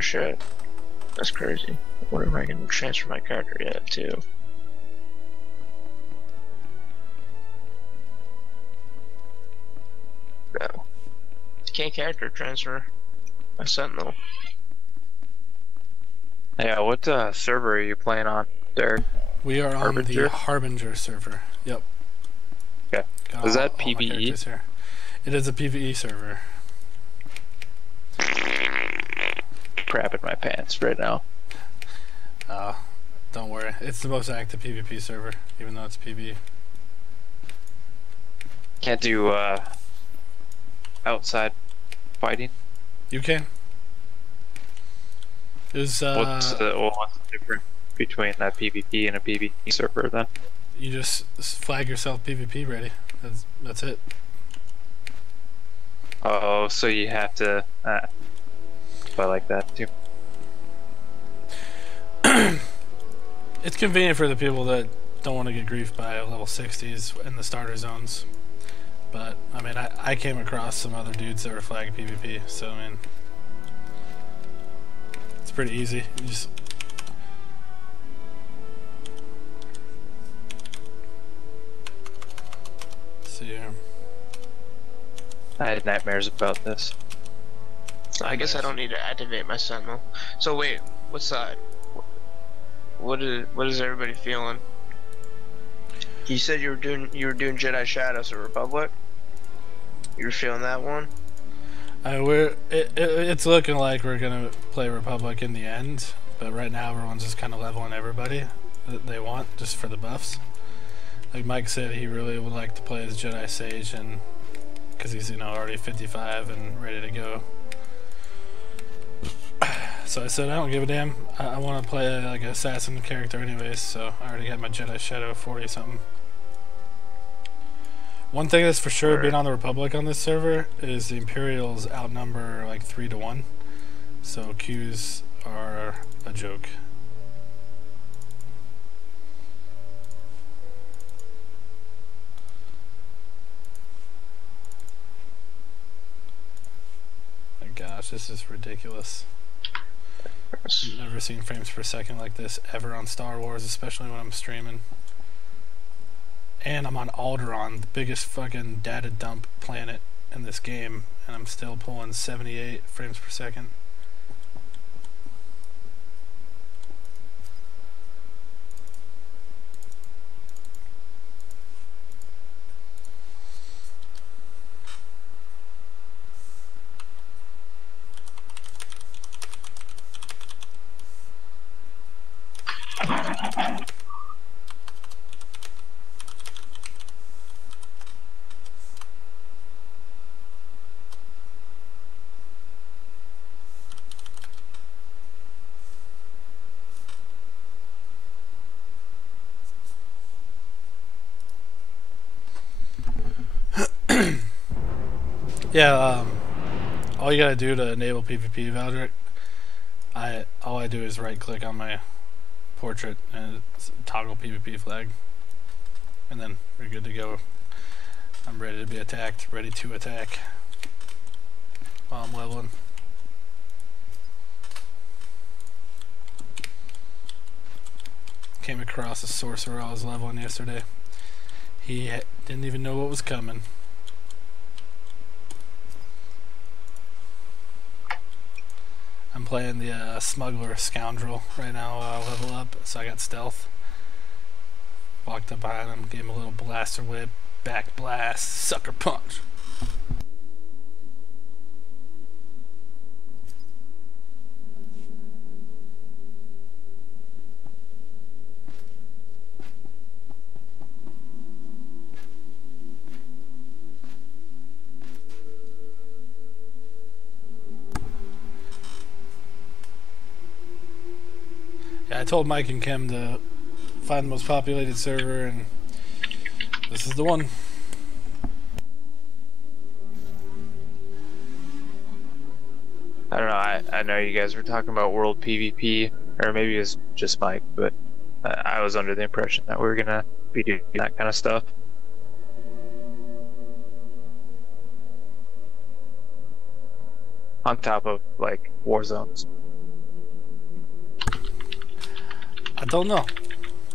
my shit. That's crazy. I wonder if I can transfer my character yet, too. No. Can't character transfer a Sentinel. Yeah, what server are you playing on, Derek? We are on Harbinger? the Harbinger server. Yep. Okay. Got Is that all my PvE? characters here. It is a PvE server. Crap in my pants right now. Don't worry. It's the most active PvP server, even though it's PvE. Can't do outside fighting. You can. What's What's the difference between a PvP and a PvE server then? You just flag yourself PvP ready. That's it. Oh, so you have to. I like that too. It's convenient for the people that don't want to get griefed by level 60s in the starter zones. But, I mean, I came across some other dudes that were flagged PvP, so, I mean, it's pretty easy. You just... see here. I had nightmares about this. I guess I don't need to activate my Sentinel. So wait, what's that? What is everybody feeling? You said you were doing Jedi Shadows of Republic. You were feeling that one? It's looking like we're gonna play Republic in the end, but right now everyone's just kind of leveling everybody that they want just for the buffs. Like Mike said, he really would like to play as Jedi Sage, and because he's already 55 and ready to go. So I said I don't give a damn. I want to play like an assassin character anyways, so I already got my Jedi Shadow 40 something. One thing that's for sure being on the Republic on this server is the Imperials outnumber like 3 to 1, so Qs are a joke. My gosh, this is ridiculous. Never seen frames per second like this ever on Star Wars, especially when I'm streaming. And I'm on Alderaan, the biggest fucking data dump planet in this game, and I'm still pulling 78 frames per second. Yeah, all you gotta do to enable PvP, Valdrick, all I do is right click on my portrait and toggle PvP flag, and then we're good to go. I'm ready to be attacked, ready to attack while I'm leveling. Came across a sorcerer I was leveling yesterday. He didn't even know what was coming. I'm playing the smuggler Scoundrel right now, level up, so I got stealth. Walked up behind him, gave him a little blaster whip, back blast, sucker punch. I told Mike and Kim to find the most populated server, and this is the one. I don't know. I know you guys were talking about World PvP, or maybe it was just Mike, but I was under the impression that we were gonna be doing that kind of stuff. On top of like war zones. I don't know.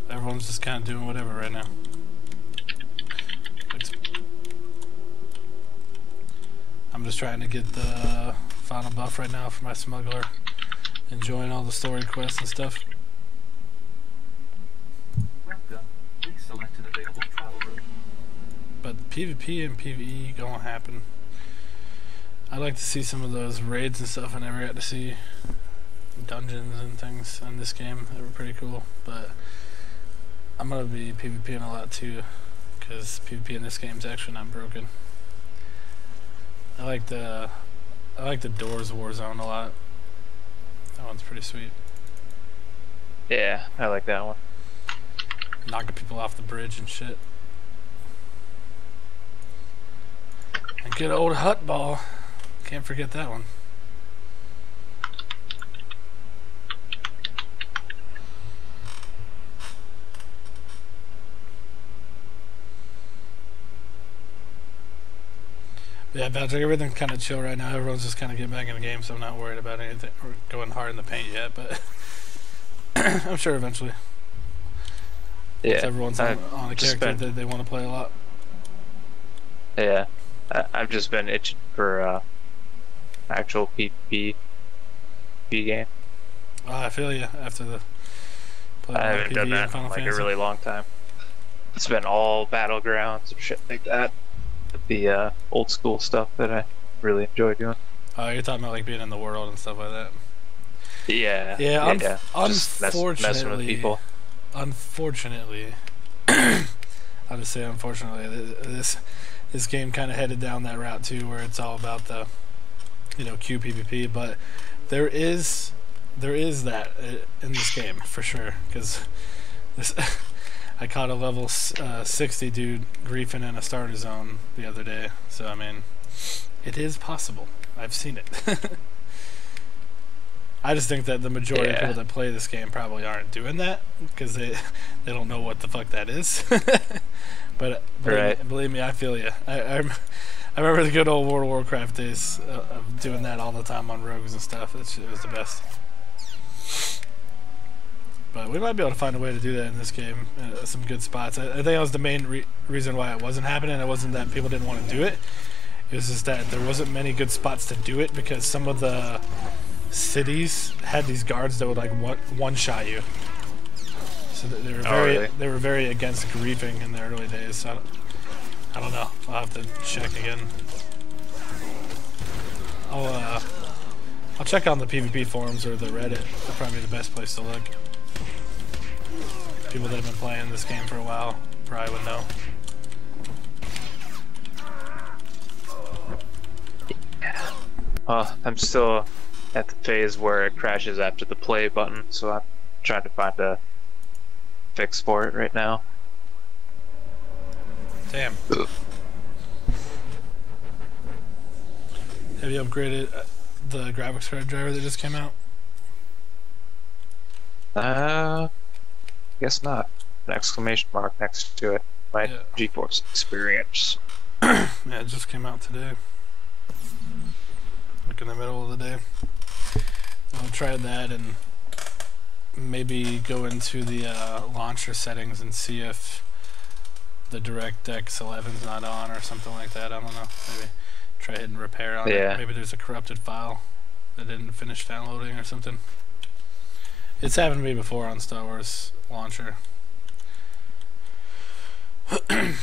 Everyone's just kind of doing whatever right now. I'm just trying to get the final buff right now for my smuggler. Enjoying all the story quests and stuff. But PvP and PvE gonna happen. I'd like to see some of those raids and stuff I never got to see. Dungeons and things in this game that were pretty cool. But I'm gonna be PvPing a lot too, because PvP in this game is actually not broken. I like the Doors Warzone a lot. That one's pretty sweet. Yeah, I like that one. Knocking people off the bridge and shit. And good old hut ball. Can't forget that one. Yeah, Patrick, everything's kind of chill right now. Everyone's just kind of getting back in the game, so I'm not worried about anything or going hard in the paint yet, but I'm sure eventually. Yeah. Once everyone's on a character that they want to play a lot. Yeah. I've just been itching for actual PvP game. Oh, I feel you after the play I haven't done that in like a really long time. It's been all battlegrounds and shit like that. The old school stuff that I really enjoy doing. Oh, you're talking about like being in the world and stuff like that. Yeah. Yeah. Just messing with people. Unfortunately, I'll just say unfortunately, this game kind of headed down that route too, where it's all about the, queue PvP. But there is that in this game for sure, because this. I caught a level 60 dude griefing in a starter zone the other day, so I mean, it is possible. I've seen it. I just think that the majority of people that play this game probably aren't doing that because they don't know what the fuck that is. But believe me, I feel you. I remember the good old World of Warcraft days of doing that all the time on rogues and stuff. It was the best. But we might be able to find a way to do that in this game. Some good spots. I think that was the main reason why it wasn't happening. It wasn't that people didn't want to do it. It was just that there wasn't many good spots to do it because some of the cities had these guards that would like one-shot you. So they were very against griefing in the early days. So I don't know. I'll have to check again. I'll check on the PvP forums or the Reddit. That'll probably be the best place to look. People that have been playing this game for a while probably would know. I'm still at the phase where it crashes after the play button, so I'm trying to find a fix for it right now. Damn. Have you upgraded the graphics card driver that just came out? Guess not. An exclamation mark next to it. My GeForce experience. Yeah, it just came out today. Like in the middle of the day. I'll try that and maybe go into the launcher settings and see if the DirectX 11's not on or something like that. I don't know. Maybe try hitting repair on it. Maybe there's a corrupted file that didn't finish downloading or something. It's happened to me before on Star Wars Launcher. I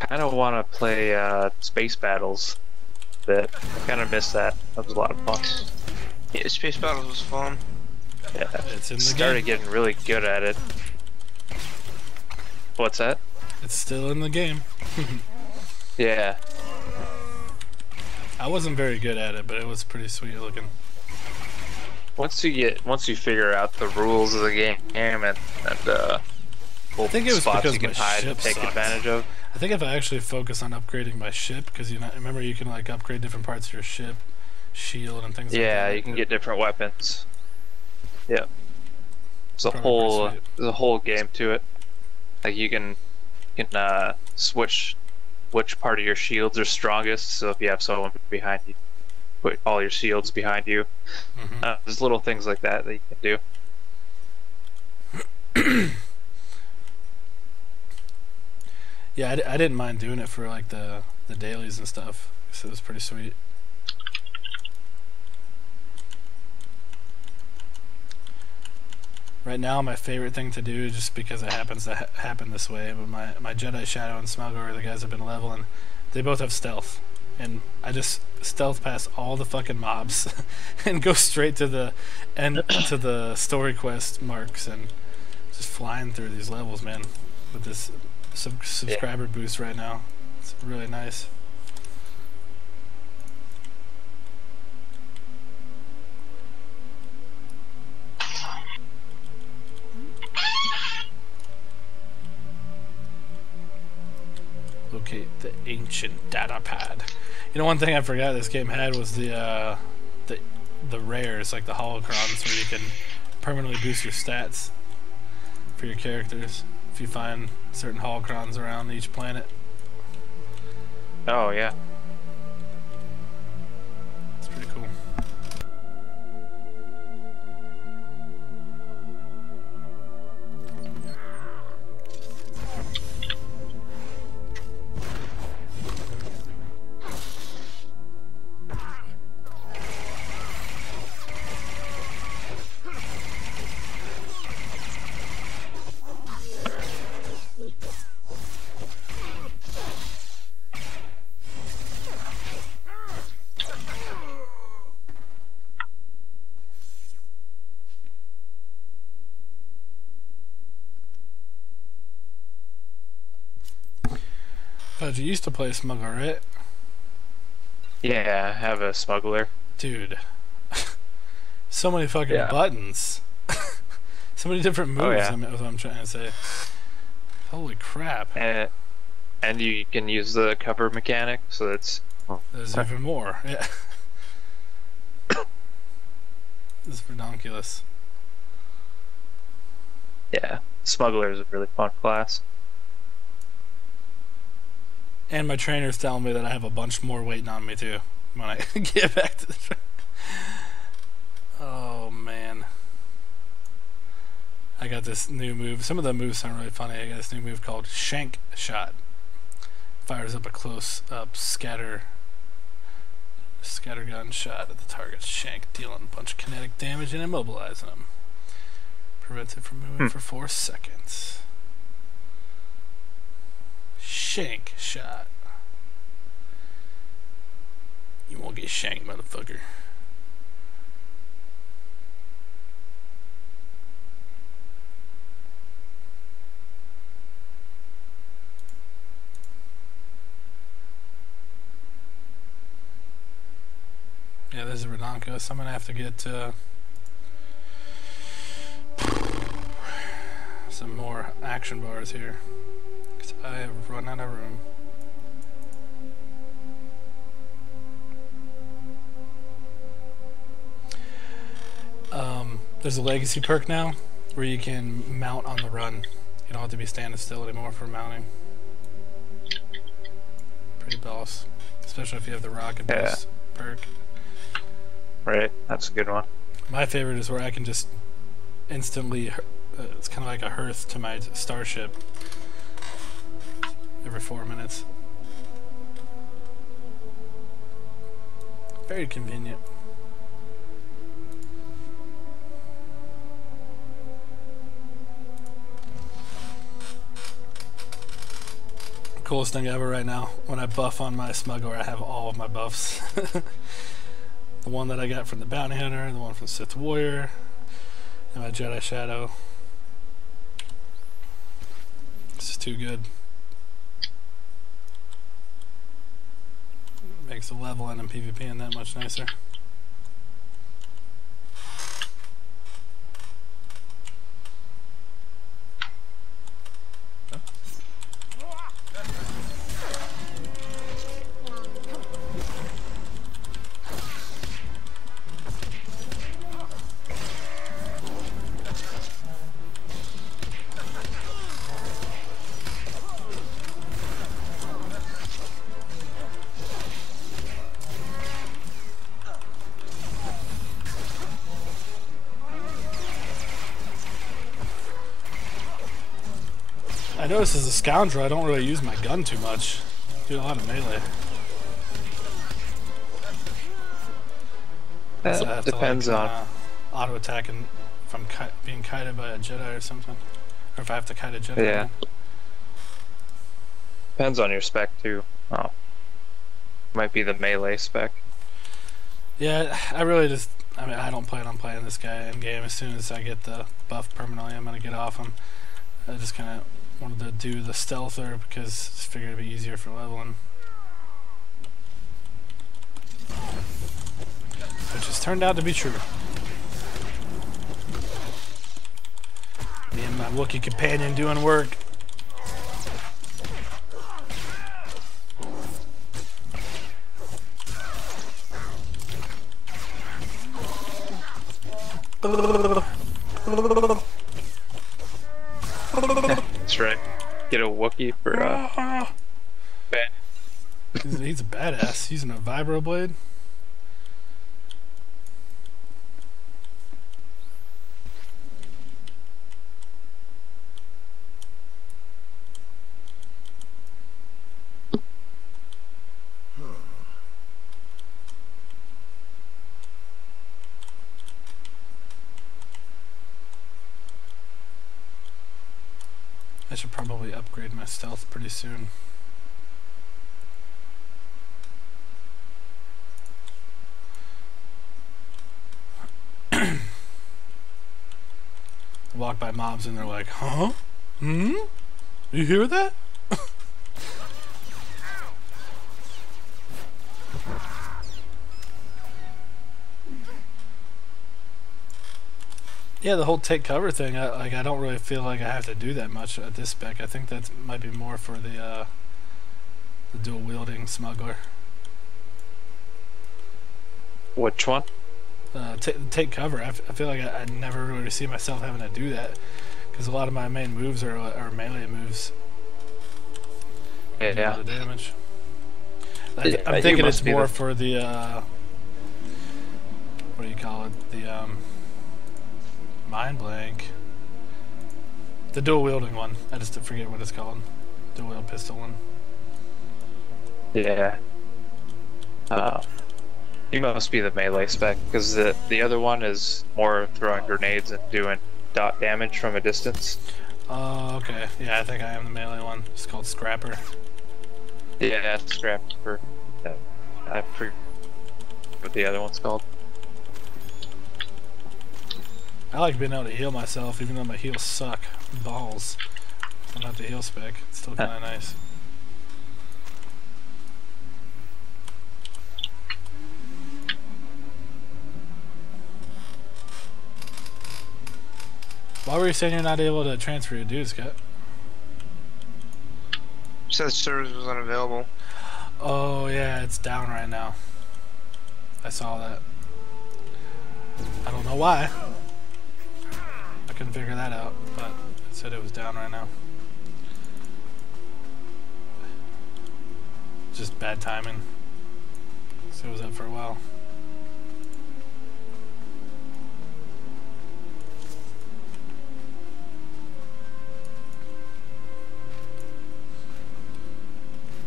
kind of want to play Space Battles, but I kind of missed that. That was a lot of fun. Yeah, Space Battles was fun. Yeah, it's in the started game. Getting really good at it. What's that? It's still in the game. Yeah. I wasn't very good at it, but it was pretty sweet looking. Once you figure out the rules of the game and I think it was spots because you can my hide ship and take sucks. advantage of. I think if I actually focus on upgrading my ship, because remember you can like upgrade different parts of your ship, shield and things like that. Yeah, you can get different weapons. Yeah. There's a whole game to it. Like you can switch which part of your shields are strongest, so if you have someone behind you, put all your shields behind you. There's little things like that you can do. Yeah, I didn't mind doing it for like the dailies and stuff, so it was pretty sweet. Right now, my favorite thing to do, just because it happens to happen this way, but my Jedi Shadow and Smuggler, the guys have been leveling, they both have stealth, and I just stealth past all the fucking mobs and go straight to the end to the story quest marks and just flying through these levels, man. With this subscriber boost right now, it's really nice. Locate the ancient data pad. You know, one thing I forgot this game had was the rares, like the holocrons, where you can permanently boost your stats for your characters if you find certain holocrons around each planet. Oh yeah. It's pretty cool. But you used to play Smuggler, right? Yeah, I have a Smuggler. Dude. So many fucking buttons. So many different moves, yeah. that's what I'm trying to say. Holy crap. And you can use the cover mechanic, so that's... There's even more. Yeah. This is ridiculous. Yeah, Smuggler is a really fun class. And my trainer's telling me that I have a bunch more waiting on me too when I get back to the train. Oh man. I got this new move. Some of the moves sound really funny. I got this new move called Shank Shot. Fires up a close up scattergun shot at the target's shank, dealing a bunch of kinetic damage and immobilizing them. Prevents it from moving for 4 seconds. Shank Shot. You won't get shanked, motherfucker. Yeah, this is ridiculous. I'm gonna have to get some more action bars here, because I have run out of room. There's a legacy perk now where you can mount on the run. You don't have to be standing still anymore for mounting. Pretty boss, especially if you have the rocket boost perk. Right, that's a good one. My favorite is where I can just instantly, it's kind of like a hearth to my starship every 4 minutes. Very convenient. Coolest thing ever right now, when I buff on my Smuggler, I have all of my buffs. The one that I got from the Bounty Hunter, the one from Sith Warrior, and my Jedi Shadow. This is too good. Makes the leveling and PvPing that much nicer. I notice as a Scoundrel, I don't really use my gun too much. Do a lot of melee. So I have Depends to, like, on. auto attack and if I'm being kited by a Jedi or something, or if I have to kite a Jedi. Yeah. Depends on your spec too. Oh, might be the melee spec. Yeah, I really just. I mean, I don't plan on playing this guy in game. As soon as I get the buff permanently, I'm gonna get off him. I just kind of wanted to do the stealther because I figured it'd be easier for leveling. Which has turned out to be true. Me and my Wookiee companion doing work. That's right. Get a Wookiee for bad. He's a badass. Using a vibroblade. I should probably upgrade my stealth pretty soon. Walk by mobs and they're like, huh? Hmm? You hear that? Yeah, the whole take cover thing, I don't really feel like I have to do that much at this spec. I think that might be more for the dual wielding smuggler. Which one? Take cover. I feel like I never really see myself having to do that because a lot of my main moves are melee moves. Yeah. Do a lot of damage. I'm thinking it's more for the what do you call it? The mind blank. The dual wielding one. I just forget what it's called. Dual wield pistol one. Yeah. You must be the melee spec because the other one is more throwing grenades and doing dot damage from a distance. Oh, okay. Yeah, I think I am the melee one. It's called Scrapper. Yeah, Scrapper. I forget what the other one's called. I like being able to heal myself, even though my heals suck balls. I'm not the heal spec. It's still kind of nice. Why were you saying you're not able to transfer your dudes, Scott? Said service was unavailable. Oh yeah, it's down right now. I saw that. I don't know why. I couldn't figure that out, but it said it was down right now. Just bad timing. So it was up for a while.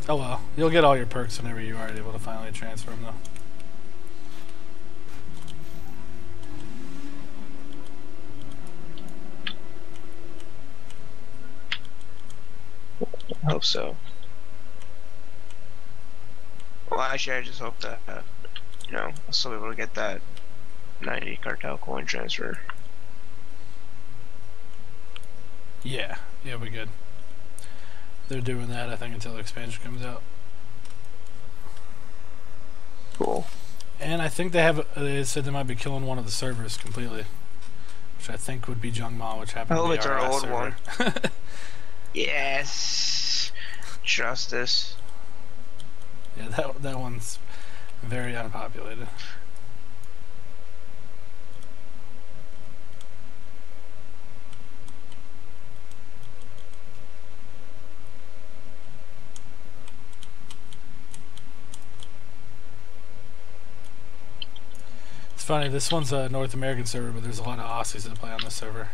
Oh well, you'll get all your perks whenever you are able to finally transfer them though. I hope so. Well, actually, I just hope that, you know, I'll still be able to get that 90 cartel coin transfer. Yeah, we're good. They're doing that, I think, until the expansion comes out. Cool. And I think they said they might be killing one of the servers completely, which I think would be Jungma, which happened to be it's our last old server. one. Yes. Justice. Yeah, that one's very unpopulated. It's funny, this one's a North American server, but there's a lot of Aussies that play on this server.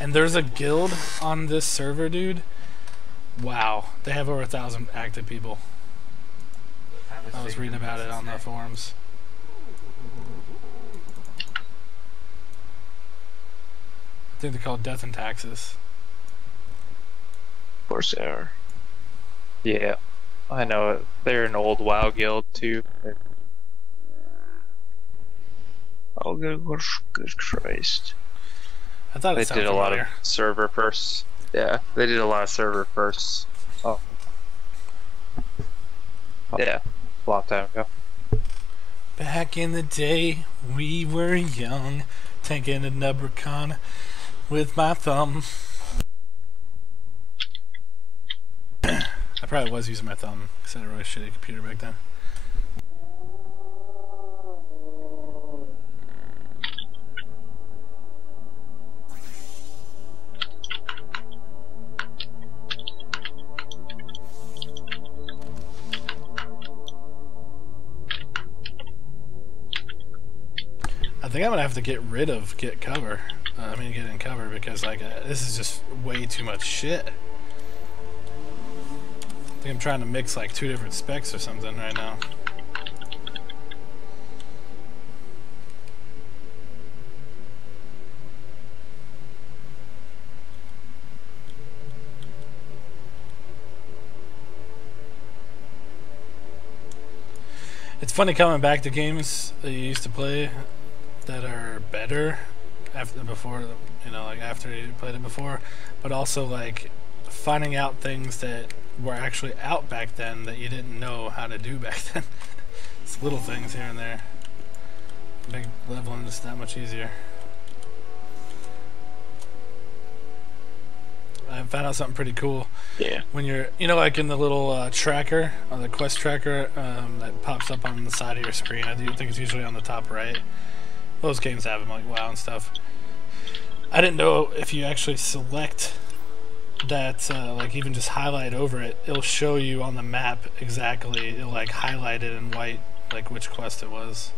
And there's a guild on this server, dude. Wow, they have over 1,000 active people. I was reading about it on the forums. I think they're called Death and Taxes. Of course they are. Yeah, I know it. They're an old WoW guild too. Oh, good Christ. I thought They it did a lot of server firsts. Yeah, they did a lot of server firsts. Oh. Yeah, a long time ago. Back in the day, we were young, tanking a Nubricon with my thumb. I probably was using my thumb because I had a really shitty computer back then. I think I'm gonna have to get rid of get in cover because like this is just way too much shit. I think I'm trying to mix like 2 different specs or something right now. It's funny coming back to games that you used to play that are better after you played it before, but also like finding out things that were actually out back then that you didn't know how to do back then. It's little things here and there. Big leveling is that much easier. I found out something pretty cool. Yeah. When you're, like in the little tracker, or the quest tracker that pops up on the side of your screen. I do think it's usually on the top right. Those games have them, like WoW and stuff. I didn't know if you actually select that, like even just highlight over it, it'll show you on the map exactly, it'll like highlight it in white, like which quest it was.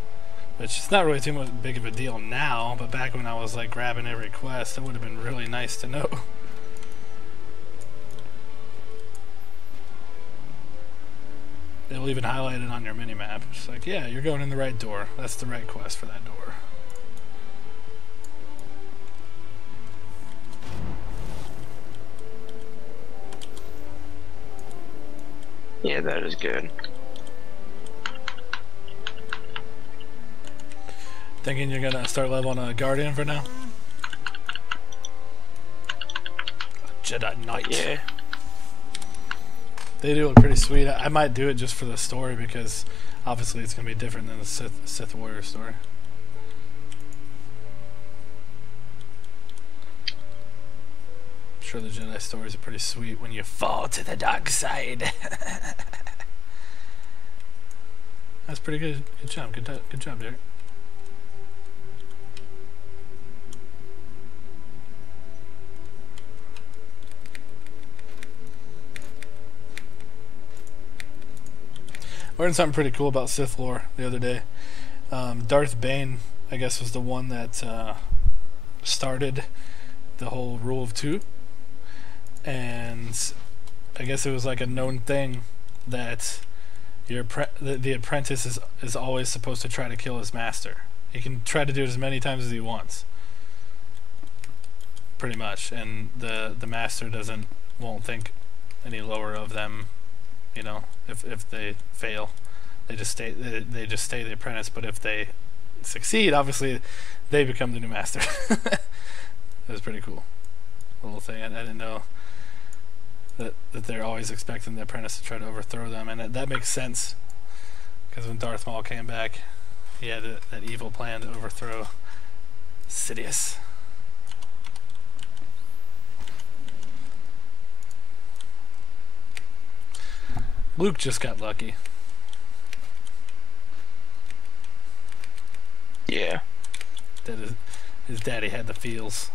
Which is not really too much big of a deal now, but back when I was like grabbing every quest, it would have been really nice to know. It'll even highlight it on your mini-map. It's like, yeah, you're going in the right door. That's the right quest for that door. Yeah, that is good. Thinking you're gonna start leveling a Guardian for now? A Jedi Knight. Yeah. They do look pretty sweet. I might do it just for the story because obviously it's going to be different than the Sith Warrior story. I'm sure the Jedi stories are pretty sweet when you fall to the dark side. That's pretty good. Good job. Good job, Derek. I learned something pretty cool about Sith lore the other day. Darth Bane, I guess, was the one that started the whole Rule of Two, and I guess it was like a known thing that the apprentice is always supposed to try to kill his master. He can try to do it as many times as he wants, pretty much, and the master won't think any lower of them. If they fail, they just stay the apprentice. But if they succeed, obviously they become the new master. That was pretty cool little thing. I didn't know that they're always expecting the apprentice to try to overthrow them, and that makes sense because when Darth Maul came back, he had that evil plan to overthrow Sidious. Luke just got lucky. Yeah. That his daddy had the feels.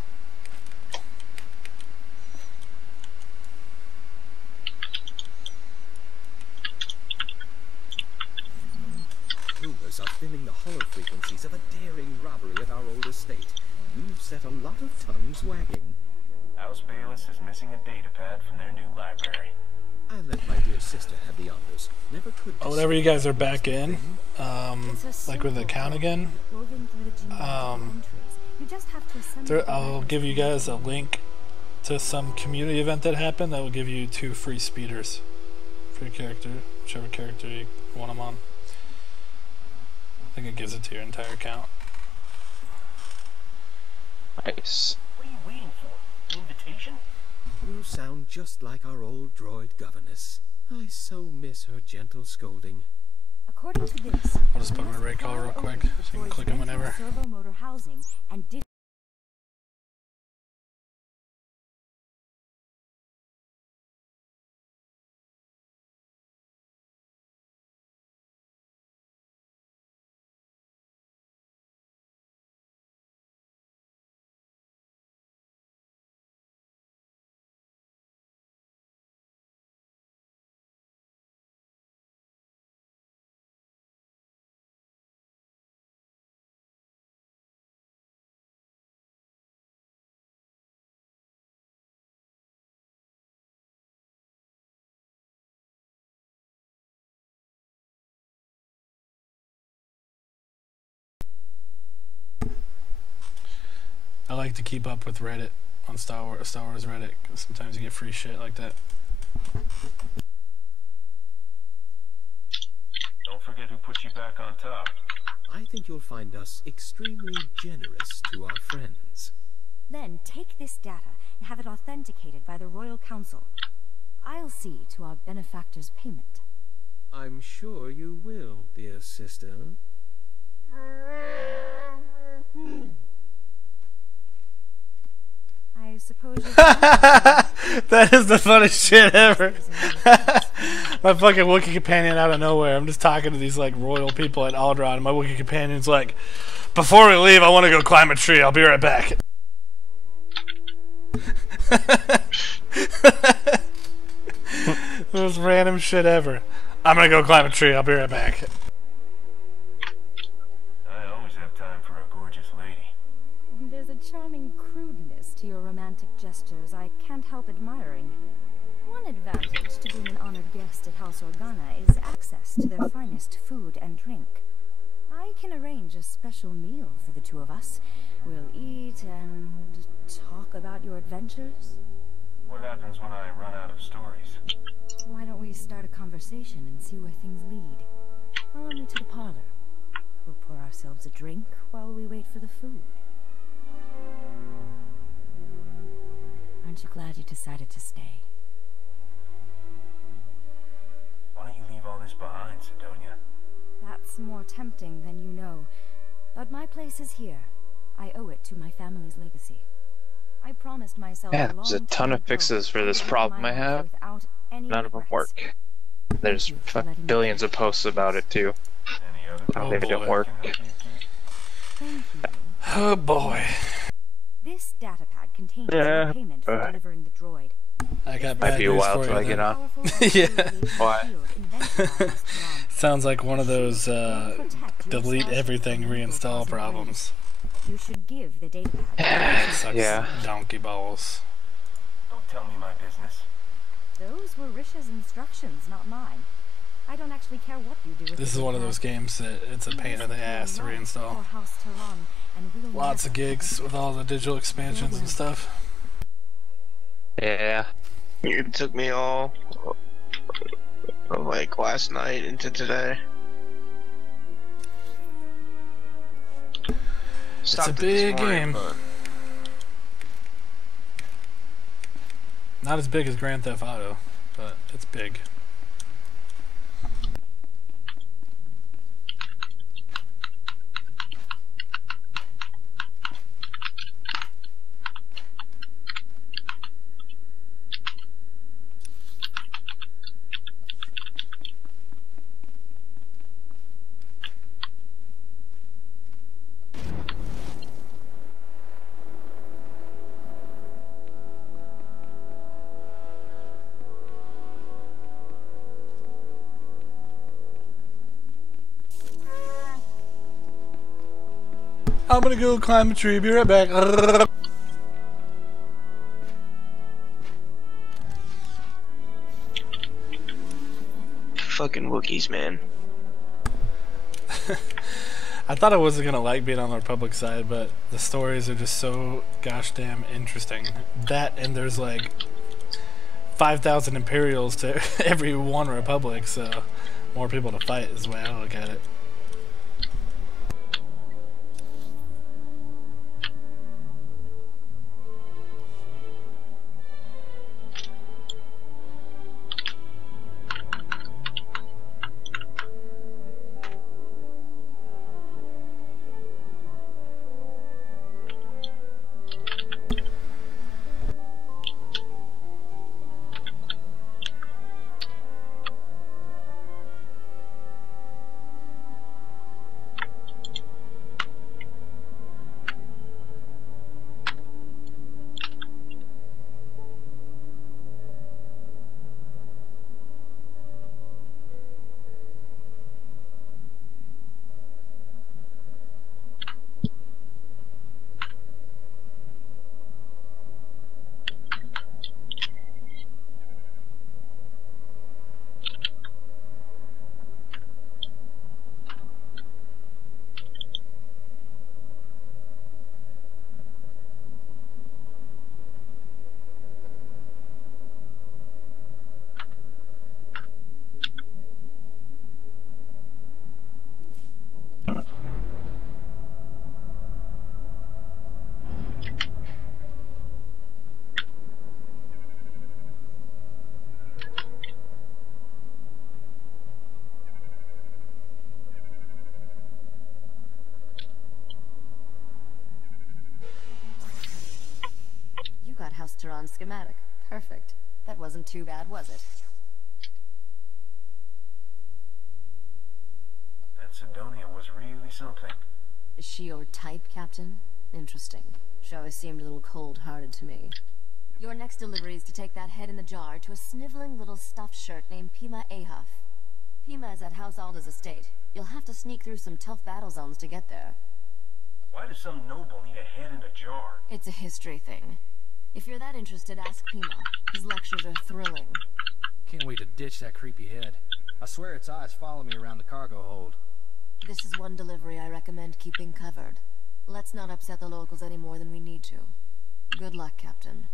Rumors are filling the hollow frequencies of a daring robbery at our old estate. You've set a lot of tongues wagging. House Bayless is missing a datapad from their new library. I'll let my dear sister have the honors. Never could. Oh, whenever you guys are back in, like with the account again, I'll give you guys a link to some community event that happened that will give you 2 free speeders for your character, whichever character you want them on. I think it gives it to your entire account. Nice. What are you waiting for? An invitation? You sound just like our old droid governess. I so miss her gentle scolding. According to this, I'll just put my ray call real quick so you can click them whenever. servo motor housing and I like to keep up with Reddit on Star Wars Reddit, 'cause sometimes you get free shit like that. Don't forget who put you back on top. I think you'll find us extremely generous to our friends. then take this data and have it authenticated by the Royal Council. I'll see to our benefactor's payment. I'm sure you will, dear sister. I suppose you That is the funniest shit ever. My fucking Wookiee companion out of nowhere. I'm just talking to these like royal people at Alderaan, and my Wookiee companion's like, "Before we leave, I want to go climb a tree. I'll be right back." The most random shit ever. I'm gonna go climb a tree. I'll be right back. I always have time for a gorgeous lady. There's a charming crudeness to your romantic gestures I can't help admiring. One advantage to being an honored guest at House Organa is access to their finest food and drink. I can arrange a special meal for the two of us. We'll eat and talk about your adventures. What happens when I run out of stories? Why don't we start a conversation and see where things lead? Follow me to the parlor. We'll pour ourselves a drink while we wait for the food. Aren't you glad you decided to stay? Why don't you leave all this behind, Sidonia? That's more tempting than you know. But my place is here. I owe it to my family's legacy. I promised myself Yeah, a there's a long ton time of ago fixes for this I'd live problem my I life have. without any None of them regrets. work. There's billions of posts about it too. Any other Oh, They don't boy. work. Thank you. Oh boy. This datapad contains Yeah, your payment for delivering the droid. I got Might bad be a news while for till you I get then. on. Yeah. Why? Sounds like one of those delete everything, reinstall problems. You should give the datapad. That sucks. Yeah. Donkey balls. Don't tell me my business. Those were Risha's instructions, not mine. I don't actually care what you do with This the is one of datapad. those games that it's a pain in the ass to reinstall. Lots of gigs with all the digital expansions and stuff. Yeah. It took me all like last night into today. It's a big game. But Not as big as Grand Theft Auto, but it's big. I'm gonna go climb a tree, be right back. fucking Wookiees, man. I thought I wasn't gonna like being on the Republic side, but the stories are just so gosh damn interesting. That and there's like 5,000 Imperials to every one Republic, so more people to fight is the way I look at it. You got House Tehran's schematic. Perfect. That wasn't too bad, was it? That Sidonia was really something. Is she your type, Captain? Interesting. She always seemed a little cold-hearted to me. Your next delivery is to take that head in the jar to a sniveling little stuffed shirt named Pima Ahaf. Pima is at House Alda's estate. You'll have to sneak through some tough battle zones to get there. Why does some noble need a head in a jar? It's a history thing. If you're that interested, ask Pima. His lectures are thrilling. Can't wait to ditch that creepy head. I swear its eyes follow me around the cargo hold. This is one delivery I recommend keeping covered. Let's not upset the locals any more than we need to. Good luck, Captain.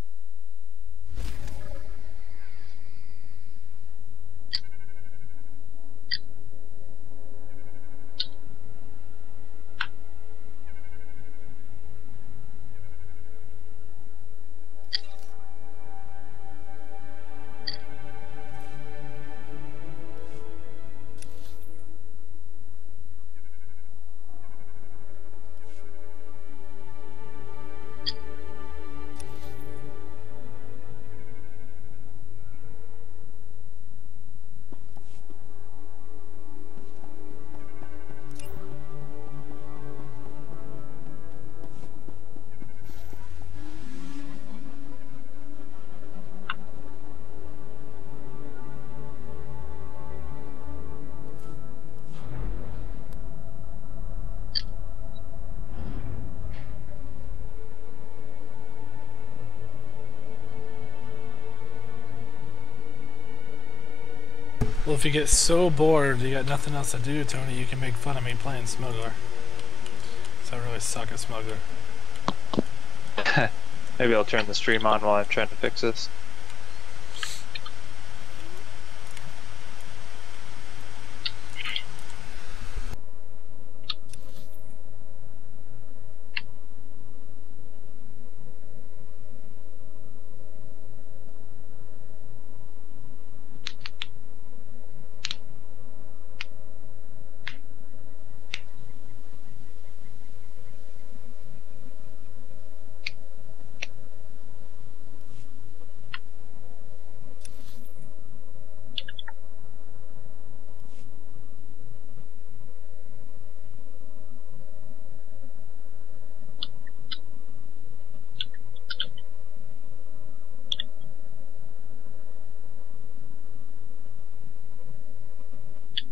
Well, if you get so bored you got nothing else to do, Tony, you can make fun of me playing Smuggler. So I really suck at Smuggler. Maybe I'll turn the stream on while I'm trying to fix this.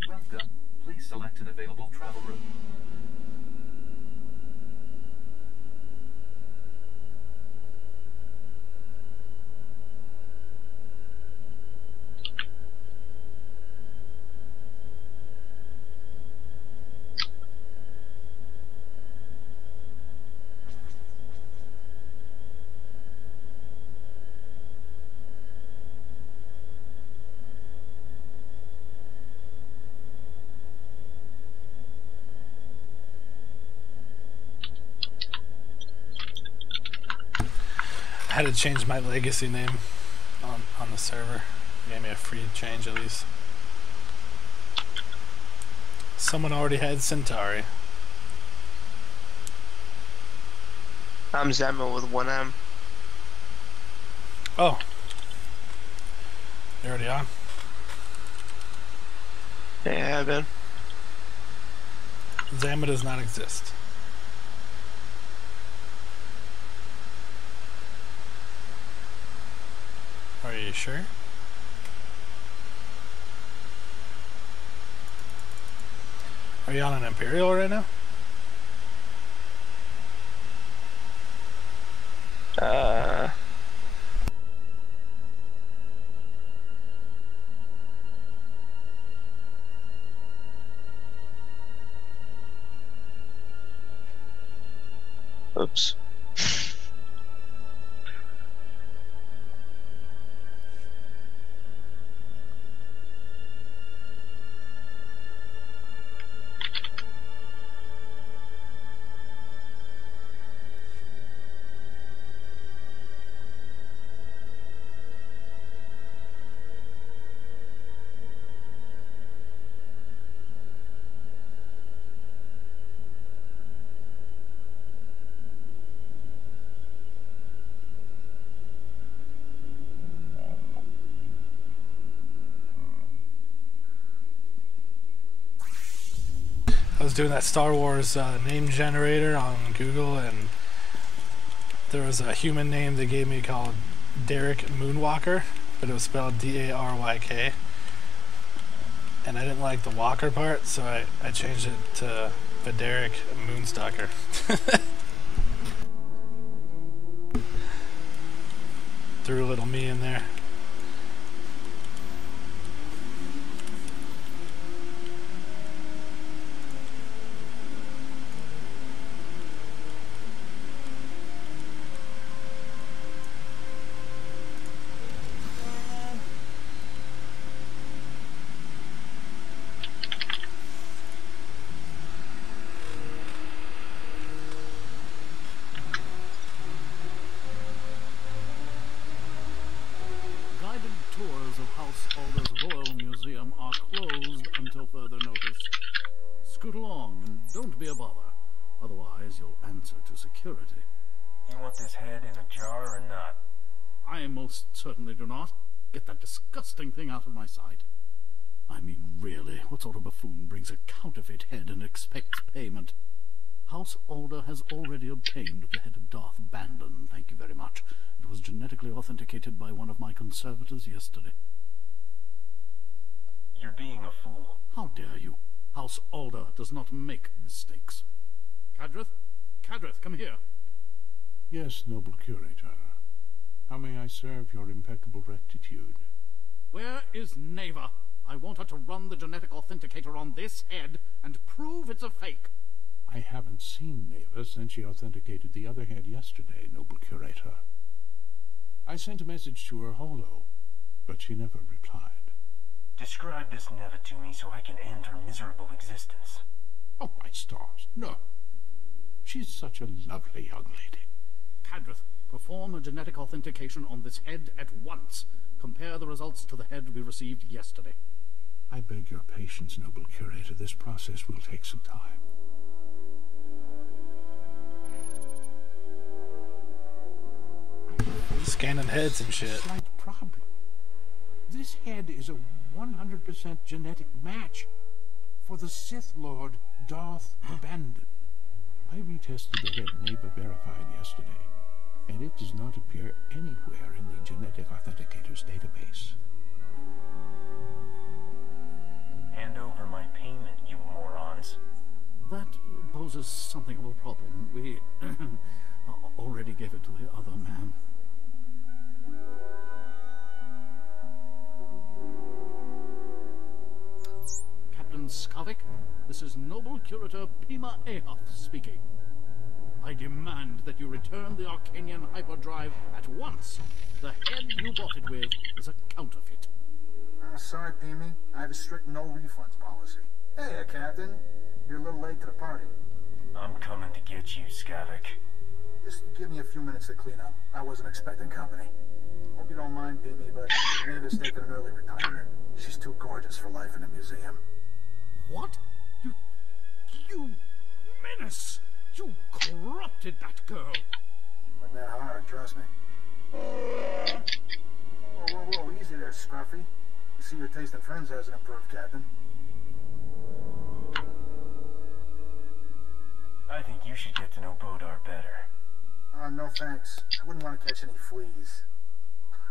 Welcome. Please select an available travel route. had to change my legacy name on the server. Gave me a free change at least. Someone already had Centauri. I'm Zemo with one M. Oh. You're already on? Yeah, I've been. Zama does not exist. Are you sure? Are you on an Imperial right now? Oops. I was doing that Star Wars name generator on Google, and there was a human name they gave me called Derek Moonwalker, but it was spelled D-A-R-Y-K. And I didn't like the Walker part, so I changed it to Derek Moonstalker. Threw a little me in there. Scoot along and don't be a bother. Otherwise, you'll answer to security. You want this head in a jar or not? I most certainly do not. Get that disgusting thing out of my sight. I mean, really, what sort of buffoon brings a counterfeit head and expects payment? House Alder has already obtained the head of Darth Bandon, thank you very much. It was genetically authenticated by one of my conservators yesterday. You're being a fool. How dare you? House Alder does not make mistakes. Cadrith? Cadrith, come here. Yes, noble curator. How may I serve your impeccable rectitude? Where is Neva? I want her to run the genetic authenticator on this head and prove it's a fake. I haven't seen Neva since she authenticated the other head yesterday, noble curator. I sent a message to her holo, but she never replied. Describe this Neva to me so I can end her miserable existence. Oh, my stars, no. She's such a lovely young lady. Cadrith, perform a genetic authentication on this head at once. Compare the results to the head we received yesterday. I beg your patience, noble curator. This process will take some time. Scanning heads and shit. Slight problem. This head is a 100% genetic match for the Sith Lord Darth Bandon. I retested the head Neva verified yesterday, and it does not appear anywhere in the genetic authenticator's database. Hand over my payment, you morons. That poses something of a problem. We already gave it to the other man. Captain Skavik, this is Noble Curator Pima Ahaf speaking. I demand that you return the Arcanian hyperdrive at once. The head you bought it with is a counterfeit. Sorry, Pimi. I have a strict no refunds policy. Hey, Captain. You're a little late to the party. I'm coming to get you, Skavik. Just give me a few minutes to clean up. I wasn't expecting company. Hope you don't mind, Beamy, but Mavis taking an early retirement. She's too gorgeous for life in a museum. What? You menace! You corrupted that girl! Wasn't that hard, trust me. Whoa, easy there, Scruffy. I see your taste in friends hasn't improved, Captain. I think you should get to know Bodar better. No thanks. I wouldn't want to catch any fleas.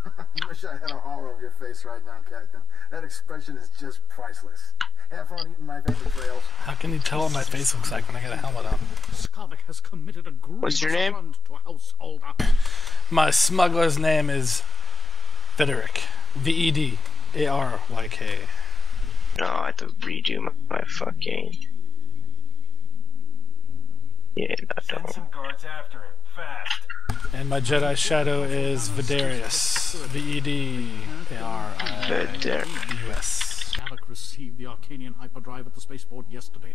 I wish I had a hollow of your face right now, Captain. That expression is just priceless. Have fun eating my vapor trails. How can you tell what my face looks like when I got a helmet on? Skavik has committed a What's your name? affront to House Alda. My smuggler's name is Vederick. Vedaryk. No, I have to redo my fucking. Yeah, no, Send don't. some guards after him, fast. And my Jedi Shadow is Vedarius. Vedaryus. Skavik received the Arcanian hyperdrive at the spaceport yesterday.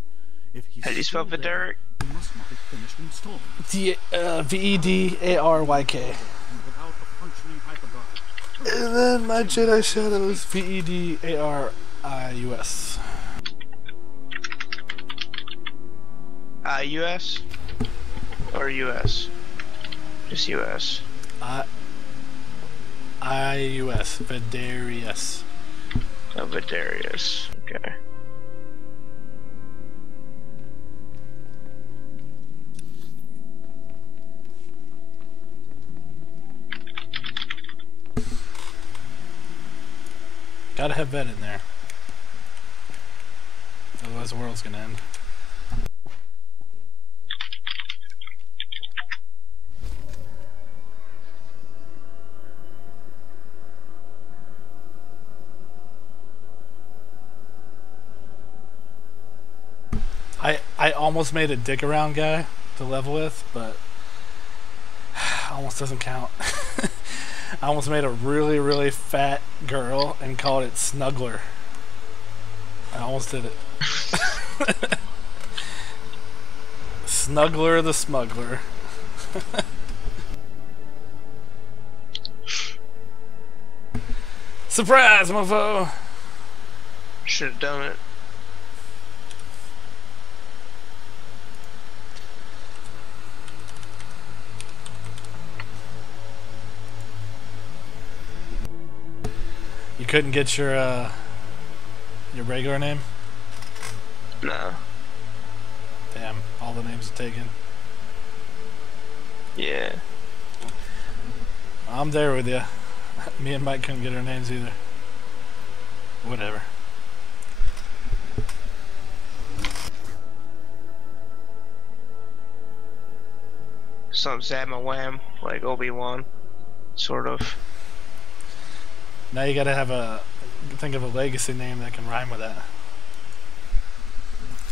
If he's How do you spell still there, Vederick? he must not have finished installing it. Vedaryk. Without a functioning hyperdrive. And then my Jedi Shadow is Vedaryus. US? Or US? Just US. IUS. Vedarius. Oh, Vedarius. Okay. Gotta have Ved in there. Otherwise the world's gonna end. I almost made a dick around guy to level with, but almost doesn't count. I almost made a really, really fat girl and called it Snuggler. I almost did it. Snuggler the Smuggler. Surprise, mofo! Should have done it. You couldn't get your regular name? No. Damn, all the names are taken. Yeah. I'm there with you. Me and Mike couldn't get our names either. Whatever. Some Zama Wham, like Obi-Wan. Sort of. Now you gotta have think of a legacy name that can rhyme with that.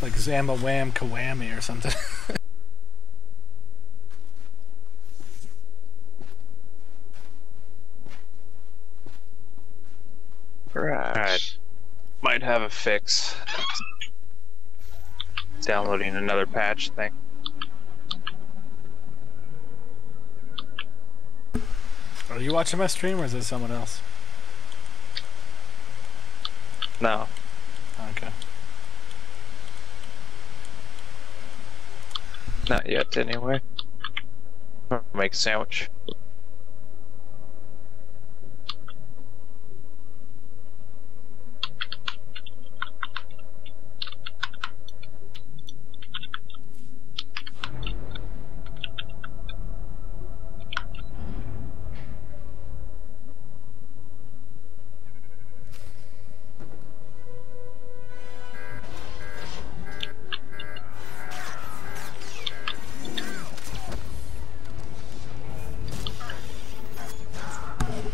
Like Zama Wham Kawami or something. Perhaps. Alright. Might have a fix. Downloading another patch thing. Are you watching my stream or is it someone else? No. Okay. Not yet, anyway. I'll make a sandwich.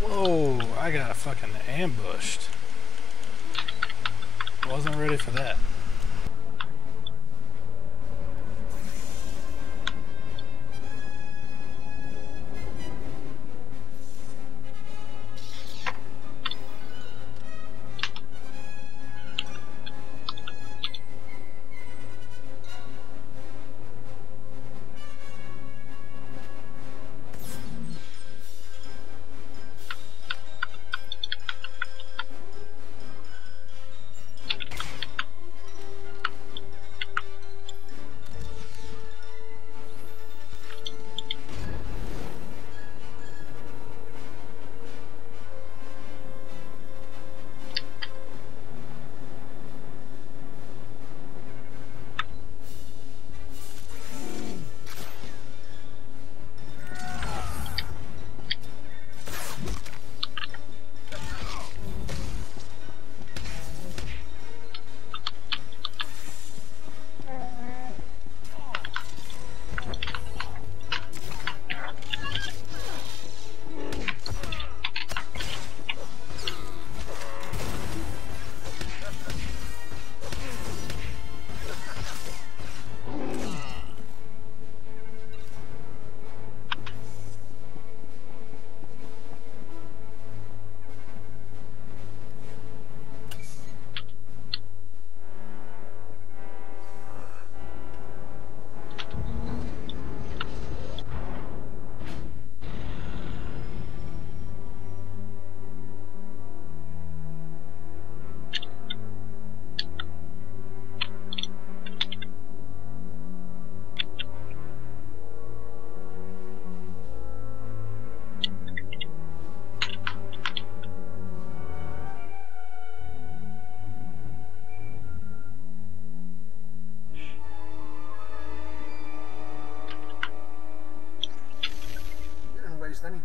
Whoa, I got fucking ambushed. Wasn't ready for that.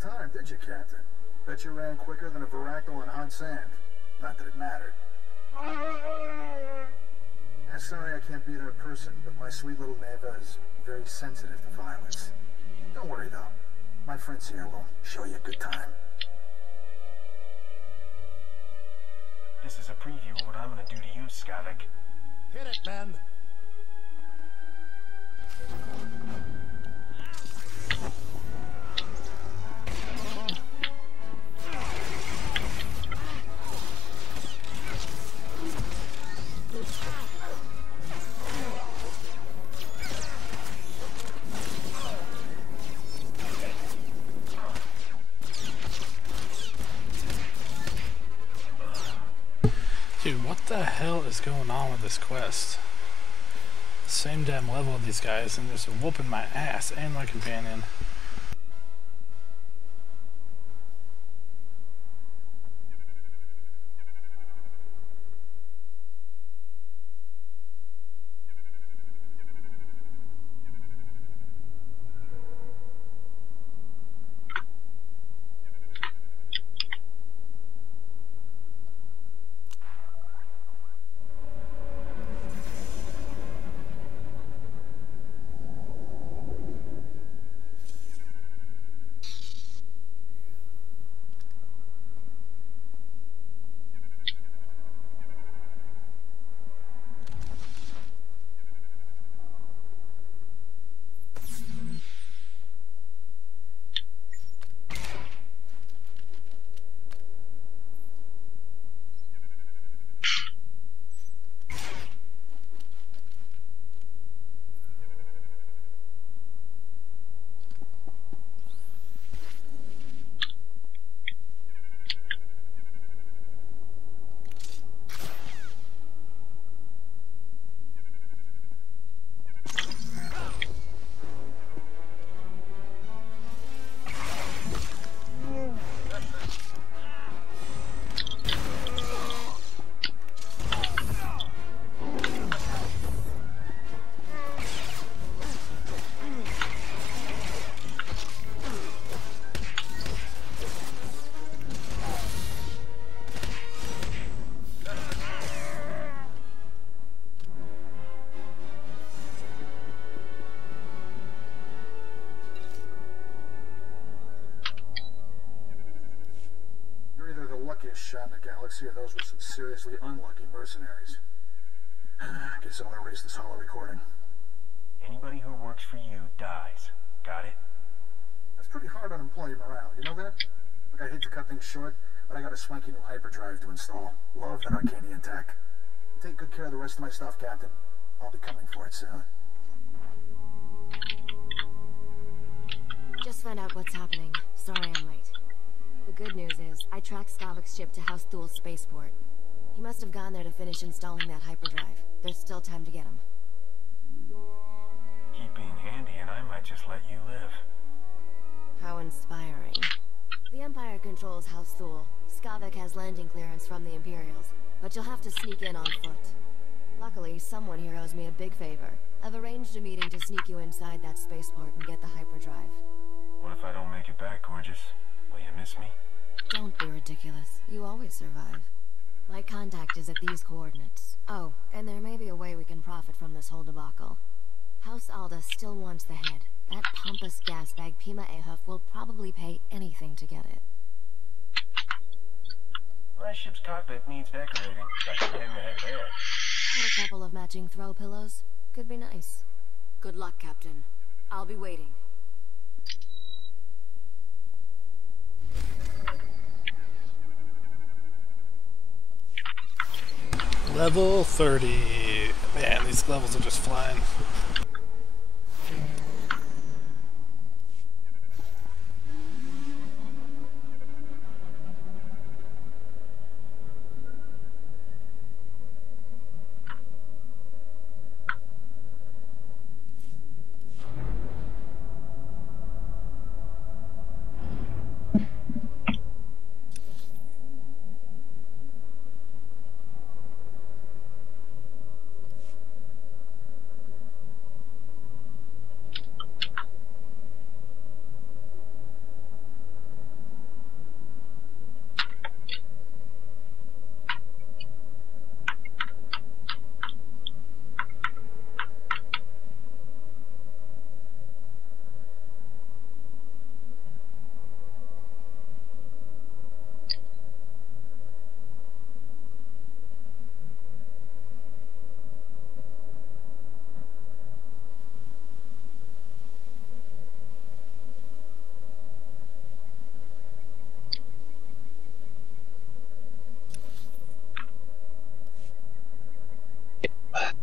time, did you, Captain? Bet you ran quicker than a Varactyl on hot sand. Not that it mattered. I'm sorry I can't beat her in person, but my sweet little Neva is very sensitive to violence. Don't worry, though. My friends here will show you a good time. This is a preview of what I'm gonna do to you, Skavik. Hit it, man. Dude, what the hell is going on with this quest? Same damn level of these guys and just whooping my ass and my companion. Shot in the galaxy, or those were some seriously unlucky mercenaries. Guess I'll erase this hollow recording. Anybody who works for you dies. Got it? That's pretty hard on employee morale, you know that? Look, I hate to cut things short, but I got a swanky new hyperdrive to install. Love that Arcanian tech. Take good care of the rest of my stuff, Captain. I'll be coming for it soon. Just found out what's happening. Sorry I'm late. The good news is, I tracked Skavik's ship to House Thul's spaceport. He must have gone there to finish installing that hyperdrive. There's still time to get him. Keep being handy and I might just let you live. How inspiring. The Empire controls House Thul. Skavik has landing clearance from the Imperials, but you'll have to sneak in on foot. Luckily, someone here owes me a big favor. I've arranged a meeting to sneak you inside that spaceport and get the hyperdrive. What if I don't make it back, gorgeous? Will you miss me? Don't be ridiculous. You always survive. My contact is at these coordinates. Oh, and there may be a way we can profit from this whole debacle. House Alda still wants the head. That pompous gasbag Pima Ahuf will probably pay anything to get it. My ship's cockpit needs decorating. I can hang the head there. And a couple of matching throw pillows. Could be nice. Good luck, Captain. I'll be waiting. Level 30. Man, these levels are just flying.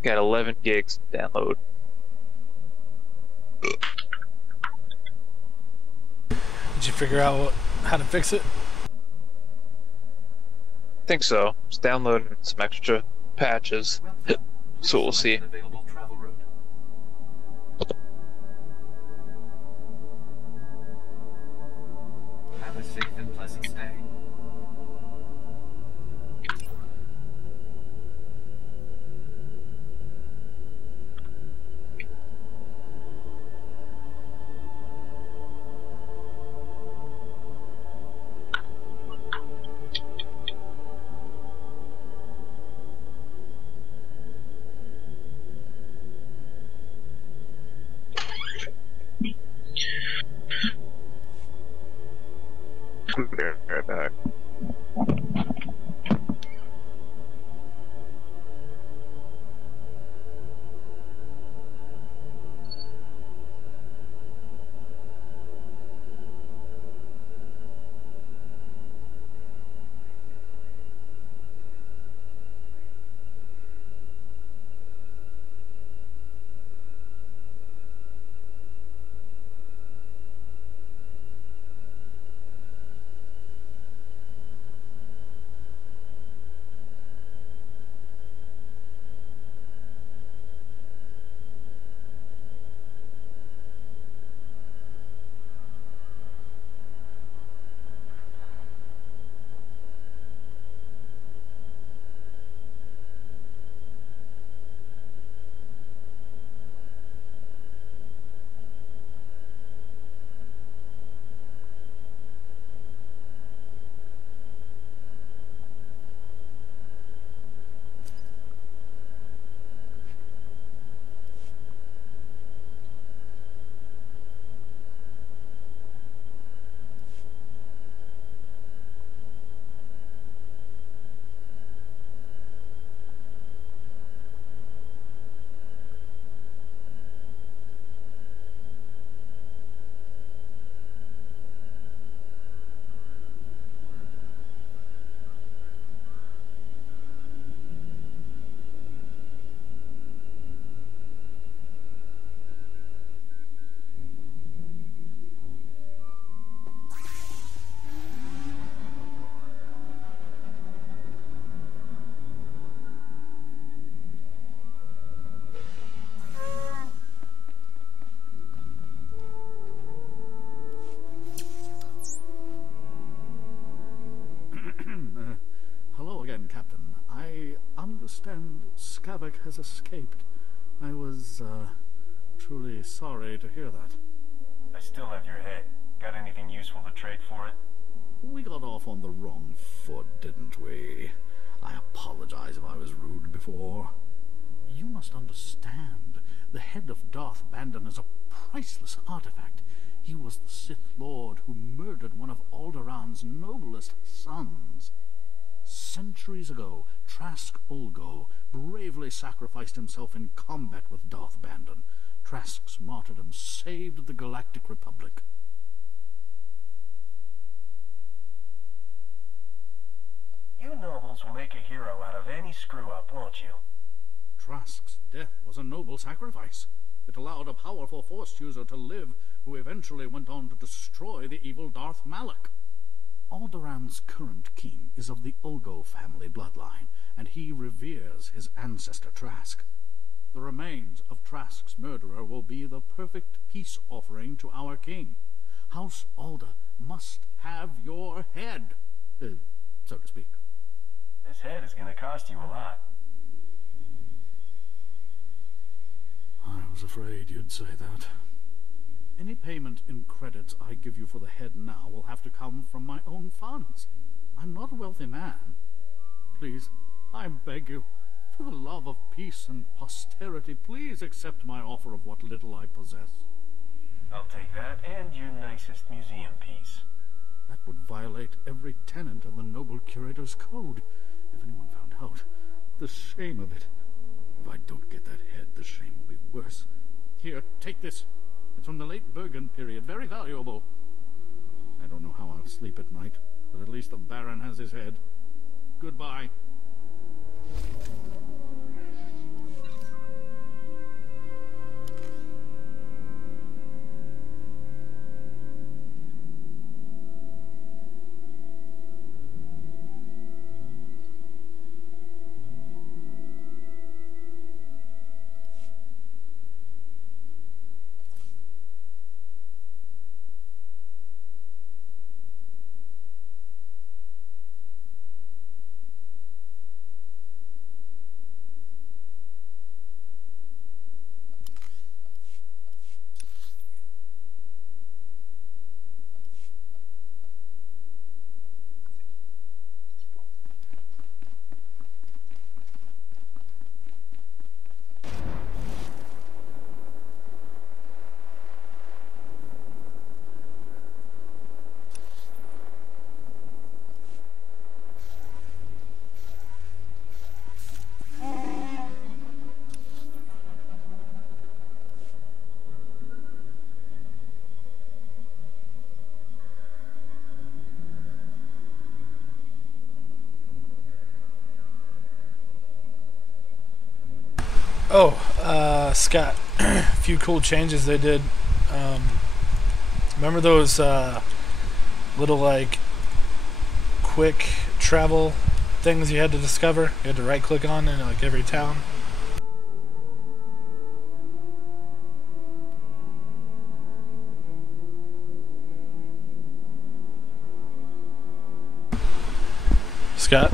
Got 11 gigs to download. Did you figure out how to fix it? I think so. Just downloading some extra patches. So we'll see. Available travel route. Have a safe and pleasant stay. Be right back. Hello again, Captain. I understand Skavak has escaped. I was, truly sorry to hear that. I still have your head. Got anything useful to trade for it? We got off on the wrong foot, didn't we? I apologize if I was rude before. You must understand, the head of Darth Bandon is a priceless artifact. He was the Sith Lord who murdered one of Alderaan's noblest sons. Centuries ago, Trask Ulgo bravely sacrificed himself in combat with Darth Bandon. Trask's martyrdom saved the Galactic Republic. You nobles will make a hero out of any screw-up, won't you? Trask's death was a noble sacrifice. It allowed a powerful Force user to live, who eventually went on to destroy the evil Darth Malak. Alderaan's current king is of the Ulgo family bloodline, and he reveres his ancestor Trask. The remains of Trask's murderer will be the perfect peace offering to our king. House Alda must have your head, so to speak. This head is going to cost you a lot. I was afraid you'd say that. Any payment in credits I give you for the head now will have to come from my own funds. I'm not a wealthy man. Please, I beg you, for the love of peace and posterity, please accept my offer of what little I possess. I'll take that and your nicest museum piece. That would violate every tenet of the Noble Curator's Code. If anyone found out, the shame of it. If I don't get that head, the shame will be worse. Here, take this. It's from the late Bergen period, very valuable. I don't know how I'll sleep at night, but at least the Baron has his head. Goodbye. Oh, Scott, a few cool changes they did. Remember those little like quick travel things you had to discover? You had to right click on in like every town. Scott?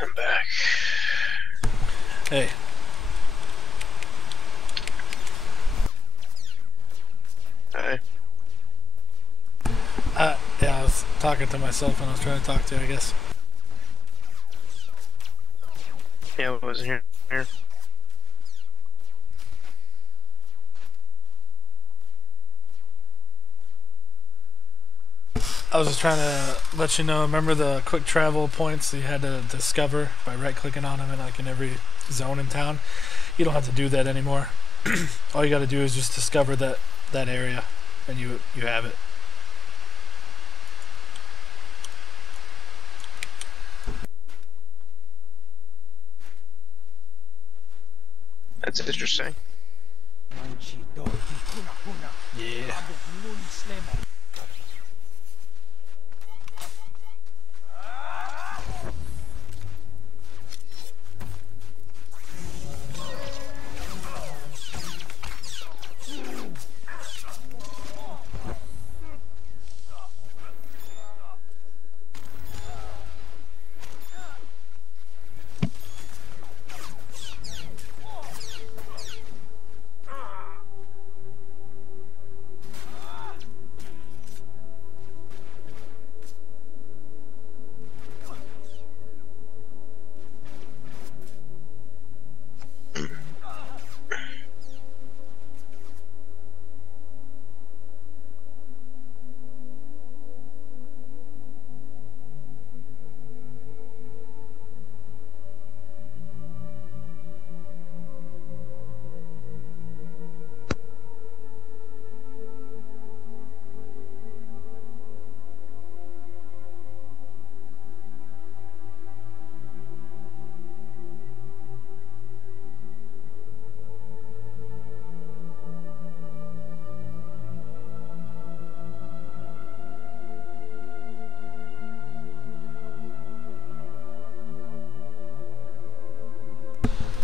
I'm back. Hey. Hi. Yeah, I was talking to myself when I was trying to talk to you, I guess. Yeah, I wasn't here. I was just trying to let you know. Remember the quick travel points that you had to discover by right-clicking on them in like in every zone in town? You don't have to do that anymore. All you got to do is just discover that area, and you have it. That's interesting. Yeah.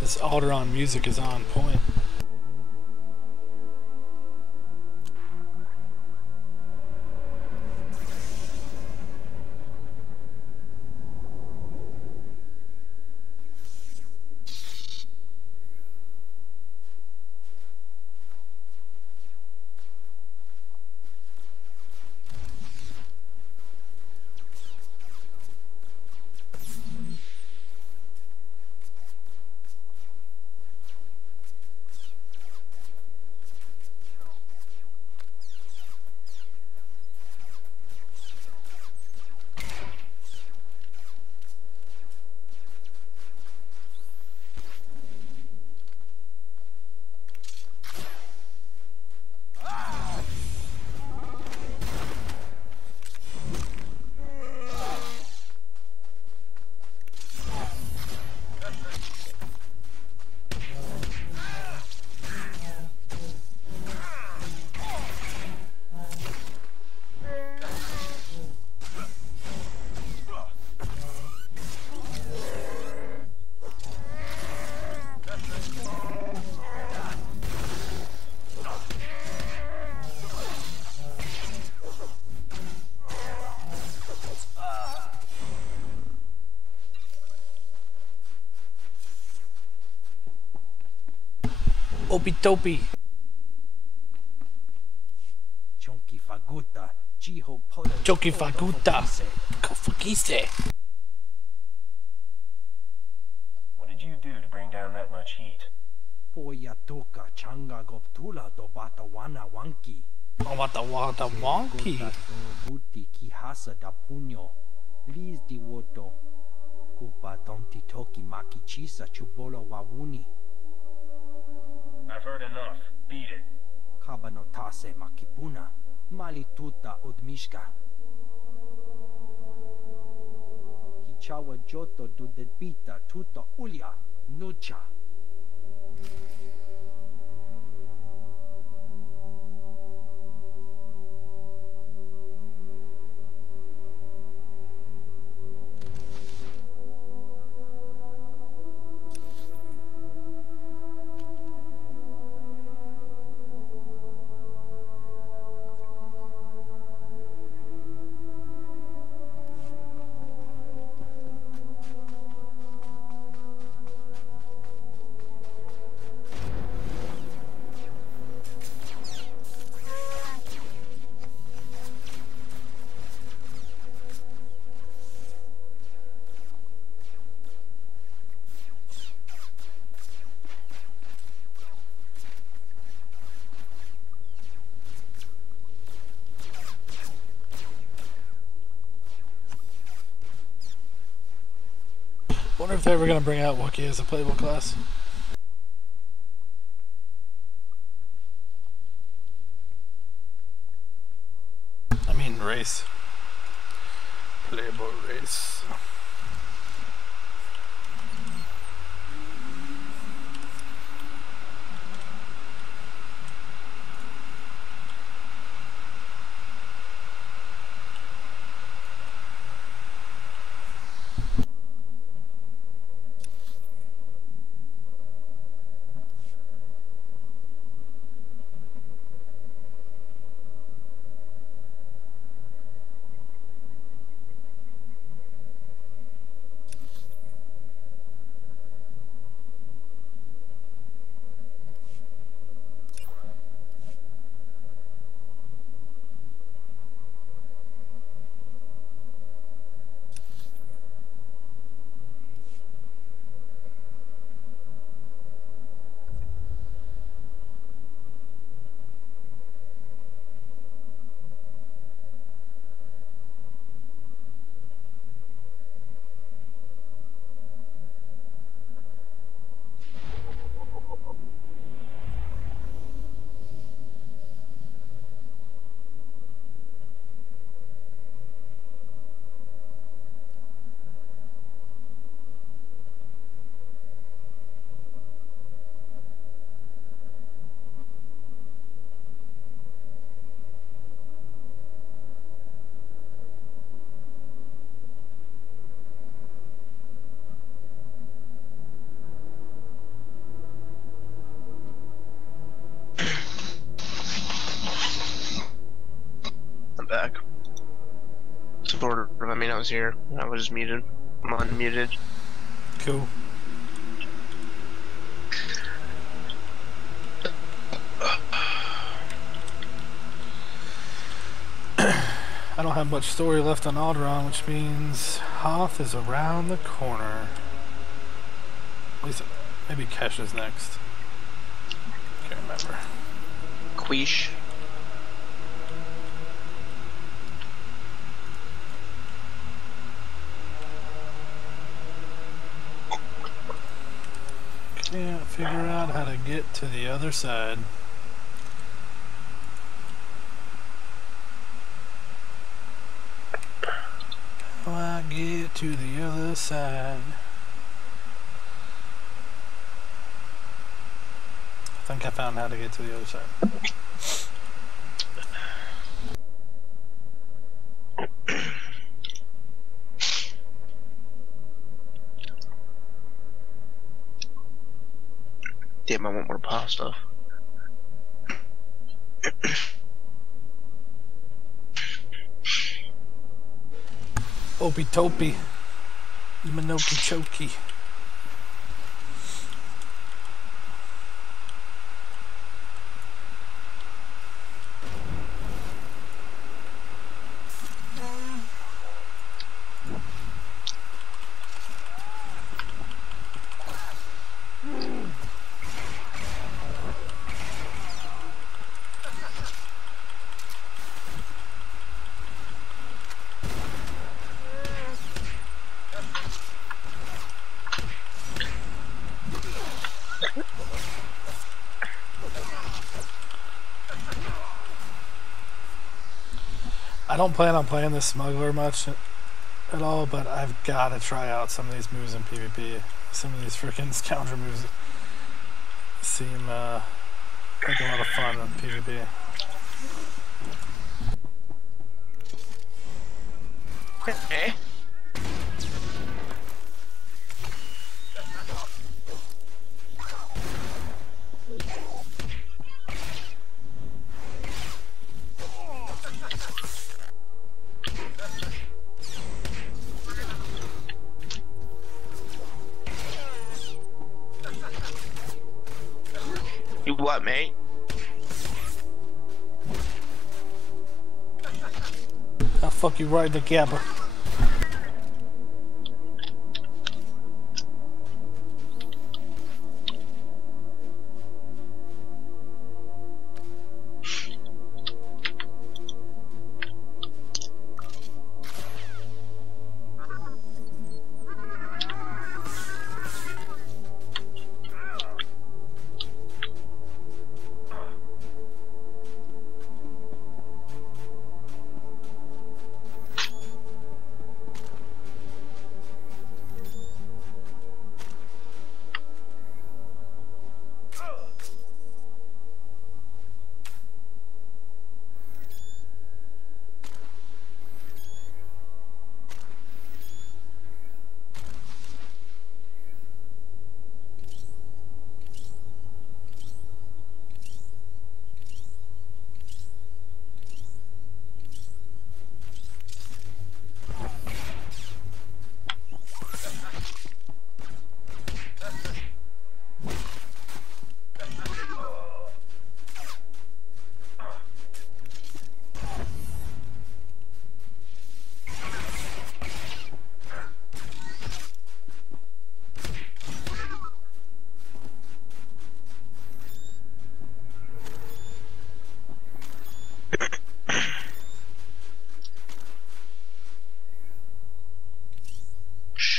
This Alderon music is on point. Opie Dopey. Chonky Faguta. Choki Faguta. Kofukise. What did you do to bring down that much heat? Poyatuka changa goptula do batawana wanki. Wata wonky. Buti kihasa da punyo. Liz di woto. Kupa donti toki makichisa chubolo wawuni. I've heard enough. Beat it. Kabano tase makipuna. Malituta odmishka. Kichawa joto du debita tuta ulia nucha. Wonder if they're ever gonna bring out Wookiee as a playable class. I mean race. Playable race. I'm back. Sort of. I mean, I was here. I was muted. I'm unmuted. Cool. I don't have much story left on Alderaan, which means Hoth is around the corner. At least, maybe Kesha's next. Can't remember. Queesh. Can't figure out how to get to the other side. How I get to the other side? I think I found how to get to the other side. Damn, I want more pasta. Opie Topie. Imanoki Choki. I don't plan on playing this smuggler much at all, but I've got to try out some of these moves in PvP. Some of these freaking Scoundrel moves seem like a lot of fun in PvP. Eh? You what, mate? I'll fuck you right in the gabba.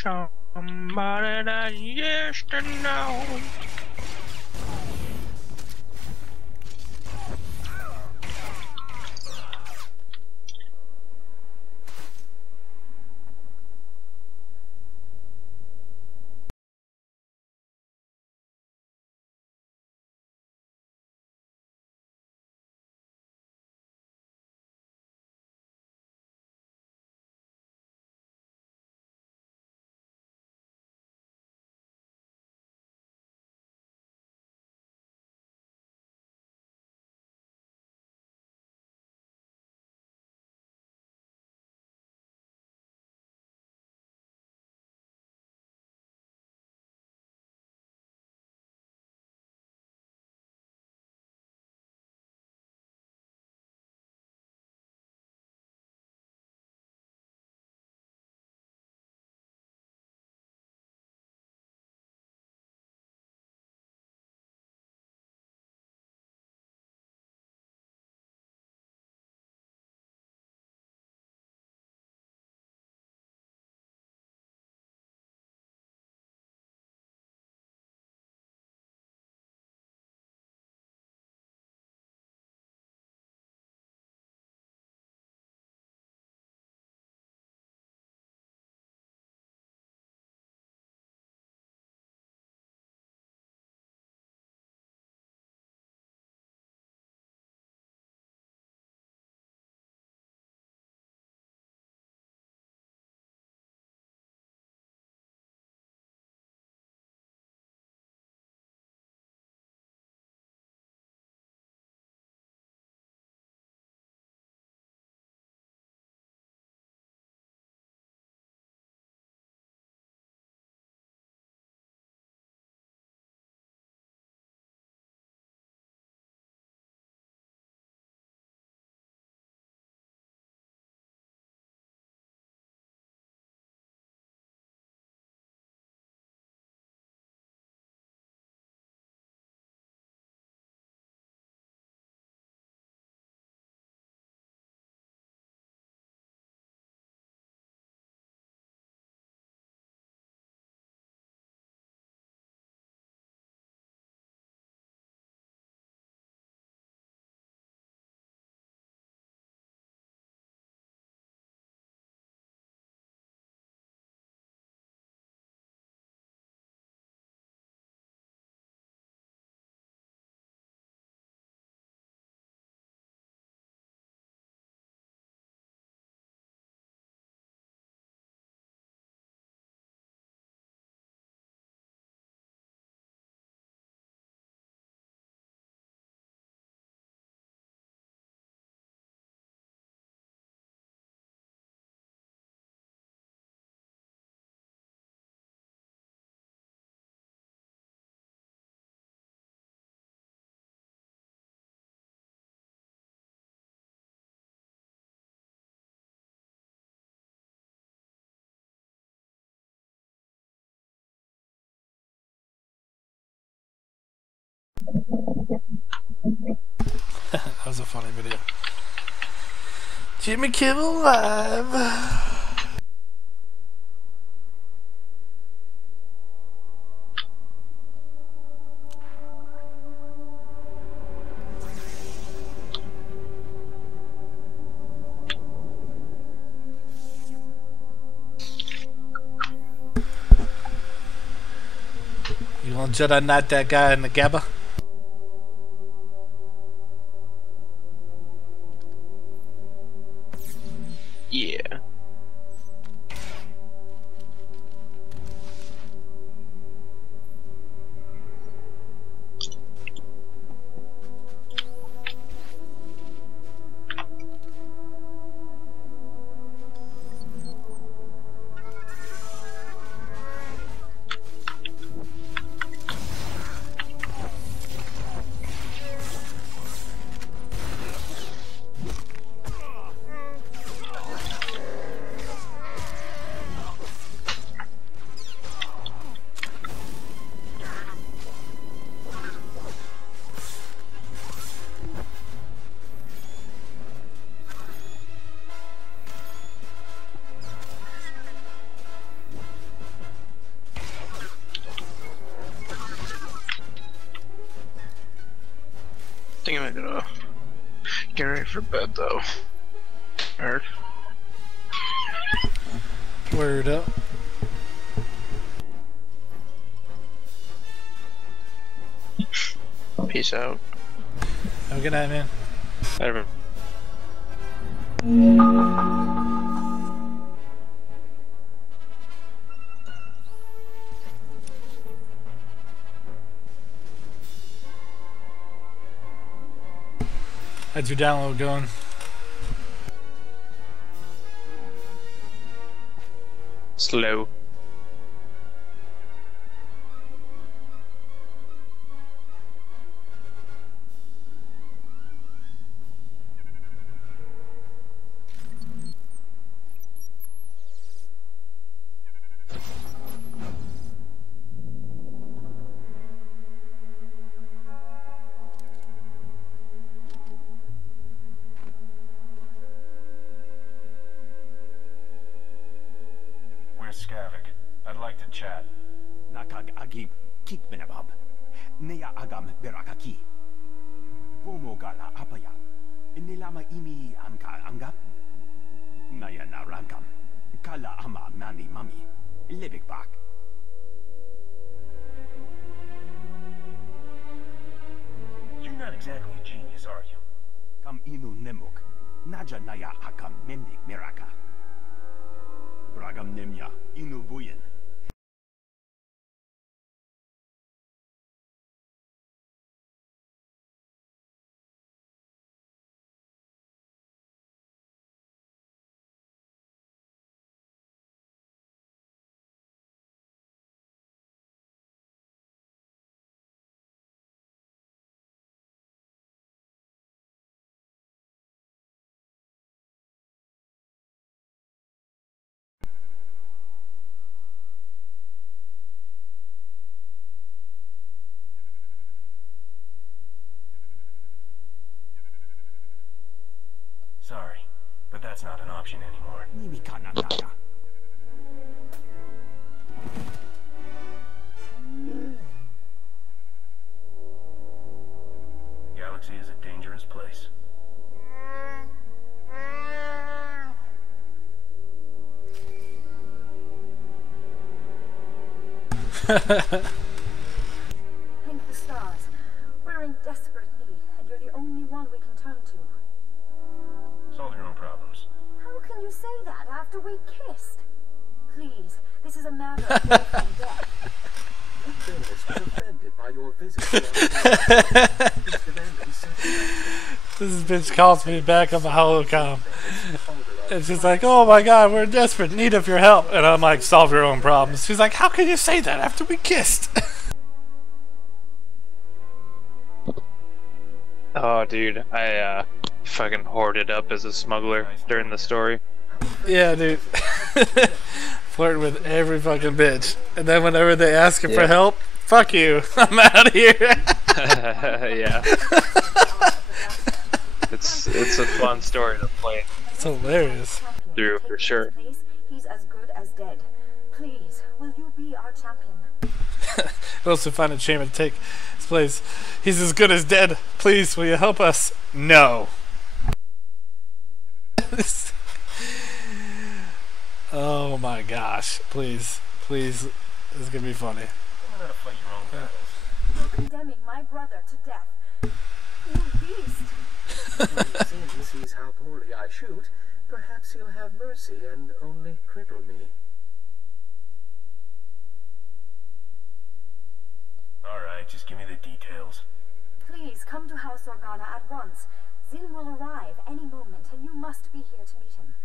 Somebody that used to know. That was a funny video. Jimmy Kimmel Live. You want Jedi Knight that guy in the Gabba? Yeah. think I'm gonna get ready for bed though. Heard. Word up. Peace out. Have a good night, man. Whatever. How's your download going? Slow. Where's Skavik? I'd like to chat. Nakag agib kikbenabab. Neya agam berakaki. Bomo gala apaya. Nilama imi amka angap. Naya narangam. Kala ama nani mami. Lebik bak. You're not exactly a genius, are you? Kam inu nemuk. Naja naya akam memnik meraka. Bragam nemya inu buyen. Sorry, but that's not an option anymore. Nimikana naya. The galaxy is a dangerous place. Thank the stars. We're in desperate need, and you're the only one we can turn to. Solve your own problems. How can you say that after we kissed? Please, this is a matter of life and death. Dennis was offended by your visit to This bitch calls me back on the holocom. And she's like, oh my god, we're in desperate need of your help. And I'm like, solve your own problems. She's like, how can you say that after we kissed? Oh, dude, I fucking hoarded up as a smuggler during the story. Yeah, dude. Flirting with every fucking bitch. And then whenever they ask her for help, fuck you. I'm out of here. Yeah. It's a fun story to play. It's hilarious. Through for sure. He's as good as dead. Please, will you be our champion? We'll also find a chamber to take his place. He's as good as dead. Please, will you help us? No. Oh my gosh. Please. Please. This is gonna be funny. You know how to fight your own battles. You're condemning my brother to death. You beast. When he sees how poorly I shoot, perhaps he'll have mercy and only cripple me. Alright, just give me the details. Please come to House Organa at once. Zin will arrive any moment, and you must be here to meet him.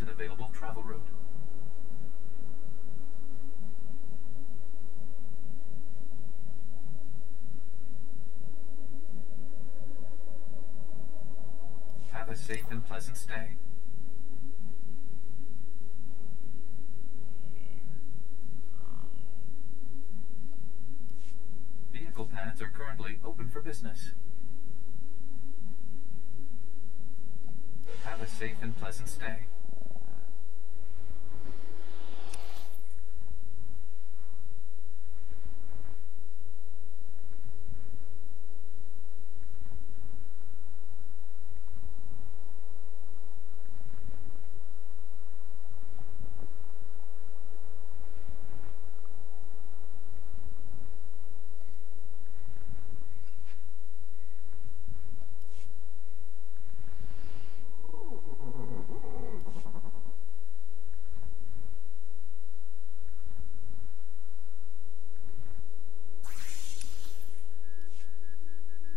select an available travel route. Have a safe and pleasant stay. Vehicle pads are currently open for business. Have a safe and pleasant stay.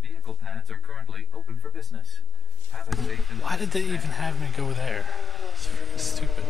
Vehicle pads are currently open for business. Have a safe and Why did they even have me go there? It's freaking stupid.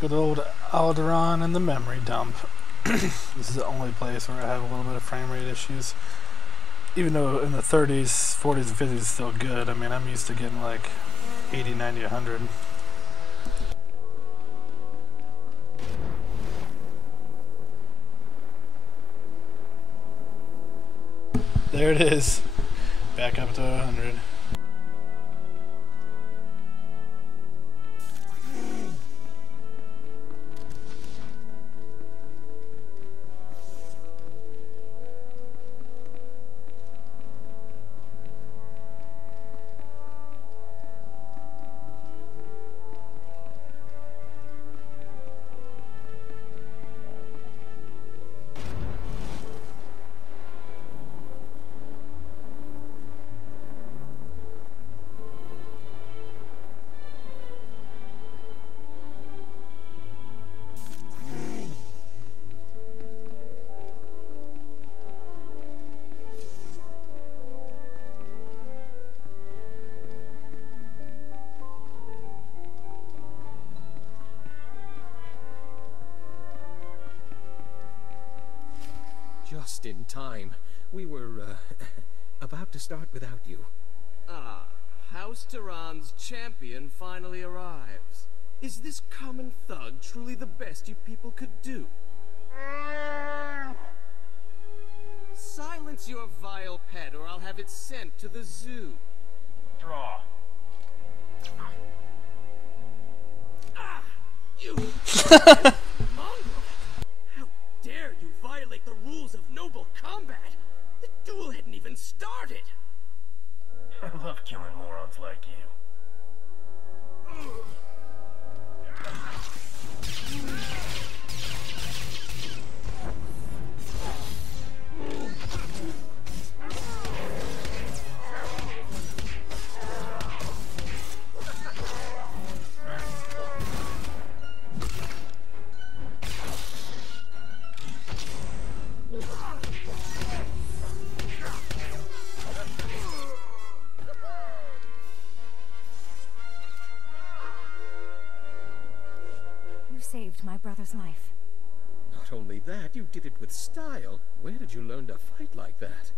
Good old Alderaan and the memory dump. This is the only place where I have a little bit of frame rate issues. Even though in the 30s, 40s, and 50s is still good. I mean, I'm used to getting like 80, 90, 100. There it is. Back up to 100. time. We were, about to start without you. Ah, House Tehran's champion finally arrives. Is this common thug truly the best you people could do? Silence your vile pet, or I'll have it sent to the zoo. Draw. Ah! You mongrel! How dare you violate the rules of noble combat? The duel hadn't even started! I love killing morons like you. You saved my brother's life. Not only that, you did it with style. Where did you learn to fight like that?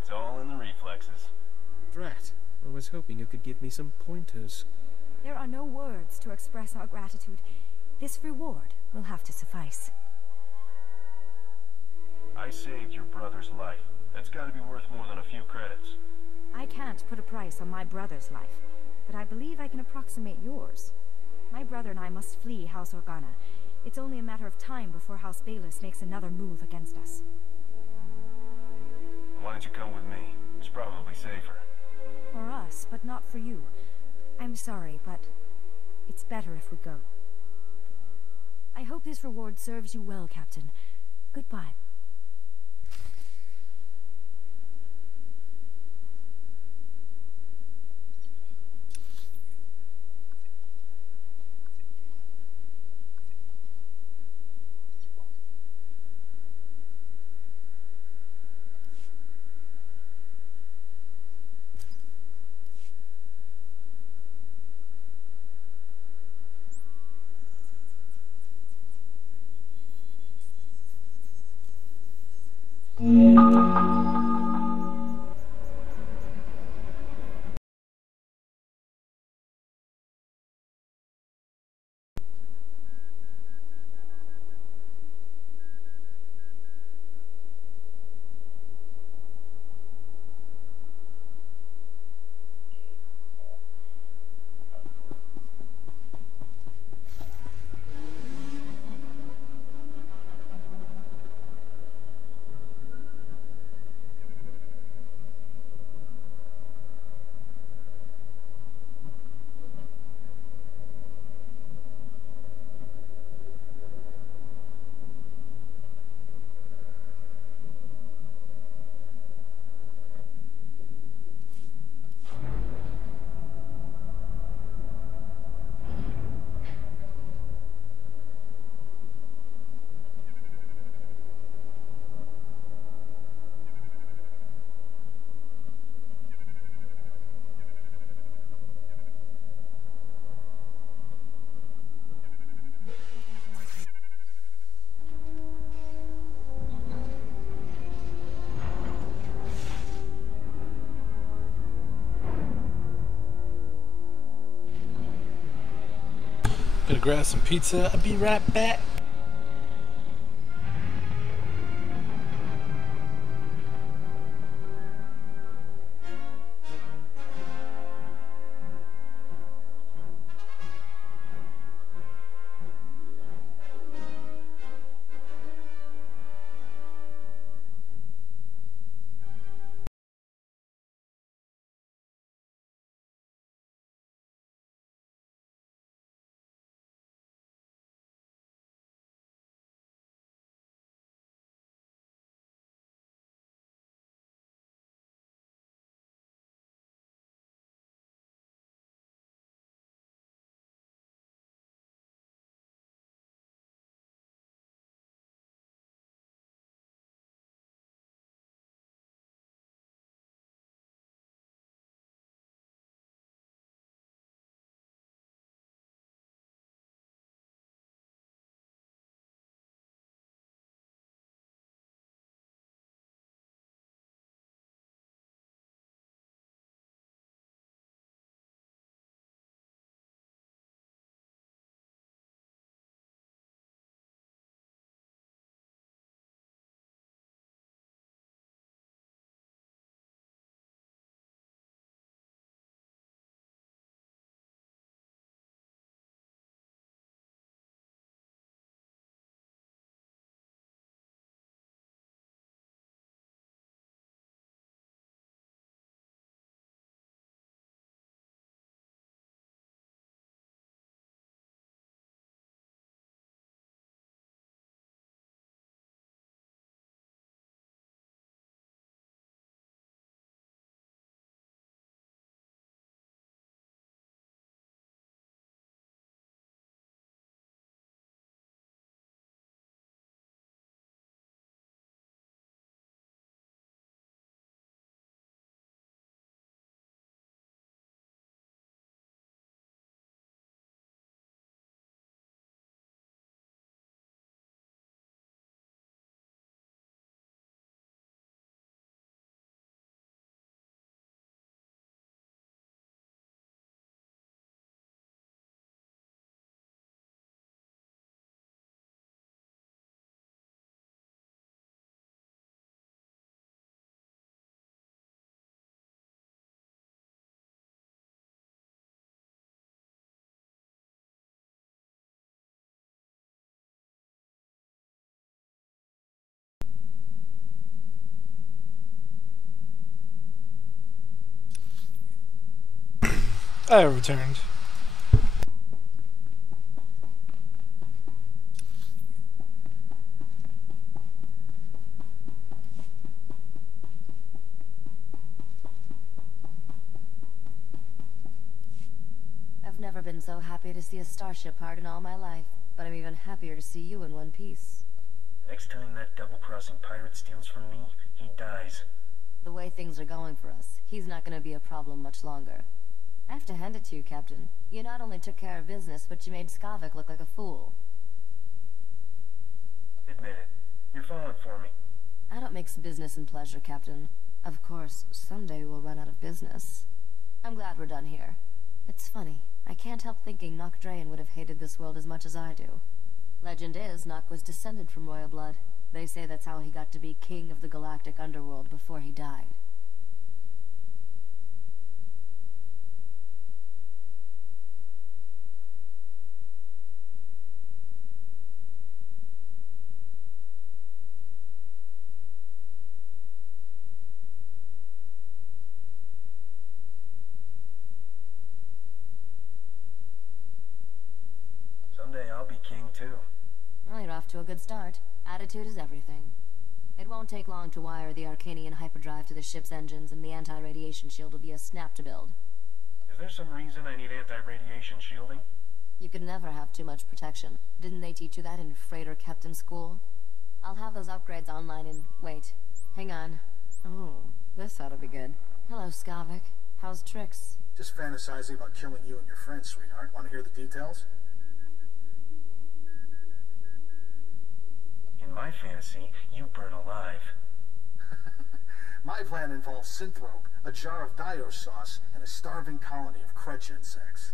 It's all in the reflexes. Drat. I was hoping you could give me some pointers. There are no words to express our gratitude. This reward will have to suffice. I saved your brother's life. That's got to be worth more than a few credits. I can't put a price on my brother's life, but I believe I can approximate yours. My brother and I must flee House Organa. It's only a matter of time before House Bayless makes another move against us. Why don't you come with me? It's probably safer. For us, but not for you. I'm sorry, but it's better if we go. I hope this reward serves you well, Captain. Goodbye. Gonna grab some pizza. I'll be right back. I have returned. I've never been so happy to see a starship part in all my life, but I'm even happier to see you in one piece. Next time that double-crossing pirate steals from me, he dies. The way things are going for us, he's not gonna be a problem much longer. I have to hand it to you, Captain. You not only took care of business, but you made Skavik look like a fool. Admit it. You're falling for me. I don't mix business and pleasure, Captain. Of course, someday we'll run out of business. I'm glad we're done here. It's funny. I can't help thinking Nock Draen would have hated this world as much as I do. Legend is, Nock was descended from royal blood. They say that's how he got to be king of the galactic underworld before he died. Someday I'll be king too. Well, you're off to a good start. Attitude is everything. It won't take long to wire the Arcanian hyperdrive to the ship's engines, and the anti-radiation shield will be a snap to build. Is there some reason I need anti-radiation shielding? You could never have too much protection. Didn't they teach you that in freighter captain school? I'll have those upgrades online in... wait. Hang on. Oh, this ought to be good. Hello, Skavik. How's Trix? Just fantasizing about killing you and your friends, sweetheart. Want to hear the details? In my fantasy, you burn alive. My plan involves synthrope, a jar of dio sauce, and a starving colony of kretch insects.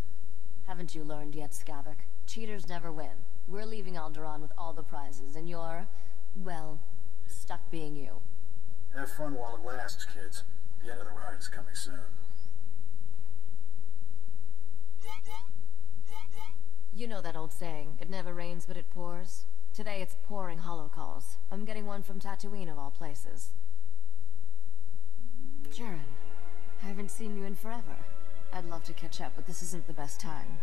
Haven't you learned yet, Skavik? Cheaters never win. We're leaving Alderaan with all the prizes, and you're, well, stuck being you. Have fun while it lasts, kids. The end of the ride is coming soon. You know that old saying, it never rains but it pours? Today it's pouring holocalls. I'm getting one from Tatooine of all places. Jaren, I haven't seen you in forever. I'd love to catch up, but this isn't the best time.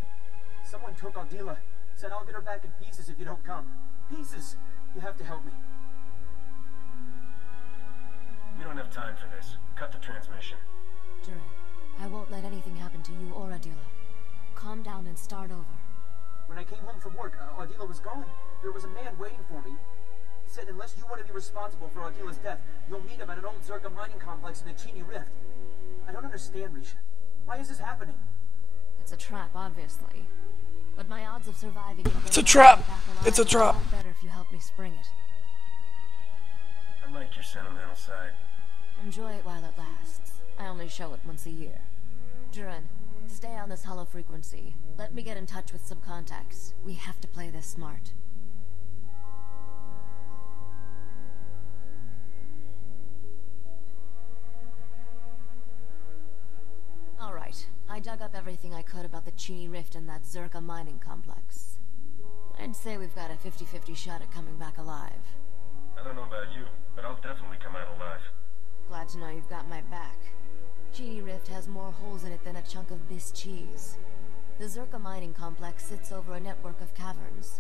Someone took Aldila. Said I'll get her back in pieces if you don't come. Pieces! You have to help me. We don't have time for this. Cut the transmission. Jaren, I won't let anything happen to you or Adila. Calm down and start over. When I came home from work, Aldila was gone. There was a man waiting for me. He said unless you want to be responsible for Ardila's death, you'll meet him at an old Zerka mining complex in the Chini Rift. I don't understand, Risha. Why is this happening? It's a trap, obviously. But my odds of surviving... It's a trap! It's a trap! Better if you help me spring it. I like your sentimental side. Enjoy it while it lasts. I only show it once a year. Jaren, stay on this hollow frequency. Let me get in touch with some contacts. We have to play this smart. Alright, I dug up everything I could about the Chini Rift and that Zerka mining complex. I'd say we've got a 50-50 shot at coming back alive. I don't know about you, but I'll definitely come out alive. Glad to know you've got my back. Chini Rift has more holes in it than a chunk of Biss cheese. The Zerka mining complex sits over a network of caverns.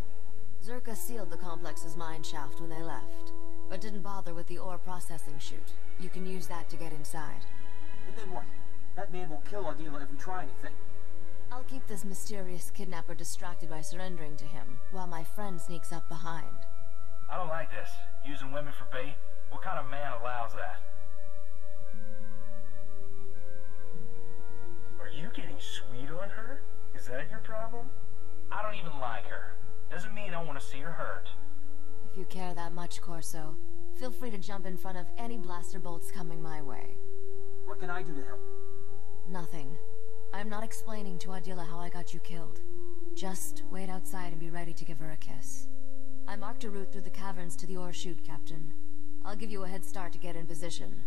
Zerka sealed the complex's mine shaft when they left, but didn't bother with the ore processing chute. You can use that to get inside. And then what? That man will kill Aldila if we try anything. I'll keep this mysterious kidnapper distracted by surrendering to him, while my friend sneaks up behind. I don't like this. Using women for bait? What kind of man allows that? Are you getting sweet on her? Is that your problem? I don't even like her. Doesn't mean I want to see her hurt. If you care that much, Corso, feel free to jump in front of any blaster bolts coming my way. What can I do to help? Nothing. I'm not explaining to Adila how I got you killed. Just wait outside and be ready to give her a kiss. I marked a route through the caverns to the ore chute, Captain. I'll give you a head start to get in position.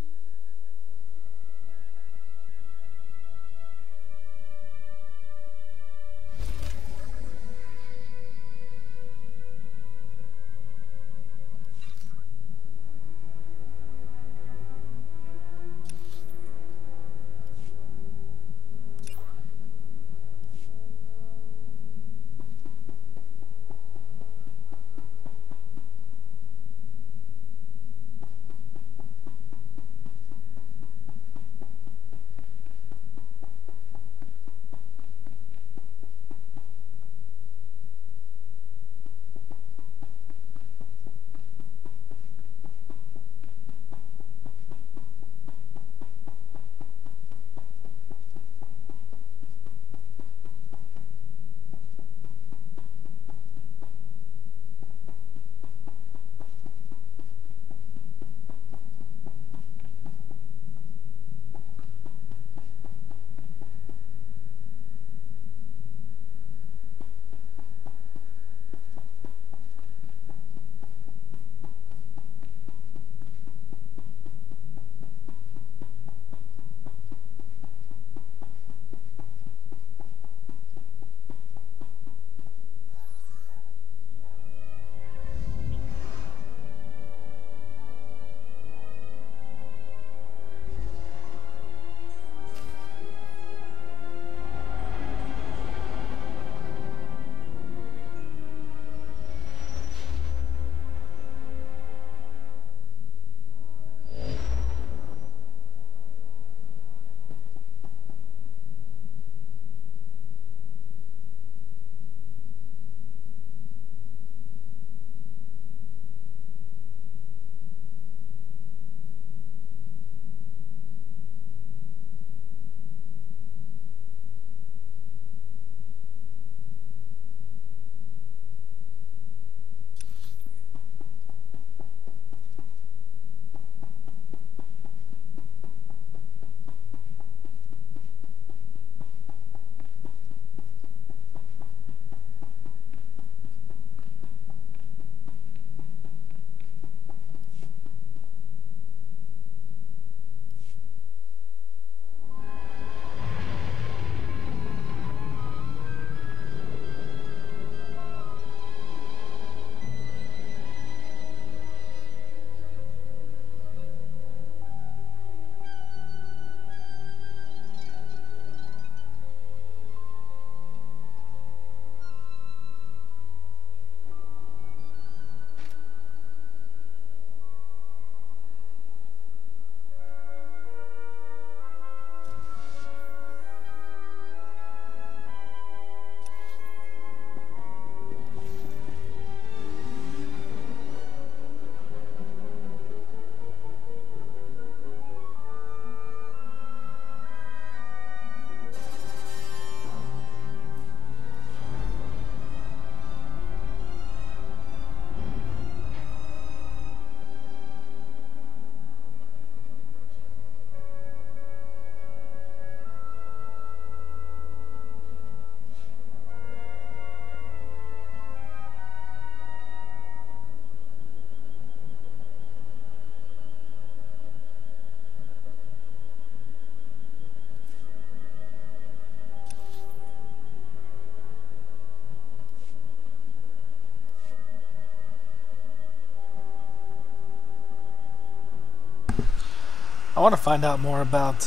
I want to find out more about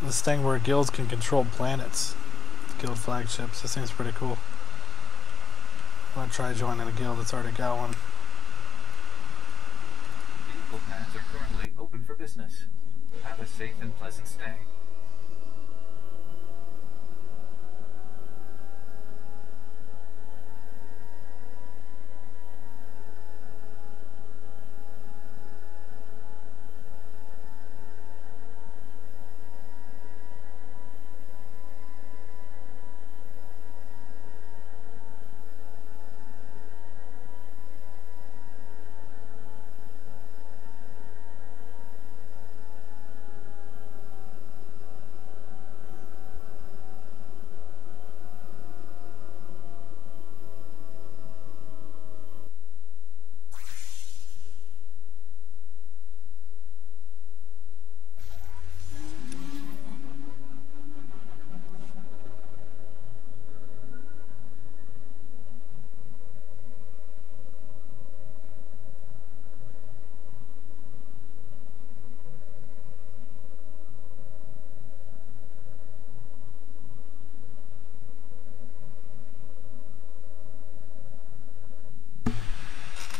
this thing where guilds can control planets. Guild flagships. This seems pretty cool. I want to try joining a guild that's already got one. Vehicle paths are currently open for business. Have a safe and pleasant stay.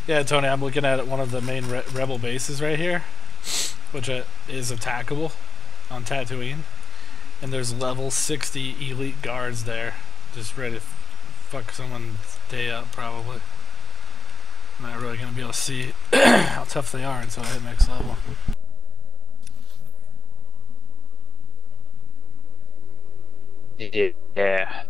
Yeah, Tony, I'm looking at one of the main rebel bases right here, which is attackable on Tatooine. And there's level 60 elite guards there, just ready to fuck someone's day up, probably. I'm not really going to be able to see how tough they are until I hit max level. Yeah.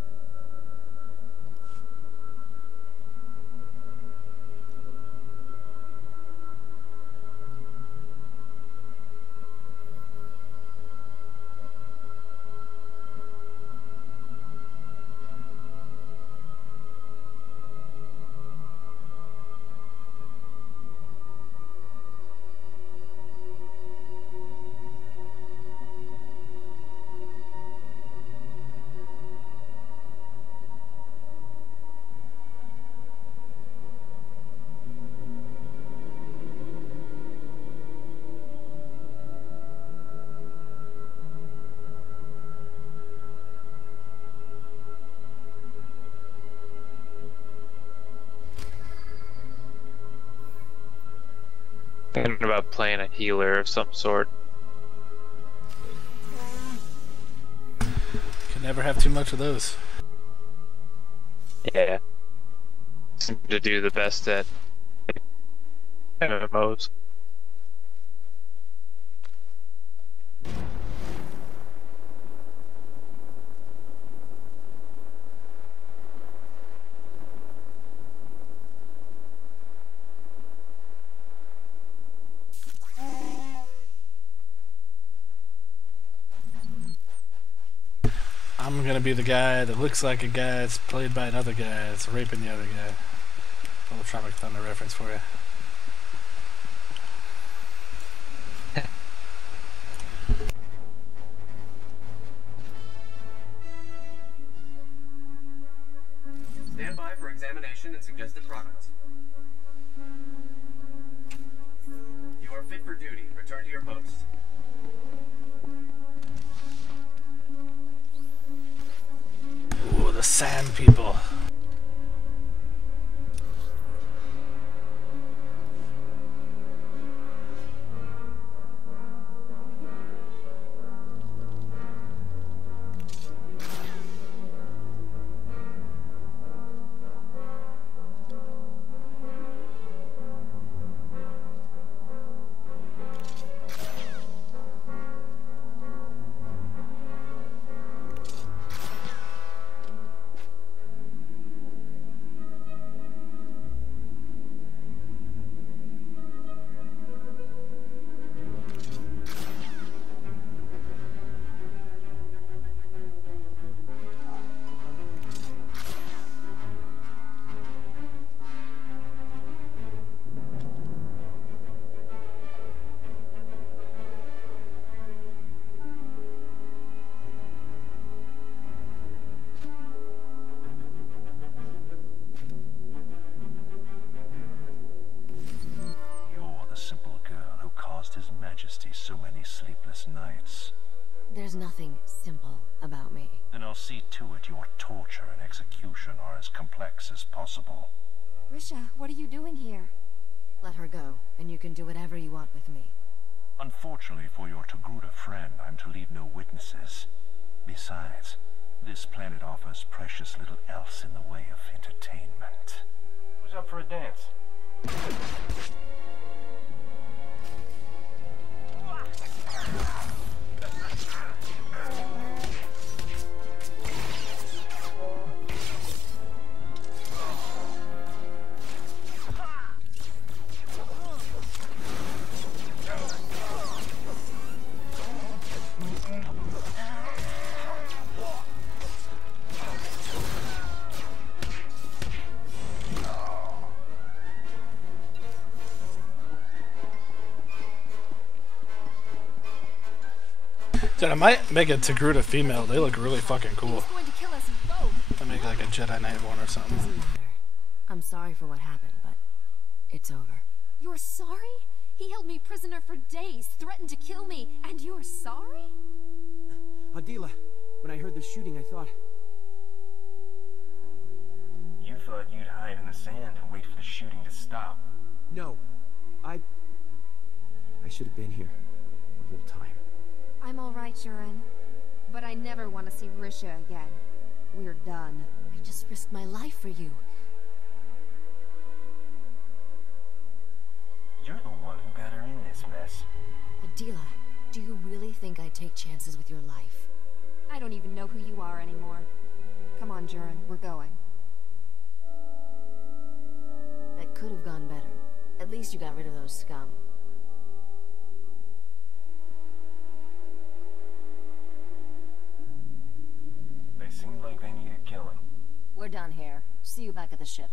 Thinking about playing a healer of some sort. Can never have too much of those. Yeah. Seem to do the best at MMOs. I'm gonna be the guy that looks like a guy that's played by another guy that's raping the other guy. A little Tropic Thunder reference for you. Stand by for examination and suggested products. You are fit for duty. Return to your post. Ooh, the sand people. nights. There's nothing simple about me. Then I'll see to it your torture and execution are as complex as possible. Risha, what are you doing here? Let her go, and you can do whatever you want with me. Unfortunately for your Togruta friend, I'm to leave no witnesses. Besides, this planet offers precious little else in the way of entertainment. Who's up for a dance? Dude, I might make a Togruta female. They look really fucking cool. I make like a Jedi Knight one or something. Doesn't matter. I'm sorry for what happened, but it's over. You're sorry? He held me prisoner for days, threatened to kill me, and you're sorry? Adila, when I heard the shooting, I thought... You thought you'd hide in the sand and wait for the shooting to stop. No. I should have been here the whole time. I'm alright, Jurin. But I never want to see Risha again. We're done. I just risked my life for you. You're the one who got her in this mess. Adila, do you really think I'd take chances with your life? I don't even know who you are anymore. Come on, Jurin, we're going. That could have gone better. At least you got rid of those scum. They seemed like they needed killing. We're done here. See you back at the ship.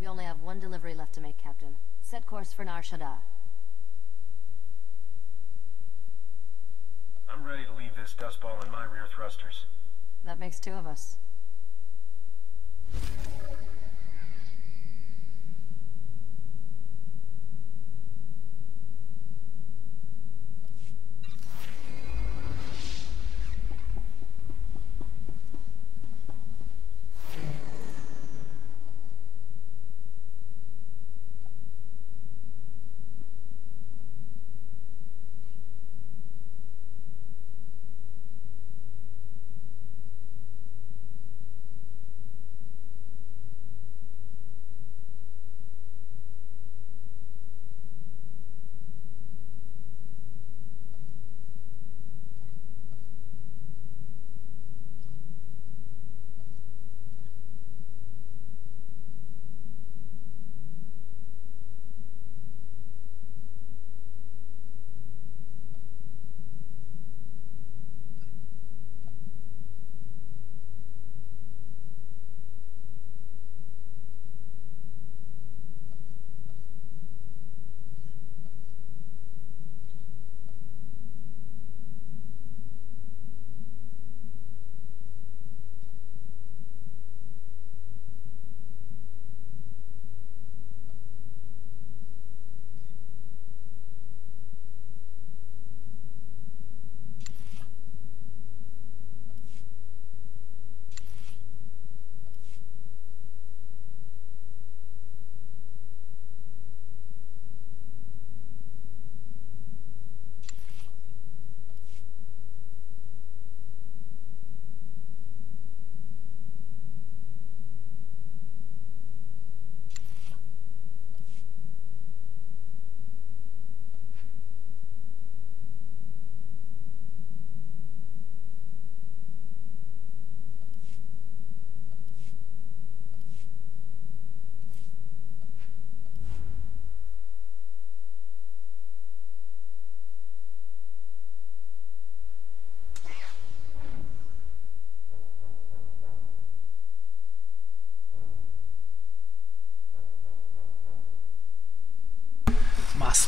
We only have one delivery left to make, Captain. Set course for Nar Shaddaa. I'm ready to leave this dustball in my rear thrusters. That makes two of us.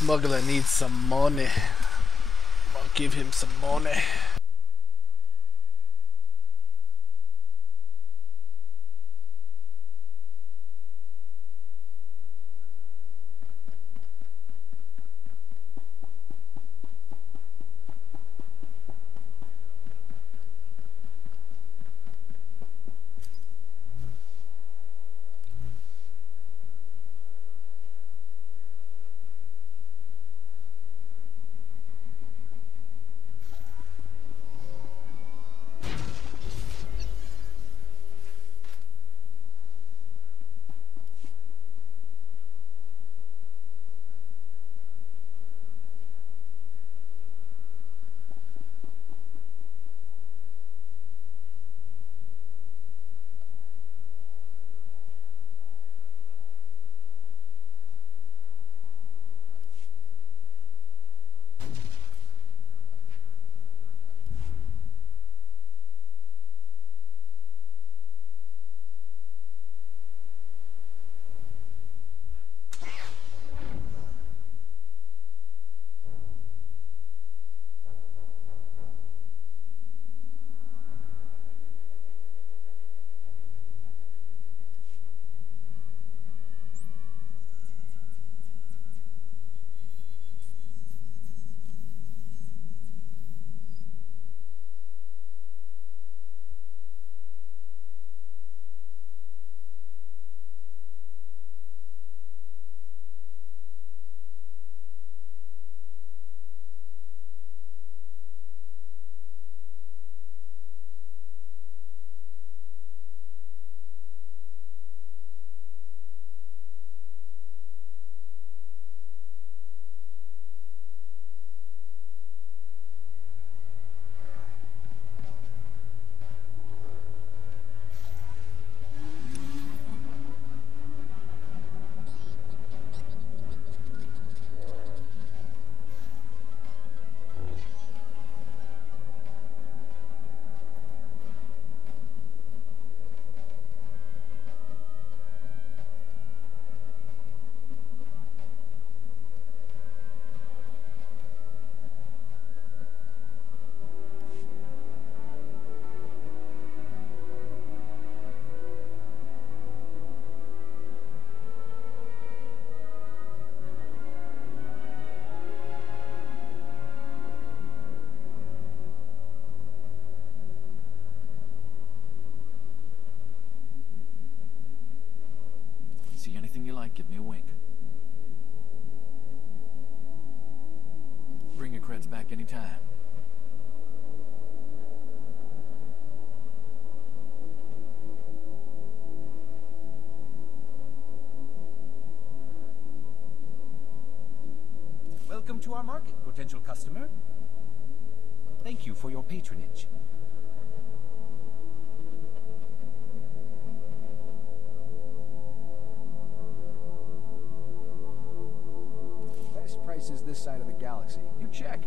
smuggler needs some money. I'll give him some money. See anything you like, give me a wink. Bring your creds back anytime. Welcome to our market, potential customer. Thank you for your patronage. Best prices this side of the galaxy. You check.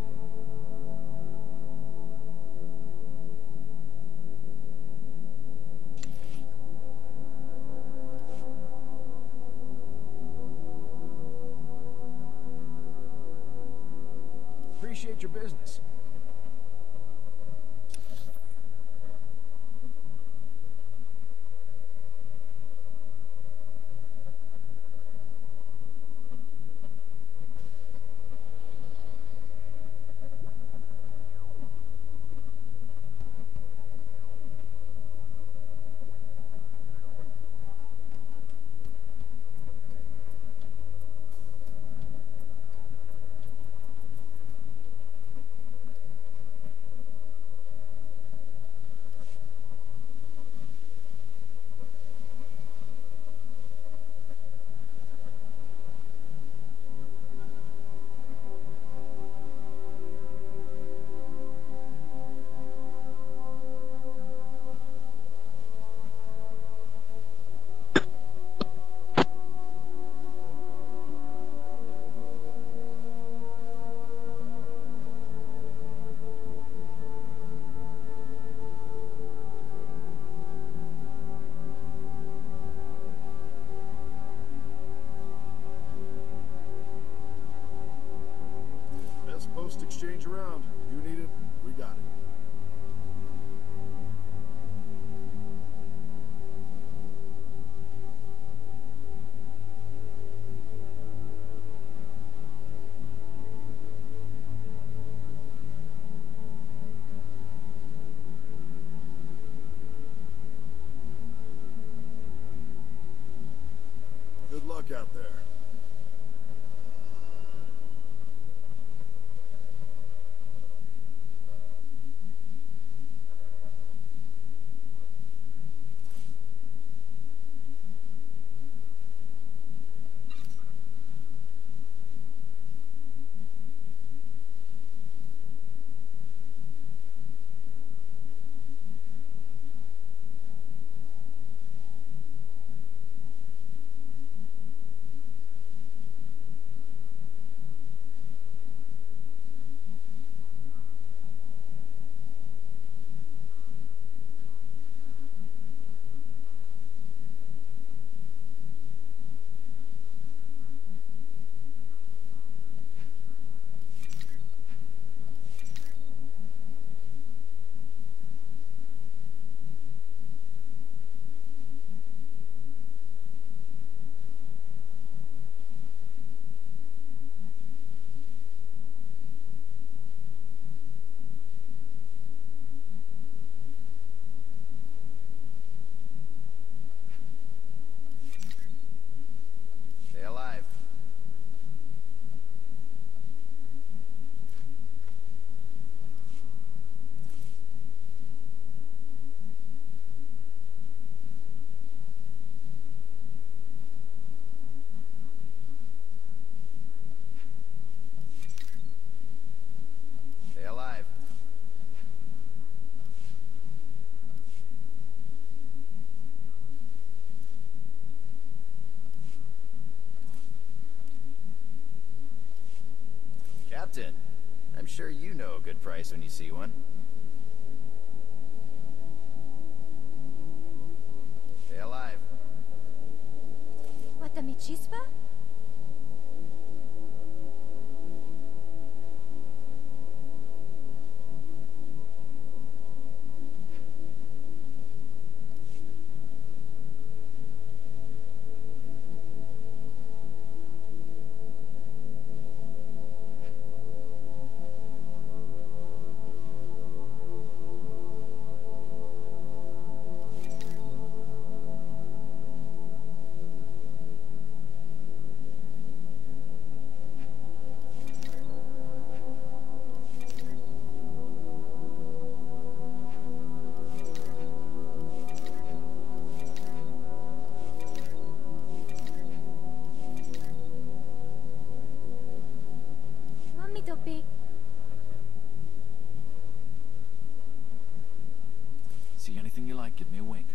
Appreciate your business. Post exchange around. You need it, we got it. Good luck out there. Stay alive. Stay alive. Captain, I'm sure you know a good price when you see one. Stay alive. What, the Michispa? Mami Topi. See anything you like, give me a wink.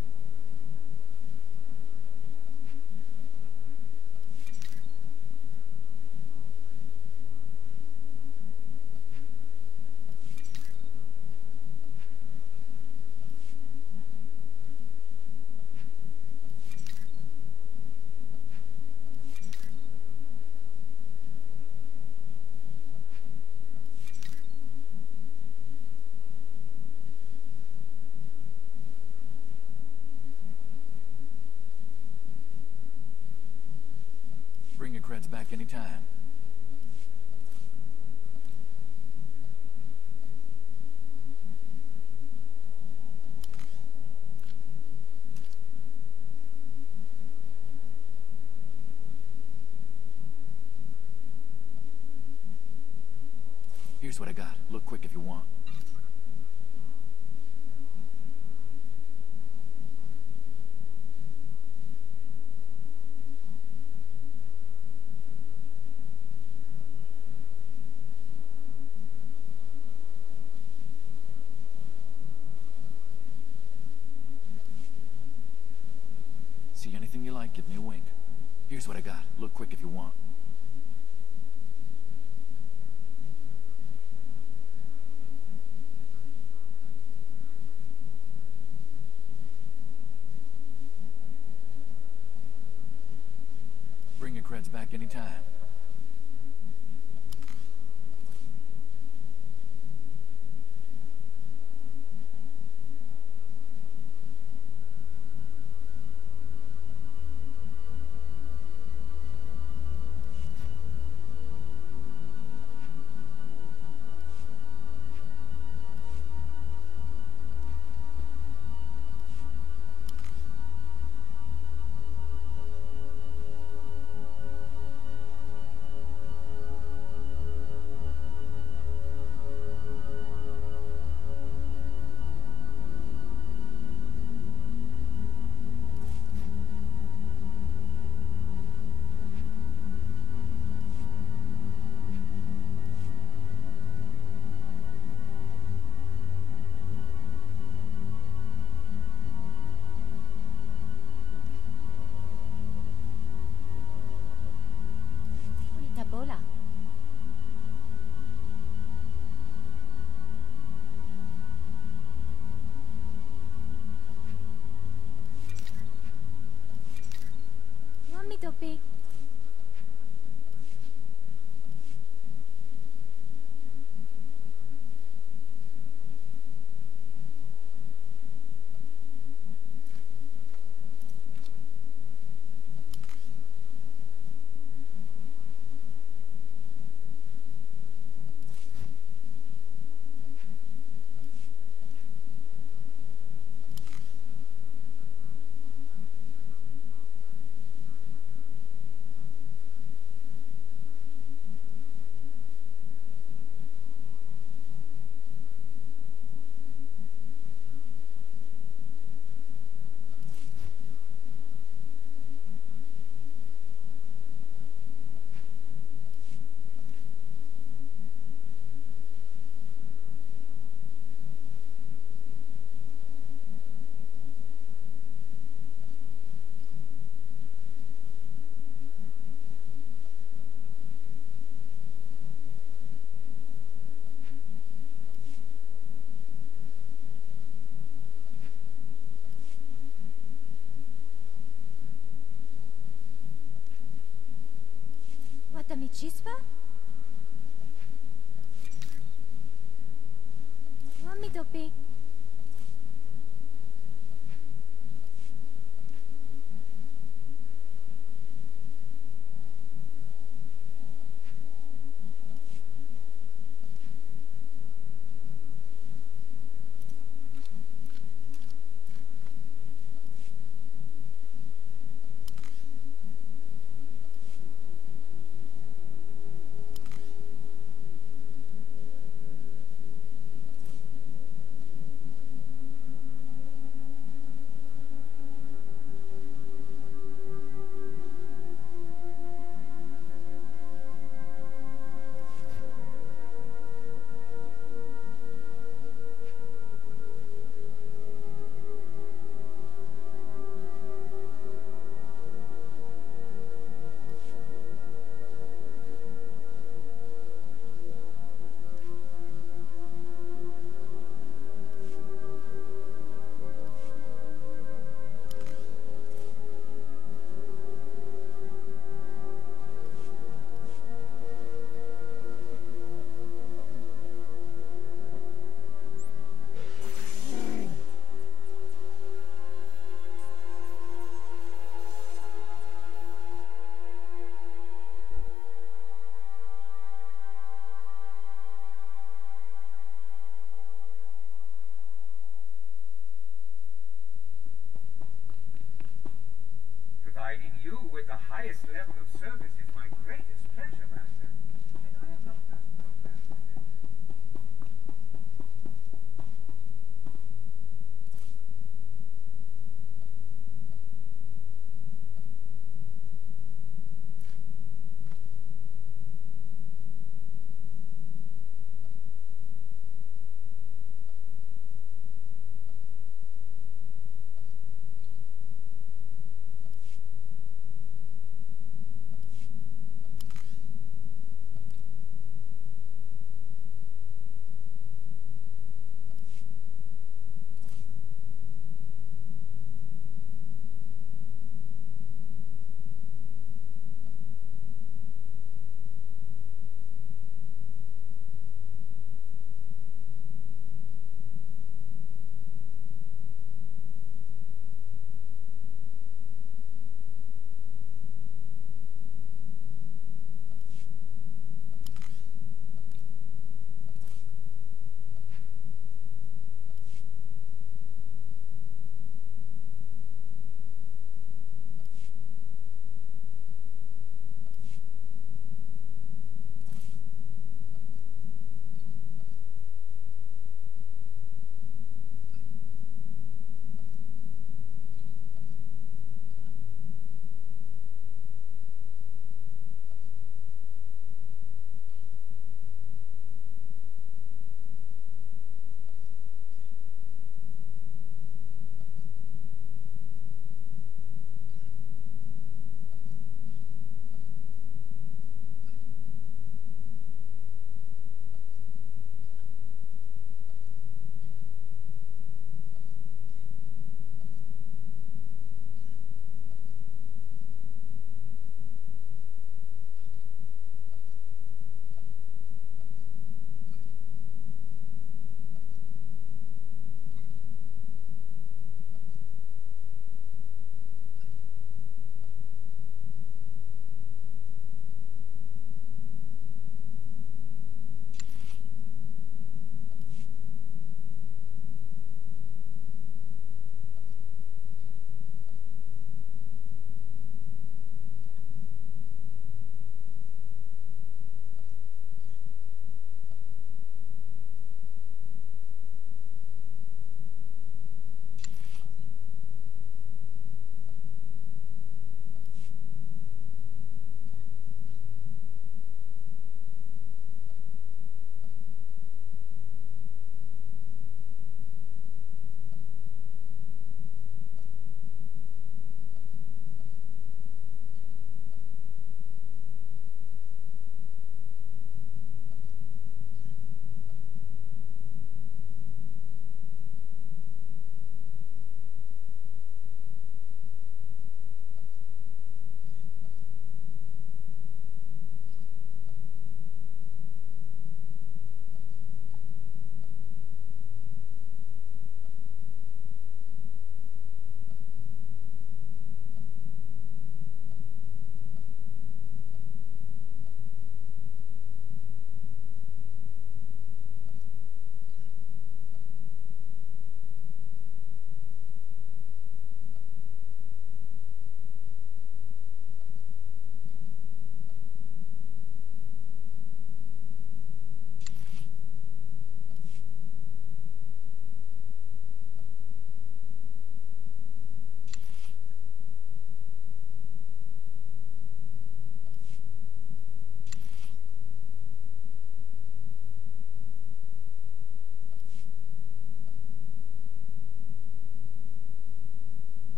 Bring your creds back anytime. Here's what I got. Look quick if you want. See anything you like, give me a wink. Here's what I got. Look quick if you want. Bring your creds back anytime. chispa? Mami topi. Providing you with the highest level of service is my greatest pleasure, Master. And I have not just programmed for this.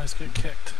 Guys get kicked.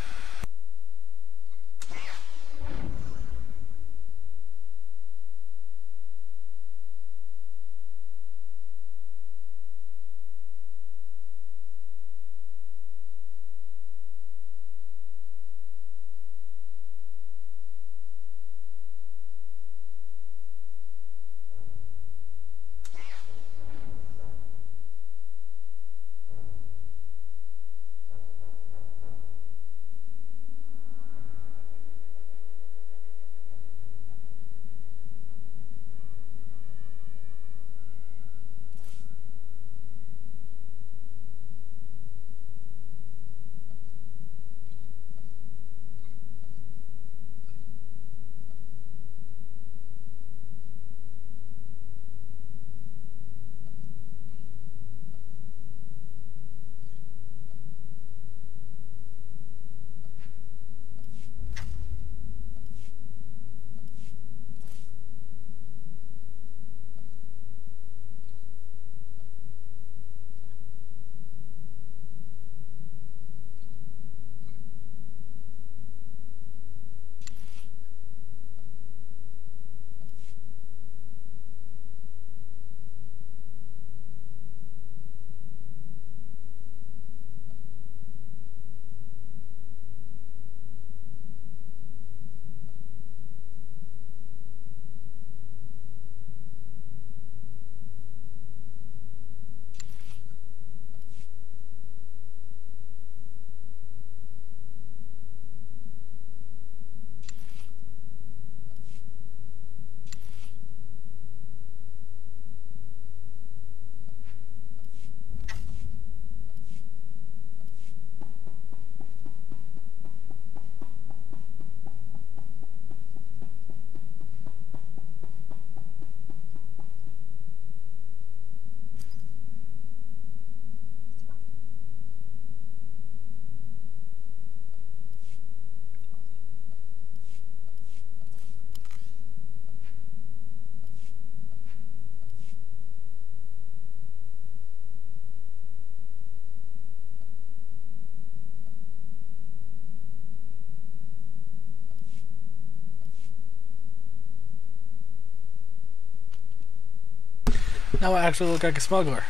Now I actually look like a smuggler.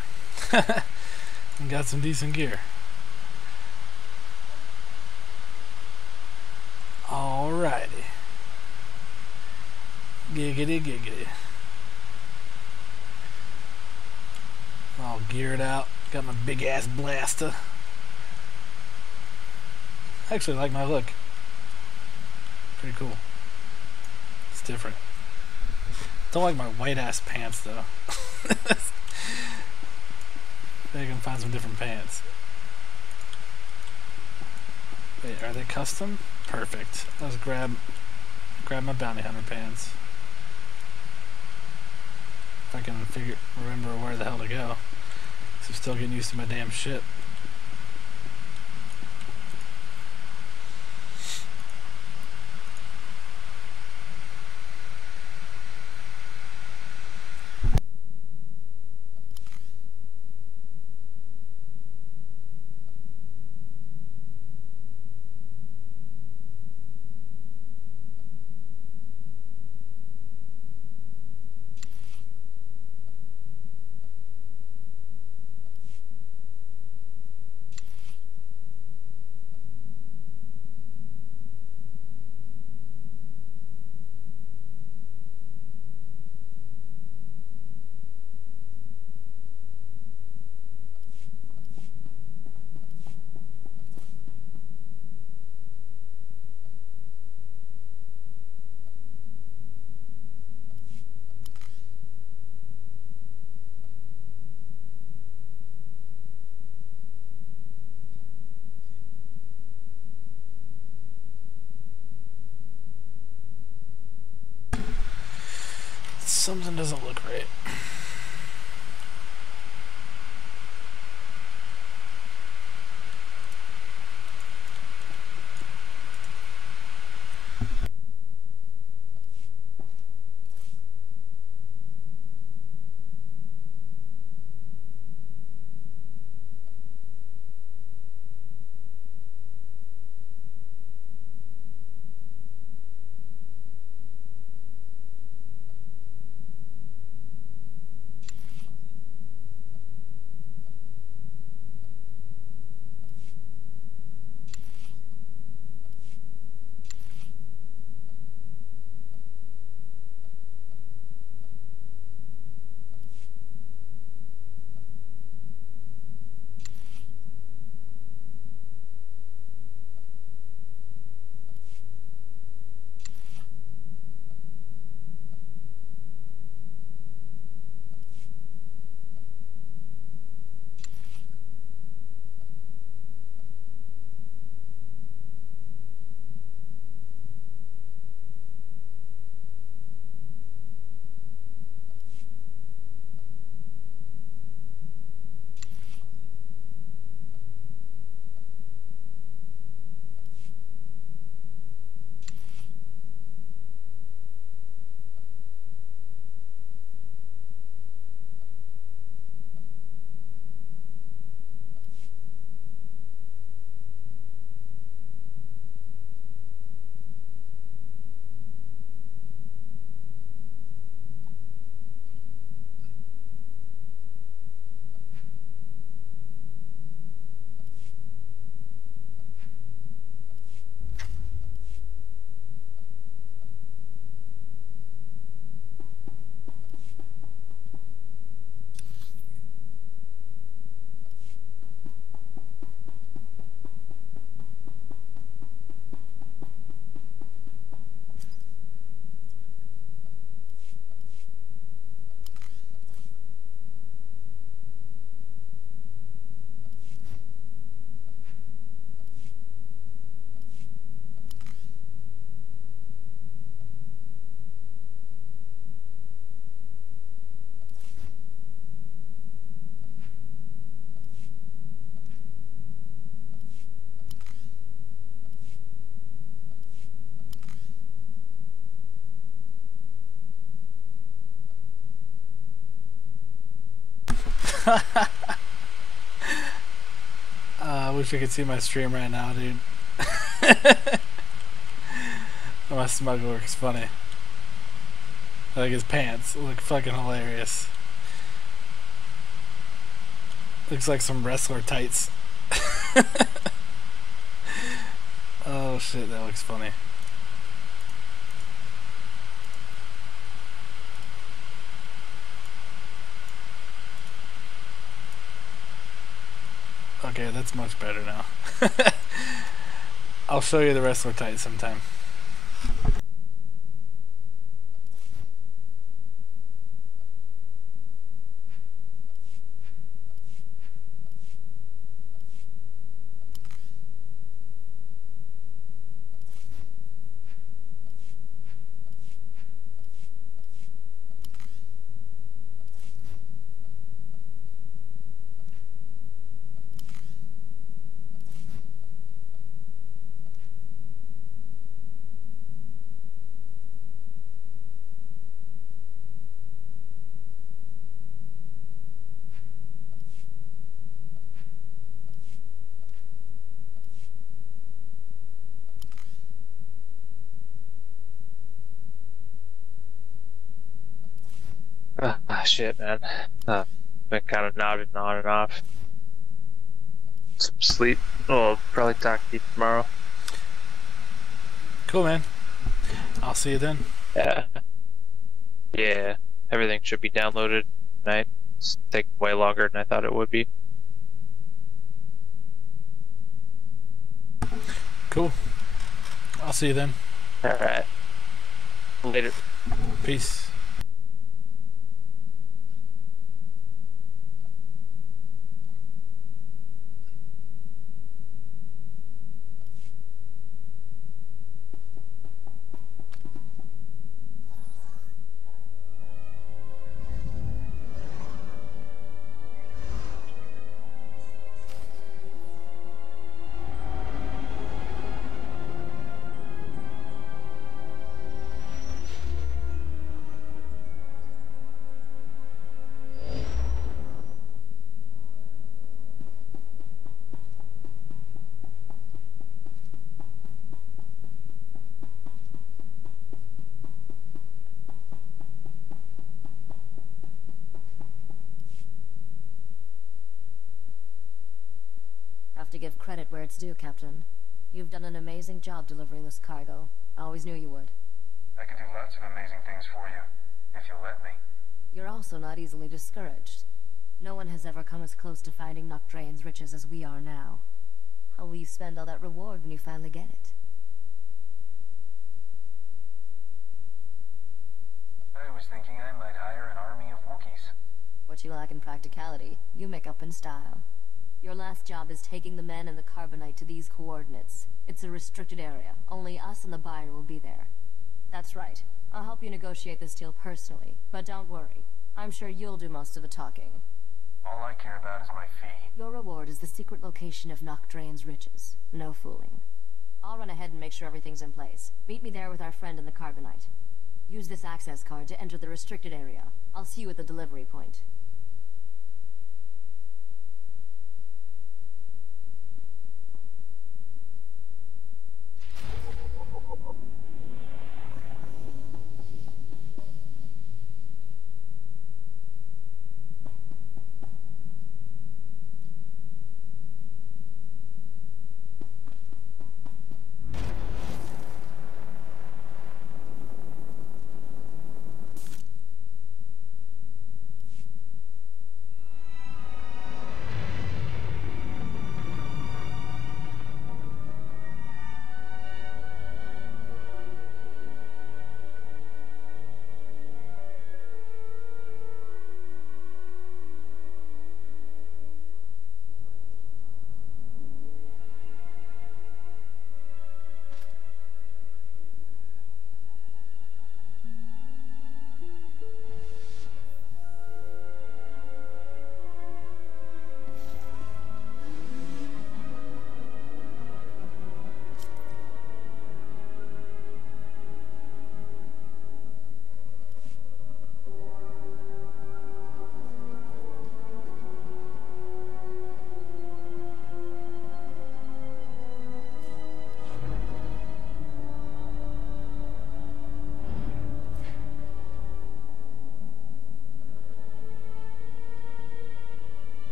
And got some decent gear. Alrighty. Giggity giggity. All geared out. Got my big ass blaster. I actually like my look. Pretty cool. It's different. Don't like my white ass pants though. Maybe I can find some different pants. Wait, are they custom? Perfect. Let's grab my bounty hunter pants. If I can remember where the hell to go. 'Cause I'm still getting used to my damn shit. Something doesn't look right. I wish you could see my stream right now, dude. My smug work's funny. Like his pants look fucking hilarious. Looks like some wrestler tights. Oh shit, that looks funny. Okay, that's much better now. I'll show you the wrestler tights sometime. Shit, man. Been kind of nodding on and off. Some sleep. We'll probably talk to you tomorrow. Cool, man. I'll see you then. Yeah. Yeah. Everything should be downloaded tonight. It's taking way longer than I thought it would be. Cool. I'll see you then. Alright. Later. Peace. Have to give credit where it's due, Captain. You've done an amazing job delivering this cargo. I always knew you would. I can do lots of amazing things for you, if you'll let me. You're also not easily discouraged. No one has ever come as close to finding Nocdrane's riches as we are now. How will you spend all that reward when you finally get it? I was thinking I might hire an army of Wookiees. What you lack in practicality, you make up in style. Your last job is taking the men and the carbonite to these coordinates. It's a restricted area. Only us and the buyer will be there. That's right. I'll help you negotiate this deal personally, but don't worry. I'm sure you'll do most of the talking. All I care about is my fee. Your reward is the secret location of Nocdrane's riches. No fooling. I'll run ahead and make sure everything's in place. Meet me there with our friend in the carbonite. Use this access card to enter the restricted area. I'll see you at the delivery point.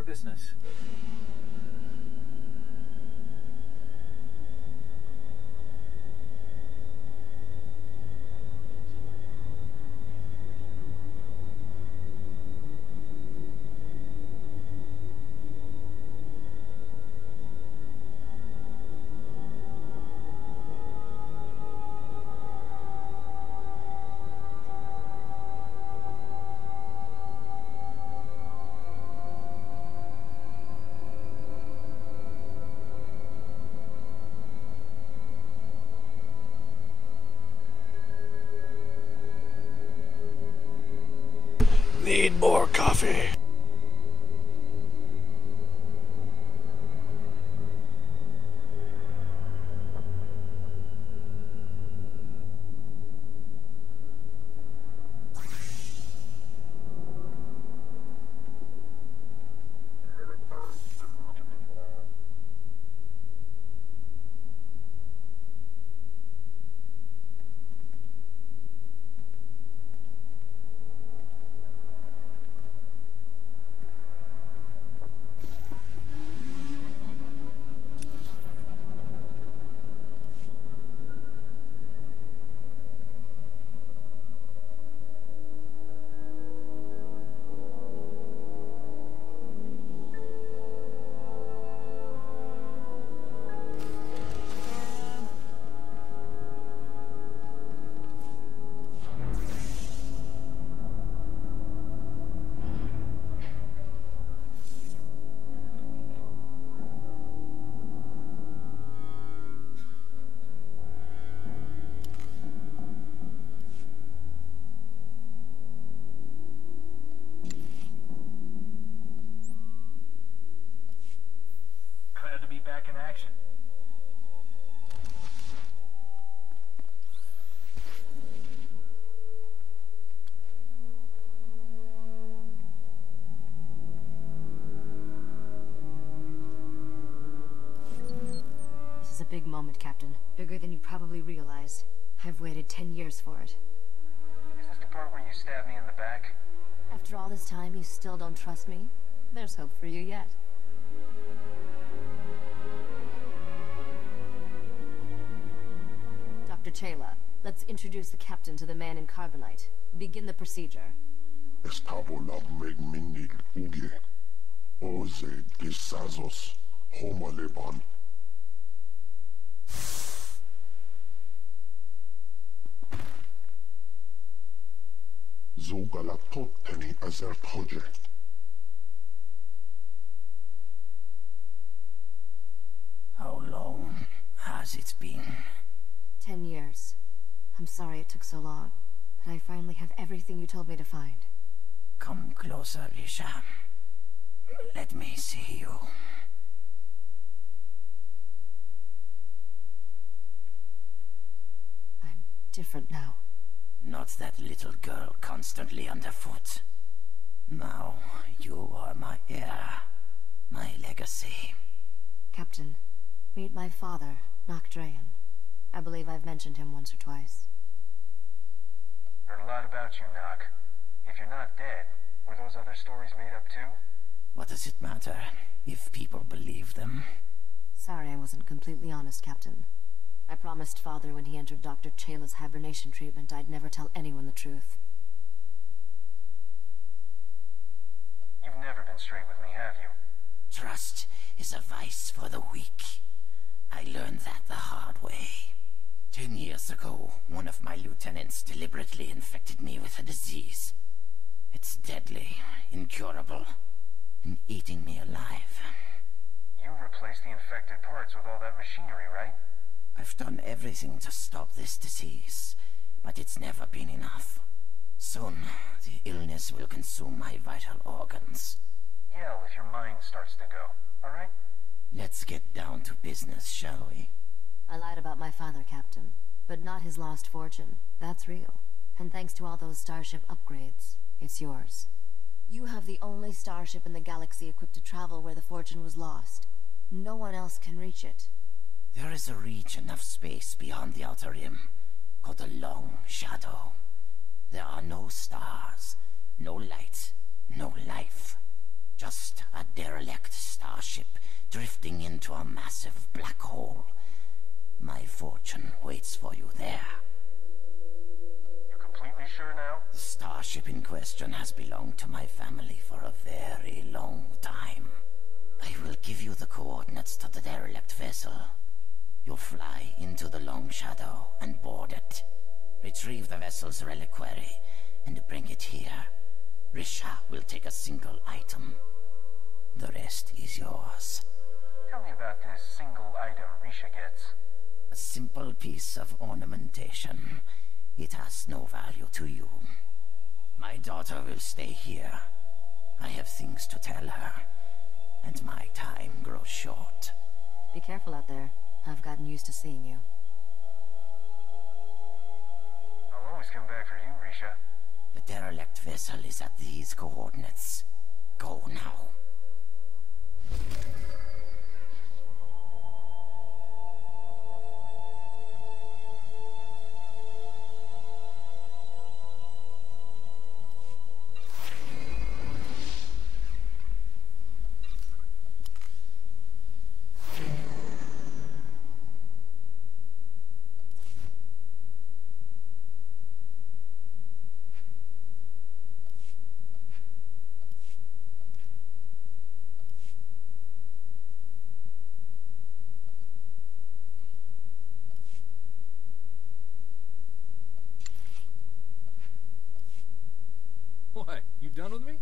for business. Need more coffee. Glad to be back in action. This is a big moment, Captain. Bigger than you probably realize. I've waited 10 years for it. Is this the part where you stab me in the back? After all this time, you still don't trust me? There's hope for you yet. Dr. Chayla, let's introduce the captain to the man in carbonite. Begin the procedure. Estabola megminil uge. Oze disazos. Homaleban. Zogala toteni azertoje. How long has it been? 10 years. I'm sorry it took so long, but I finally have everything you told me to find. Come closer, Risha. Let me see you. I'm different now. Not that little girl constantly underfoot. Now you are my heir, my legacy. Captain, meet my father, Nocdrayan. I believe I've mentioned him once or twice. Heard a lot about you, Nock. If you're not dead, were those other stories made up too? What does it matter if people believe them? Sorry I wasn't completely honest, Captain. I promised Father when he entered Dr. Chayla's hibernation treatment I'd never tell anyone the truth. You've never been straight with me, have you? Trust is a vice for the weak. I learned that the hard way. 10 years ago, one of my lieutenants deliberately infected me with a disease. It's deadly, incurable, and eating me alive. You replaced the infected parts with all that machinery, right? I've done everything to stop this disease, but it's never been enough. Soon, the illness will consume my vital organs. Yell if your mind starts to go, alright? Let's get down to business, shall we? I lied about my father, Captain, but not his lost fortune. That's real. And thanks to all those starship upgrades, it's yours. You have the only starship in the galaxy equipped to travel where the fortune was lost. No one else can reach it. There is a region of space beyond the Outer Rim, called the Long Shadow. There are no stars, no light, no life. Just a derelict starship drifting into a massive black hole. My fortune waits for you there. You're completely sure now? The starship in question has belonged to my family for a very long time. I will give you the coordinates to the derelict vessel. You'll fly into the Long Shadow and board it. Retrieve the vessel's reliquary and bring it here. Risha will take a single item. The rest is yours. Tell me about this single item Risha gets. A simple piece of ornamentation. It has no value to you. My daughter will stay here. I have things to tell her, and my time grows short. Be careful out there. I've gotten used to seeing you. I'll always come back for you, Risha. The derelict vessel is at these coordinates. Go now. What? You done with me?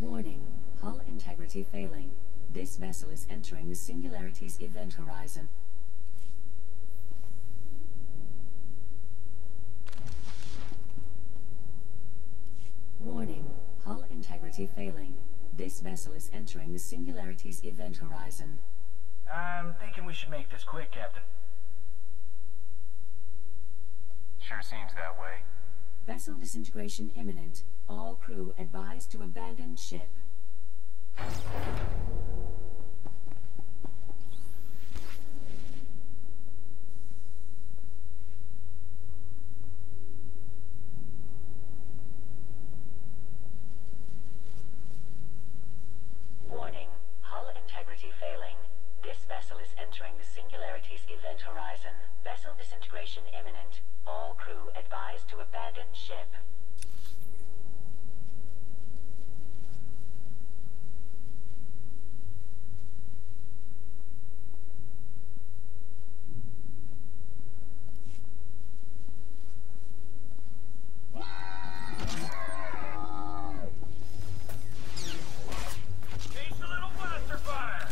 Warning. Hull integrity failing. This vessel is entering the Singularity's event horizon. Warning. Hull integrity failing. This vessel is entering the Singularity's event horizon. I'm thinking we should make this quick, Captain. Sure seems that way. Vessel disintegration imminent. All crew advised to abandon ship. Warning. Hull integrity failing. This vessel is entering the Singularity's event horizon. Vessel disintegration imminent. All crew advised to abandon ship. Taste a little blaster fire!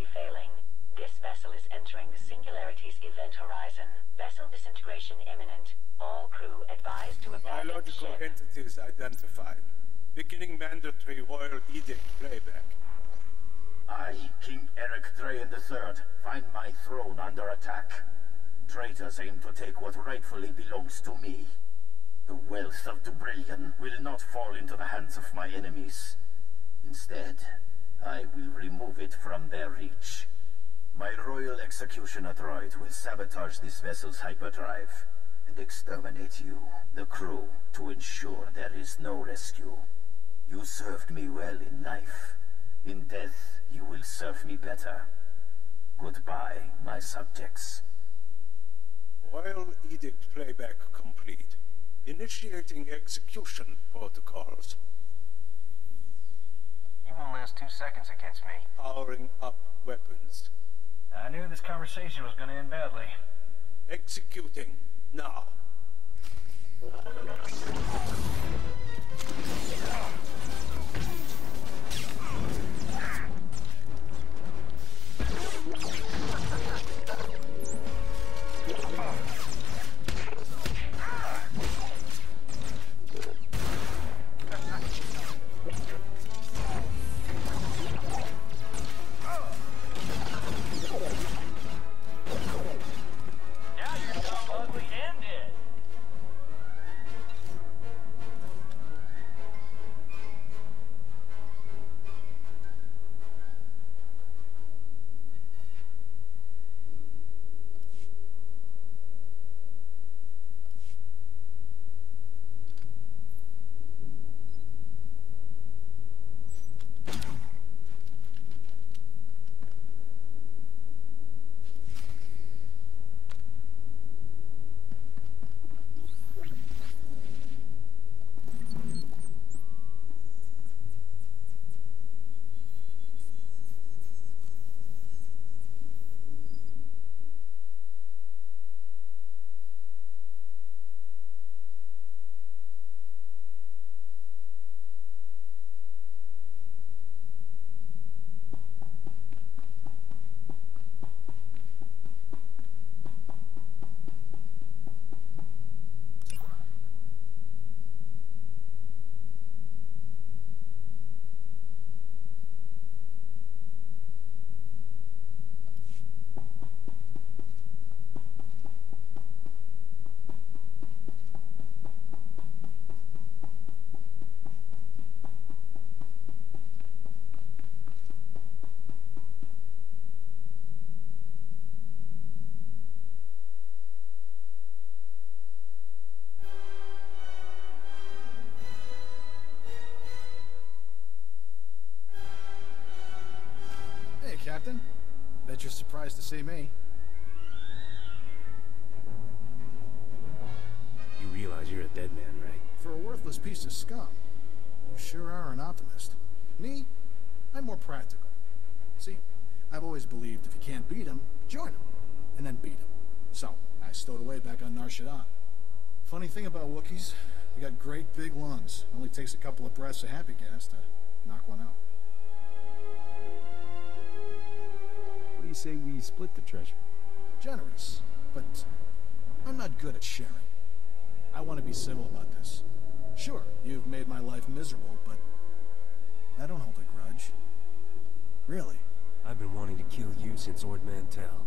integrity failing. This vessel is entering the Singularity's event horizon. Vessel disintegration imminent. All crew advised to abandon Biological ship. entities identified. Beginning mandatory royal edict playback. I, King Eric Drayen III, find my throne under attack. Traitors aim to take what rightfully belongs to me. The wealth of Dubrillion will not fall into the hands of my enemies. Instead, I will remove it from their reach. My royal executioner droid will sabotage this vessel's hyperdrive and exterminate you, the crew, to ensure there is no rescue. You served me well in life. In death, you will serve me better. Goodbye, my subjects. Royal edict playback complete. Initiating execution protocols. You won't last 2 seconds against me. Powering up weapons. I knew this conversation was going to end badly. Executing now. Captain. Bet you're surprised to see me. You realize you're a dead man, right? For a worthless piece of scum. You sure are an optimist. Me? I'm more practical. See, I've always believed if you can't beat him, join him. And then beat him. So, I stowed away back on Nar Shaddaa. Funny thing about Wookiees, they got great big lungs. Only takes a couple of breaths of happy gas to knock one out. What do you say we split the treasure? Generous, but I'm not good at sharing. I want to be civil about this. Sure, you've made my life miserable, but I don't hold a grudge. Really. I've been wanting to kill you since Ord Mantell.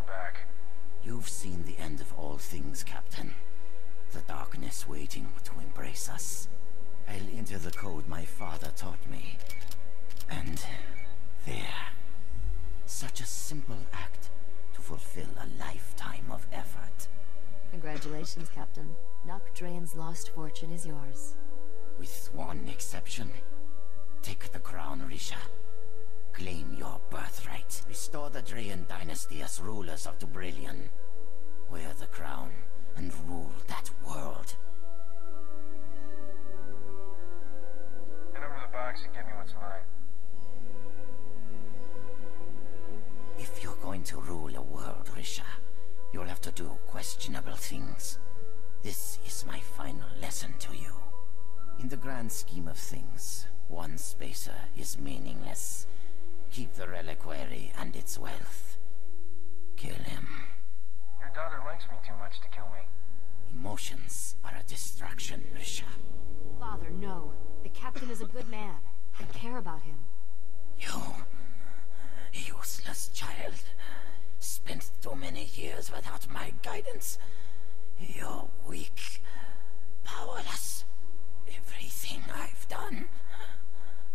go back. You've seen the end of all things, Captain. The darkness waiting to embrace us. I'll enter the code my father taught me. And there. Such a simple act to fulfill a lifetime of effort. Congratulations, Captain. Nock Draen's lost fortune is yours. With one exception. Take the crown, Risha. Claim your birthright. Restore the Draen dynasty as rulers of Dubrillion. Wear the crown and rule that world. Hand over the box and give me what's mine. If you're going to rule a world, Risha, you'll have to do questionable things. This is my final lesson to you. In the grand scheme of things, one spacer is meaningless. Keep the reliquary and its wealth. Kill him. Your daughter likes me too much to kill me. Emotions are a distraction, Risha. Father, no. The captain is a good man. I care about him. You, useless child, spent too many years without my guidance. You're weak, powerless. Everything I've done,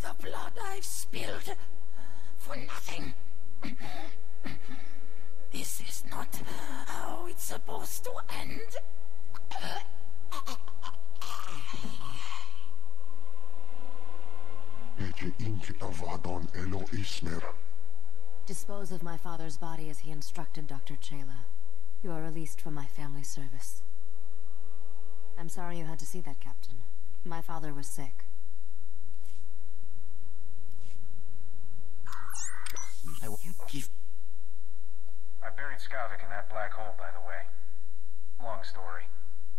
the blood I've spilled, for nothing. This is not how it's supposed to end. Dispose of my father's body as he instructed Dr. Chayla. You are released from my family service. I'm sorry you had to see that, Captain. My father was sick. I buried Skavik in that black hole, by the way. Long story.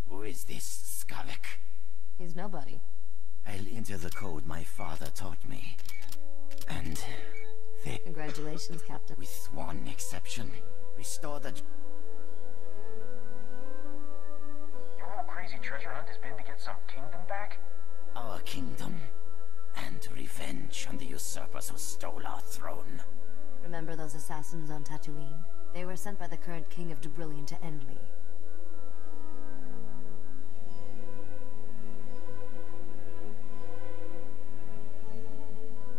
Who is this Skavik? He's nobody. I'll enter the code my father taught me. And they... Congratulations, Captain. With one exception. Restore the... Your whole crazy treasure hunt has been to get some kingdom back? Our kingdom. And revenge on the usurpers who stole our throne. Remember those assassins on Tatooine? They were sent by the current king of Dubrillion to end me.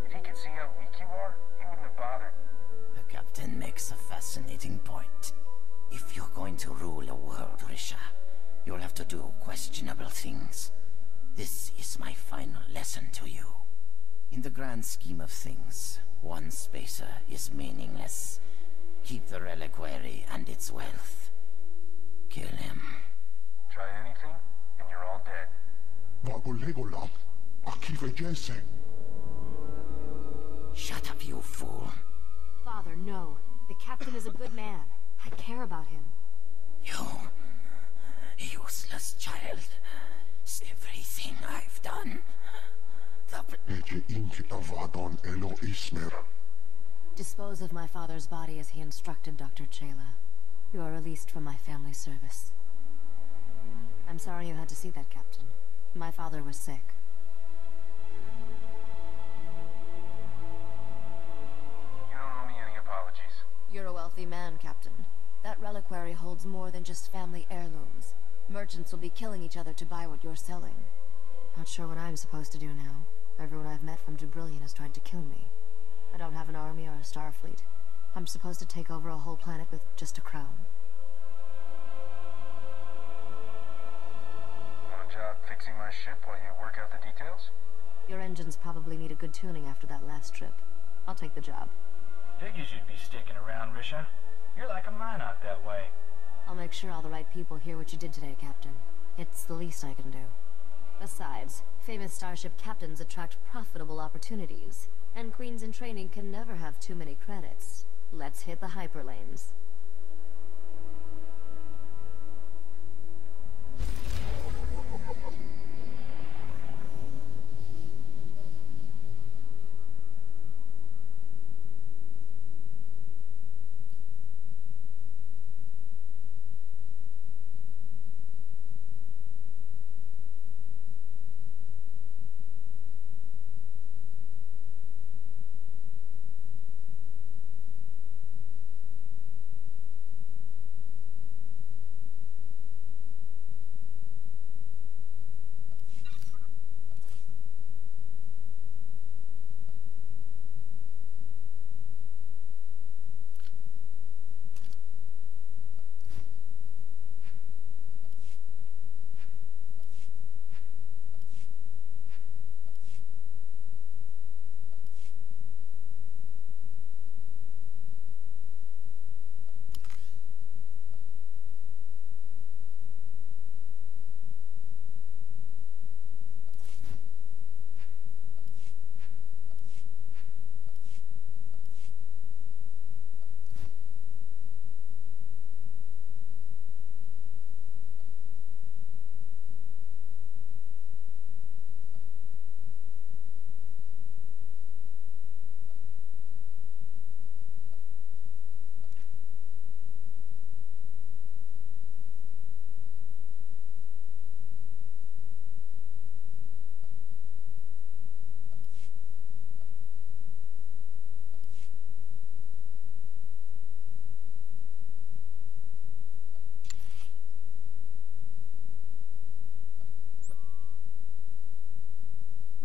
If he could see how weak you are, he wouldn't have bothered. The captain makes a fascinating point. If you're going to rule a world, Risha, you'll have to do questionable things. This is my final lesson to you. In the grand scheme of things, one spacer is meaningless. Keep the reliquary and its wealth. Kill him. Try anything, and you're all dead. Shut up, you fool. Father, no. The captain is a good man. I care about him. You useless child. Everything I've done. Dispose of my father's body as he instructed Dr. Chayla. You are released from my family service. I'm sorry you had to see that, Captain. My father was sick. You don't owe me any apologies. You're a wealthy man, Captain. That reliquary holds more than just family heirlooms. Merchants will be killing each other to buy what you're selling. Not sure what I'm supposed to do now. Everyone I've met from Dubrillion has tried to kill me. I don't have an army or a star fleet. I'm supposed to take over a whole planet with just a crown. Want a job fixing my ship while you work out the details? Your engines probably need a good tuning after that last trip. I'll take the job. Figured you'd be sticking around, Risha. You're like a mine out that way. I'll make sure all the right people hear what you did today, Captain. It's the least I can do. Besides, famous starship captains attract profitable opportunities, and queens in training can never have too many credits. Let's hit the hyperlanes.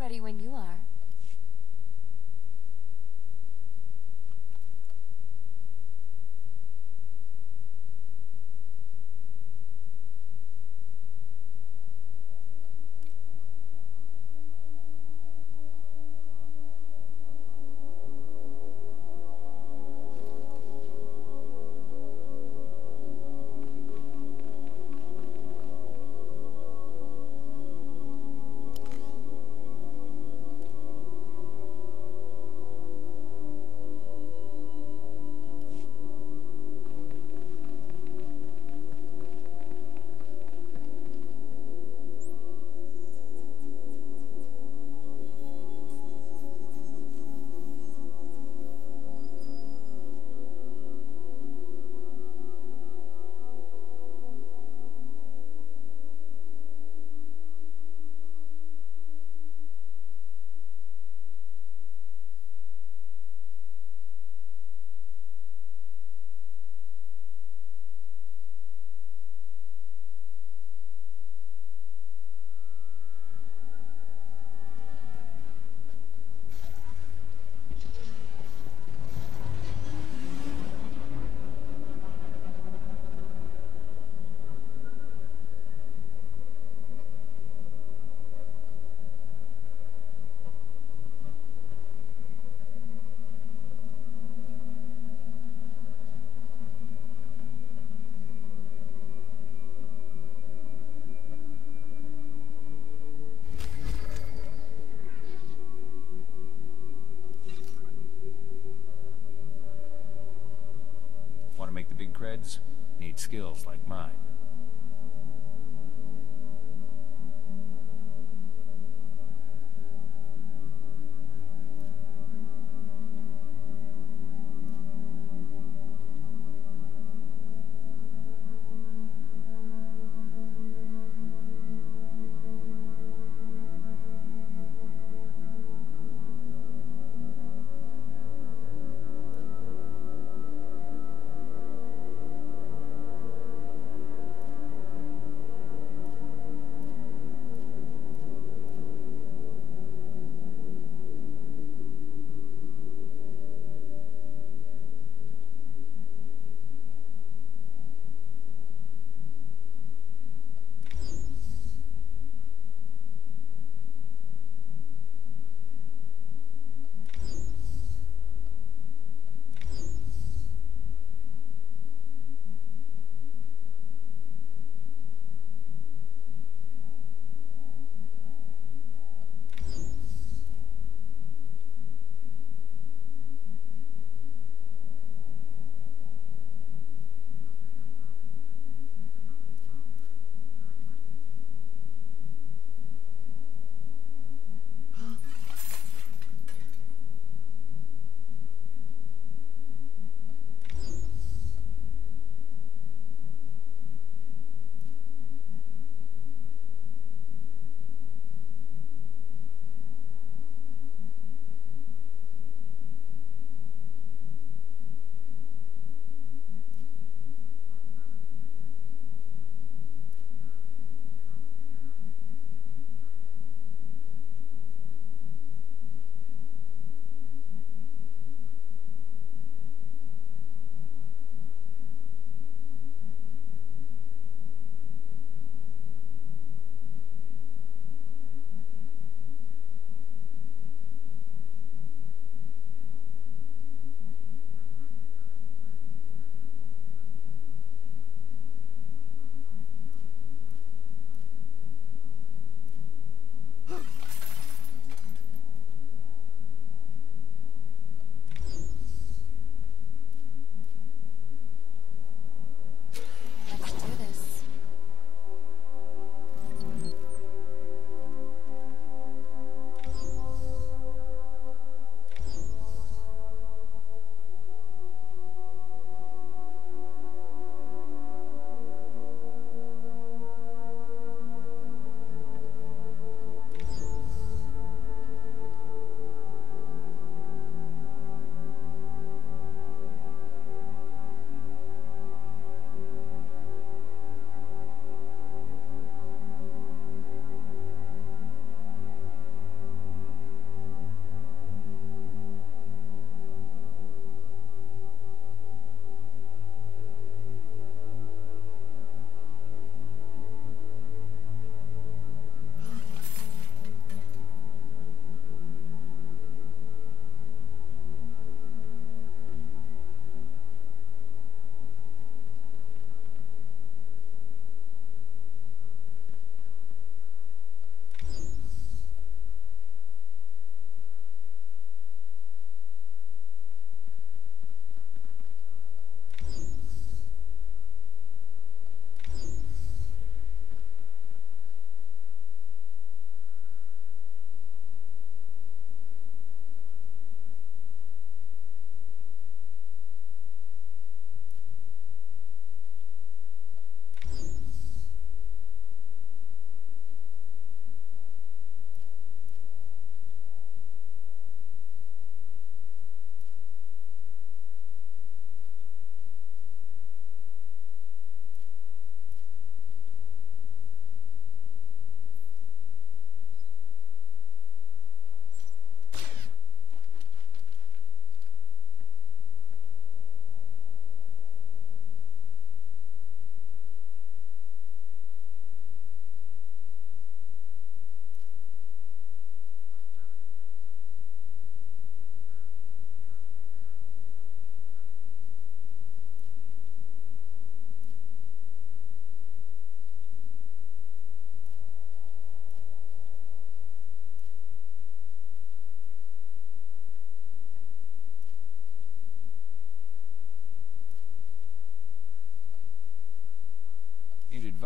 Ready when you are. Want to make the big creds? Need skills like mine.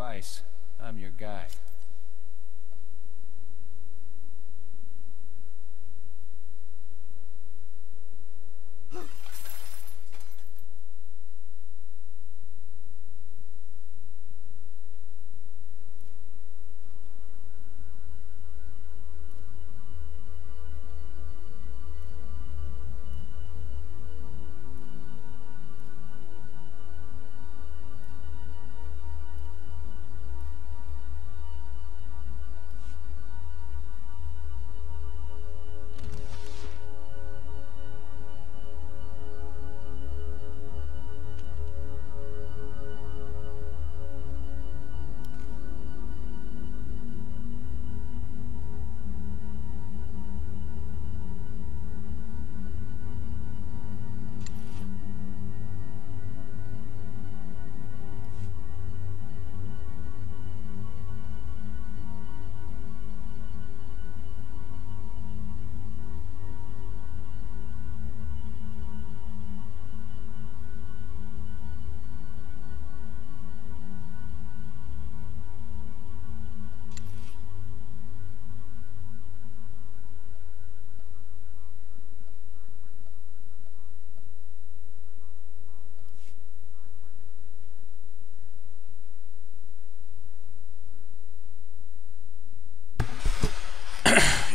advice, I'm your guy.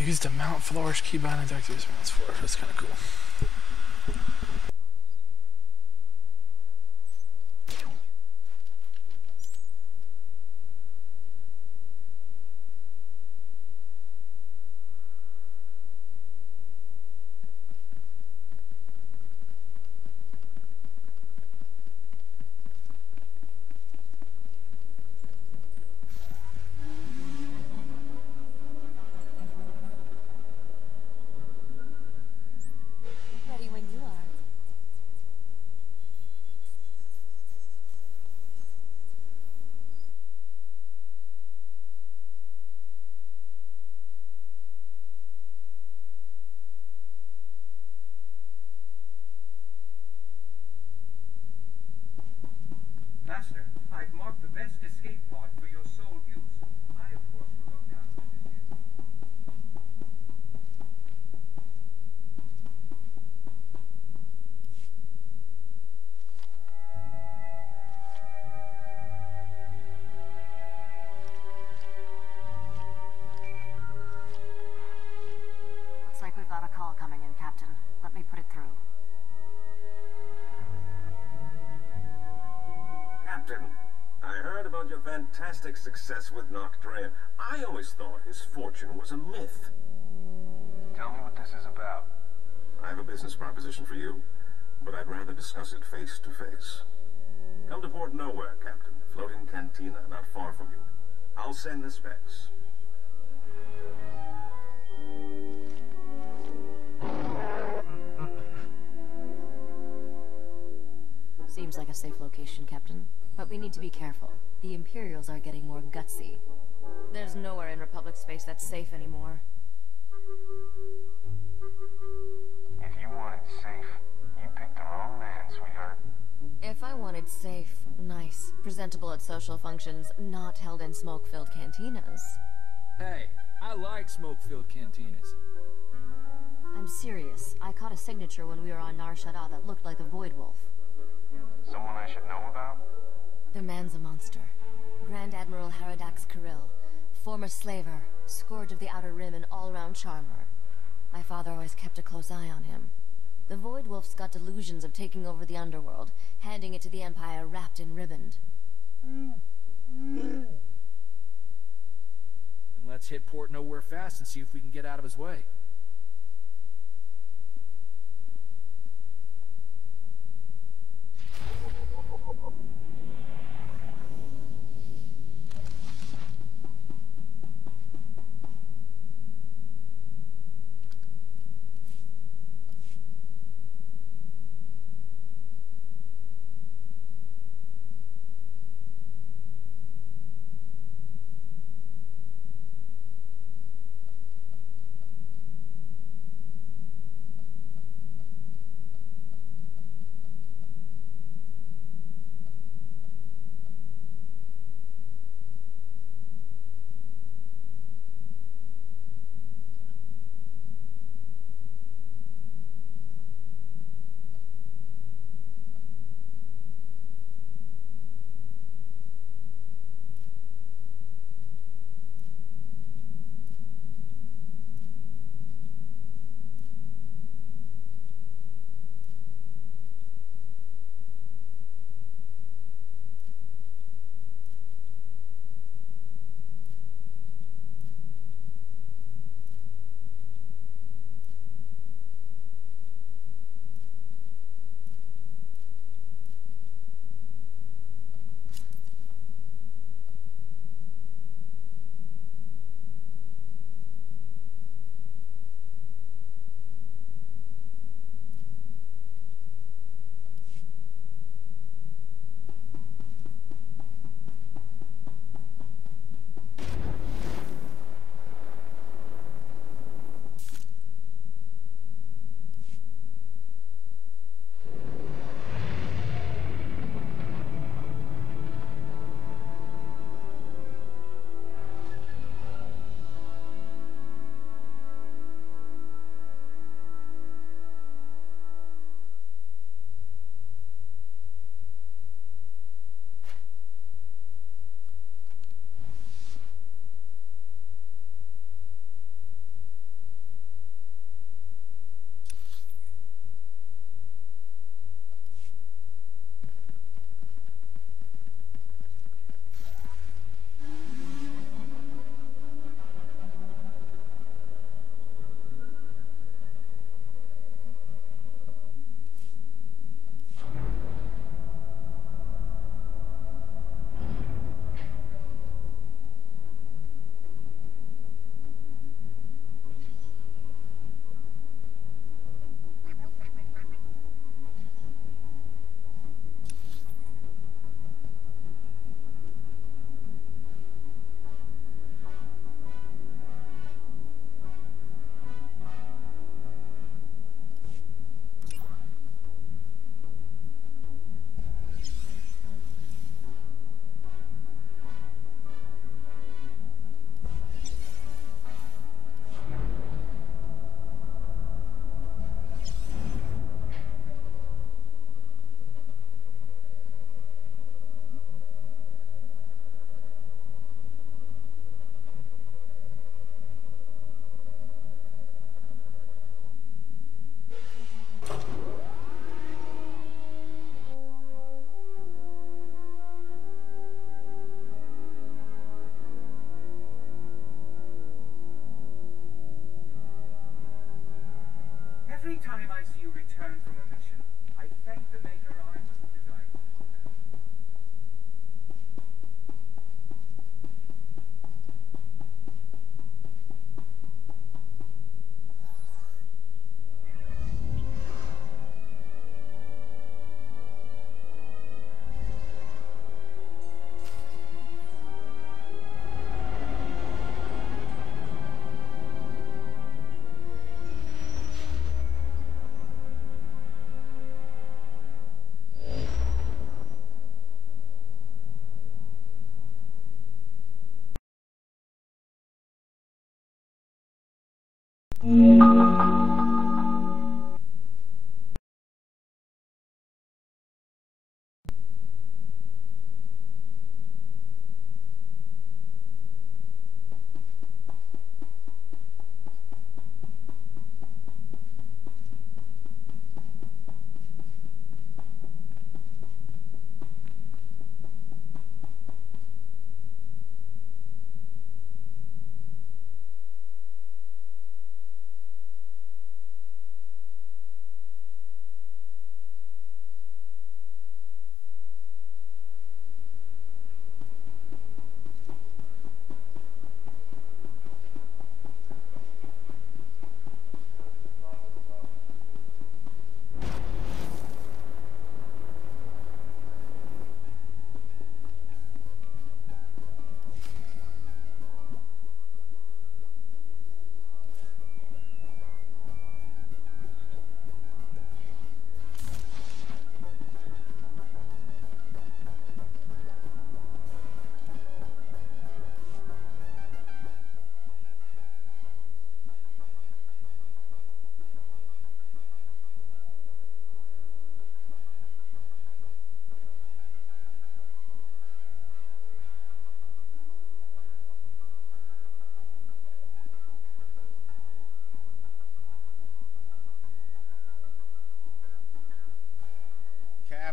Used to mount flourish keybind and activate mounts flourish. That's kind of cool. Ready when you are. Master, I've marked the best escape pod for your sole use. I, of course, will look down to this year. Looks like we've got a call coming in, Captain. Let me put it through. Captain, I heard about your fantastic success with Noctrain. I always thought his fortune was a myth. Tell me what this is about. I have a business proposition for you, but I'd rather discuss it face to face. Come to Port Nowhere, Captain. Floating cantina not far from you. I'll send the specs. Seems like a safe location, Captain. But we need to be careful. The Imperials are getting more gutsy. There's nowhere in Republic space that's safe anymore. If you wanted safe, you picked the wrong man, sweetheart. If I wanted safe, nice, presentable at social functions, not held in smoke-filled cantinas. Hey, I like smoke-filled cantinas. I'm serious. I caught a signature when we were on Nar Shaddaa that looked like a Void Wolf. Someone I should know about? The man's a monster. Grand Admiral Haradax Kirill, former slaver, scourge of the Outer Rim and all-round charmer. My father always kept a close eye on him. The Void Wolf's got delusions of taking over the underworld, handing it to the Empire wrapped in ribband. Then let's hit Port Nowhere fast and see if we can get out of his way.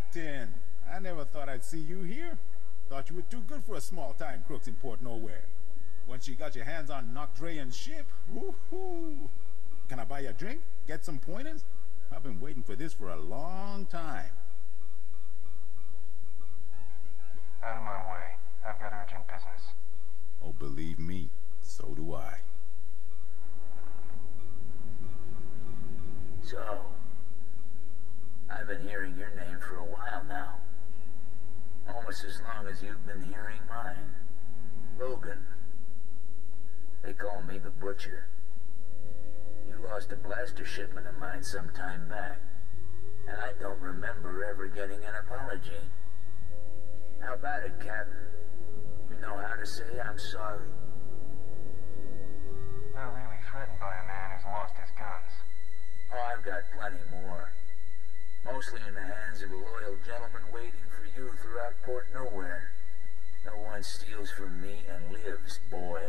Captain, I never thought I'd see you here. Thought you were too good for a small-time crooks in Port Nowhere. Once you got your hands on Noctreyan's ship, woohoo! Can I buy you a drink? Get some pointers? I've been waiting for this for a long time. Out of my way. I've got urgent business. Oh, believe me, so do I. So, I've been hearing your name for a while now. Almost as long as you've been hearing mine. Logan. They call me the Butcher. You lost a blaster shipment of mine some time back, and I don't remember ever getting an apology. How about it, Captain? You know how to say I'm sorry? Not really threatened by a man who's lost his guns. Oh, I've got plenty more. Mostly in the hands of a loyal gentleman waiting for you throughout Port Nowhere. No one steals from me and lives, boy.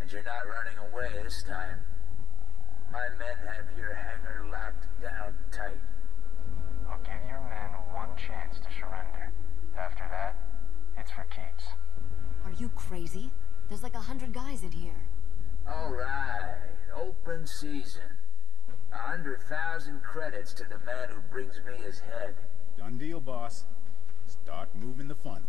And you're not running away this time. My men have your hangar locked down tight. I'll give your men one chance to surrender. After that, it's for keeps. Are you crazy? There's like 100 guys in here. All right, open season. 100,000 credits to the man who brings me his head. Done deal, boss. Start moving the funds.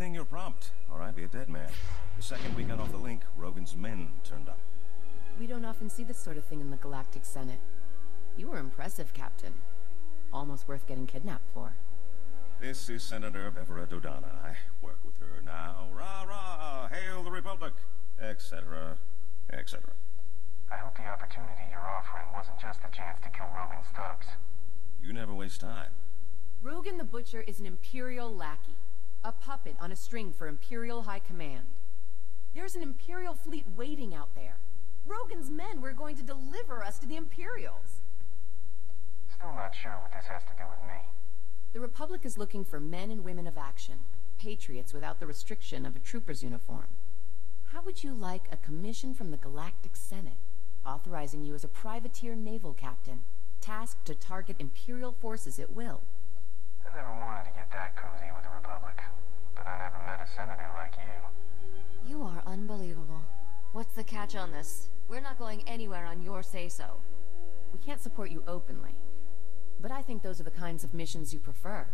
thing you're prompt, or I'd be a dead man. The second we got off the link, Rogan's men turned up. We don't often see this sort of thing in the Galactic Senate. You were impressive, Captain. Almost worth getting kidnapped for. This is Senator Bevera Dodana. I work with her now. Rah-rah! Hail the Republic! Etc. etc. I hope the opportunity you're offering wasn't just a chance to kill Rogan's thugs. You never waste time. Rogan the Butcher is an Imperial lackey. A puppet on a string for Imperial High Command. There's an Imperial fleet waiting out there. Rogan's men were going to deliver us to the Imperials. Still not sure what this has to do with me. The Republic is looking for men and women of action. Patriots without the restriction of a trooper's uniform. How would you like a commission from the Galactic Senate, authorizing you as a privateer naval captain, tasked to target Imperial forces at will? I never wanted to get that cozy with the Republic, but I never met a senator like you. You are unbelievable. What's the catch on this? We're not going anywhere on your say-so. We can't support you openly, but I think those are the kinds of missions you prefer.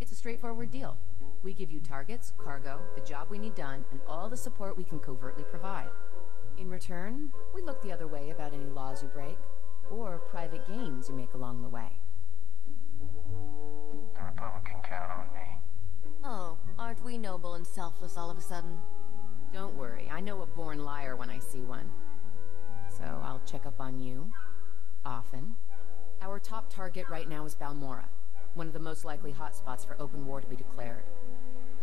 It's a straightforward deal. We give you targets, cargo, the job we need done, and all the support we can covertly provide. In return, we look the other way about any laws you break, or private gains you make along the way. The Republic can count on me. Oh, aren't we noble and selfless all of a sudden? Don't worry, I know a born liar when I see one. So I'll check up on you, often. Our top target right now is Balmora, one of the most likely hotspots for open war to be declared.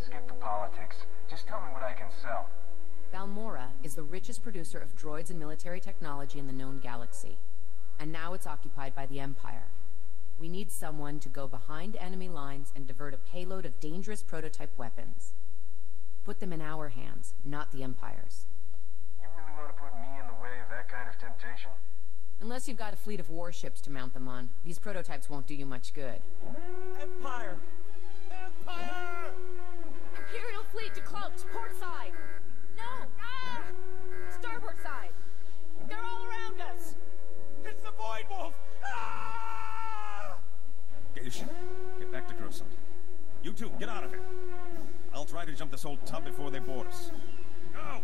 Skip the politics. Just tell me what I can sell. Balmora is the richest producer of droids and military technology in the known galaxy. And now it's occupied by the Empire. We need someone to go behind enemy lines and divert a payload of dangerous prototype weapons. Put them in our hands, not the Empire's. You really want to put me in the way of that kind of temptation? Unless you've got a fleet of warships to mount them on, these prototypes won't do you much good. Empire! Empire! Imperial fleet decloaked, port side! No! Ah! Starboard side! They're all around us! It's the Void Wolf! Ah! Get your ship. Get back to Coruscant. You two, get out of here. I'll try to jump this old tub before they board us. Go!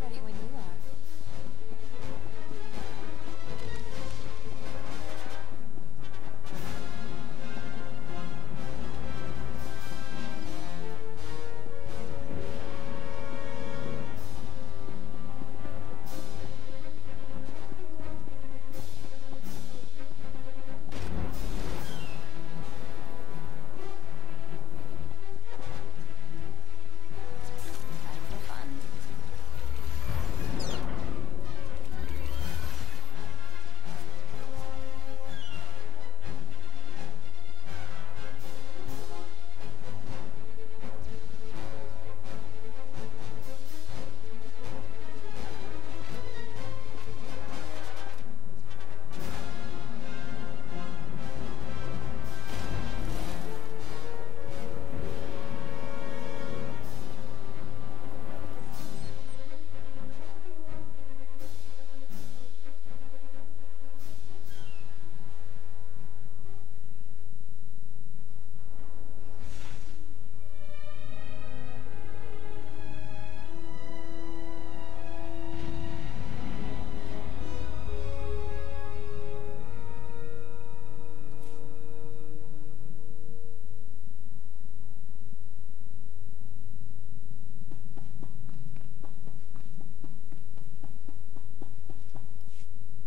Ready when you are. Time for fun.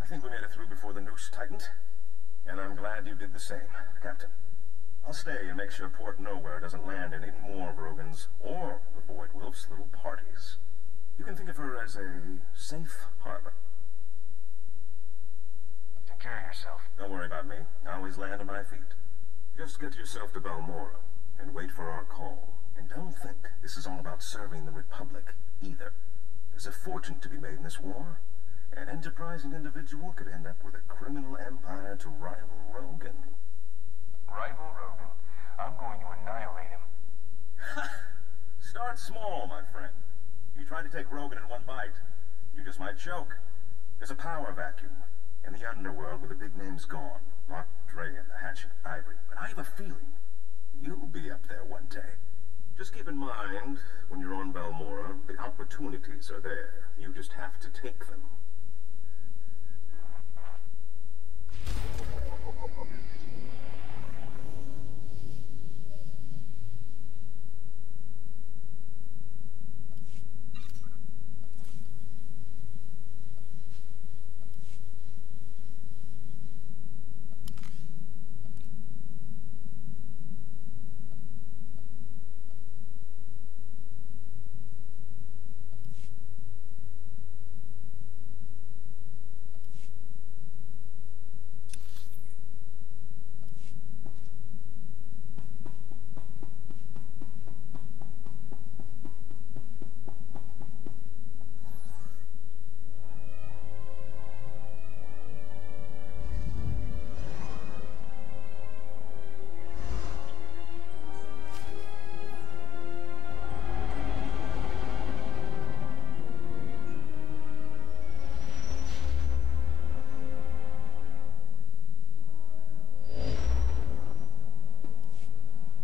I think we made it through before the noose tightened. And I'm glad you did the same, Captain. I'll stay and make sure Port Nowhere doesn't land in any more of Rogan's or the Void Wolf's little parties. You can think of her as a safe harbor. Take care of yourself. Don't worry about me. I always land on my feet. Just get yourself to Balmora and wait for our call. And don't think this is all about serving the Republic, either. There's a fortune to be made in this war. An enterprising individual could end up with a criminal empire to rival Rogan. Right take Rogan in one bite, you just might choke. There's a power vacuum in the underworld where the big name's gone. Mark Dre and the Hatchet Ivory. But I have a feeling you'll be up there one day. Just keep in mind, when you're on Balmora, the opportunities are there. You just have to take them.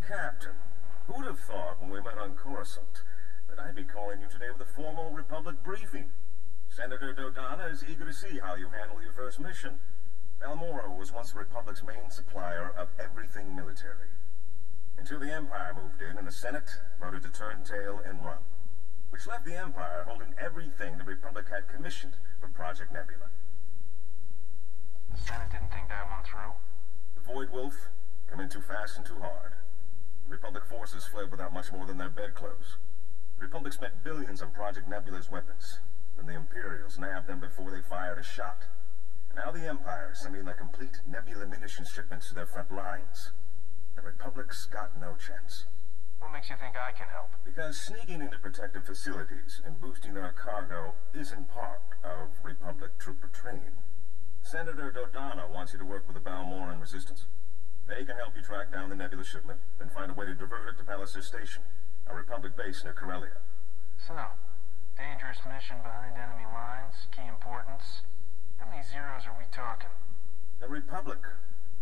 Captain, who'd have thought when we met on Coruscant that I'd be calling you today with a formal Republic briefing? Senator Dodonna is eager to see how you handle your first mission. Balmora was once the Republic's main supplier of everything military. Until the Empire moved in and the Senate voted to turn tail and run. Which left the Empire holding everything the Republic had commissioned for Project Nebula. The Senate didn't think that one through. The Void Wolf come in too fast and too hard. The Republic forces fled without much more than their bedclothes. The Republic spent billions on Project Nebula's weapons. Then the Imperials nabbed them before they fired a shot. And now the Empire is sending their complete Nebula munitions shipments to their front lines. The Republic's got no chance. What makes you think I can help? Because sneaking into protected facilities and boosting their cargo isn't part of Republic trooper training. Senator Dodonna wants you to work with the Balmoran Resistance. They can help you track down the Nebula shipment, then find a way to divert it to Palliser Station, a Republic base near Corellia. So, dangerous mission behind enemy lines, key importance. How many zeros are we talking? The Republic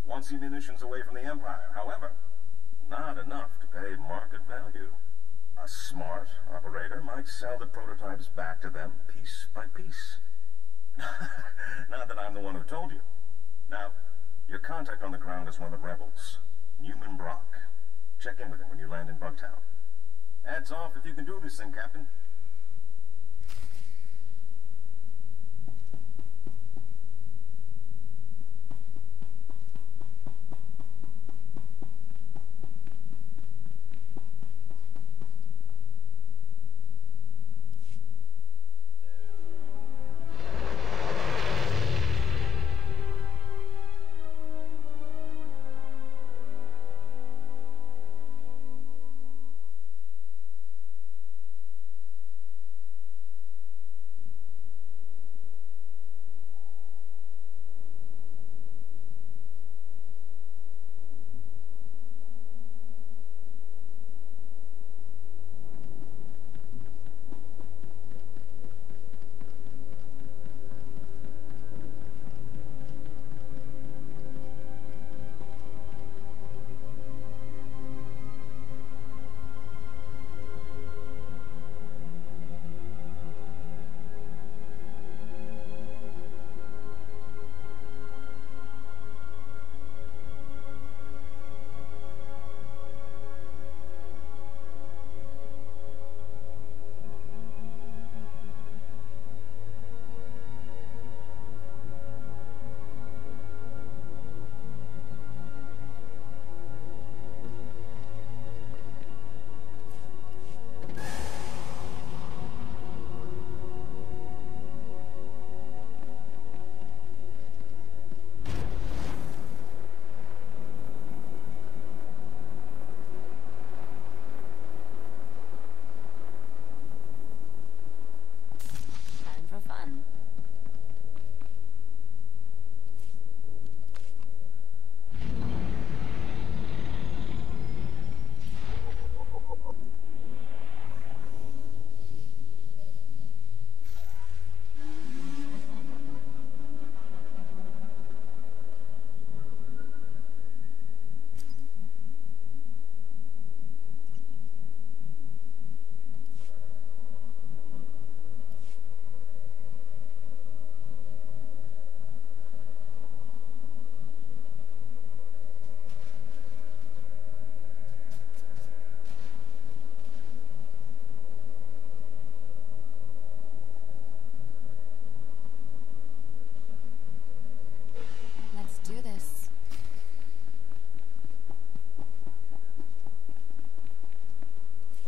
wants the munitions away from the Empire. However, not enough to pay market value. A smart operator might sell the prototypes back to them piece by piece. Not that I'm the one who told you. Now, your contact on the ground is one of the rebels, Newman Brock. Check in with him when you land in Bugtown. Hats off if you can do this thing, Captain.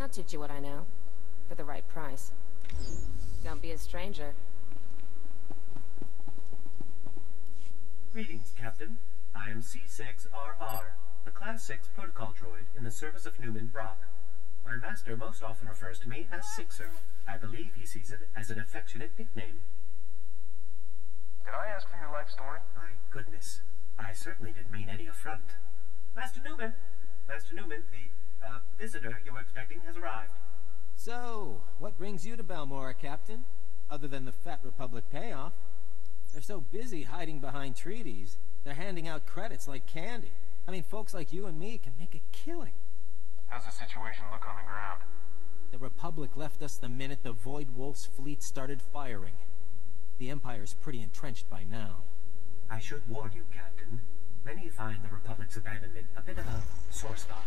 I'll teach you what I know. For the right price. Don't be a stranger. Greetings, Captain. I am C6RR, the Class 6 protocol droid in the service of Newman Brock. My master most often refers to me as Sixer. I believe he sees it as an affectionate nickname. Did I ask for your life story? My goodness. I certainly didn't mean any affront. Master Newman, the visitor you were expecting has arrived. So, what brings you to Balmora, Captain? Other than the Fat Republic payoff. They're so busy hiding behind treaties, they're handing out credits like candy. I mean, folks like you and me can make a killing. How's the situation look on the ground? The Republic left us the minute the Void Wolf's fleet started firing. The Empire's pretty entrenched by now. I should warn you, Captain. Many find the Republic's abandonment a bit of a sore spot.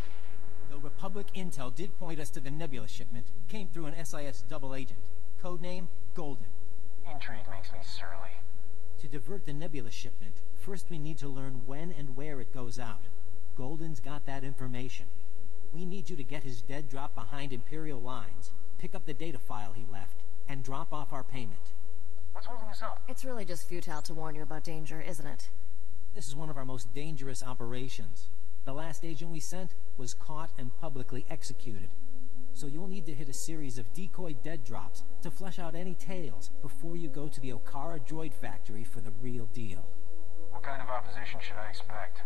The Republic intel did point us to the Nebula shipment. Came through an SIS double agent. Codename, Golden. Intrigue makes me surly. To divert the Nebula shipment, first we need to learn when and where it goes out. Golden's got that information. We need you to get his dead drop behind Imperial lines, pick up the data file he left, and drop off our payment. What's holding us up? It's really just futile to warn you about danger, isn't it? This is one of our most dangerous operations. The last agent we sent was caught and publicly executed. So you'll need to hit a series of decoy dead drops to flesh out any tales before you go to the Okara droid factory for the real deal. What kind of opposition should I expect?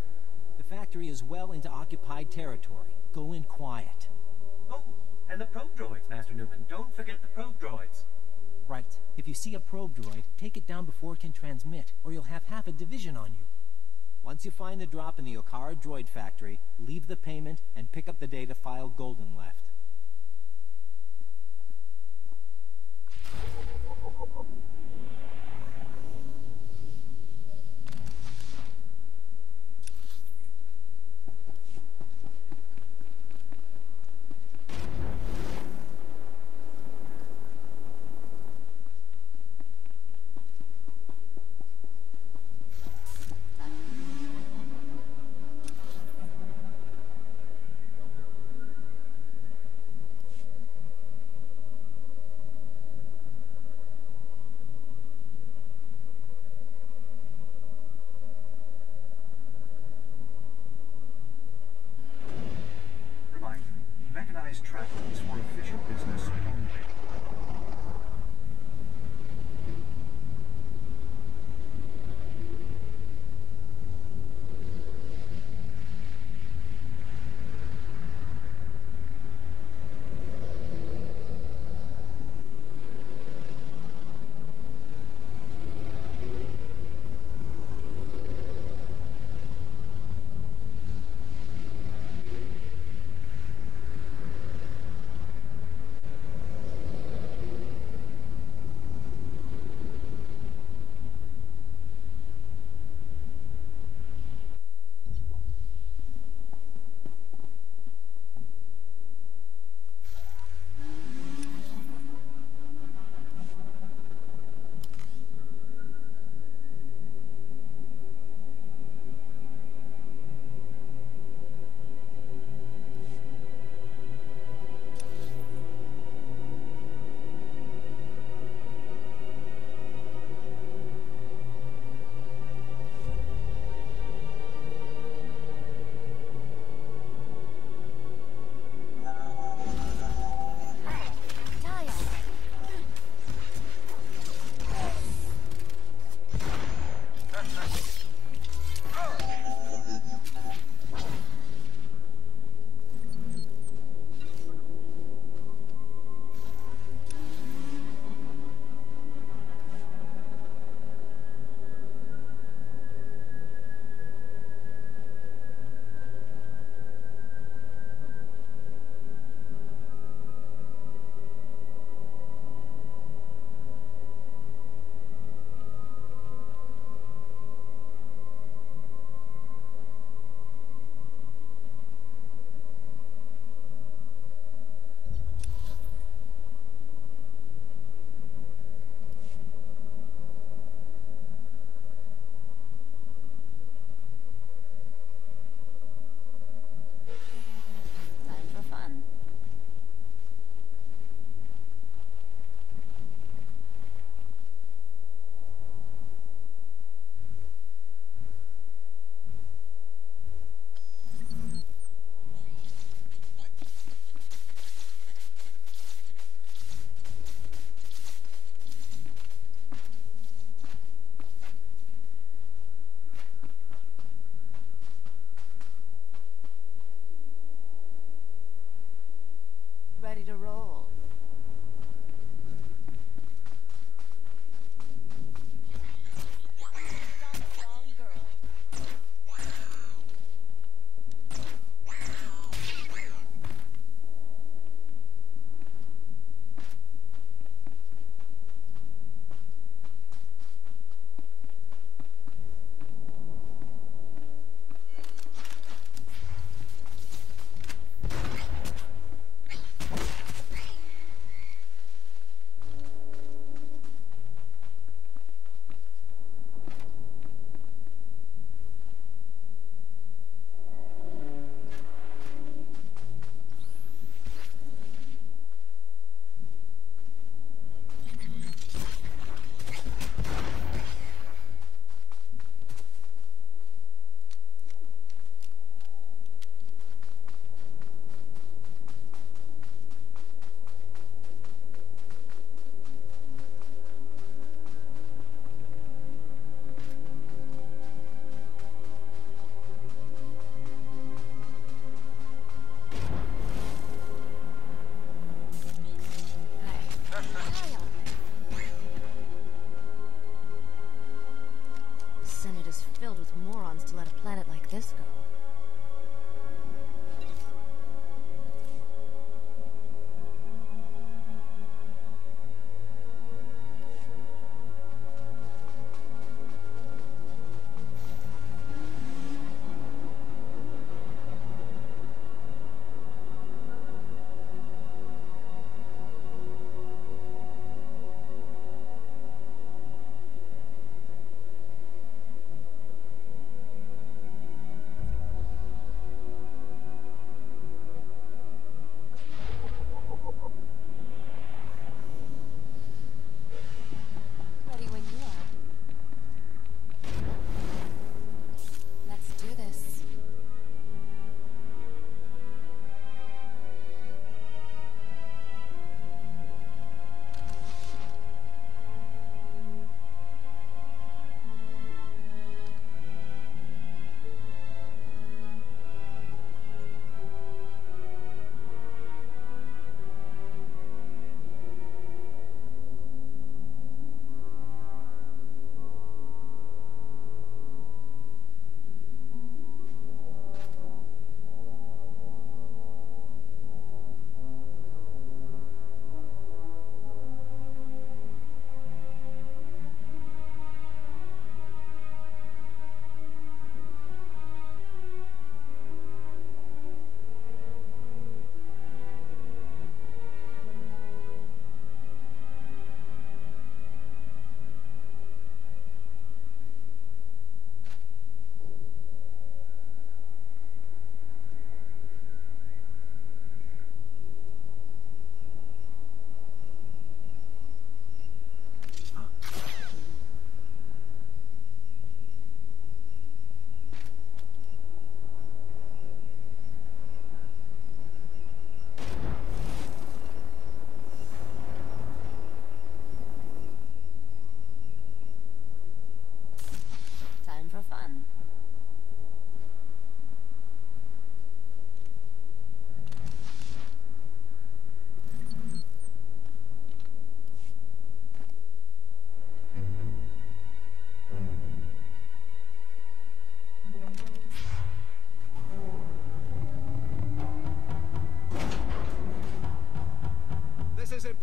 The factory is well into occupied territory. Go in quiet. Oh, and the probe droids, Master Newman. Don't forget the probe droids. Right. If you see a probe droid, take it down before it can transmit, or you'll have half a division on you. Once you find the drop in the Okara droid factory, leave the payment and pick up the data file Golden left.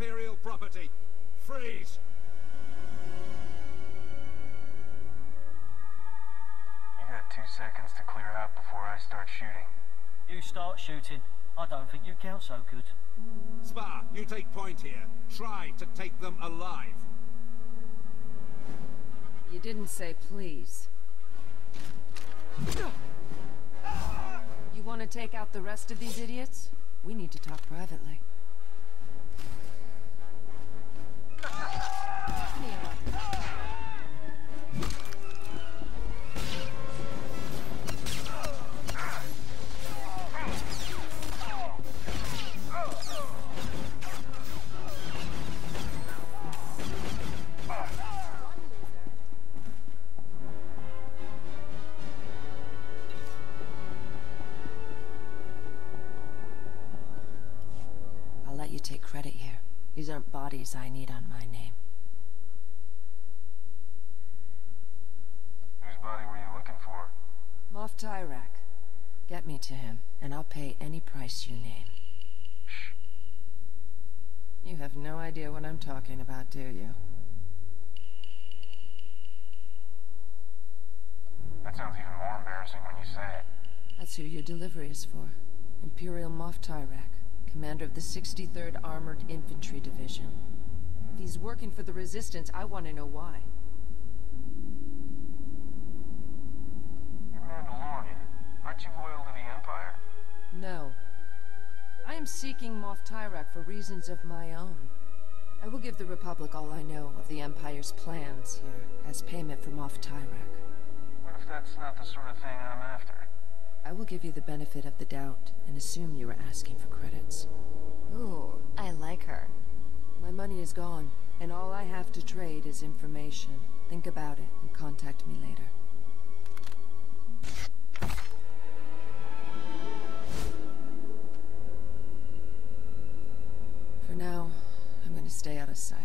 Imperial property. Freeze! You got 2 seconds to clear out before I start shooting. You start shooting. I don't think you count so good. Spa, you take point here. Try to take them alive. You didn't say please. You want to take out the rest of these idiots? We need to talk privately. Give me a weapon. I'll let you take credit here. These aren't bodies I need on my name. Whose body were you looking for? Moff Tyrak. Get me to him, and I'll pay any price you name. Shh. You have no idea what I'm talking about, do you? That sounds even more embarrassing when you say it. That's who your delivery is for. Imperial Moff Tyrak, commander of the 63rd Armored Infantry Division. If he's working for the Resistance, I want to know why. You're Mandalorian. Aren't you loyal to the Empire? No. I am seeking Moff Tyrak for reasons of my own. I will give the Republic all I know of the Empire's plans here, as payment for Moff Tyrak. What if that's not the sort of thing I'm after? I will give you the benefit of the doubt, and assume you were asking for credits. Ooh, I like her. My money is gone, and all I have to trade is information. Think about it, and contact me later. For now, I'm going to stay out of sight.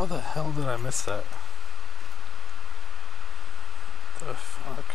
How the hell did I miss that? The fuck?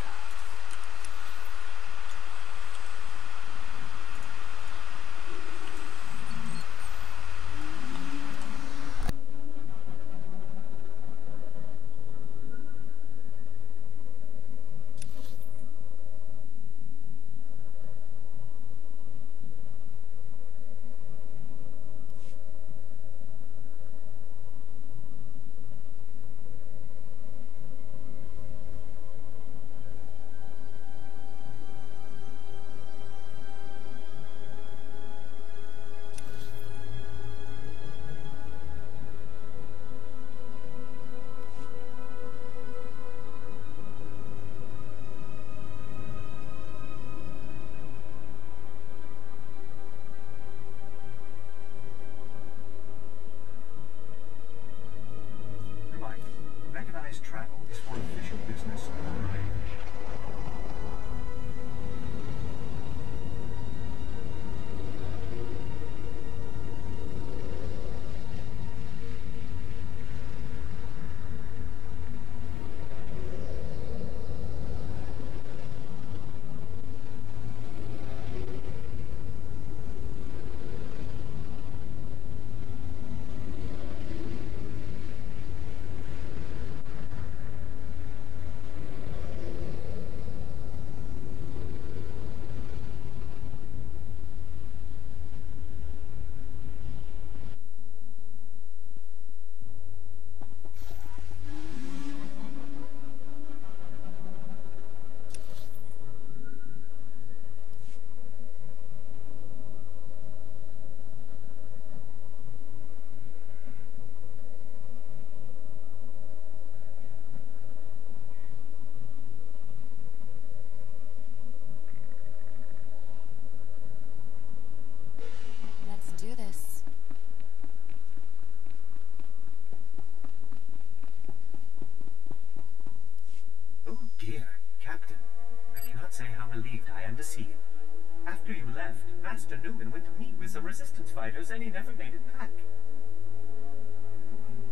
Mechanized travel is for official business only. Let's do this. Oh dear, Captain. I cannot say how relieved I am to see you. After you left, Master Newman went to meet with some resistance fighters and he never made it back.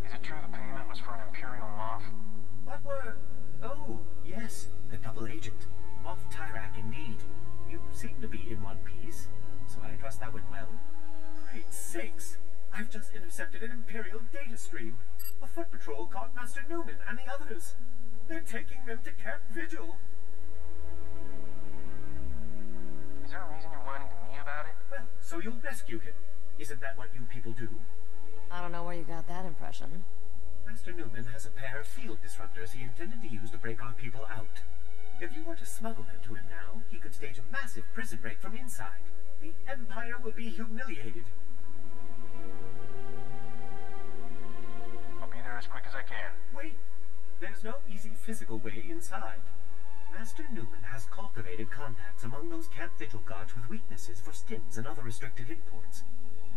Is it true the payment was for an Imperial Moth? What were... Oh, yes, the double agent. Off Tyrak, indeed. You seem to be in one piece, so I trust that went well. Great sakes! I've just intercepted an Imperial data stream. A foot patrol caught Master Newman and the others. They're taking them to Camp Vigil. Is there a reason you're whining to me about it? Well, so you'll rescue him. Isn't that what you people do? I don't know where you got that impression. Master Newman has a pair of field disruptors he intended to use to break our people out. If you were to smuggle them to him now, he could stage a massive prison break from inside. The Empire will be humiliated. I'll be there as quick as I can. Wait! There's no easy physical way inside. Master Newman has cultivated contacts among those Camp Vigil guards with weaknesses for stims and other restricted imports.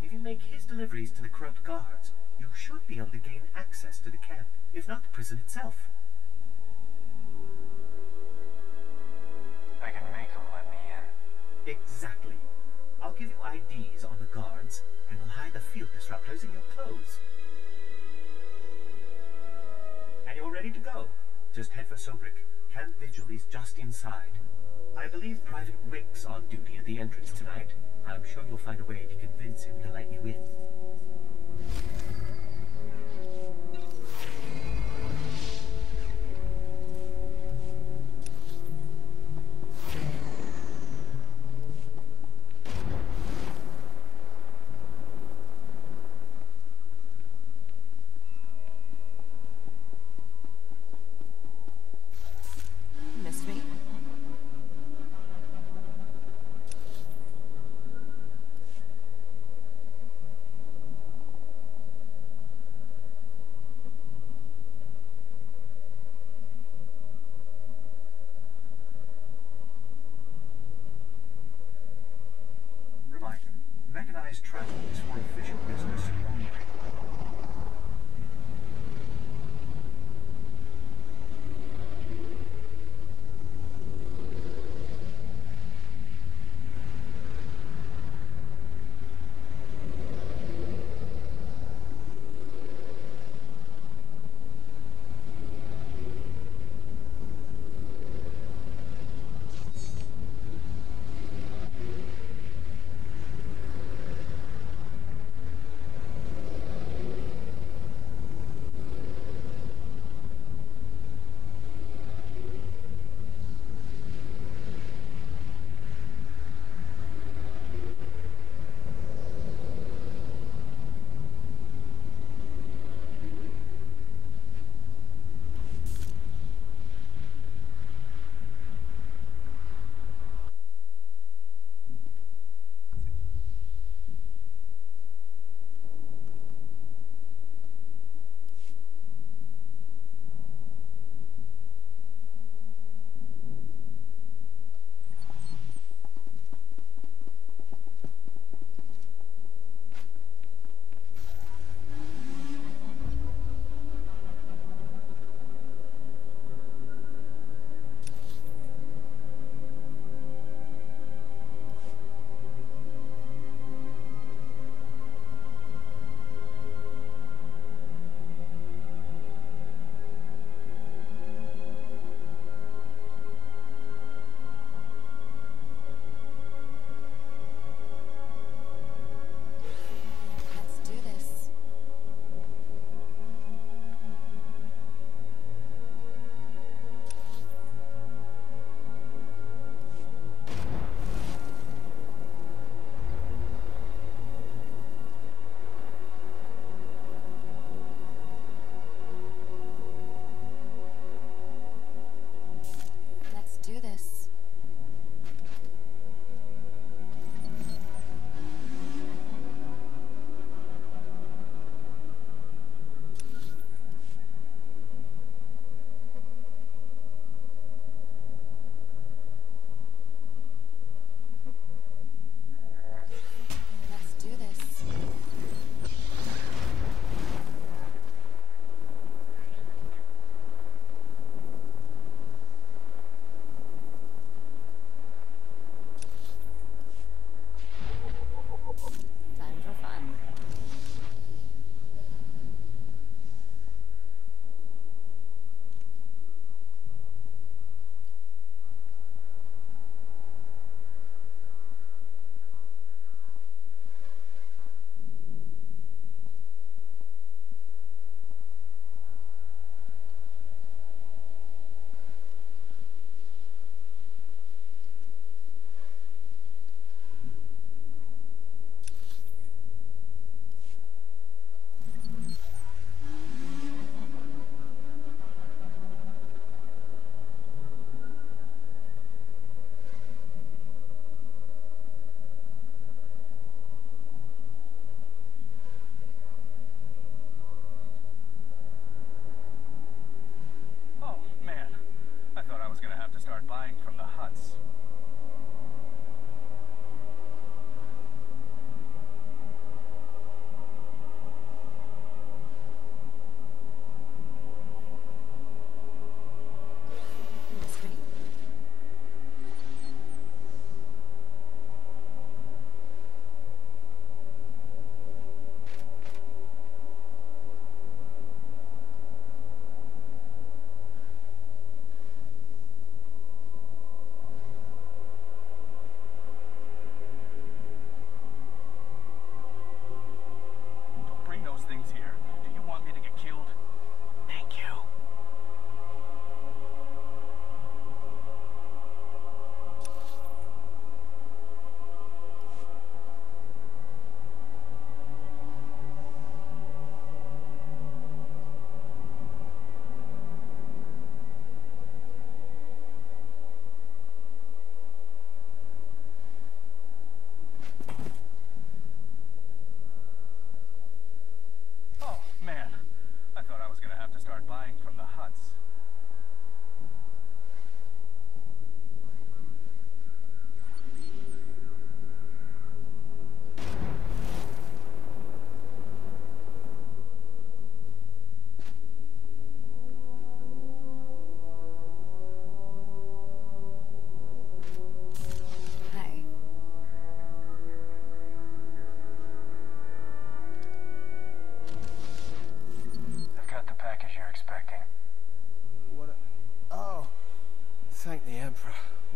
If you make his deliveries to the corrupt guards, you should be able to gain access to the camp, if not the prison itself. I can make them let me in. Exactly. I'll give you IDs on the guards, and we'll hide the field disruptors in your clothes. And you're ready to go. Just head for Sobrik. Camp Vigil is just inside. I believe Private Wick's on duty at the entrance tonight. I'm sure you'll find a way to convince him to let you in. Missed me? Reminder, mechanized travel is for official business only.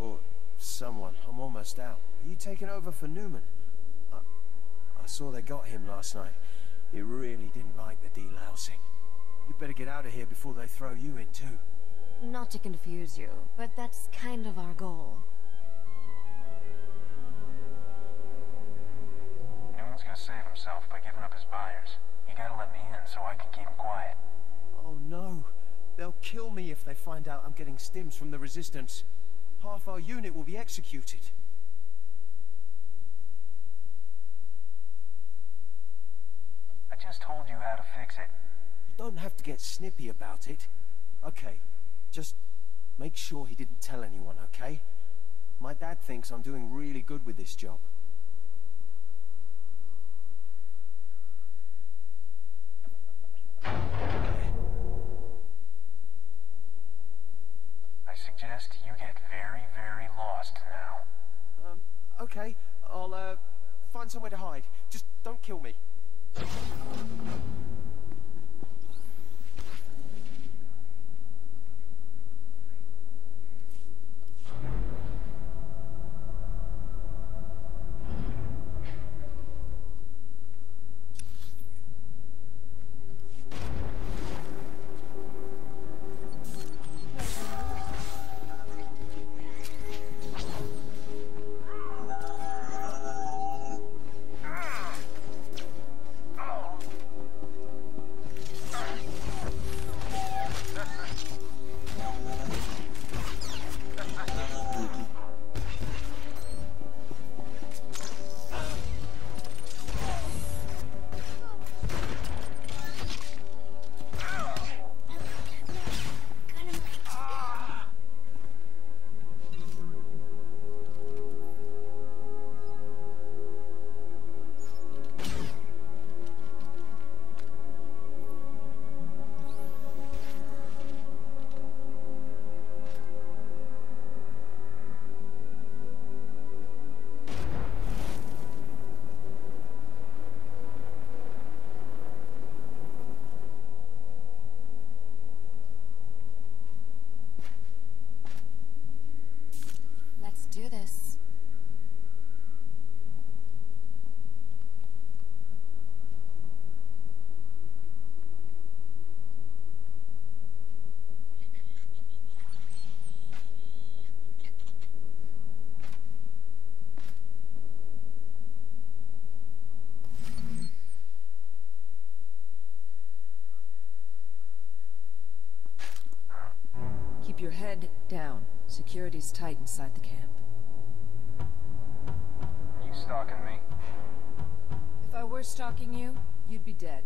Or someone. I'm almost out. Are you taking over for Newman? I saw they got him last night. He really didn't like the delousing. You better get out of here before they throw you in too. Not to confuse you, but that's kind of our goal. Newman's gonna save himself by giving up his buyers. You gotta let me in so I can keep him quiet. Oh no. They'll kill me if they find out I'm getting stims from the Resistance. Half our unit will be executed. I just told you how to fix it. You don't have to get snippy about it. Okay, just make sure he didn't tell anyone, okay? My dad thinks I'm doing really good with this job. I suggest you get very, very lost now. Okay, I'll, find somewhere to hide. Just don't kill me. Let's do this. Keep your head down. Security's tight inside the camp. You stalking me? If I were stalking you, you'd be dead.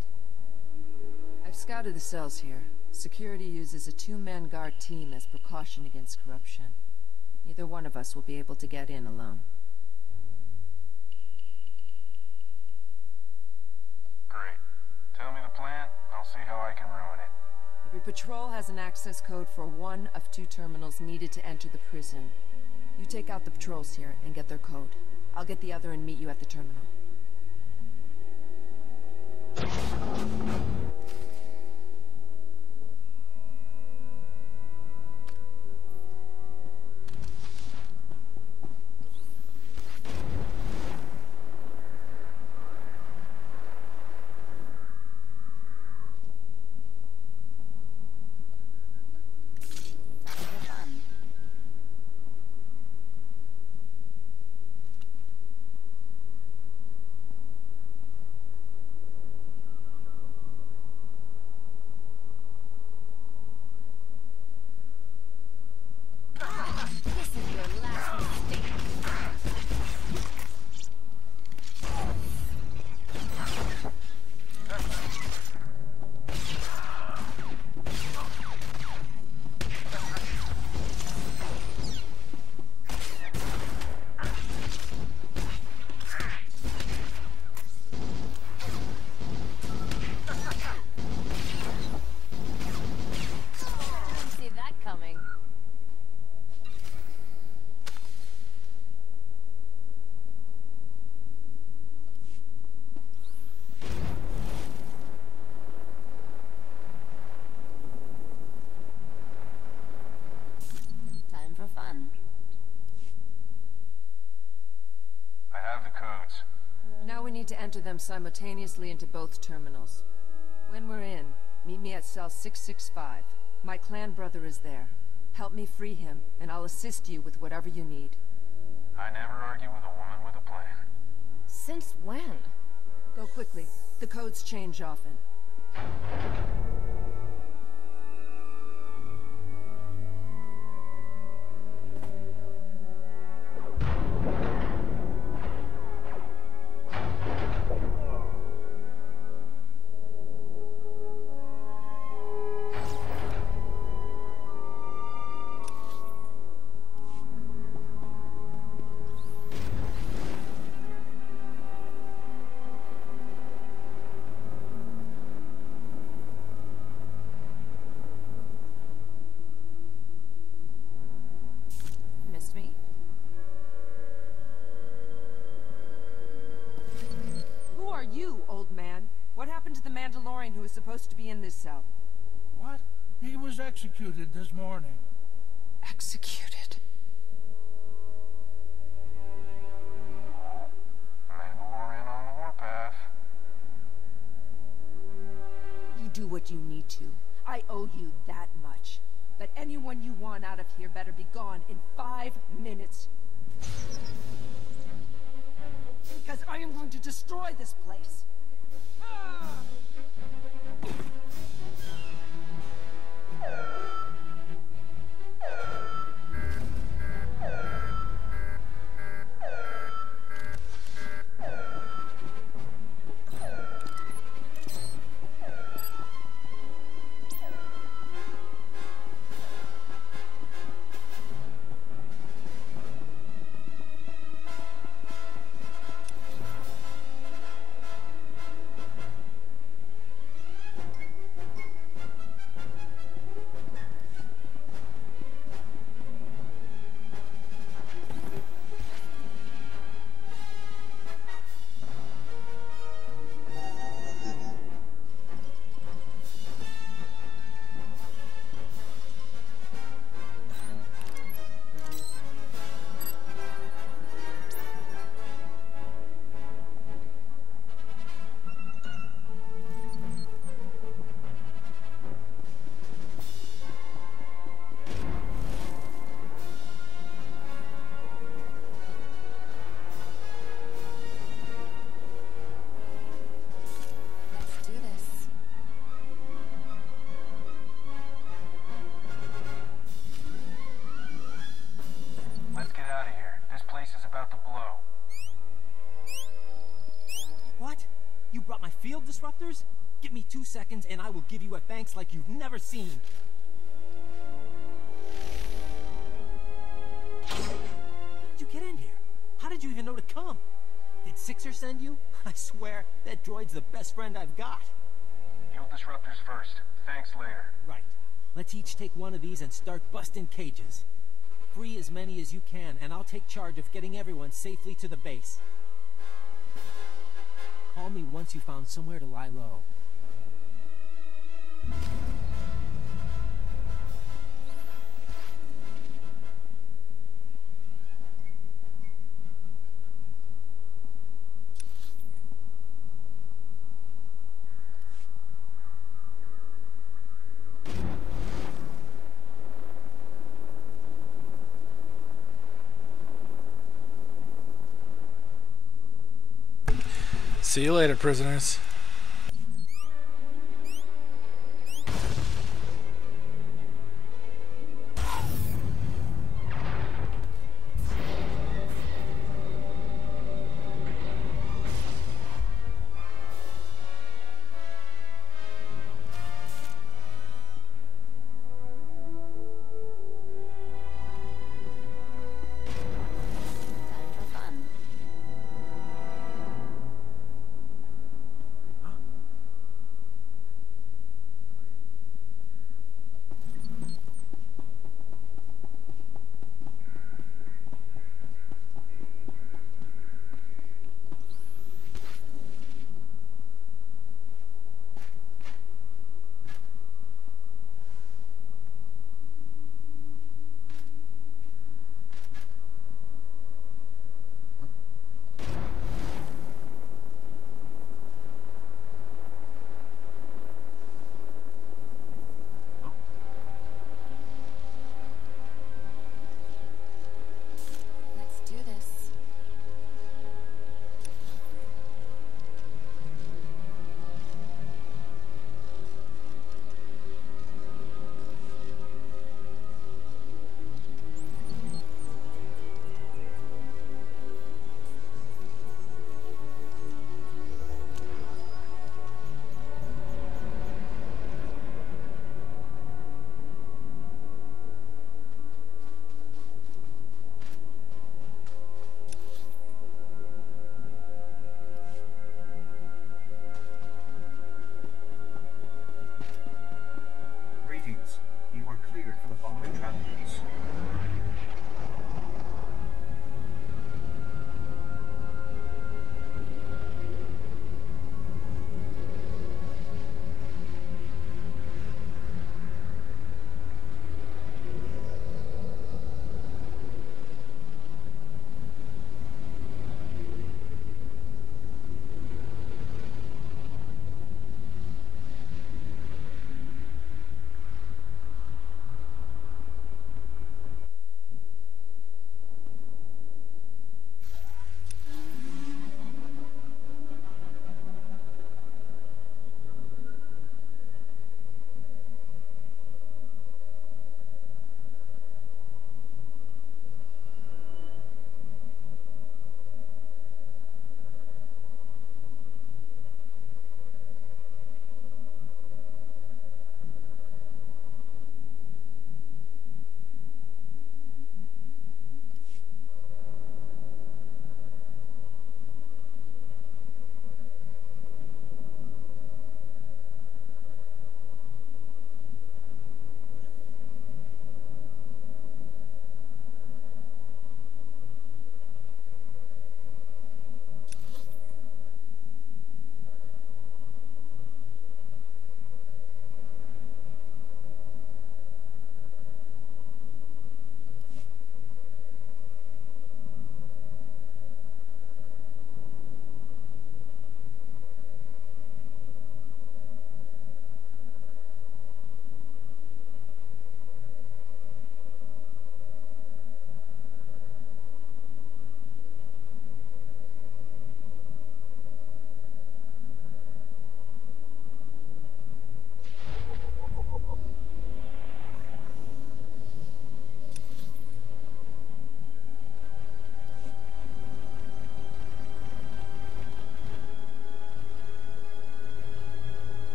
I've scouted the cells here. Security uses a two-man guard team as precaution against corruption. Neither one of us will be able to get in alone. Great. Tell me the plan, I'll see how I can ruin it. Every patrol has an access code for one of two terminals needed to enter the prison. You take out the patrols here and get their code. I'll get the other and meet you at the terminal. codes. Now we need to enter them simultaneously into both terminals. When we're in, meet me at cell 665. My clan brother is there. Help me free him, and I'll assist you with whatever you need. I never argue with a woman with a plan. Since when? Go quickly. The codes change often. Missed me? Who are you, old man? What happened to the Mandalorian who was supposed to be in this cell? What? He was executed this morning. Executed? Mandalorian on the warpath. You do what you need to. I owe you that much. But anyone you want out of here better be gone in 5 minutes. Because I am going to destroy this place. Let's do this. Let's get out of here. This place is about to blow. What? You brought my field disruptors? Give me 2 seconds and I will give you a thanks like you've never seen. How did you get in here? How did you even know to come? Did Sixer send you? I swear, that droid's the best friend I've got. Field disruptors first. Thanks later. Right. Let's each take one of these and start busting cages. Free as many as you can, and I'll take charge of getting everyone safely to the base. Call me once you found somewhere to lie low. See you later, prisoners. Time for fun.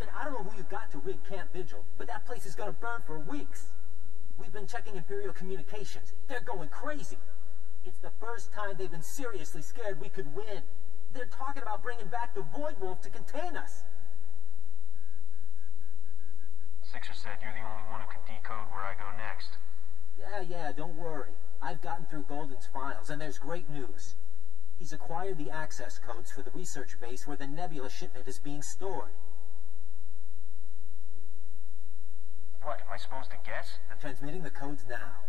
Captain, I don't know who you got to rig Camp Vigil, but that place is gonna burn for weeks. We've been checking Imperial communications. They're going crazy. It's the first time they've been seriously scared we could win. They're talking about bringing back the Void Wolf to contain us. Sixer said you're the only one who can decode where I go next. Yeah, don't worry. I've gotten through Golden's files, and there's great news. He's acquired the access codes for the research base where the Nebula shipment is being stored. What, am I supposed to guess? I'm transmitting the codes now.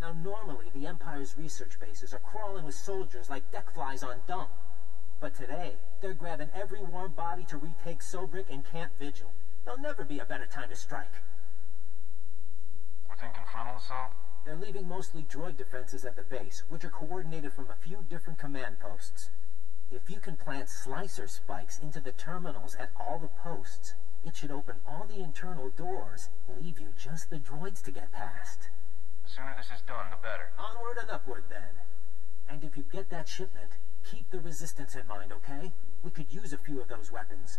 Now, normally, the Empire's research bases are crawling with soldiers like deck flies on dung. But today, they're grabbing every warm body to retake Sobrik and Camp Vigil. There'll never be a better time to strike. We're thinking frontal assault? They're leaving mostly droid defenses at the base, which are coordinated from a few different command posts. If you can plant slicer spikes into the terminals at all the posts, it should open all the internal doors, leave you just the droids to get past. The sooner this is done, the better. Onward and upward, then. And if you get that shipment, keep the resistance in mind, okay? We could use a few of those weapons.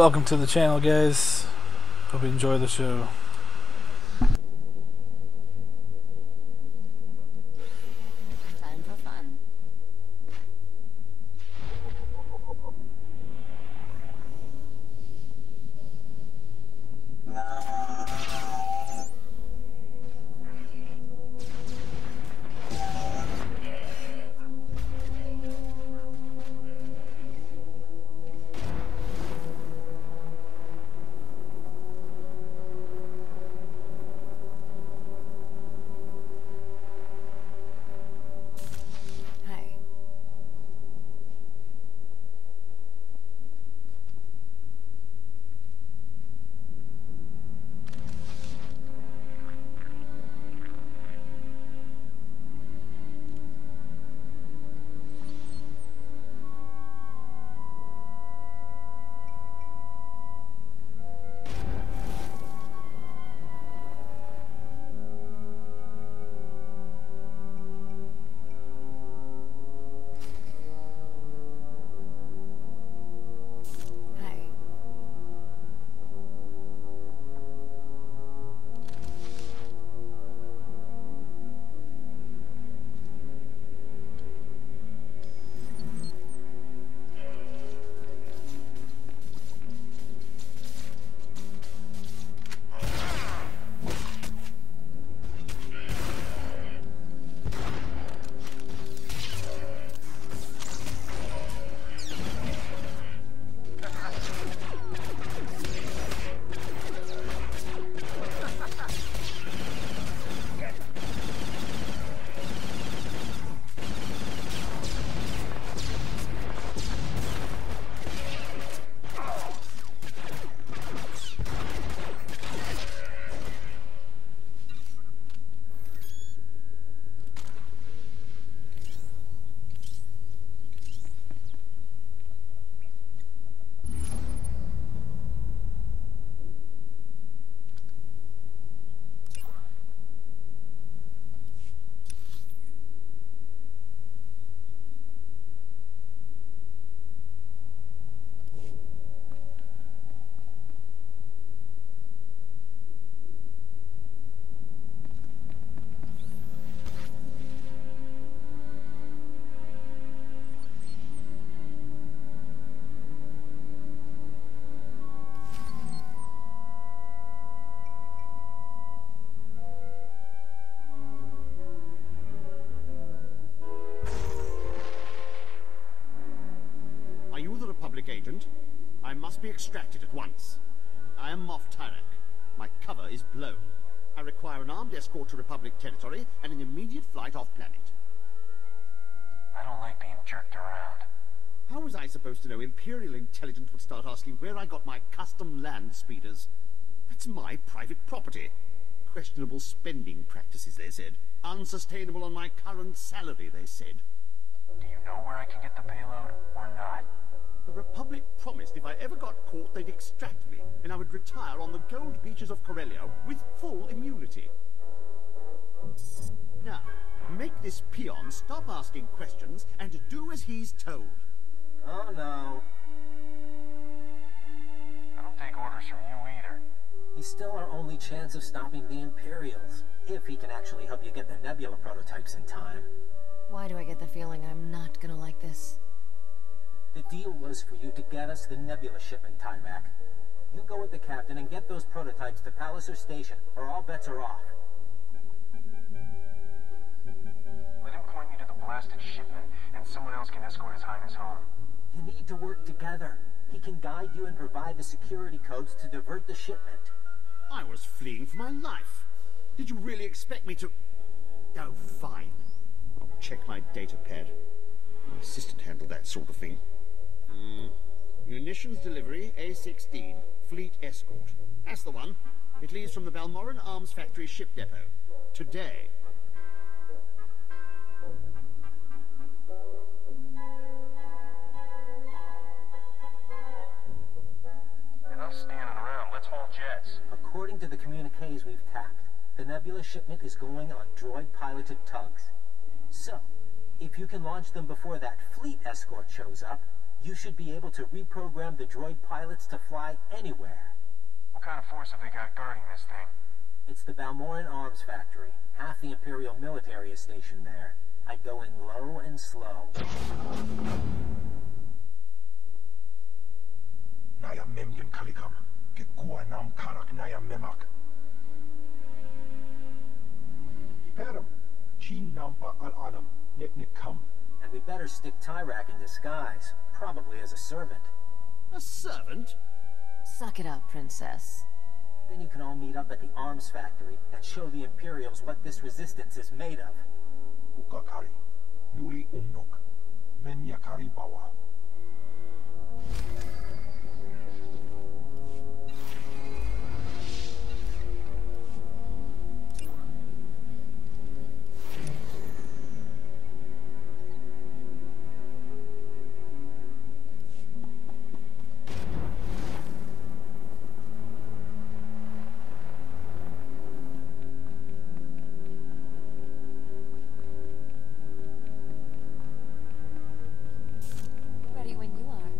Welcome to the channel, guys. Hope you enjoy the show. Time for fun. Are you the Republic agent? I must be extracted at once. I am Moff Tyrek. My cover is blown. I require an armed escort to Republic territory and an immediate flight off planet. I don't like being jerked around. How was I supposed to know Imperial intelligence would start asking where I got my custom land speeders? That's my private property. Questionable spending practices, they said. Unsustainable on my current salary, they said. Do you know where I can get the payload, or not? The Republic promised if I ever got caught, they'd extract me, and I would retire on the gold beaches of Corellia with full immunity. Now, make this peon stop asking questions and do as he's told. Oh no. I don't take orders from you either. He's still our only chance of stopping the Imperials, if he can actually help you get the Nebula prototypes in time. Why do I get the feeling I'm not gonna like this? The deal was for you to get us the Nebula shipment, Tyrek. You go with the captain and get those prototypes to Palliser Station, or all bets are off. Let him point me to the blasted shipment, and someone else can escort His Highness home. You need to work together. He can guide you and provide the security codes to divert the shipment. I was fleeing for my life. Did you really expect me to... Oh, fine. I'll check my data pad. My assistant handled that sort of thing. Munitions delivery, A-16. Fleet escort. That's the one. It leaves from the Balmoran Arms Factory ship depot. Today. Enough standing around. Let's haul jets. According to the communiques we've tapped, the Nebula shipment is going on droid-piloted tugs. So, if you can launch them before that fleet escort shows up, You should be able to reprogram the droid pilots to fly anywhere. What kind of force have they got guarding this thing? It's the Balmoran Arms Factory. Half the Imperial military is stationed there. I'd go in low and slow. Naya memgen kalikam. Gekua nam karak naya memak. Peram. Chin nampa al-alam. Neknek kam. And we better stick Tyrak in disguise, probably as a servant. A servant? Suck it up, princess. Then you can all meet up at the arms factory and show the Imperials what this resistance is made of. Ukakari. Nuli umnok. Menyakari bawa. Ready when you are.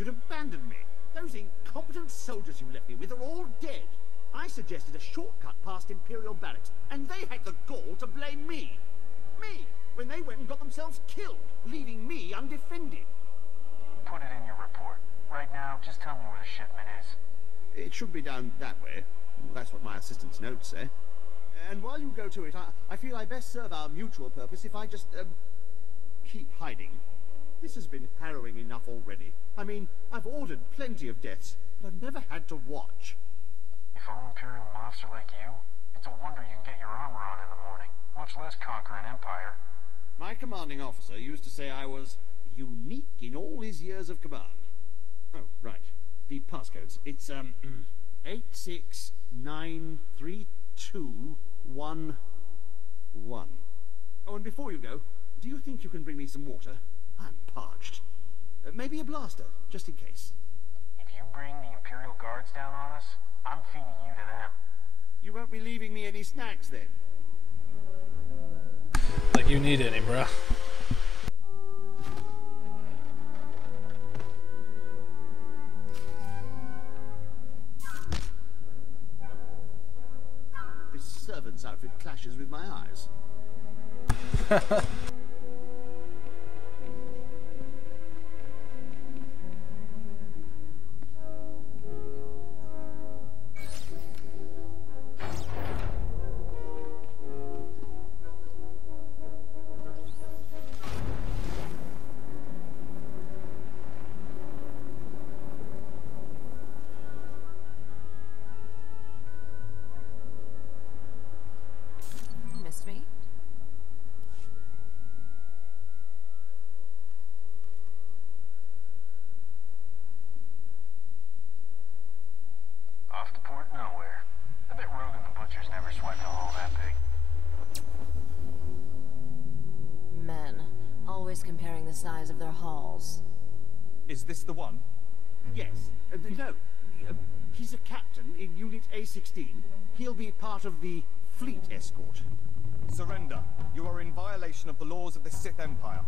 you'd abandoned me. Those incompetent soldiers you left me with are all dead. I suggested a shortcut past Imperial barracks, and they had the gall to blame me. Me, when they went and got themselves killed, leaving me undefended. Put it in your report. Right now, just tell me where the shipment is. It should be down that way. That's what my assistant's notes say. And while you go to it, I feel I best serve our mutual purpose if I just, keep hiding. This has been harrowing enough already. I mean, I've ordered plenty of deaths, but I've never had to watch. If all Imperial moths are like you, it's a wonder you can get your armor on in the morning, much less conquer an empire. My commanding officer used to say I was unique in all his years of command. Oh, right. The passcodes. It's, 86932111. Oh, and before you go, do you think you can bring me some water? I'm parched. Maybe a blaster, just in case. If you bring the Imperial Guards down on us, I'm feeding you to them. You won't be leaving me any snacks, then? Like you need any, bruh. This servant's outfit clashes with my eyes. Missed me? Off to Port Nowhere. I bet Rogan the Butcher's never swept a hole that big. Men, always comparing the size of their halls. Is this the one? Yes. No. He's a captain in Unit A16. He'll be part of the fleet escort. Surrender. You are in violation of the laws of the Sith Empire.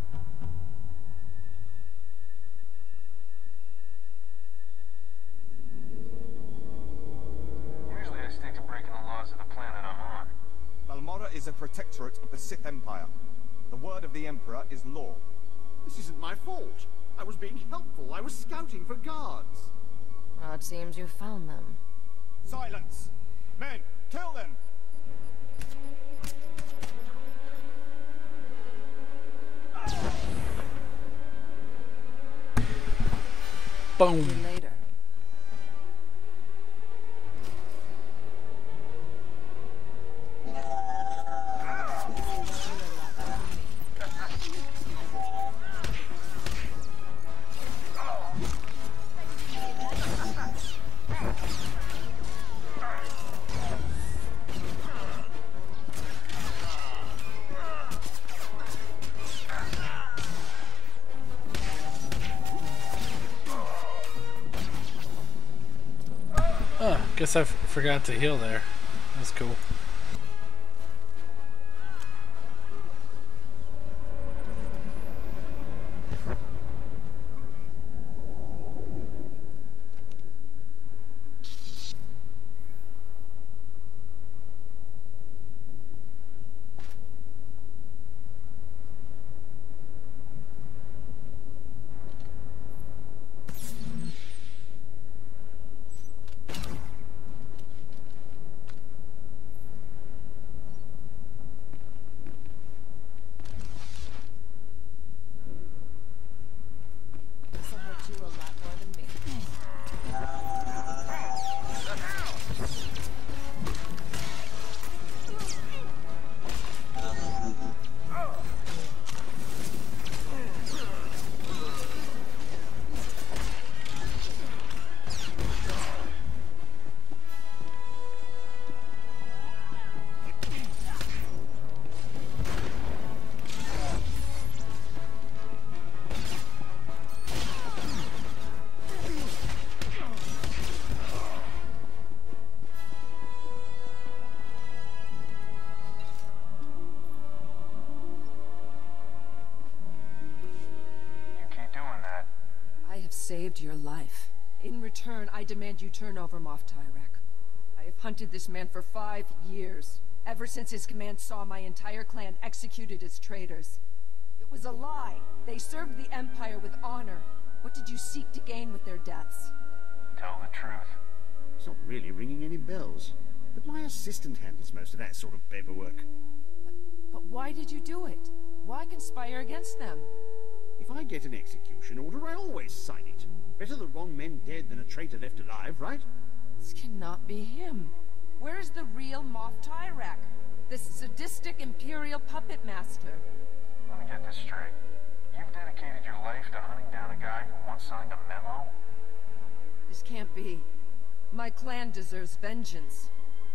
Usually I stick to breaking the laws of the planet I'm on. Balmorra is a protectorate of the Sith Empire. The word of the Emperor is law. This isn't my fault. I was being helpful. I was scouting for guards. Well, it seems you found them. Silence! Men, kill them! Boom. Later. Oh, guess I forgot to heal there. That's cool. saved your life. In return, I demand you turn over Moff Tyrek. I have hunted this man for 5 years, ever since his command saw my entire clan executed as traitors. It was a lie. They served the Empire with honor. What did you seek to gain with their deaths? Tell the truth. It's not really ringing any bells. But my assistant handles most of that sort of paperwork. But why did you do it? Why conspire against them? If I get an execution order, I always sign it. Better the wrong men dead than a traitor left alive, right? This cannot be him. Where is the real Moff Tyrek? This sadistic Imperial puppet master? Let me get this straight. You've dedicated your life to hunting down a guy who once signed a memo? This can't be. My clan deserves vengeance.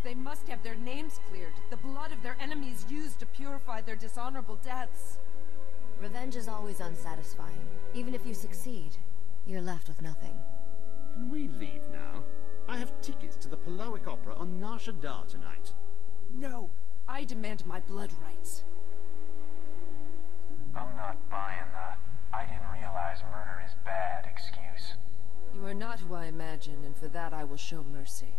They must have their names cleared, the blood of their enemies used to purify their dishonorable deaths. Revenge is always unsatisfying. Even if you succeed, you're left with nothing. Can we leave now? I have tickets to the Palowick Opera on Nar Shaddaa tonight. No, I demand my blood rights. I'm not buying the "I didn't realize murder is bad" excuse. You are not who I imagine, and for that I will show mercy.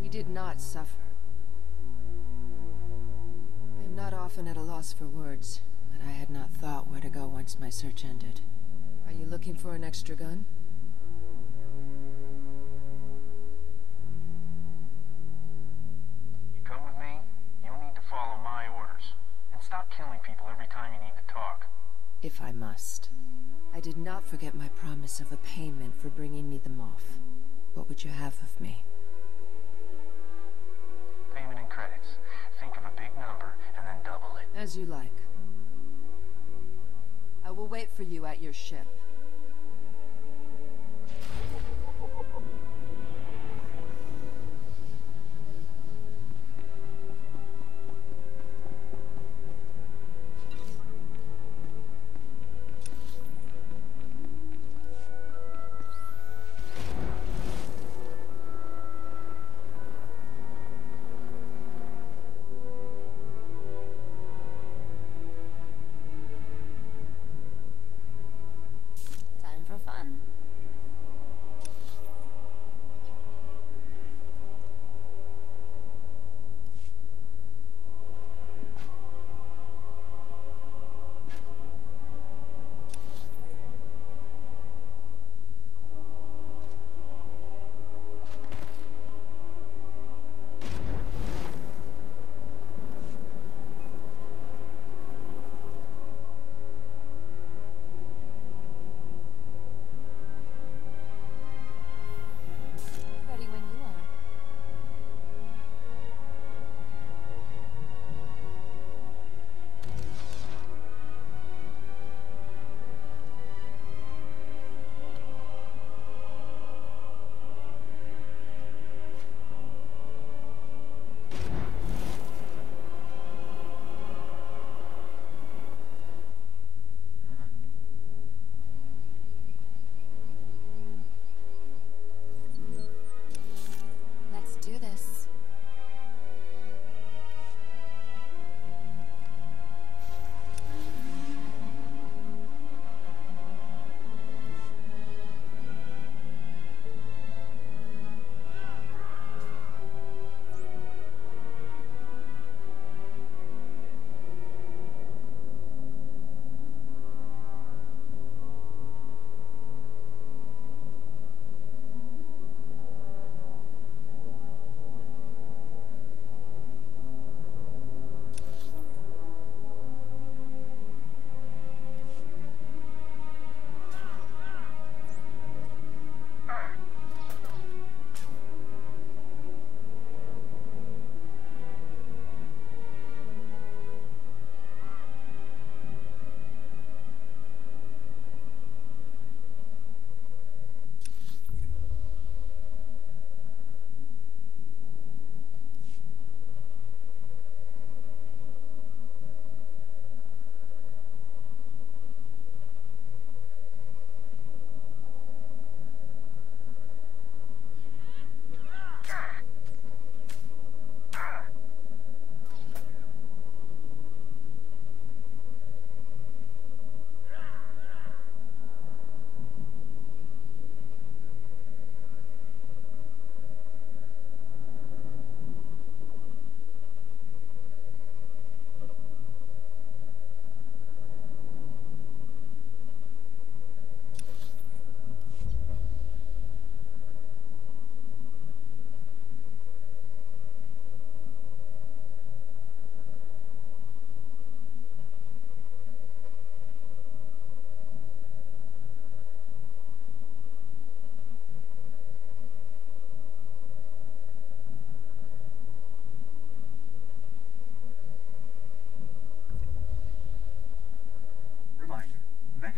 He did not suffer. I am not often at a loss for words, but I had not thought where to go once my search ended. Are you looking for an extra gun? You come with me, you'll need to follow my orders. And stop killing people every time you need to talk. If I must. I did not forget my promise of a payment for bringing me the Moff. What would you have of me? Payment in credits. Think of a big number and then double it. As you like. I will wait for you at your ship.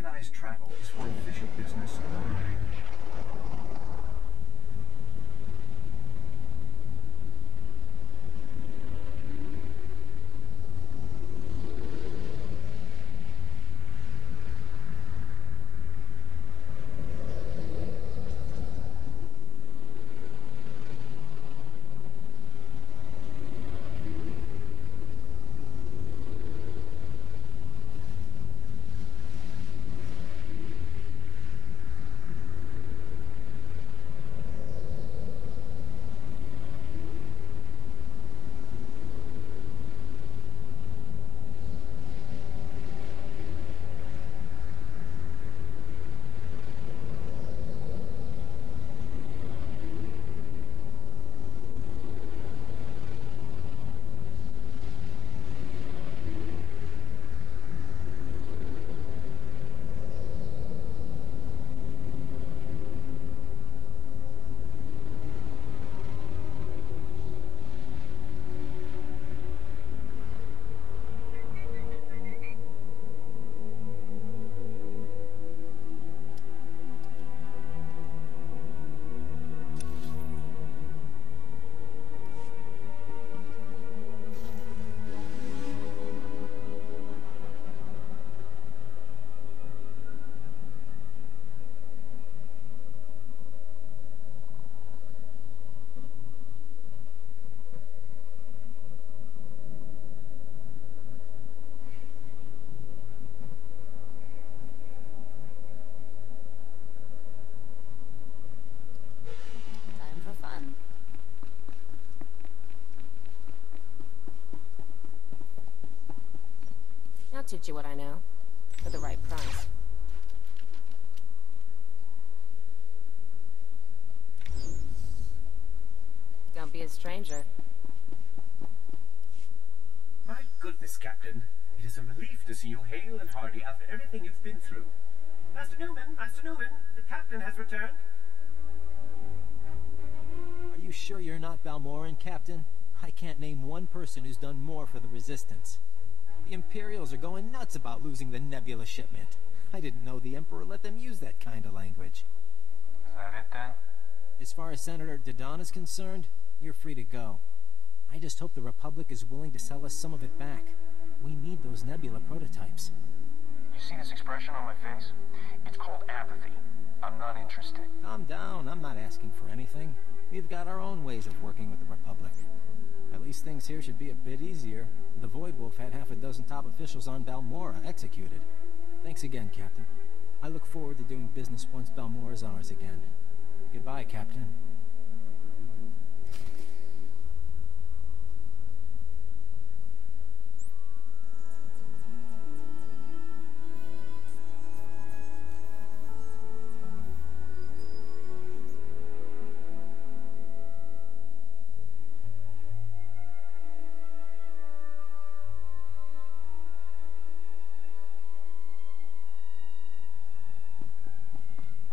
Organized travel is for official business only. Time for fun. I'll teach you what I know, for the right price. Don't be a stranger. My goodness, Captain. It is a relief to see you hale and hearty after everything you've been through. Master Newman, the captain has returned. Are you sure you're not Balmoran, Captain? I can't name one person who's done more for the Resistance. The Imperials are going nuts about losing the Nebula shipment. I didn't know the Emperor let them use that kind of language. Is that it then? As far as Senator Dodon is concerned, you're free to go. I just hope the Republic is willing to sell us some of it back. We need those Nebula prototypes. You see this expression on my face? It's called apathy. I'm not interested. Calm down, I'm not asking for anything. We've got our own ways of working with the Republic. At least things here should be a bit easier. The Void Wolf had half a dozen top officials on Balmora executed. Thanks again, Captain. I look forward to doing business once Balmora's ours again. Goodbye, Captain.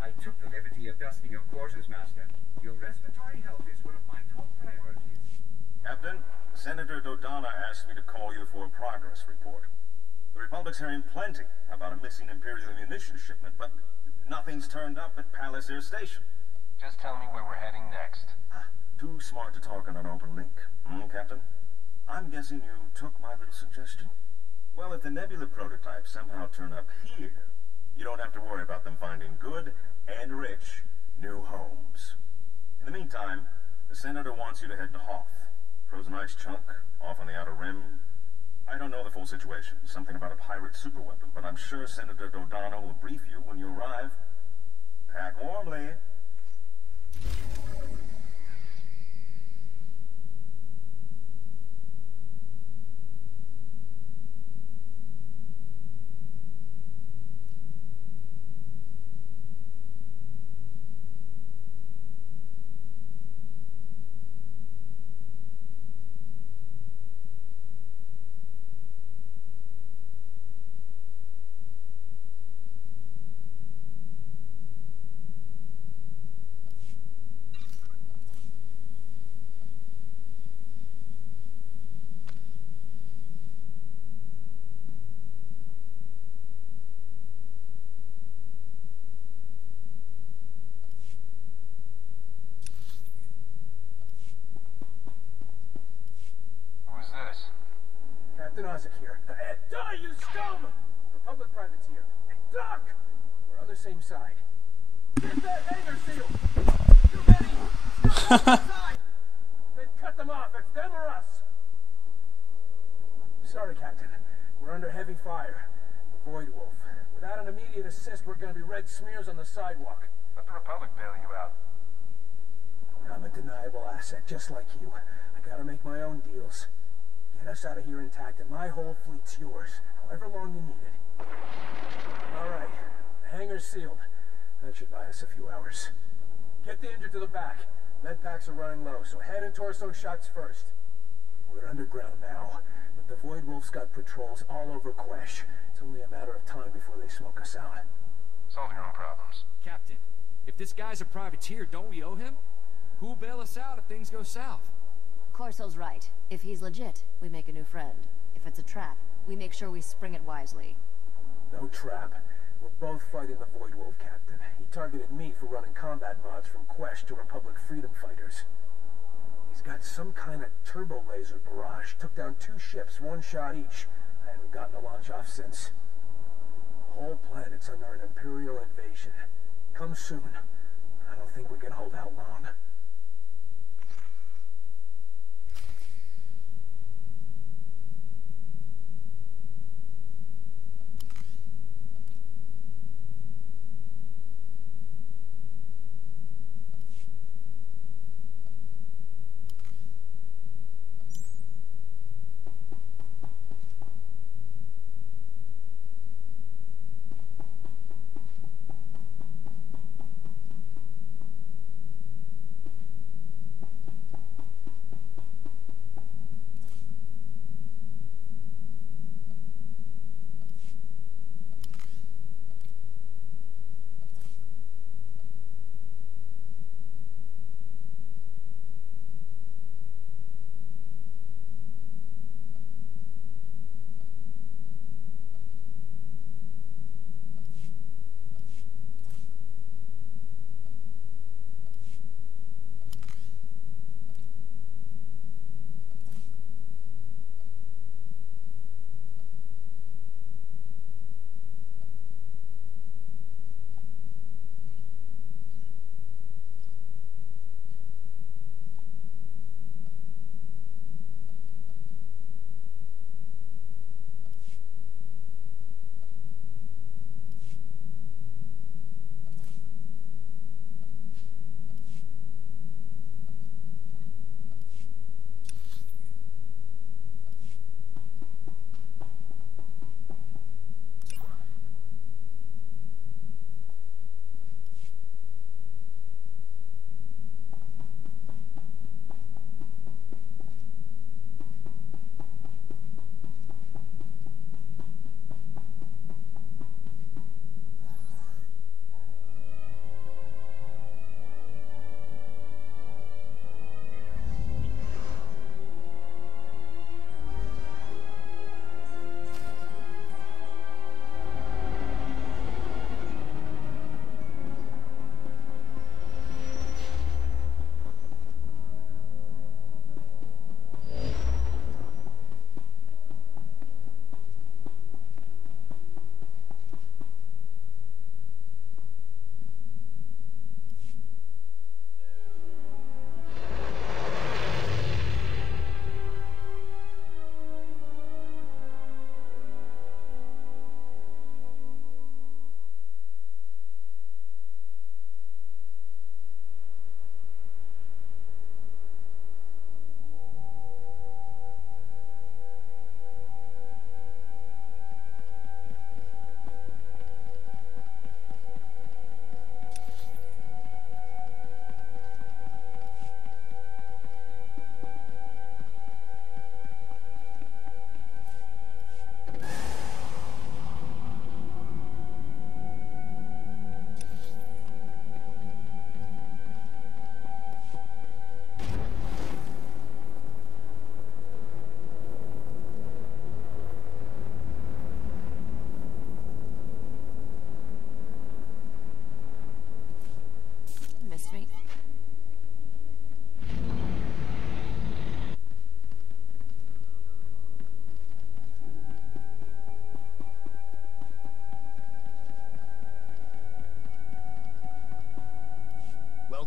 I took the liberty of dusting your quarters, Master. Your respiratory health is one of my top priorities. Captain, Senator Dodonna asked me to call you for a progress report. The Republic's hearing plenty about a missing Imperial munition shipment, but nothing's turned up at Palace Air Station. Just tell me where we're heading next. Too smart to talk on an open link, Captain? I'm guessing you took my little suggestion? Well, if the Nebula prototypes somehow turn up here, you don't have to worry about them finding good and rich new homes. In the meantime, the Senator wants you to head to Hoth. Frozen ice chunk, off on the outer rim. I don't know the full situation, something about a pirate superweapon, but I'm sure Senator Dodonna will brief you when you arrive. Pack warmly. Isaac here. Die, you scum! Republic privateer. Duck! We're on the same side. Get that hangar sealed! You ready? Stop on the side! Then cut them off. It's them or us. Sorry, Captain. We're under heavy fire. The Void Wolf. Without an immediate assist, we're gonna be red smears on the sidewalk. Let the Republic bail you out. I'm a deniable asset, just like you. I gotta make my own deals. Get us out of here intact, and my whole fleet's yours, however long you need it. All right, the hangar's sealed. That should buy us a few hours. Get the injured to the back. Med packs are running low, so head and torso shots first. We're underground now, but the Void Wolf's got patrols all over Quesh. It's only a matter of time before they smoke us out. Solve your own problems. Captain, if this guy's a privateer, don't we owe him? Who'll bail us out if things go south? Corso's right. If he's legit, we make a new friend. If it's a trap, we make sure we spring it wisely. No trap. We're both fighting the Void Wolf, Captain. He targeted me for running combat mods from Quesh to Republic freedom fighters. He's got some kind of turbo laser barrage. Took down 2 ships, 1 shot each. I haven't gotten a launch off since. The whole planet's under an Imperial invasion. Come soon. I don't think we can hold out long.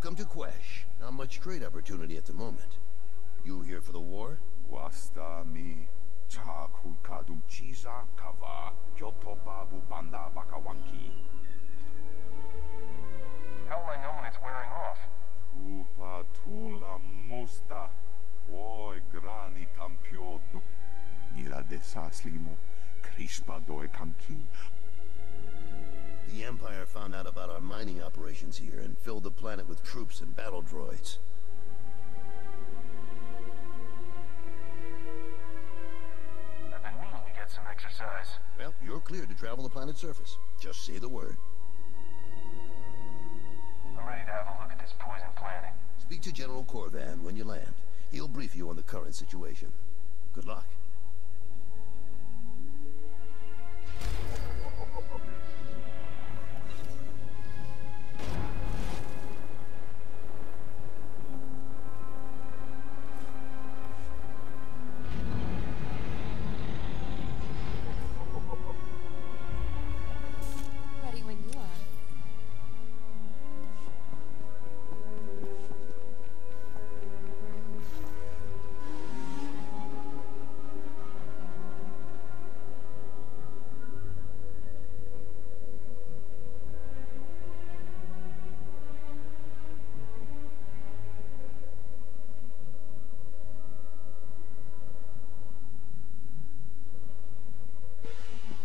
Welcome to Quesh. Not much trade opportunity at the moment. You here for the war? Wasta mi. Cha kulkadum chiza kava. Kyoto babu banda bakawanki. How will I know when it's wearing off? Tupa tula musta. Oi grani tampiodo. Mira de saslimo. Crispa doe kanki. The Empire found out about our mining operations here and filled the planet with troops and battle droids. I've been meaning to get some exercise. Well, you're cleared to travel the planet's surface. Just say the word. I'm ready to have a look at this poison planet. Speak to General Corvan when you land. He'll brief you on the current situation. Good luck. Ready when you are.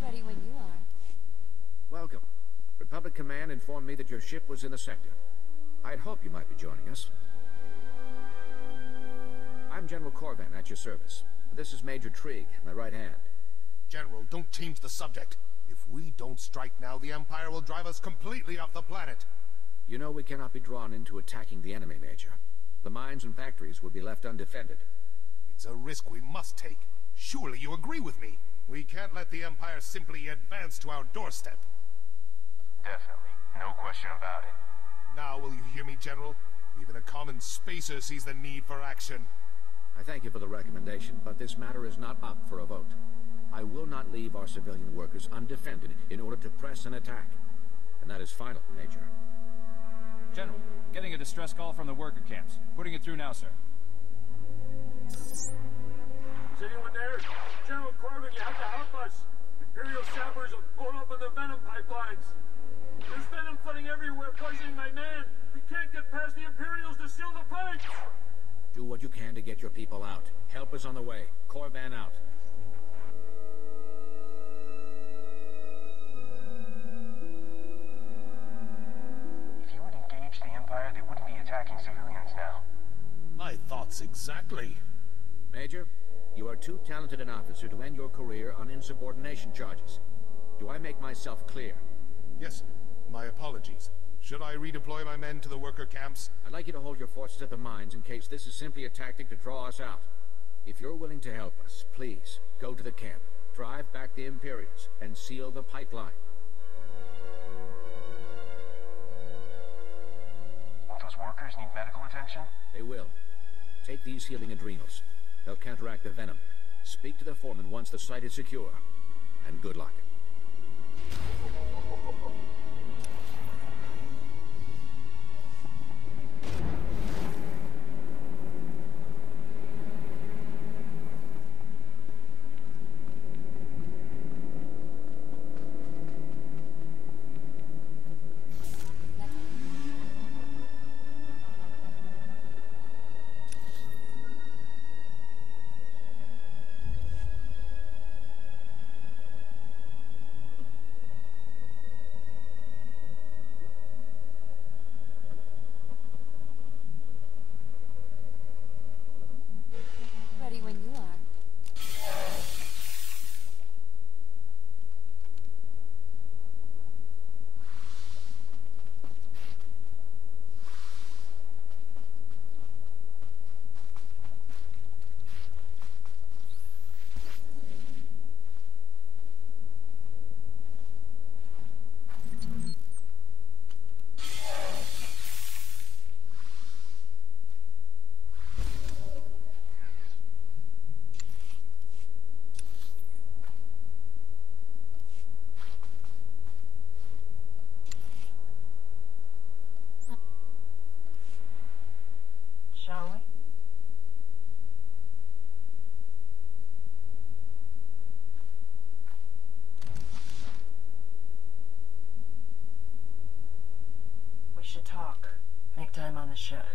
Ready when you are. Welcome. Republic Command informed me that your ship was in the sector. I'd hoped you might be joining us. I'm General Corvan, at your service. This is Major Trig, my right hand. General, don't change the subject. If we don't strike now, the Empire will drive us completely off the planet. You know we cannot be drawn into attacking the enemy, Major. The mines and factories would be left undefended. It's a risk we must take. Surely you agree with me. We can't let the Empire simply advance to our doorstep. Definitely. No question about it. Now will you hear me, General? Even a common spacer sees the need for action. I thank you for the recommendation, but this matter is not up for a vote. I will not leave our civilian workers undefended in order to press an attack. And that is final, Major. General, getting a distress call from the worker camps. Putting it through now, sir. Is anyone there? General Corbin, you have to help us. Imperial sappers have blown open the venom pipelines. There's venom flooding everywhere, poisoning my man. We can't get past the Imperials to seal the pipes. Do what you can to get your people out. Help is on the way. Corvan out. If you would engage the Empire, they wouldn't be attacking civilians now. My thoughts exactly. Major, you are too talented an officer to end your career on insubordination charges. Do I make myself clear? Yes, sir. My apologies. Should I redeploy my men to the worker camps? I'd like you to hold your forces at the mines in case this is simply a tactic to draw us out. If you're willing to help us, please, go to the camp, drive back the Imperials, and seal the pipeline. Won't those workers need medical attention? They will. Take these healing adrenals. They'll counteract the venom. Speak to the foreman once the site is secure. And good luck. check time on the ship.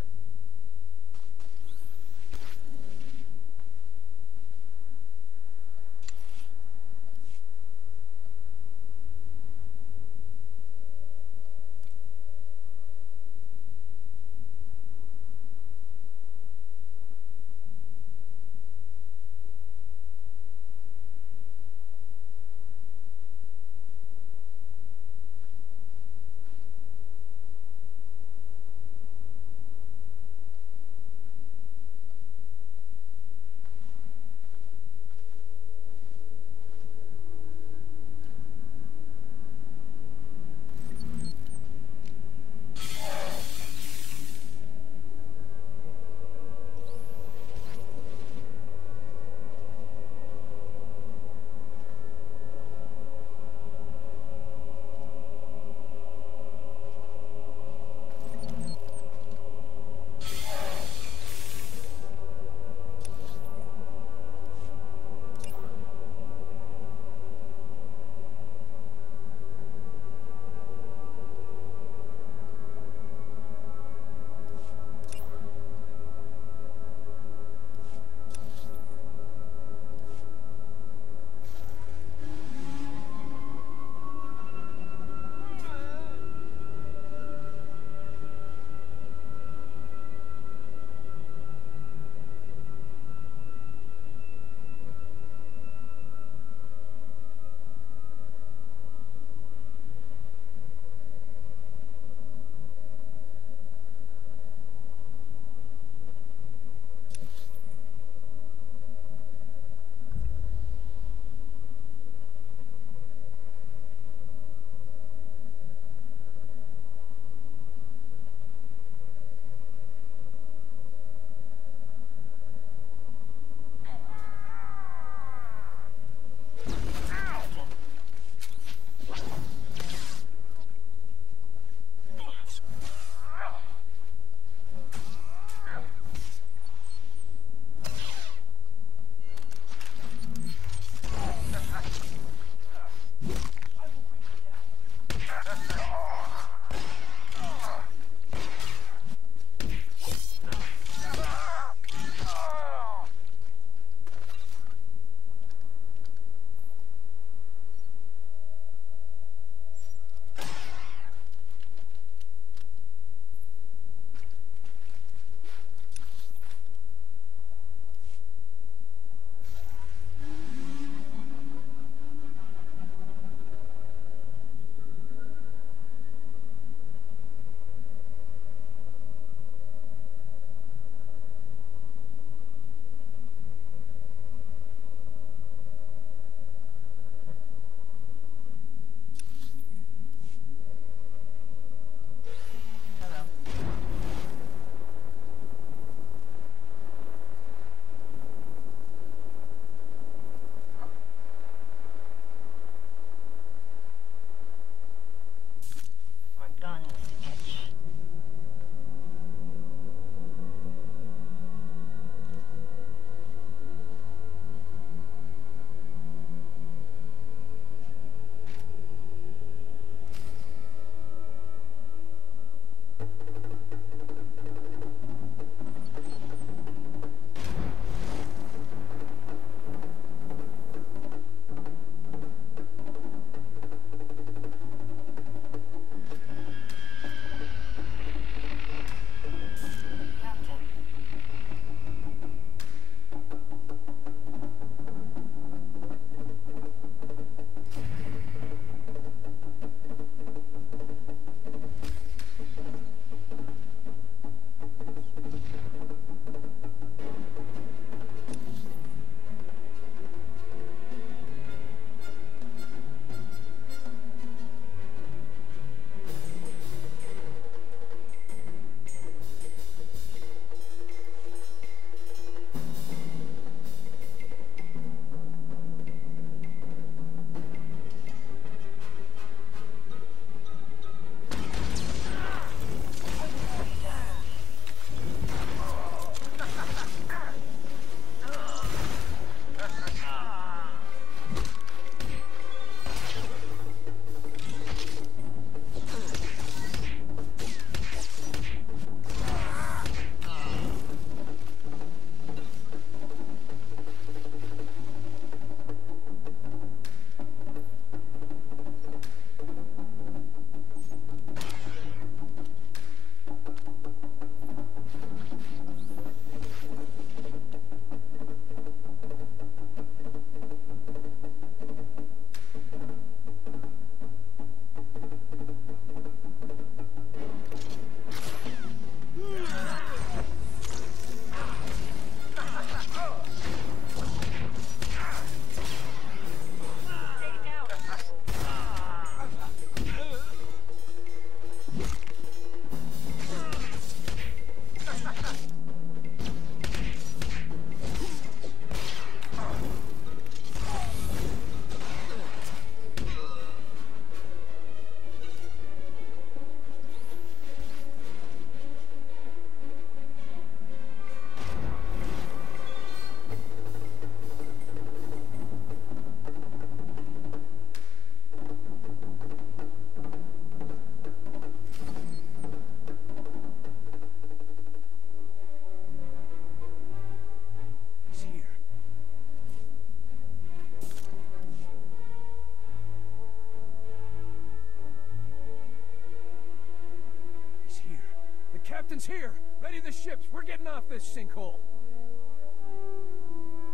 captain's here! Ready the ships! We're getting off this sinkhole!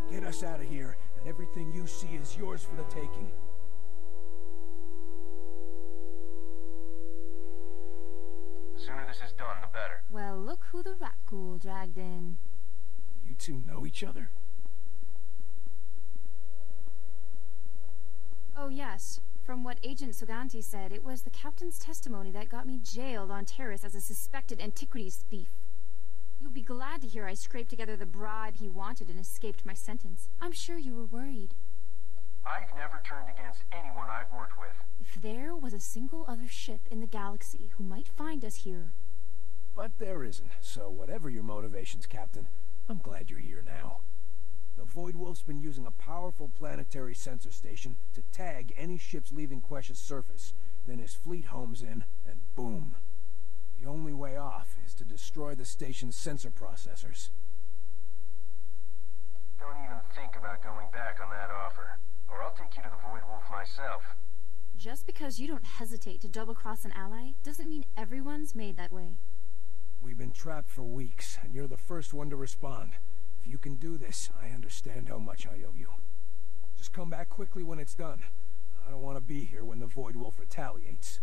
Get us out of here, and everything you see is yours for the taking. The sooner this is done, the better. Well, look who the rat ghoul dragged in. You two know each other? Oh, yes. From what Agent Suganti said, it was the captain's testimony that got me jailed on Terrace as a suspected antiquities thief. You'll be glad to hear I scraped together the bribe he wanted and escaped my sentence. I'm sure you were worried. I've never turned against anyone I've worked with. If there was a single other ship in the galaxy who might find us here... But there isn't, so whatever your motivations, Captain, I'm glad you're here now. The Void Wolf's been using a powerful planetary sensor station to tag any ships leaving Quesh's surface. Then his fleet homes in, and boom. The only way off is to destroy the station's sensor processors. Don't even think about going back on that offer, or I'll take you to the Void Wolf myself. Just because you don't hesitate to double-cross an ally, doesn't mean everyone's made that way. We've been trapped for weeks, and you're the first one to respond. If you can do this, I understand how much I owe you. Just come back quickly when it's done. I don't want to be here when the Void Wolf retaliates.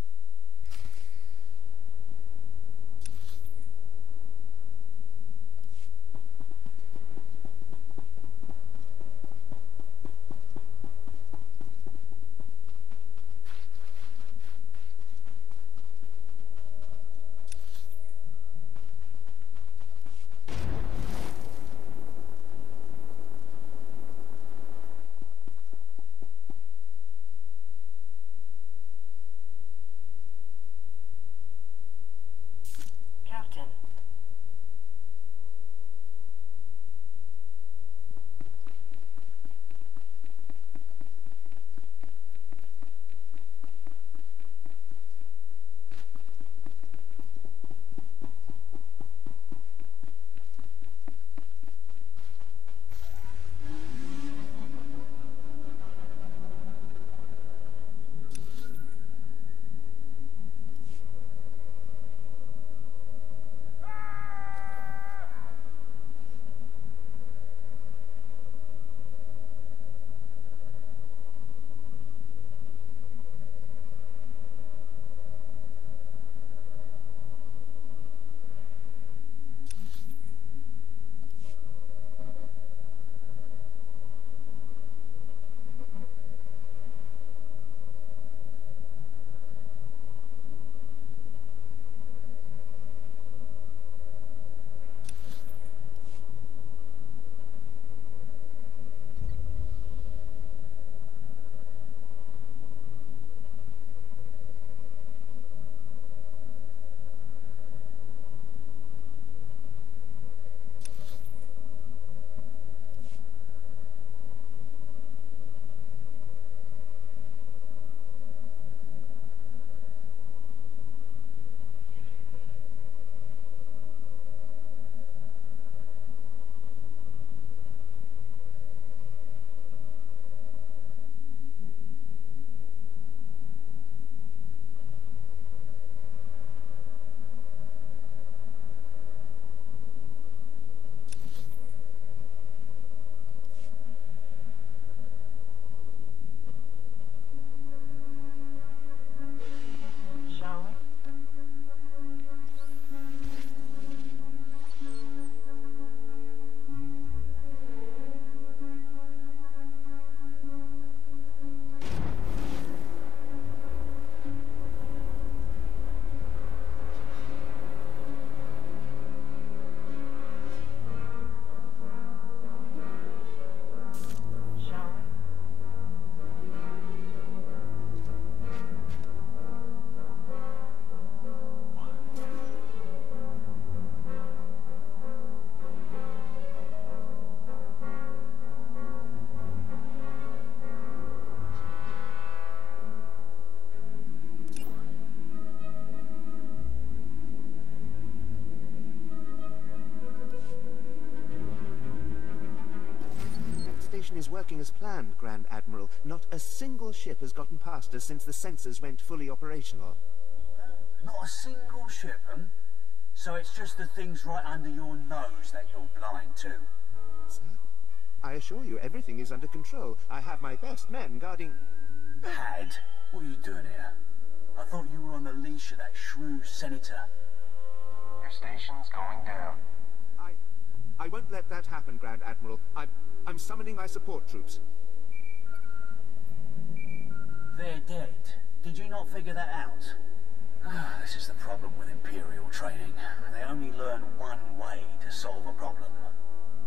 Is working as planned, Grand Admiral. Not a single ship has gotten past us since the sensors went fully operational. Not a single ship, huh? So it's just the things right under your nose that you're blind to. Sir, I assure you everything is under control. I have my best men guarding... Had? What are you doing here? I thought you were on the leash of that shrew senator. Your station's going down. I won't let that happen, Grand Admiral. I'm summoning my support troops. They're dead. Did you not figure that out? This is the problem with Imperial training. They only learn one way to solve a problem.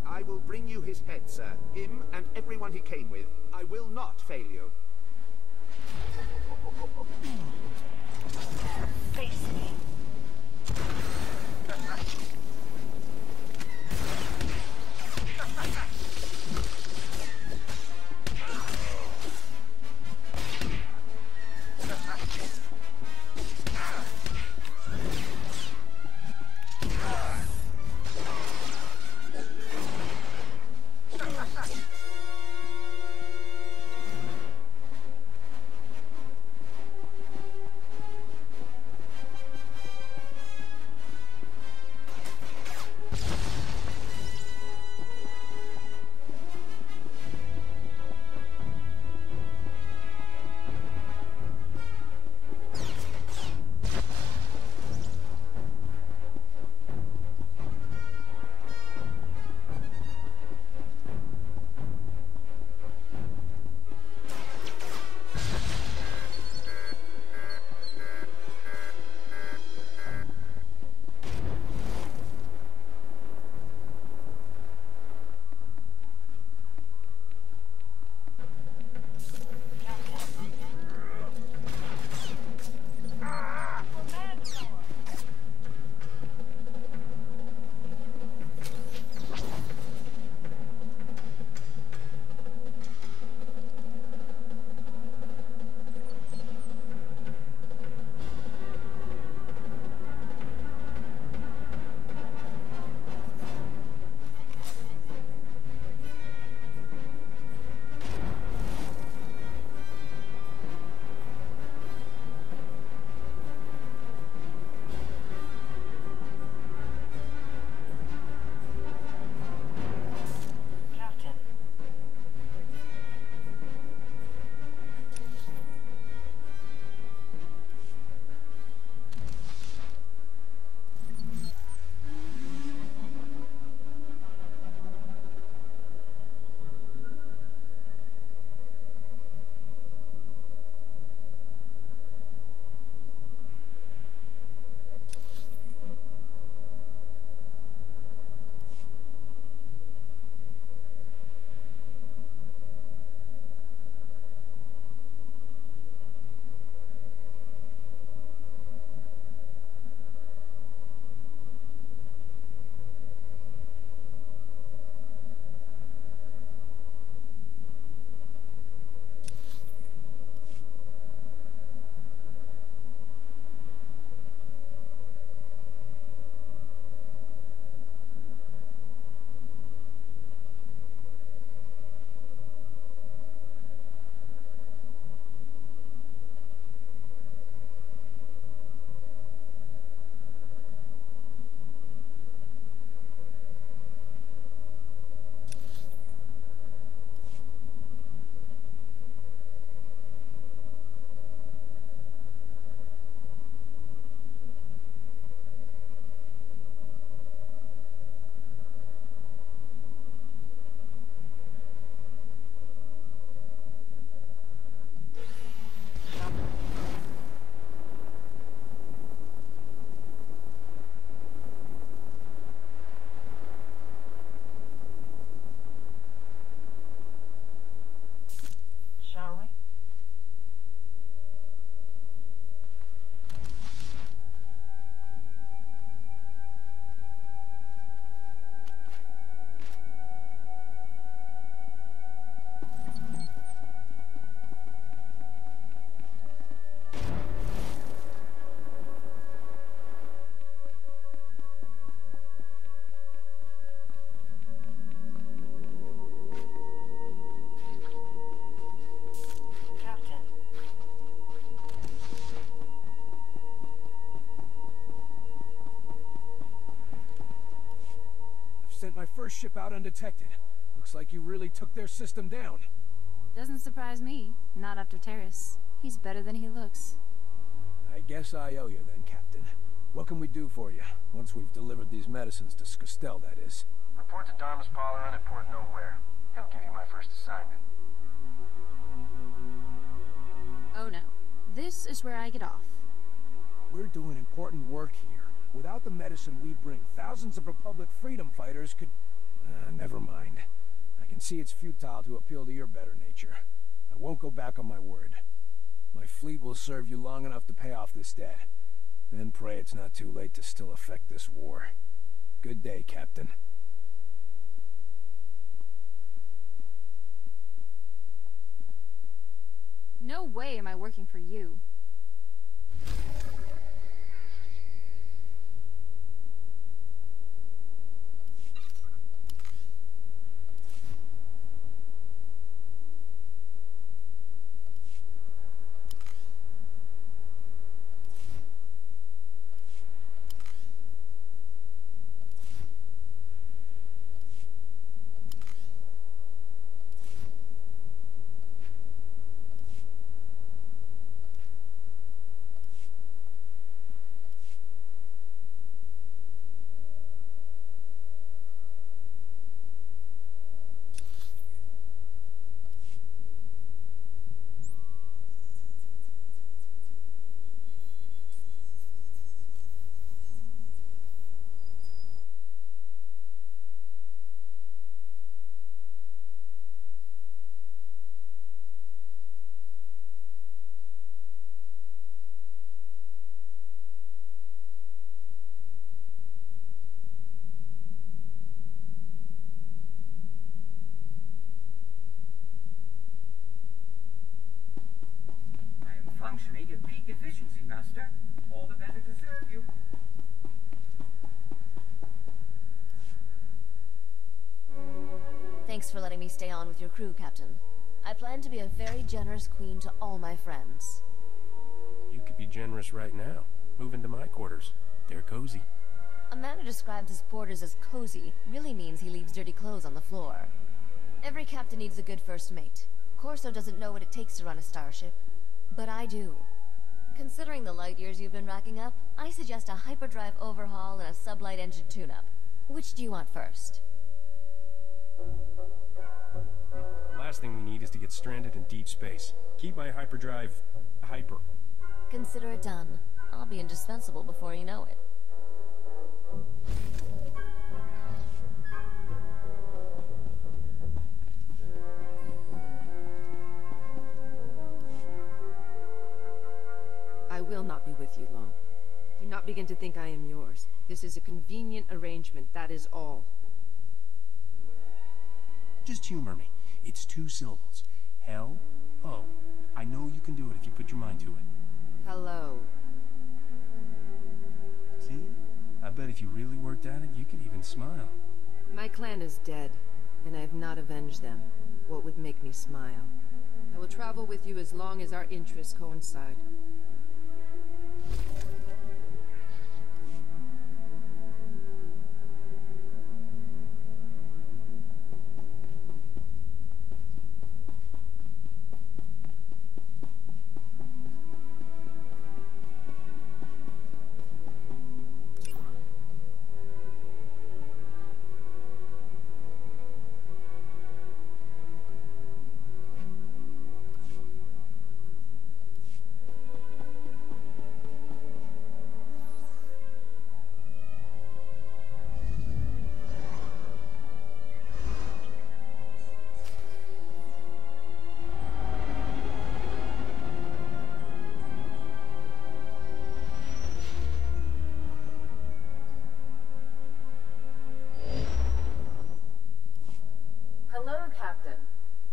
I will bring you his head, sir. Him and everyone he came with. I will not fail you. Face me. first ship out undetected. Looks like you really took their system down. Doesn't surprise me. Not after Terrace. He's better than he looks. I guess I owe you then, Captain. What can we do for you, once we've delivered these medicines to Scastel, that is? Report to Darmus Polaron at Port Nowhere. He'll give you my first assignment. Oh no. This is where I get off. We're doing important work here. Without the medicine we bring, thousands of Republic freedom fighters could... never mind. I can see it's futile to appeal to your better nature. I won't go back on my word. My fleet will serve you long enough to pay off this debt. Then pray it's not too late to still affect this war. Good day, Captain. No way am I working for you. Functioning at peak efficiency, Master. All the better to serve you. Thanks for letting me stay on with your crew, Captain. I plan to be a very generous queen to all my friends. You could be generous right now. Move into my quarters. They're cozy. A man who describes his quarters as cozy really means he leaves dirty clothes on the floor. Every captain needs a good first mate. Corso doesn't know what it takes to run a starship. But I do. Considering the light years you've been racking up, I suggest a hyperdrive overhaul and a sublight engine tune-up. Which do you want first? The last thing we need is to get stranded in deep space. Keep my hyperdrive hyper. Consider it done. I'll be indispensable before you know it. I will not be with you long. Do not begin to think I am yours. This is a convenient arrangement, that is all. Just humor me. It's 2 syllables. Hell-O. I know you can do it if you put your mind to it. Hello. See? I bet if you really worked at it, you could even smile. My clan is dead, and I have not avenged them. What would make me smile? I will travel with you as long as our interests coincide.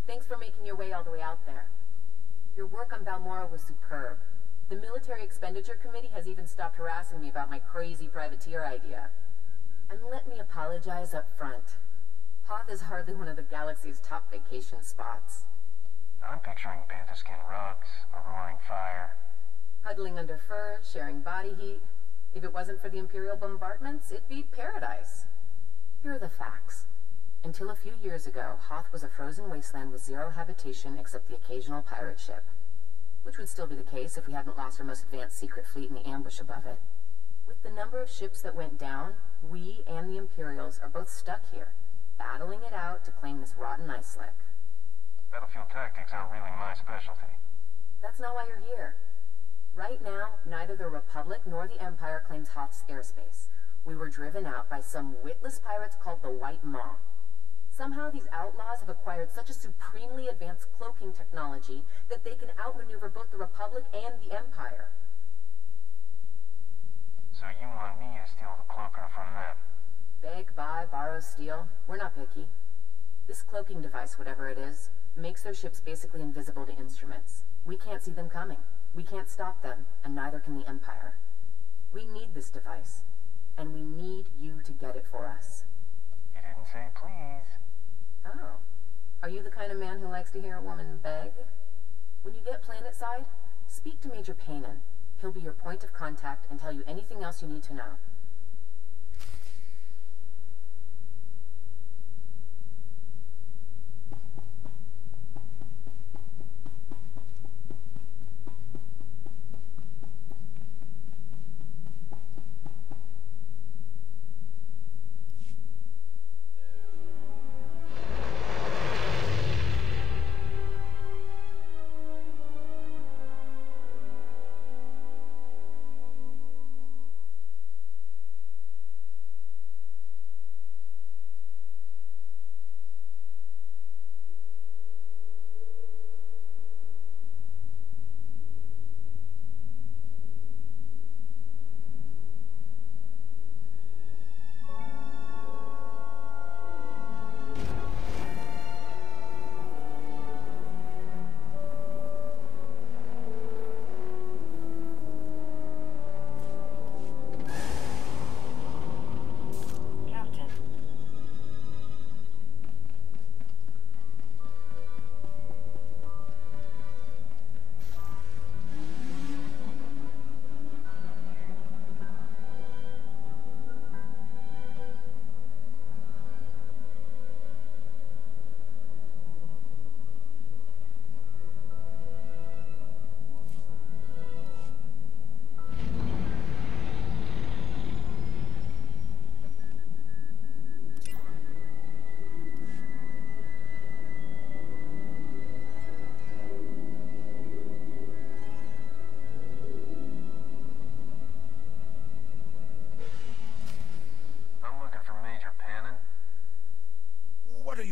Thanks for making your way all the way out there. Your work on Balmora was superb. The Military Expenditure Committee has even stopped harassing me about my crazy privateer idea. And let me apologize up front. Hoth is hardly one of the galaxy's top vacation spots. I'm picturing panther skin rugs, a roaring fire. Huddling under fur, sharing body heat. If it wasn't for the Imperial bombardments, it'd be paradise. Here are the facts. Until a few years ago, Hoth was a frozen wasteland with zero habitation except the occasional pirate ship. Which would still be the case if we hadn't lost our most advanced secret fleet in the ambush above it. With the number of ships that went down, we and the Imperials are both stuck here, battling it out to claim this rotten ice slick. Battlefield tactics aren't really my specialty. That's not why you're here. Right now, neither the Republic nor the Empire claims Hoth's airspace. We were driven out by some witless pirates called the White Maw. Somehow these outlaws have acquired such a supremely advanced cloaking technology that they can outmaneuver both the Republic and the Empire. So you want me to steal the cloaker from them? Beg, buy, borrow, steal. We're not picky. This cloaking device, whatever it is, makes their ships basically invisible to instruments. We can't see them coming. We can't stop them, and neither can the Empire. We need this device, and we need you to get it for us. You didn't say please. Oh. Are you the kind of man who likes to hear a woman beg? When you get planetside, speak to Major Paynon. He'll be your point of contact and tell you anything else you need to know.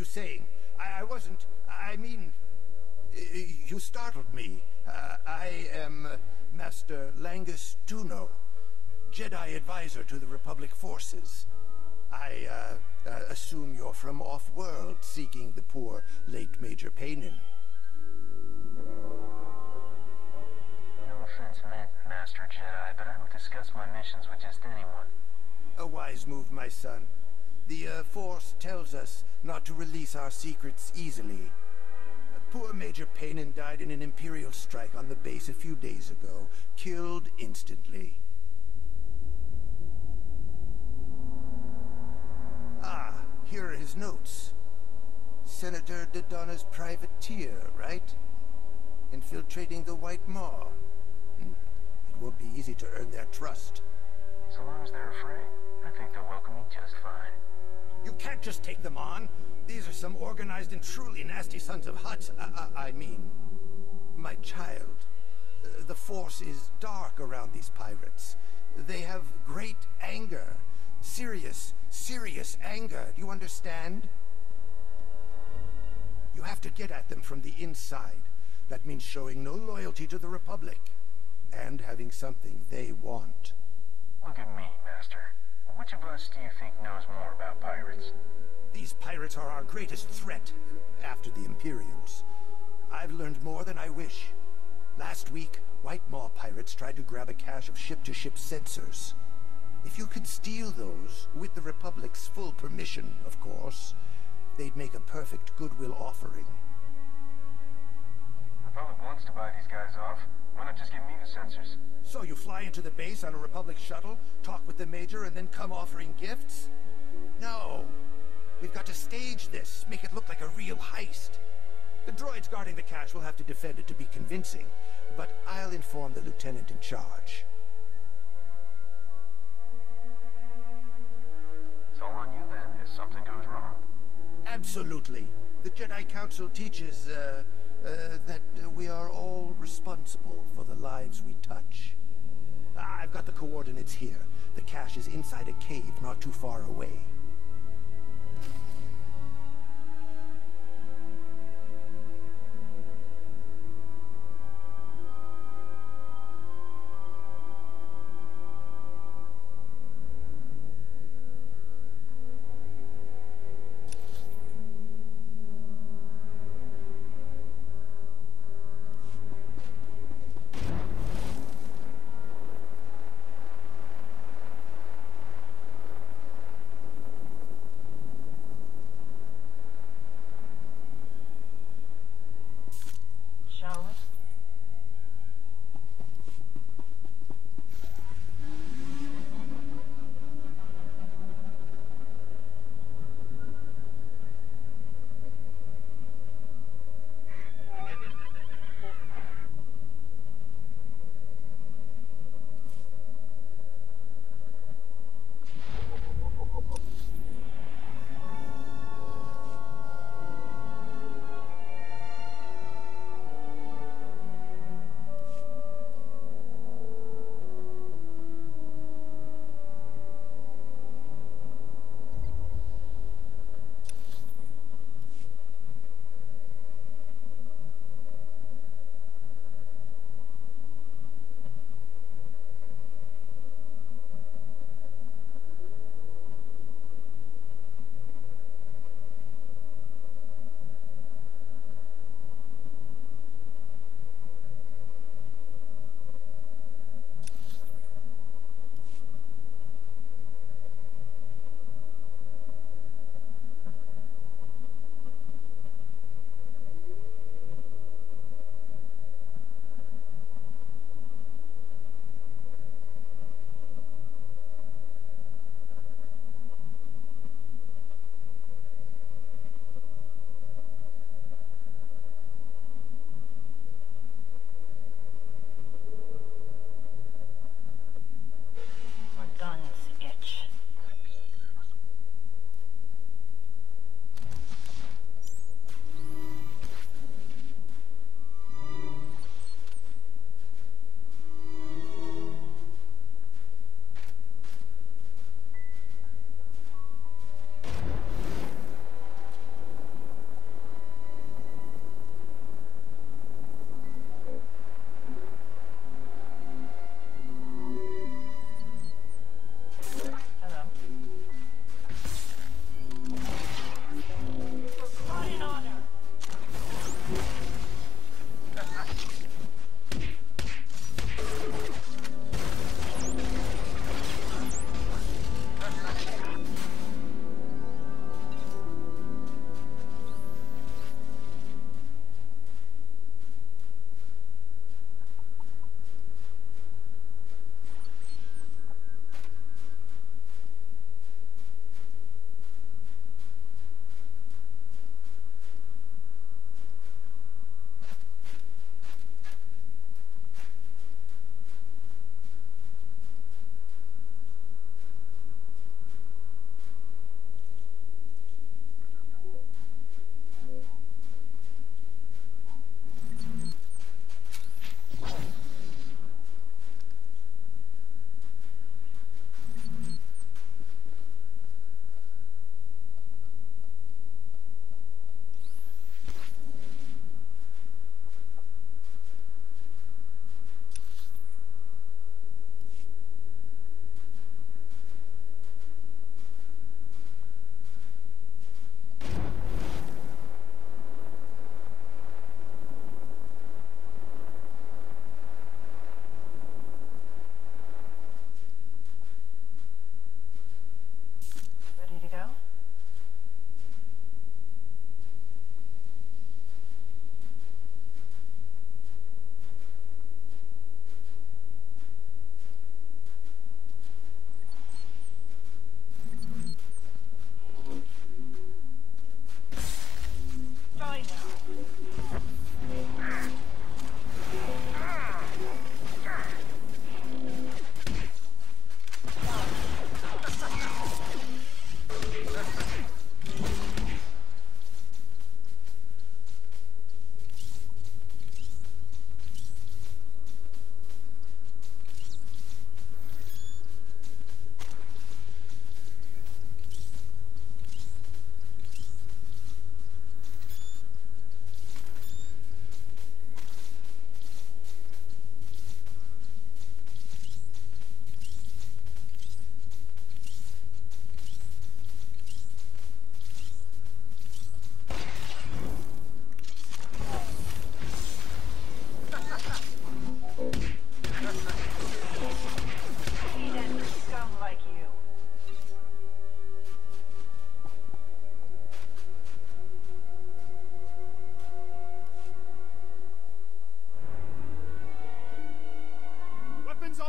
saying. I wasn't... I mean... You startled me. I am Master Langus Duno, Jedi advisor to the Republic forces. I assume you're from off-world, seeking the poor late Major Paynon. No offense meant, Master Jedi, but I don't discuss my missions with just anyone. A wise move, my son. The Force tells us not to release our secrets easily. Poor Major Paynon died in an Imperial strike on the base a few days ago, killed instantly. Ah, here are his notes. Senator Dodonna's privateer, right? Infiltrating the White Maw. It won't be easy to earn their trust. So long as they're afraid, I think they'll welcome me just fine. You can't just take them on. These are some organized and truly nasty sons of Hutt. I mean, my child. The Force is dark around these pirates. They have great anger. Serious anger. Do you understand? You have to get at them from the inside. That means showing no loyalty to the Republic. And having something they want. Look at me, Master. Which of us do you think knows more about pirates? These pirates are our greatest threat, after the Imperials. I've learned more than I wish. Last week, White Maw pirates tried to grab a cache of ship-to-ship sensors. If you could steal those, with the Republic's full permission, of course, they'd make a perfect goodwill offering. The Republic wants to buy these guys off. Why not just give me the sensors? So you fly into the base on a Republic shuttle, talk with the Major, and then come offering gifts? No. We've got to stage this, make it look like a real heist. The droids guarding the cache will have to defend it to be convincing, but I'll inform the lieutenant in charge. It's all on you then, if something goes wrong. Absolutely. The Jedi Council teaches, that we are all responsible for the lives we touch. I've got the coordinates here. The cache is inside a cave not too far away.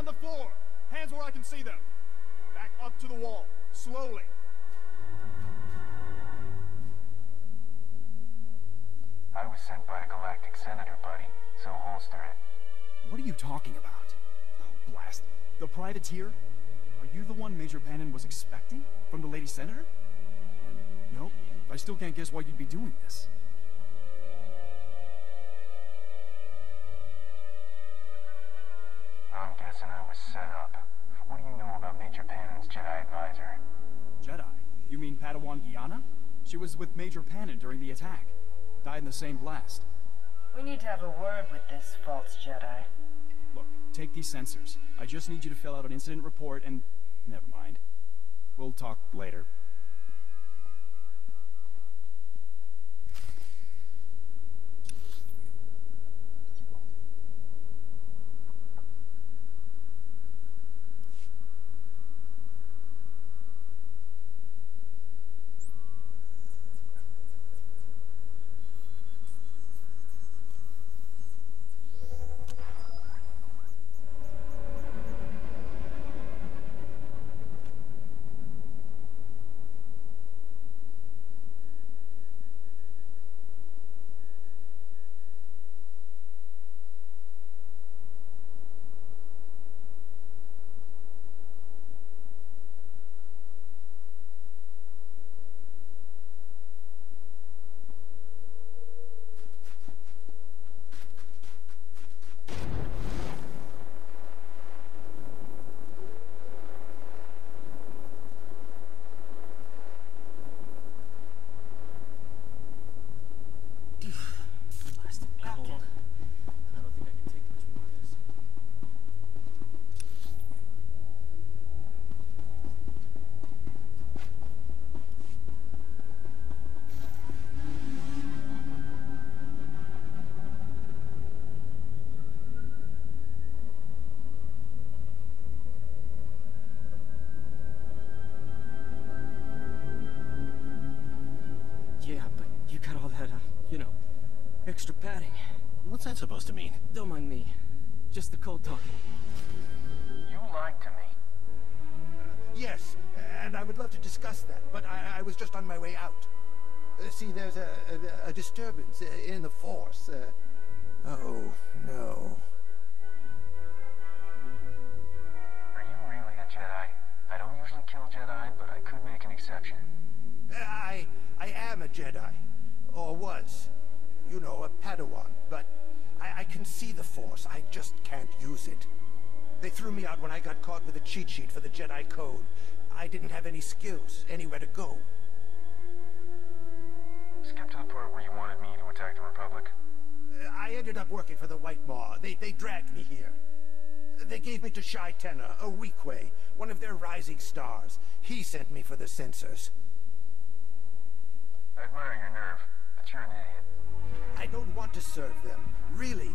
on the floor. Hands where I can see them. Back up to the wall. Slowly. I was sent by the Galactic Senator, buddy, so holster it. What are you talking about? Oh, blast. The privateer? Are you the one Major Pannon was expecting? From the Lady Senator? And, no, I still can't guess why you'd be doing this. I'm guessing I was set up. What do you know about Major Pannon's Jedi advisor? Jedi? You mean Padawan Guyana? She was with Major Pannon during the attack. Died in the same blast. We need to have a word with this false Jedi. Look, take these sensors. I just need you to fill out an incident report and... never mind. We'll talk later. Extra padding. What's that supposed to mean? Don't mind me. Just the code talking. You lied to me. Yes, and I would love to discuss that, but I was just on my way out. See, there's a disturbance in the Force. Oh, no. Are you really a Jedi? I don't usually kill Jedi, but I could make an exception. I am a Jedi. Or was. You know, a Padawan, but I can see the Force. I just can't use it. They threw me out when I got caught with a cheat sheet for the Jedi Code. I didn't have any skills, anywhere to go. Skip to the part where you wanted me to attack the Republic. I ended up working for the White Maw. They dragged me here. They gave me to Shai Tenna, a Weequay, one of their rising stars. He sent me for the sensors. I admire your nerve, but you're an idiot. I don't want to serve them, really.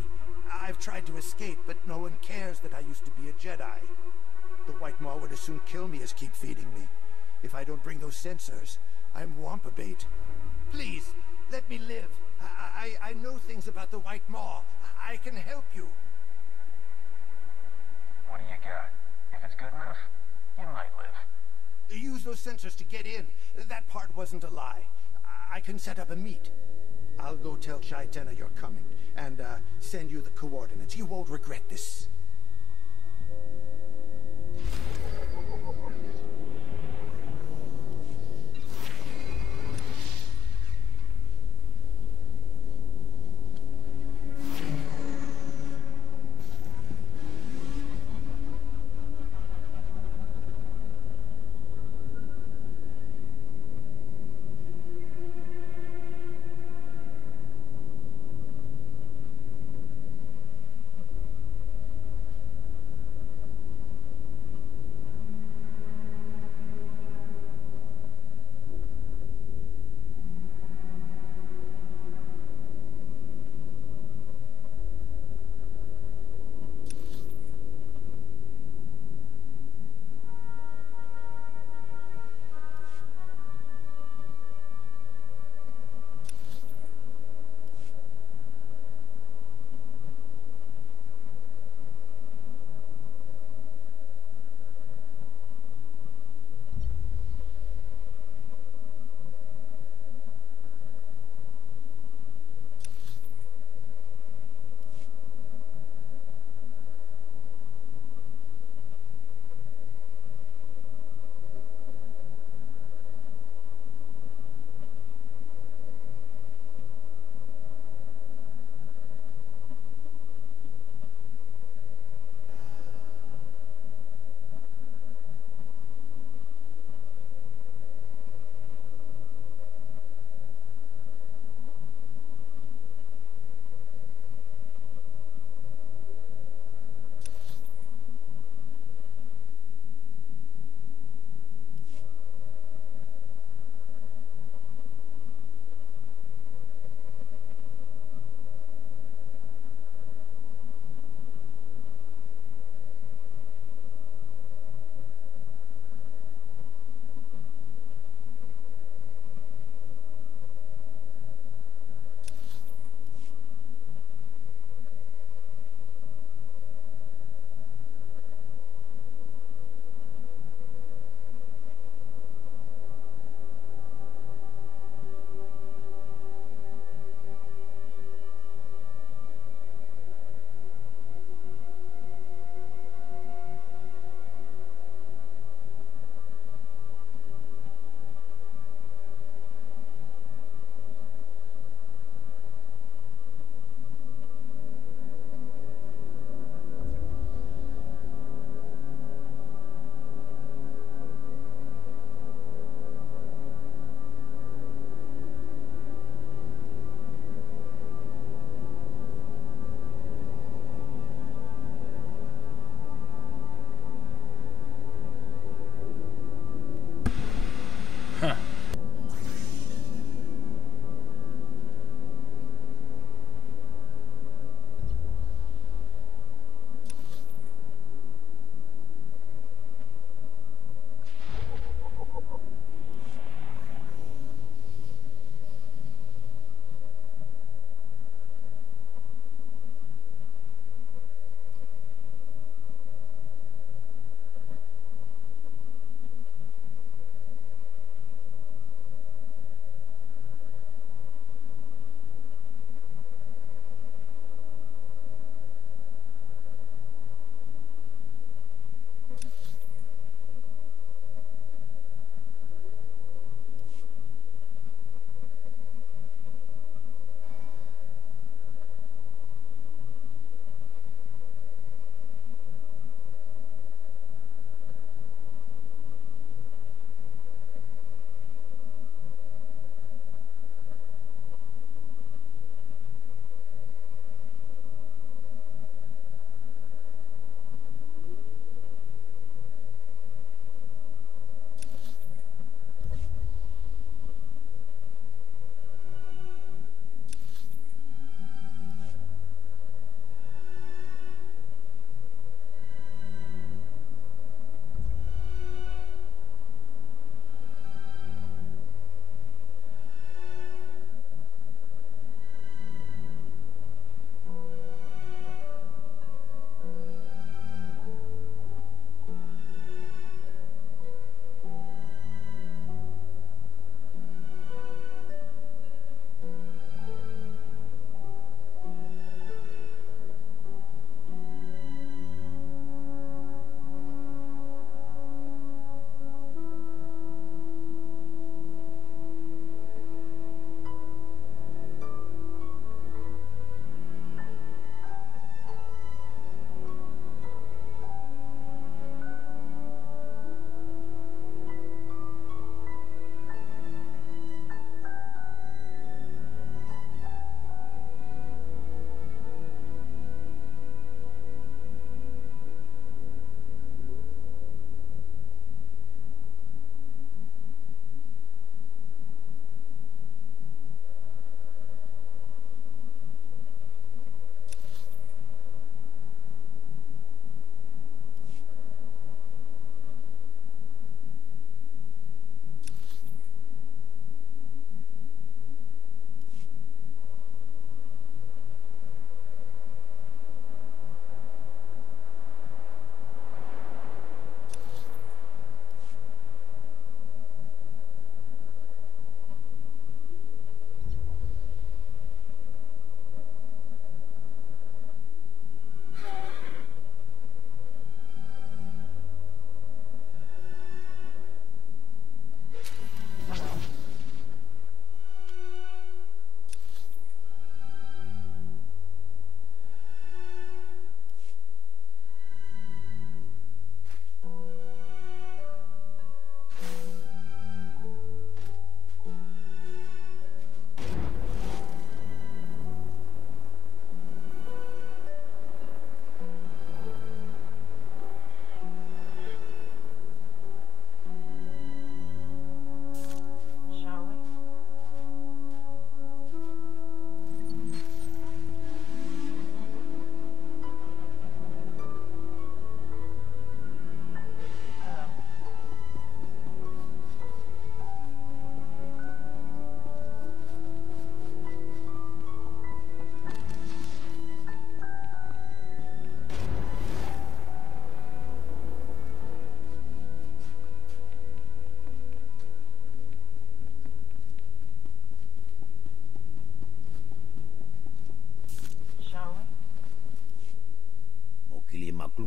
I've tried to escape, but no one cares that I used to be a Jedi. The White Maw would as soon kill me as keep feeding me. If I don't bring those sensors, I'm Wampa bait. Please, let me live. I know things about the White Maw. I can help you. What do you got? If it's good enough, you might live. Use those sensors to get in. That part wasn't a lie. I can set up a meet. I'll go tell Shai Tenna you're coming, and send you the coordinates. You won't regret this.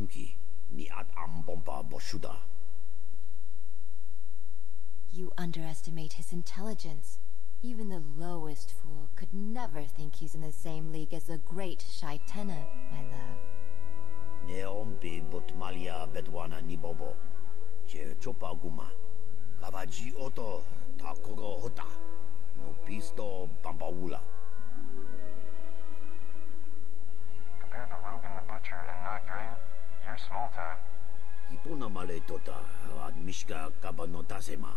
bunki ni at ambompa boshuda. You underestimate his intelligence. Even the lowest fool could never think he's in the same league as the great Shaitena, my love. Ne ompe botmalia bedwana ni bobo. Che chopa guma. Kavaji oto takogo hota. No pisto bambaula. Compared to Rogan the Butcher and Nagdrea, you're small time. Ipona male tota ad mishka kabanotasema.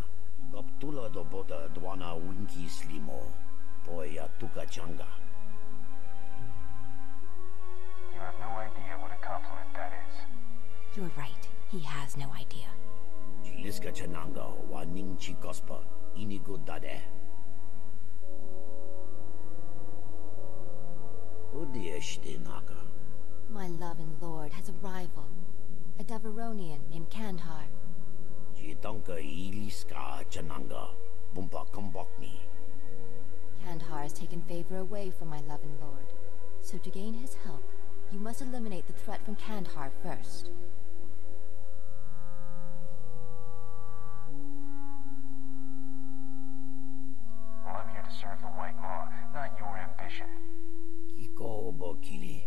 Kaptula do bota dwana winki slimo. Poya tuka changa. You have no idea what a compliment that is. You're right. He has no idea. Jiliska chananga wa ningchi kospa inigo dade. Odieshte naka. My love and lord has a rival, a Deveronian named Kandhar. Jitanka iliska chananga bumpa kombokni. Kandhar has taken favor away from my love and lord. So to gain his help, you must eliminate the threat from Kandhar first. Well, I'm here to serve the White Maw, not your ambition. Kiko obo kili,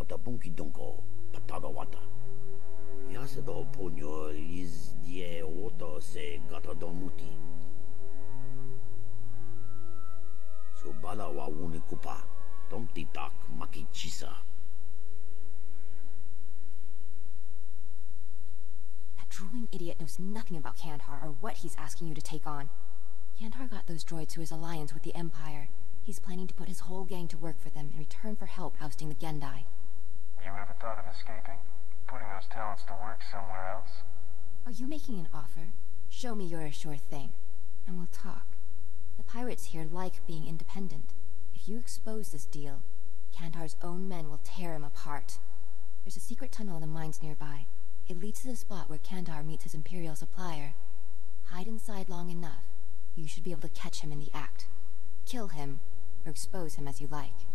otabunki donko, patagawata. Yasedo ponyo is die oto se gata domuti. Subala wa unikupa, tomti tak makichisa. That drooling idiot knows nothing about Kandhar or what he's asking you to take on. Kandhar got those droids through his alliance with the Empire. He's planning to put his whole gang to work for them in return for help ousting the Gendai. You ever thought of escaping? Putting those talents to work somewhere else? Are you making an offer? Show me you're a sure thing, and we'll talk. The pirates here like being independent. If you expose this deal, Kandhar's own men will tear him apart. There's a secret tunnel in the mines nearby. It leads to the spot where Kandhar meets his Imperial supplier. Hide inside long enough. You should be able to catch him in the act. Kill him, or expose him as you like.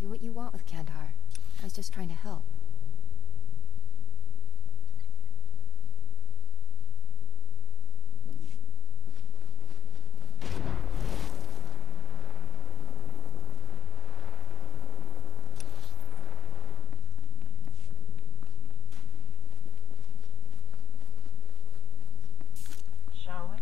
Do what you want with Kandhar. I was just trying to help. Shall we?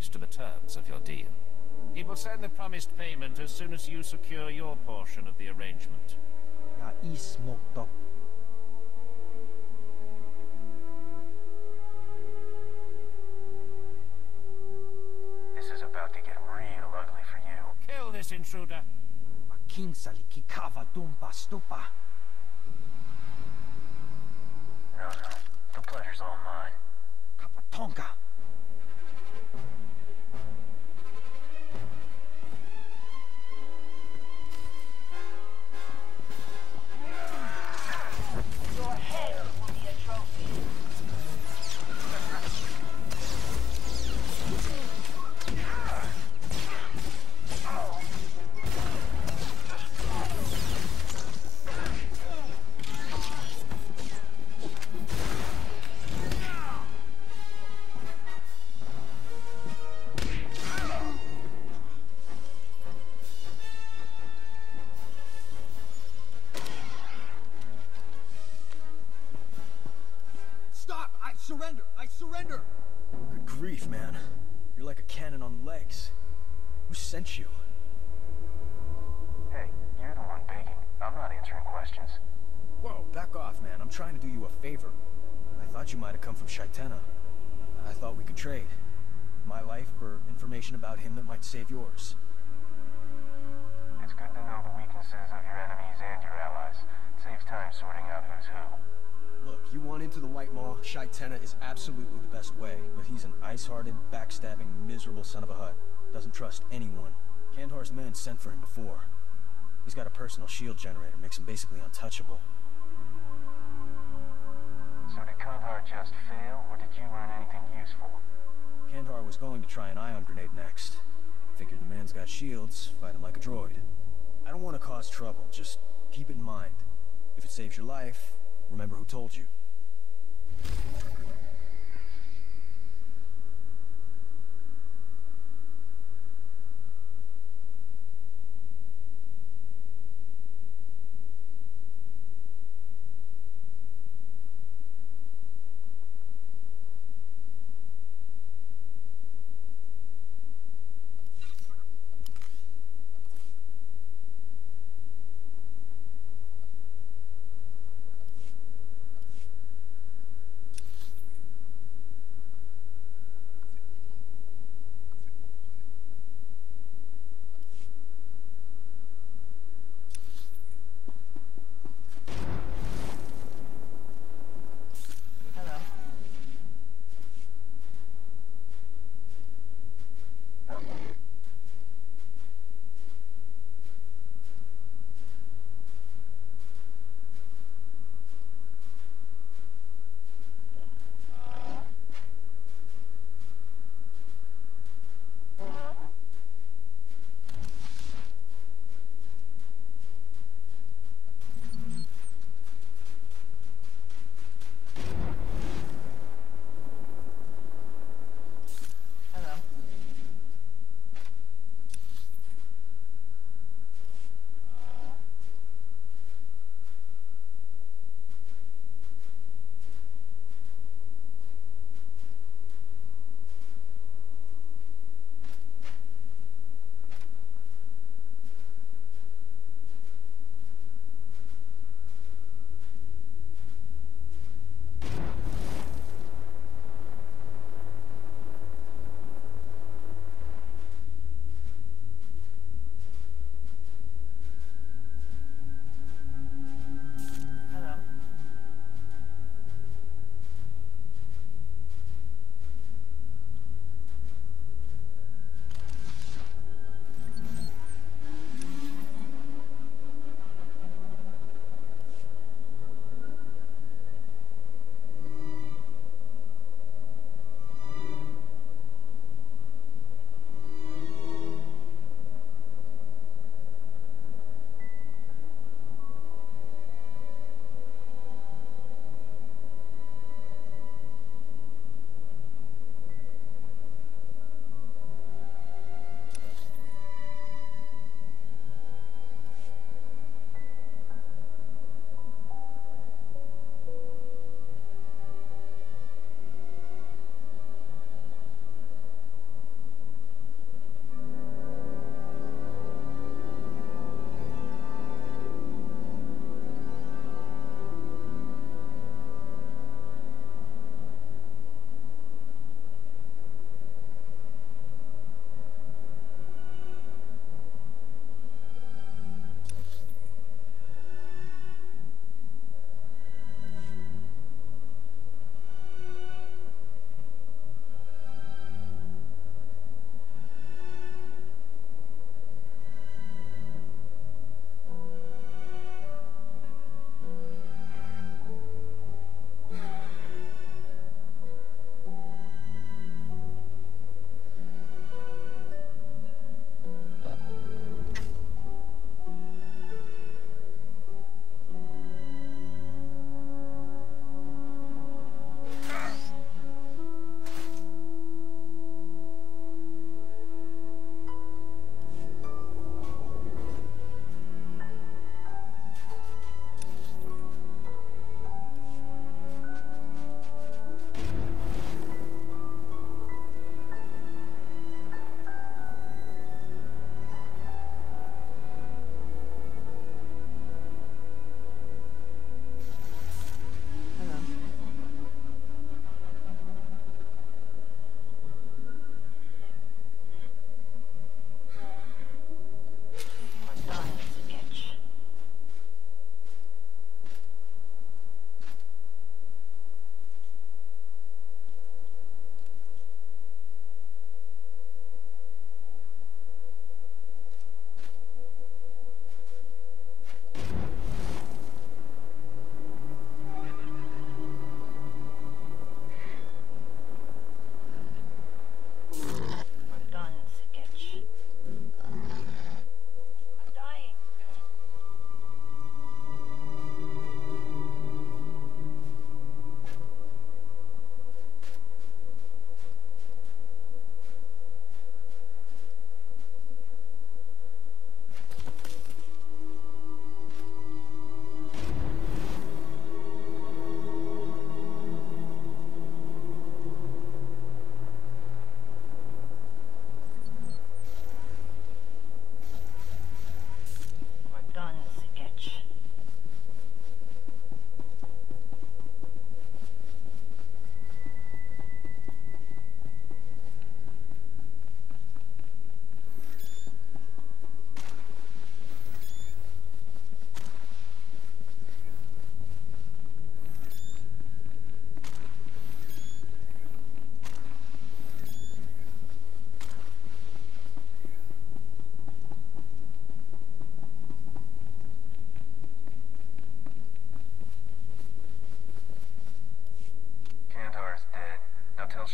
agrees to the terms of your deal. He will send the promised payment as soon as you secure your portion of the arrangement. 야, 이 스모크덕. This is about to get real ugly for you. Kill this intruder! King salikikava dumpa stupa. No, the pleasure's all mine. Kapatonka. Your head will be a trophy. Stop! I surrender! I surrender! Good grief, man. You're like a cannon on legs. Who sent you? Hey, you're the one begging. I'm not answering questions. Whoa, back off, man. I'm trying to do you a favor. I thought you might have come from Shaitena. I thought we could trade. My life for information about him that might save yours. It's good to know the weaknesses of your enemies and your allies. It saves time sorting out who's who. Look, you want into the White Maw, Shaitena is absolutely the best way, but he's an ice-hearted, backstabbing, miserable son of a hut. Doesn't trust anyone. Kandhar's men sent for him before. He's got a personal shield generator, makes him basically untouchable. So did Kandhar just fail, or did you learn anything useful? Kandhar was going to try an ion grenade next. Figured the man's got shields, fight him like a droid. I don't want to cause trouble, just keep it in mind. If it saves your life, remember who told you.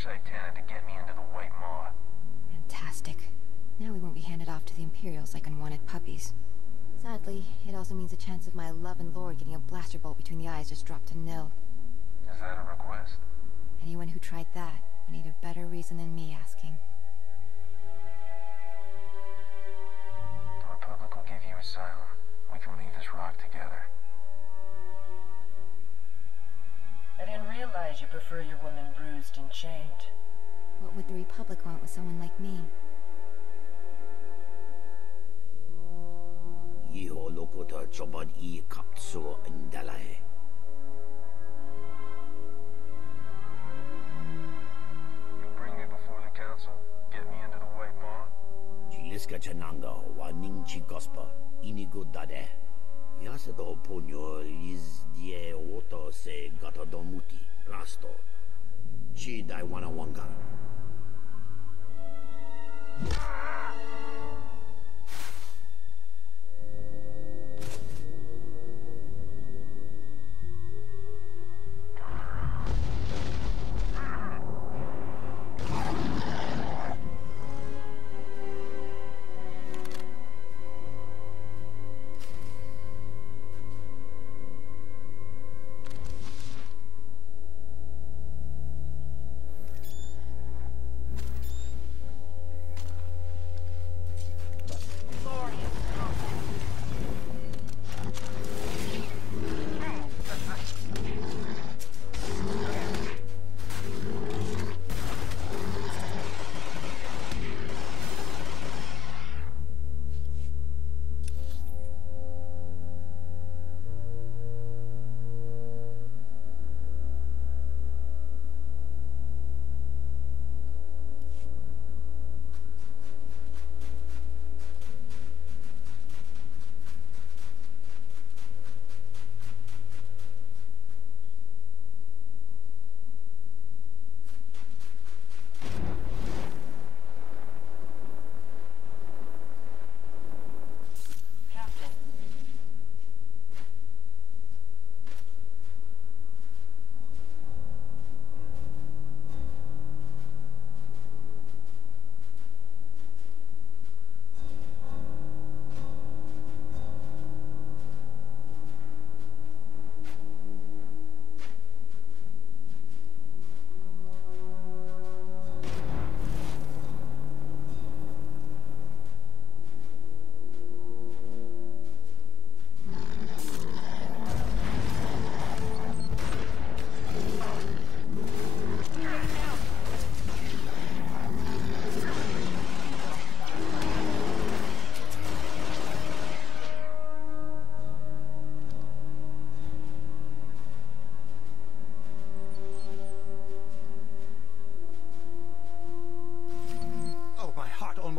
Shaitan to get me into the White Maw. Fantastic. Now we won't be handed off to the Imperials like unwanted puppies. Sadly, it also means the chance of my love and lord getting a blaster bolt between the eyes just dropped to nil. Is that a request? Anyone who tried that would need a better reason than me asking. The Republic will give you asylum. We can leave this rock together. I didn't realize you prefer your woman bruised and chained. What would the Republic want with someone like me? Iho lokota chobad I kapso indalai. You'll bring me before the council? Get me into the White Maw? Jiliska chananga wa ningchi gospa inigo dade. Yasado ponyo is die oto se gata domuti plasto. Chi dai wana wanga.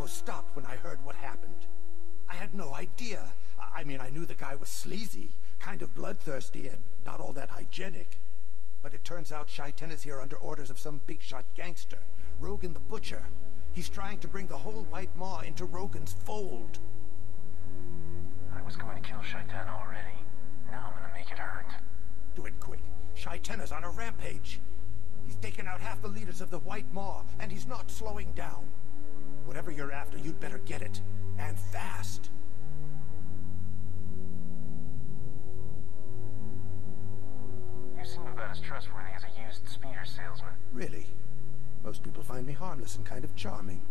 Stopped when I heard what happened. I had no idea. I mean, I knew the guy was sleazy, kind of bloodthirsty, and not all that hygienic. But it turns out Shaitan is here under orders of some big-shot gangster, Rogan the Butcher. He's trying to bring the whole White Maw into Rogan's fold. I was going to kill Shaitan already. Now I'm gonna make it hurt. Do it quick. Shaitan is on a rampage. He's taken out half the leaders of the White Maw, and he's not slowing down. Whatever you're after, you'd better get it. And fast. You seem about as trustworthy as a used speeder salesman. Really? Most people find me harmless and kind of charming.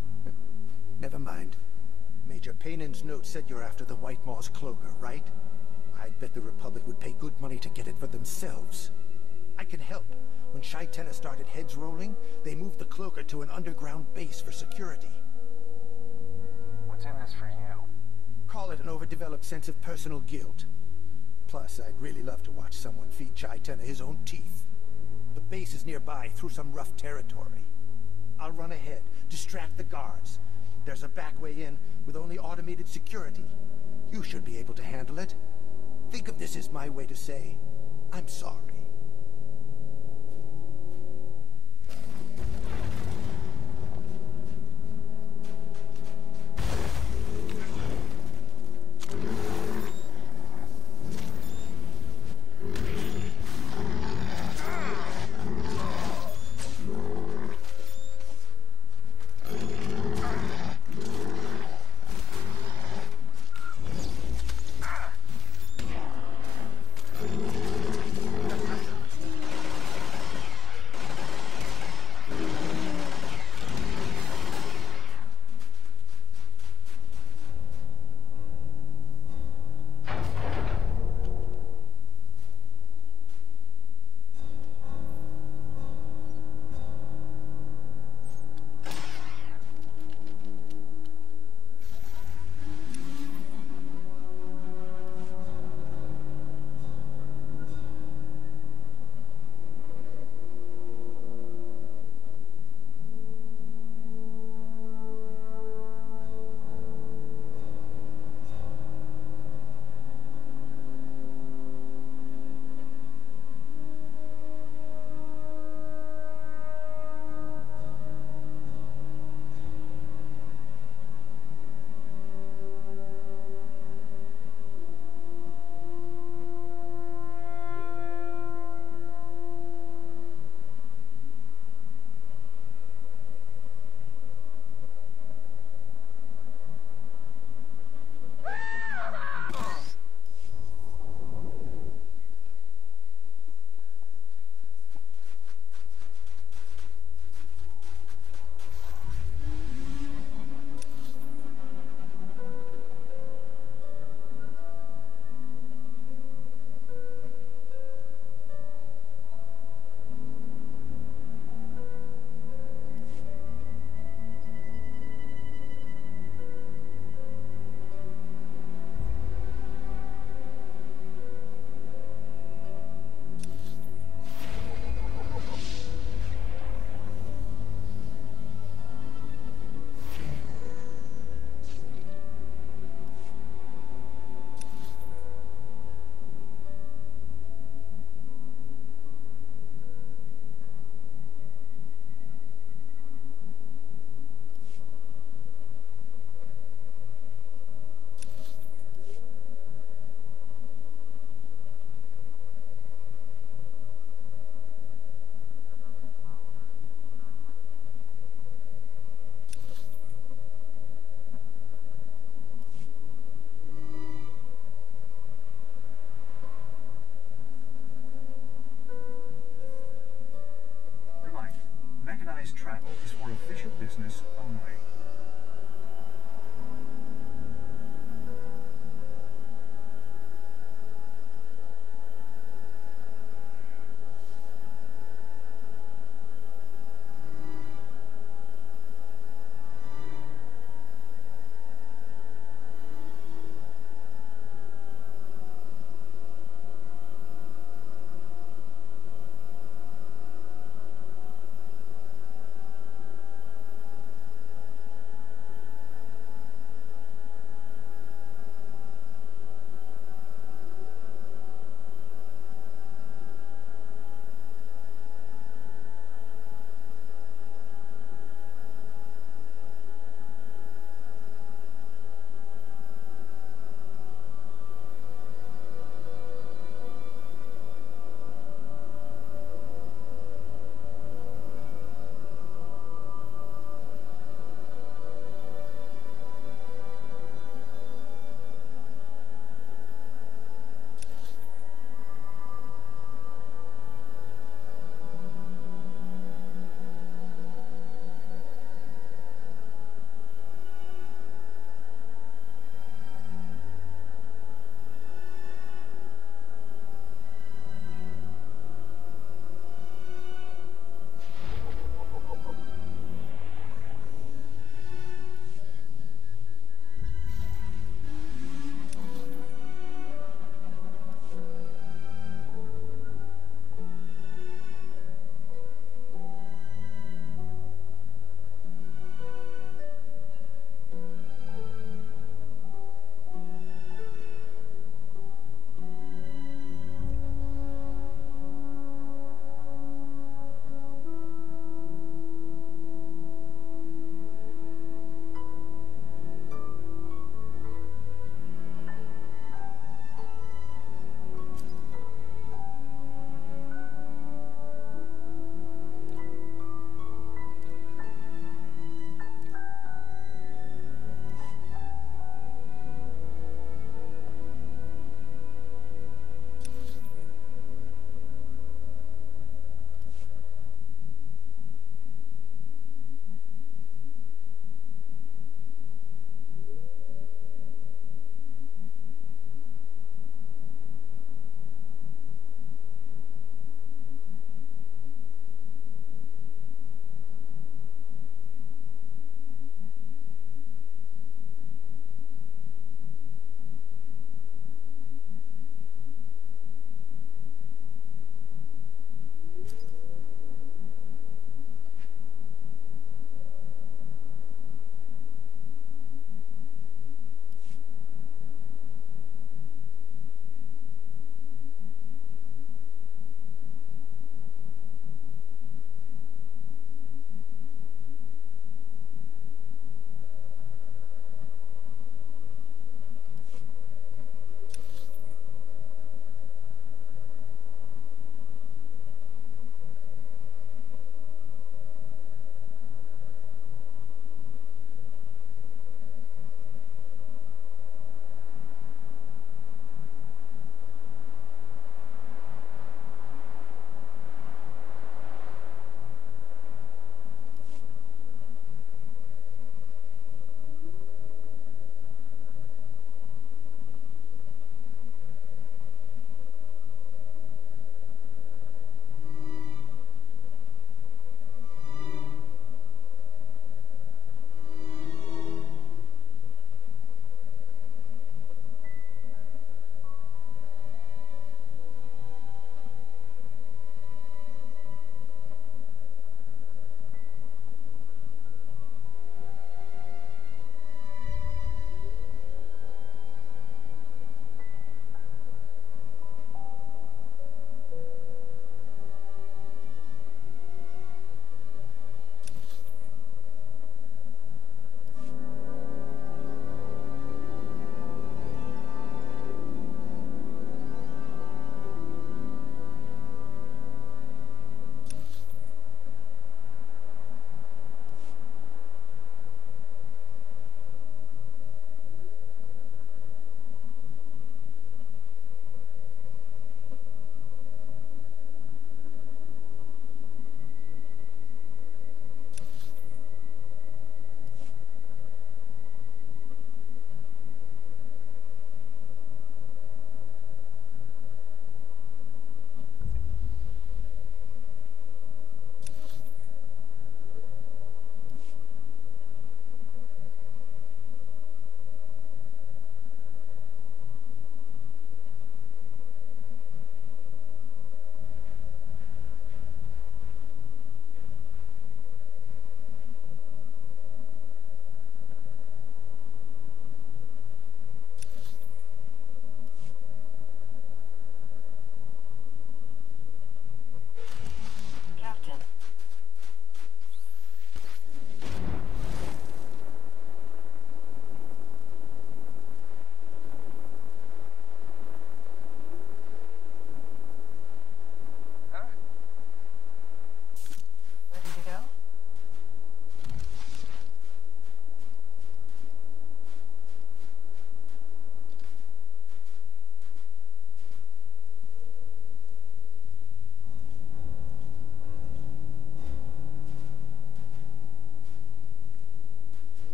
Never mind. Major Paynin's note said you're after the White Maw's cloaker, right? I'd bet the Republic would pay good money to get it for themselves. I can help. When Shaitan started heads rolling, they moved the cloaker to an underground base for security. What's in this for you? Call it an overdeveloped sense of personal guilt. Plus, I'd really love to watch someone feed Shaitan his own teeth. The base is nearby, through some rough territory. I'll run ahead, distract the guards. There's a back way in, with only automated security. You should be able to handle it. Think of this as my way to say, I'm sorry.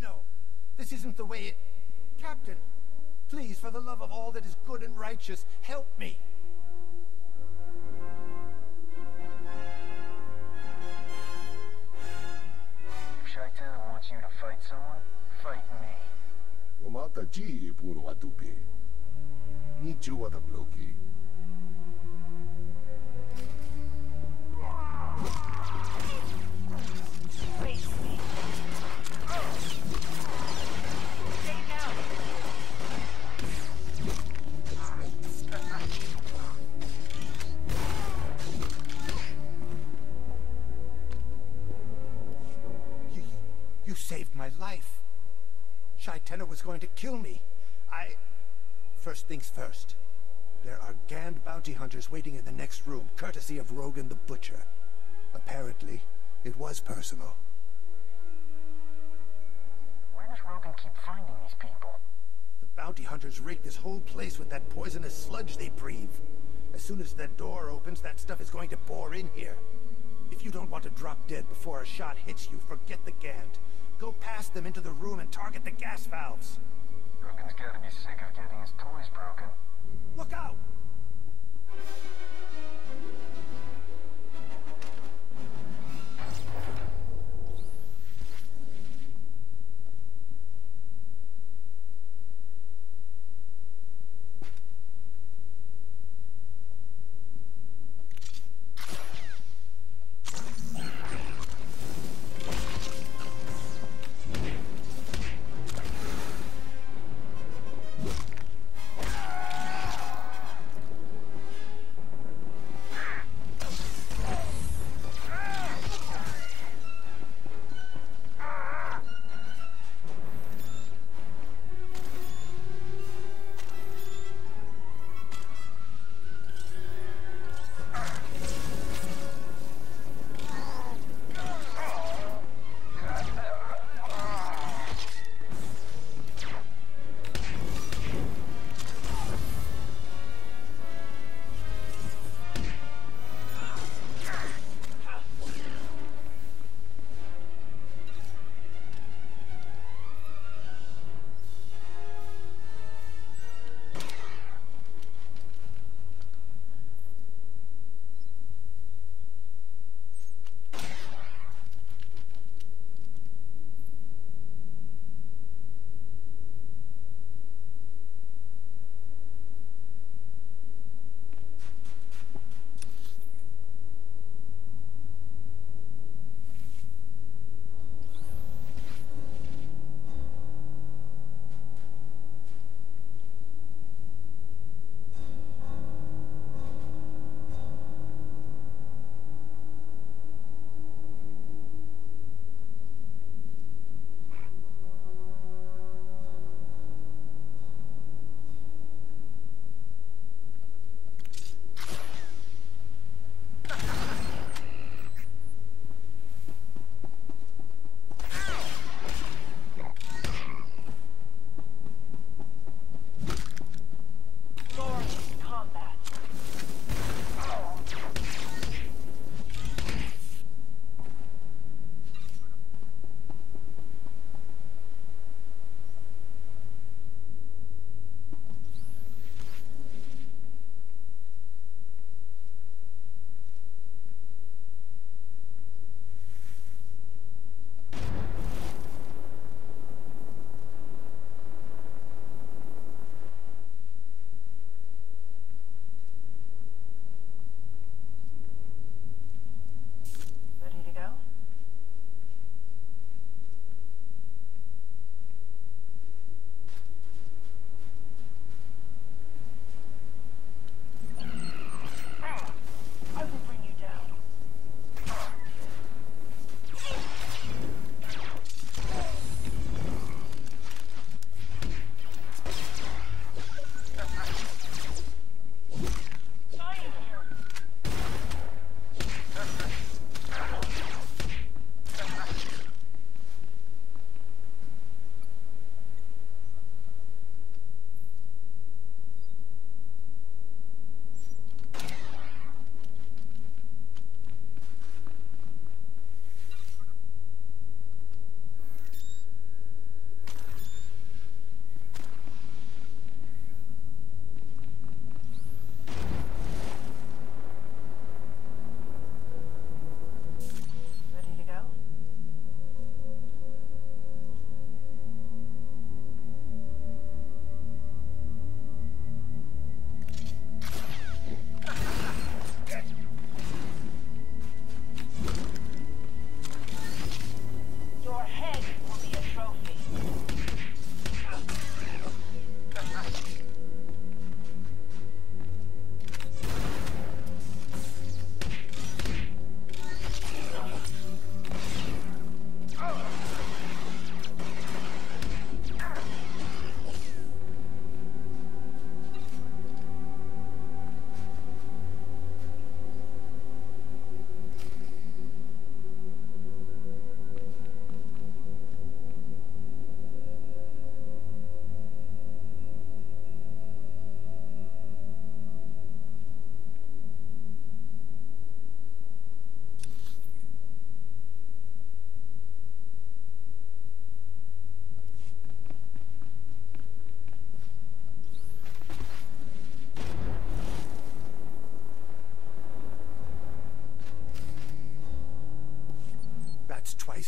No, this isn't the way it... Captain, please, for the love of all that is good and righteous, help me. If Shaitan wants you to fight someone, fight me. Face me. Stay down. You saved my life. Shaitena was going to kill me. First things first. There are Gand bounty hunters waiting in the next room, courtesy of Rogan the Butcher. Apparently, it was personal. Where does Rogan keep finding these people? The bounty hunters rigged this whole place with that poisonous sludge they breathe. As soon as that door opens, that stuff is going to pour in here. If you don't want to drop dead before a shot hits you, forget the Gand. Go past them into the room and target the gas valves. Rogan's gotta be sick of getting his toys broken. Look out!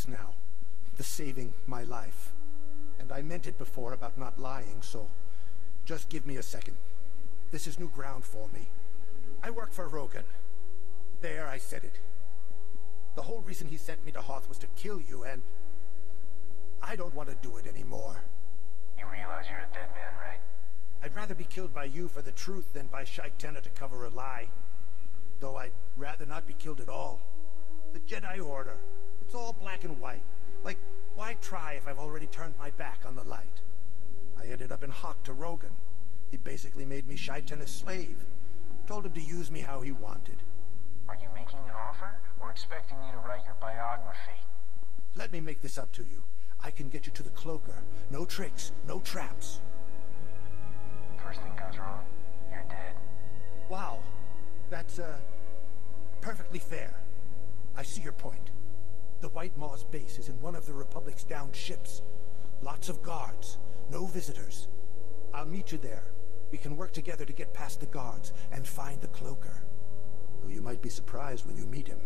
twice now. The saving my life. And I meant it before about not lying, so just give me a second. This is new ground for me. I work for Rogan. There, I said it. The whole reason he sent me to Hoth was to kill you, and I don't want to do it anymore. You realize you're a dead man, right? I'd rather be killed by you for the truth than by Shaik Tenna to cover a lie. Though I'd rather not be killed at all. The Jedi Order. It's all black and white. Like, why try if I've already turned my back on the light? I ended up in Hock to Rogan. He basically made me Shaik Tenna's slave. Told him to use me how he wanted. Are you making an offer, or expecting me to write your biography? Let me make this up to you. I can get you to the cloaker. No tricks, no traps. First thing goes wrong, you're dead. Wow. That's, perfectly fair. I see your point. The White Maw's base is in one of the Republic's downed ships. Lots of guards. No visitors. I'll meet you there. We can work together to get past the guards and find the cloaker. Though you might be surprised when you meet him.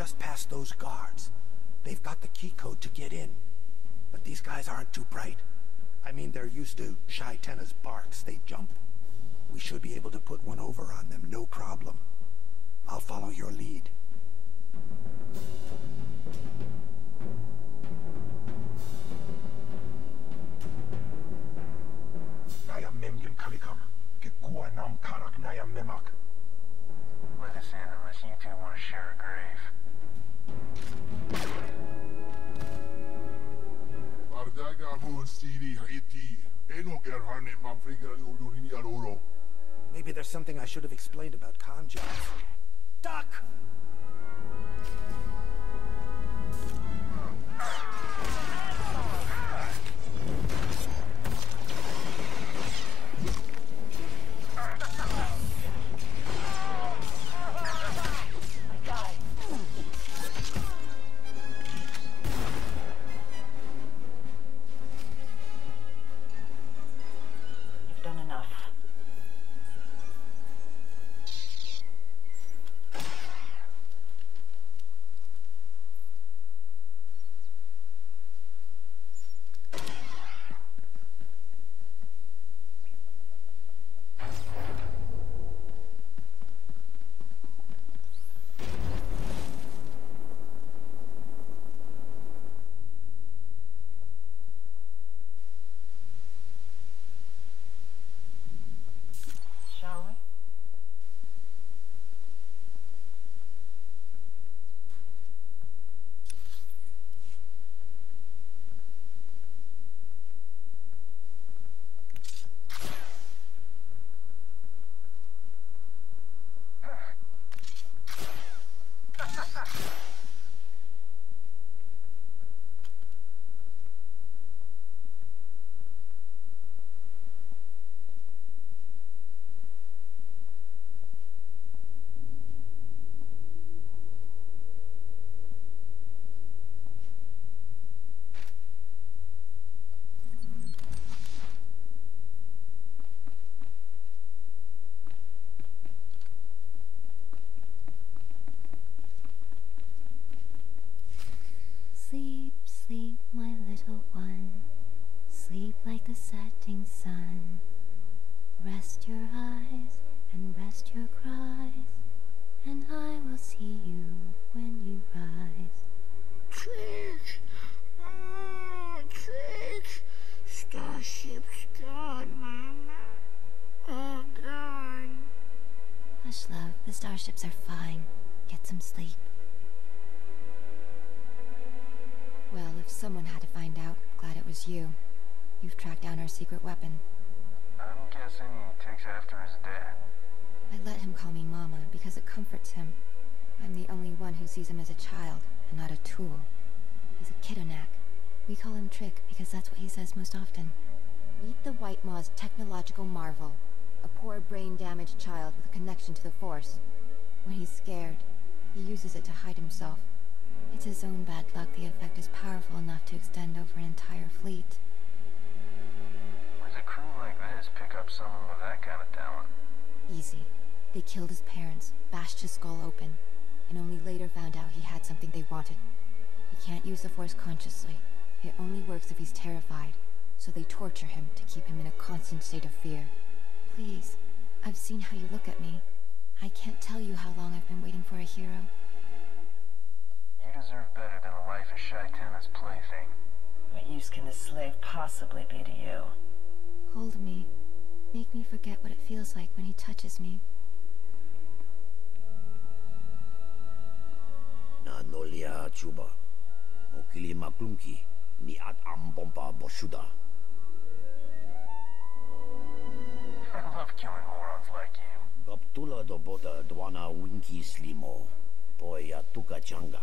just past those guards. They've got the key code to get in. But these guys aren't too bright. I mean, they're used to Shy Tenna's barks. They jump. We should be able to put one over on them, no problem. I'll follow your lead. Naya memgen kalikam. Kekua nam karak naya memak. Let us in unless you two want to share a grave. Maybe there's something I should have explained about con jobs. Duck! You've done enough. Shall we? Sleep, sleep, my little one. Sleep like the setting sun. Rest your eyes and rest your cries, and I will see you when you rise. Trick! Oh, Trick! Starship's gone, Mama. Oh, gone. Hush, love. The starships are fine. Get some sleep. Well, if someone had to find out, glad it was you. You've tracked down our secret weapon. I'm guessing he takes after his dad. I let him call me Mama because it comforts him. I'm the only one who sees him as a child and not a tool. He's a kidonak. We call him Trick because that's what he says most often. Meet the White Maw's technological marvel. A poor brain-damaged child with a connection to the Force. When he's scared, he uses it to hide himself. It's his own bad luck the effect is powerful enough to extend over an entire fleet. Where's a crew like this pick up someone with that kind of talent? Easy. They killed his parents, bashed his skull open, and only later found out he had something they wanted. He can't use the Force consciously. It only works if he's terrified, so they torture him to keep him in a constant state of fear. Please, I've seen how you look at me. I can't tell you how long I've been waiting for a hero. You deserve better than a life as Shy Tenna's plaything. What use can this slave possibly be to you? Hold me. Make me forget what it feels like when he touches me. Na nolia chuba. Mokili maklunki. Ni at ambompa boshuda. I love killing morons like you. Gaptula do bota dwana winki slimo. Poya tuka changa.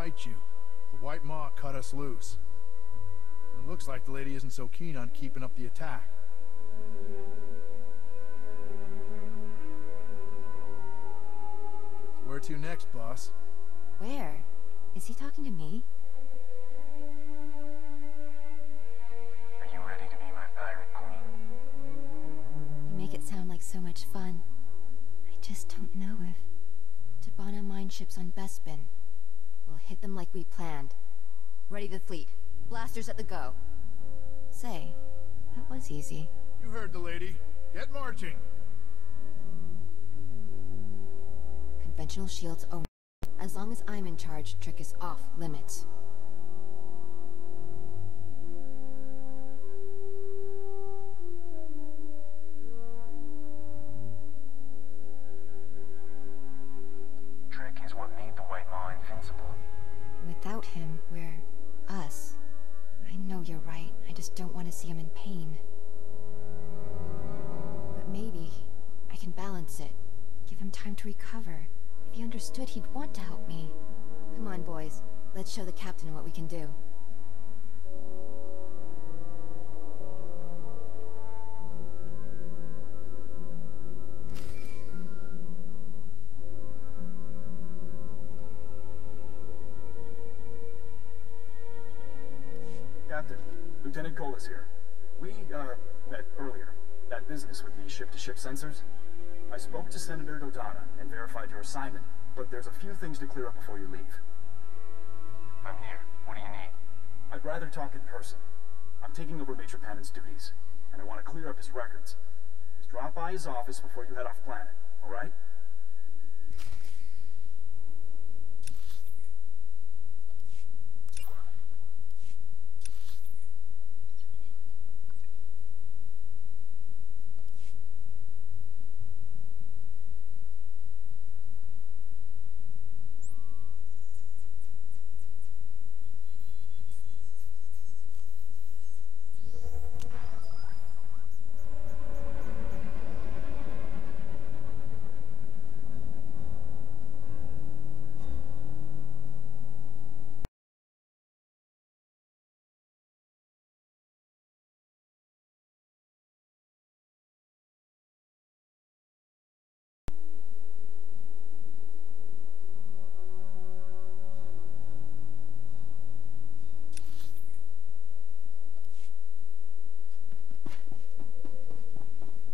fight you. The White Maw cut us loose. It looks like the lady isn't so keen on keeping up the attack. So where to next, boss? Where? Is he talking to me? Are you ready to be my pirate queen? You make it sound like so much fun. I just don't know if... Tabana mine ships on Bespin. We'll hit them like we planned. Ready the fleet. Blasters at the go. Say, that was easy. You heard the lady. Get marching. Conventional shields only. As long as I'm in charge, Trick is off limits. Trick is what made the White Maw invincible. Without him, we're... us. I know you're right. I just don't want to see him in pain. But maybe I can balance it. Give him time to recover. If he understood, he'd want to help me. Come on, boys. Let's show the captain what we can do. Captain, Lieutenant Cole is here. We, met earlier. That business with the ship-to-ship sensors. I spoke to Senator Dodonna and verified your assignment, but there's a few things to clear up before you leave. I'm here. What do you need? I'd rather talk in person. I'm taking over Major Pannon's duties, and I want to clear up his records. Just drop by his office before you head off planet, all right?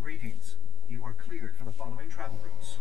Greetings. You are cleared for the following travel routes.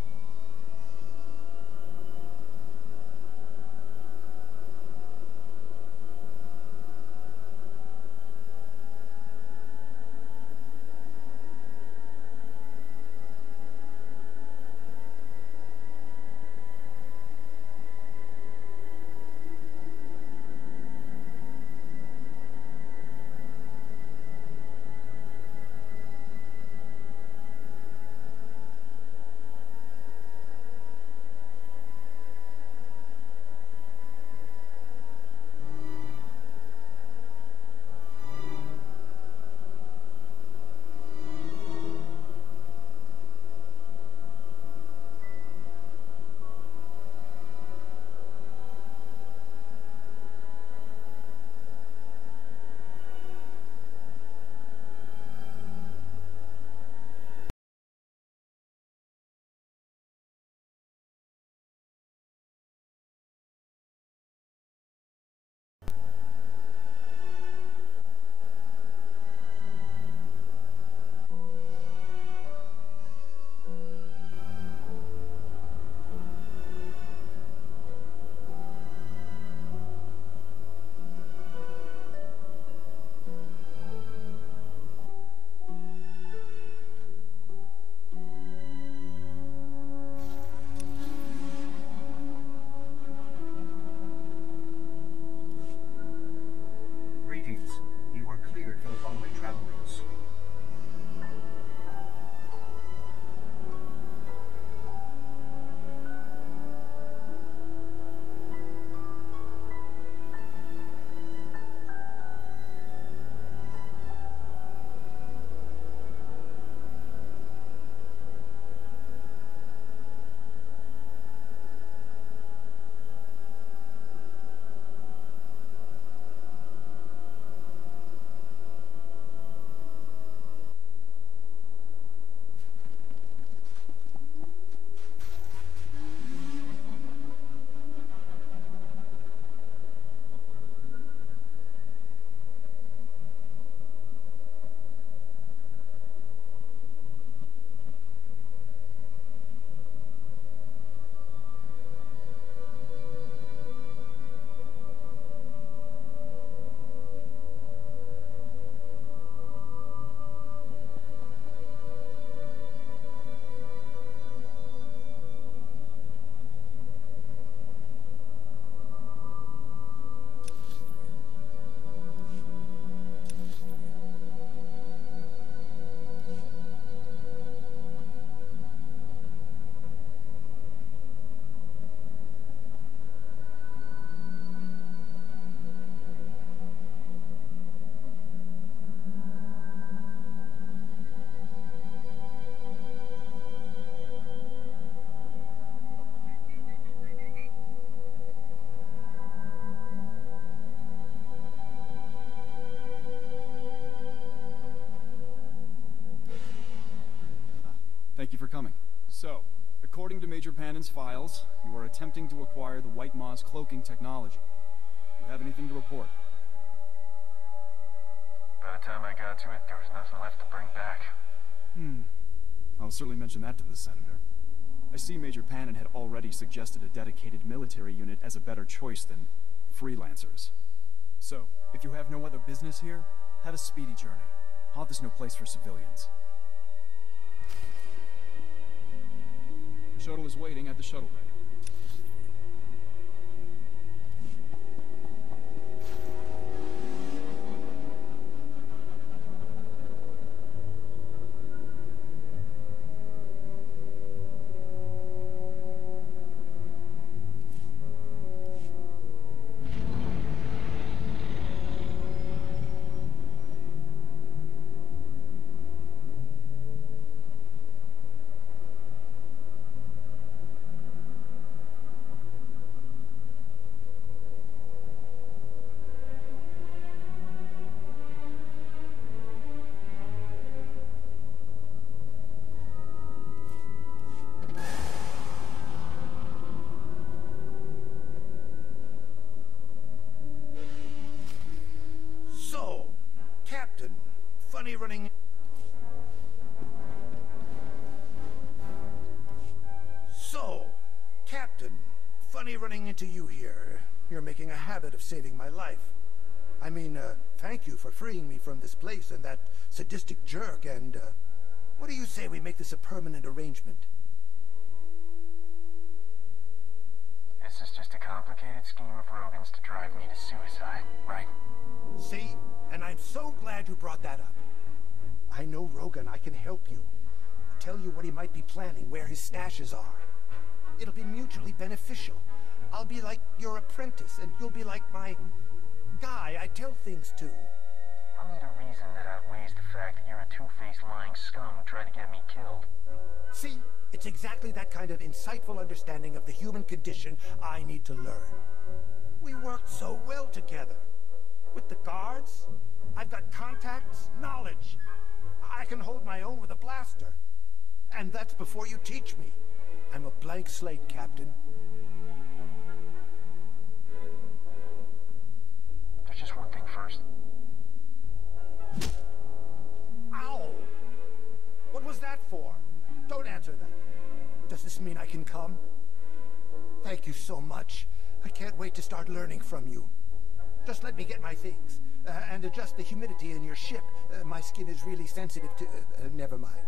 Major Pannon's files, you are attempting to acquire the White Maw's cloaking technology. Do you have anything to report? By the time I got to it, there was nothing left to bring back. I'll certainly mention that to the Senator. I see Major Pannon had already suggested a dedicated military unit as a better choice than freelancers. So, if you have no other business here, have a speedy journey. Hoth is no place for civilians. The shuttle is waiting at the shuttle bay. Running. So, Captain, funny running into you here. You're making a habit of saving my life. I mean, thank you for freeing me from this place and that sadistic jerk, and, what do you say we make this a permanent arrangement? This is just a complicated scheme of Rogan's to drive me to suicide, right? See? And I'm so glad you brought that up. I know Rogan, I can help you. I'll tell you what he might be planning, where his stashes are. It'll be mutually beneficial. I'll be like your apprentice, and you'll be like my guy I tell things to. I'll need a reason that outweighs the fact that you're a two-faced lying scum who tried to get me killed. See? It's exactly that kind of insightful understanding of the human condition I need to learn. We worked so well together. With the guards, I've got contacts, knowledge. I can hold my own with a blaster. And that's before you teach me. I'm a blank slate, Captain. There's just one thing first. Ow! What was that for? Don't answer that. Does this mean I can come? Thank you so much. I can't wait to start learning from you. Just let me get my things. And adjust the humidity in your ship. My skin is really sensitive to... never mind.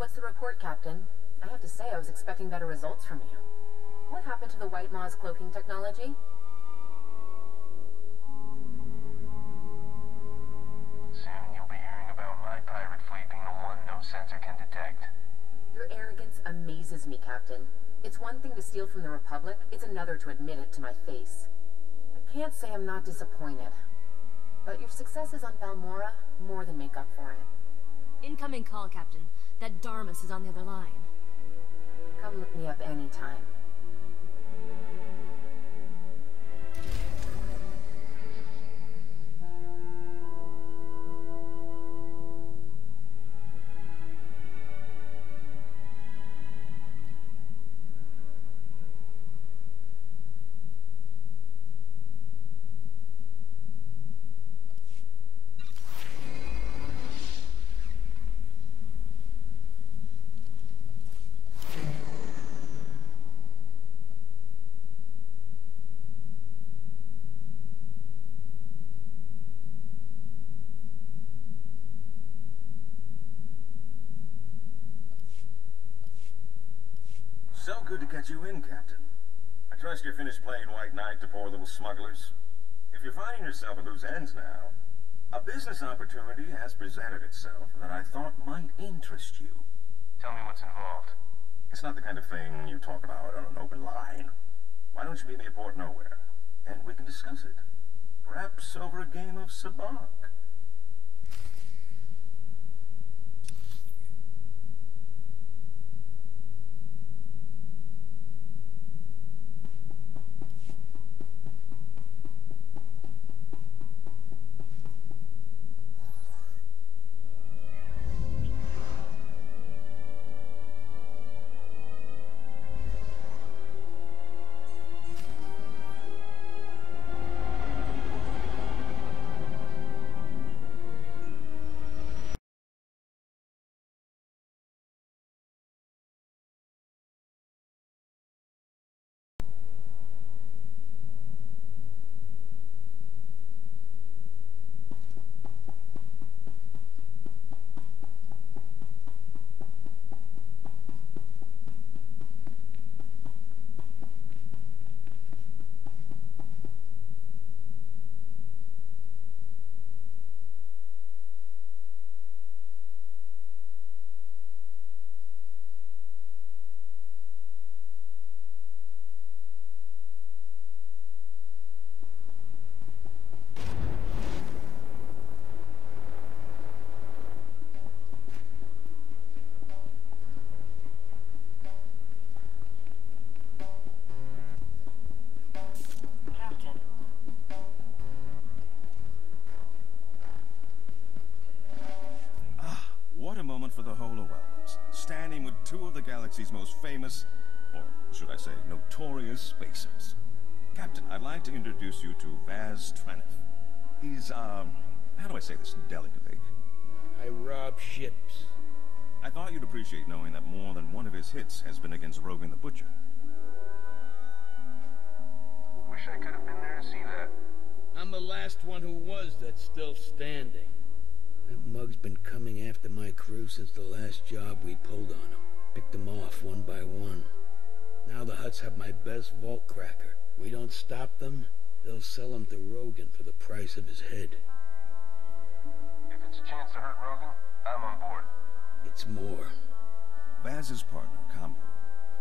what's the report, Captain? I have to say, I was expecting better results from you. What happened to the White Maw's cloaking technology? Soon you'll be hearing about my pirate fleet being the one no sensor can detect. Your arrogance amazes me, Captain. It's one thing to steal from the Republic, it's another to admit it to my face. I can't say I'm not disappointed. But your successes on Balmora more than make up for it. Incoming call, Captain. That Darmus is on the other line. Come look me up anytime. So good to catch you in, Captain. I trust you're finished playing White Knight to poor little smugglers. If you're finding yourself at loose ends now, a business opportunity has presented itself that I thought might interest you. Tell me what's involved. It's not the kind of thing you talk about on an open line. Why don't you meet me at Port Nowhere, and we can discuss it. Perhaps over a game of sabacc. For the Holowells, standing with two of the galaxy's most famous, or should I say, notorious spacers. Captain, I'd like to introduce you to Vaz Traneth. He's, how do I say this delicately? I rob ships. I thought you'd appreciate knowing that more than one of his hits has been against Rogan the Butcher. Wish I could have been there to see that. I'm the last one who was that's still standing. That mug's been coming after my crew since the last job we pulled on him. Picked them off one by one. Now the Hutts have my best vault cracker. We don't stop them, they'll sell him to Rogan for the price of his head. If it's a chance to hurt Rogan, I'm on board. It's more. Vaz's partner, Combo,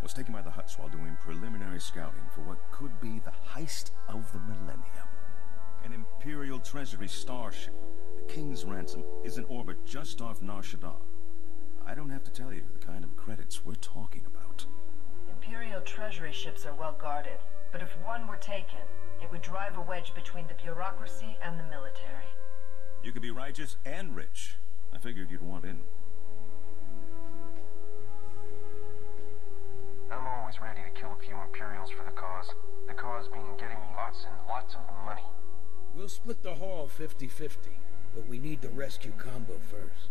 was taken by the Hutts while doing preliminary scouting for what could be the heist of the millennium. An Imperial Treasury starship, the King's Ransom, is in orbit just off Nar Shaddaa. I don't have to tell you the kind of credits we're talking about. Imperial Treasury ships are well guarded, but if one were taken, it would drive a wedge between the bureaucracy and the military. You could be righteous and rich. I figured you'd want in. I'm always ready to kill a few Imperials for the cause. The cause being getting me lots and lots of money. We'll split the haul 50-50, but we need to rescue Combo first.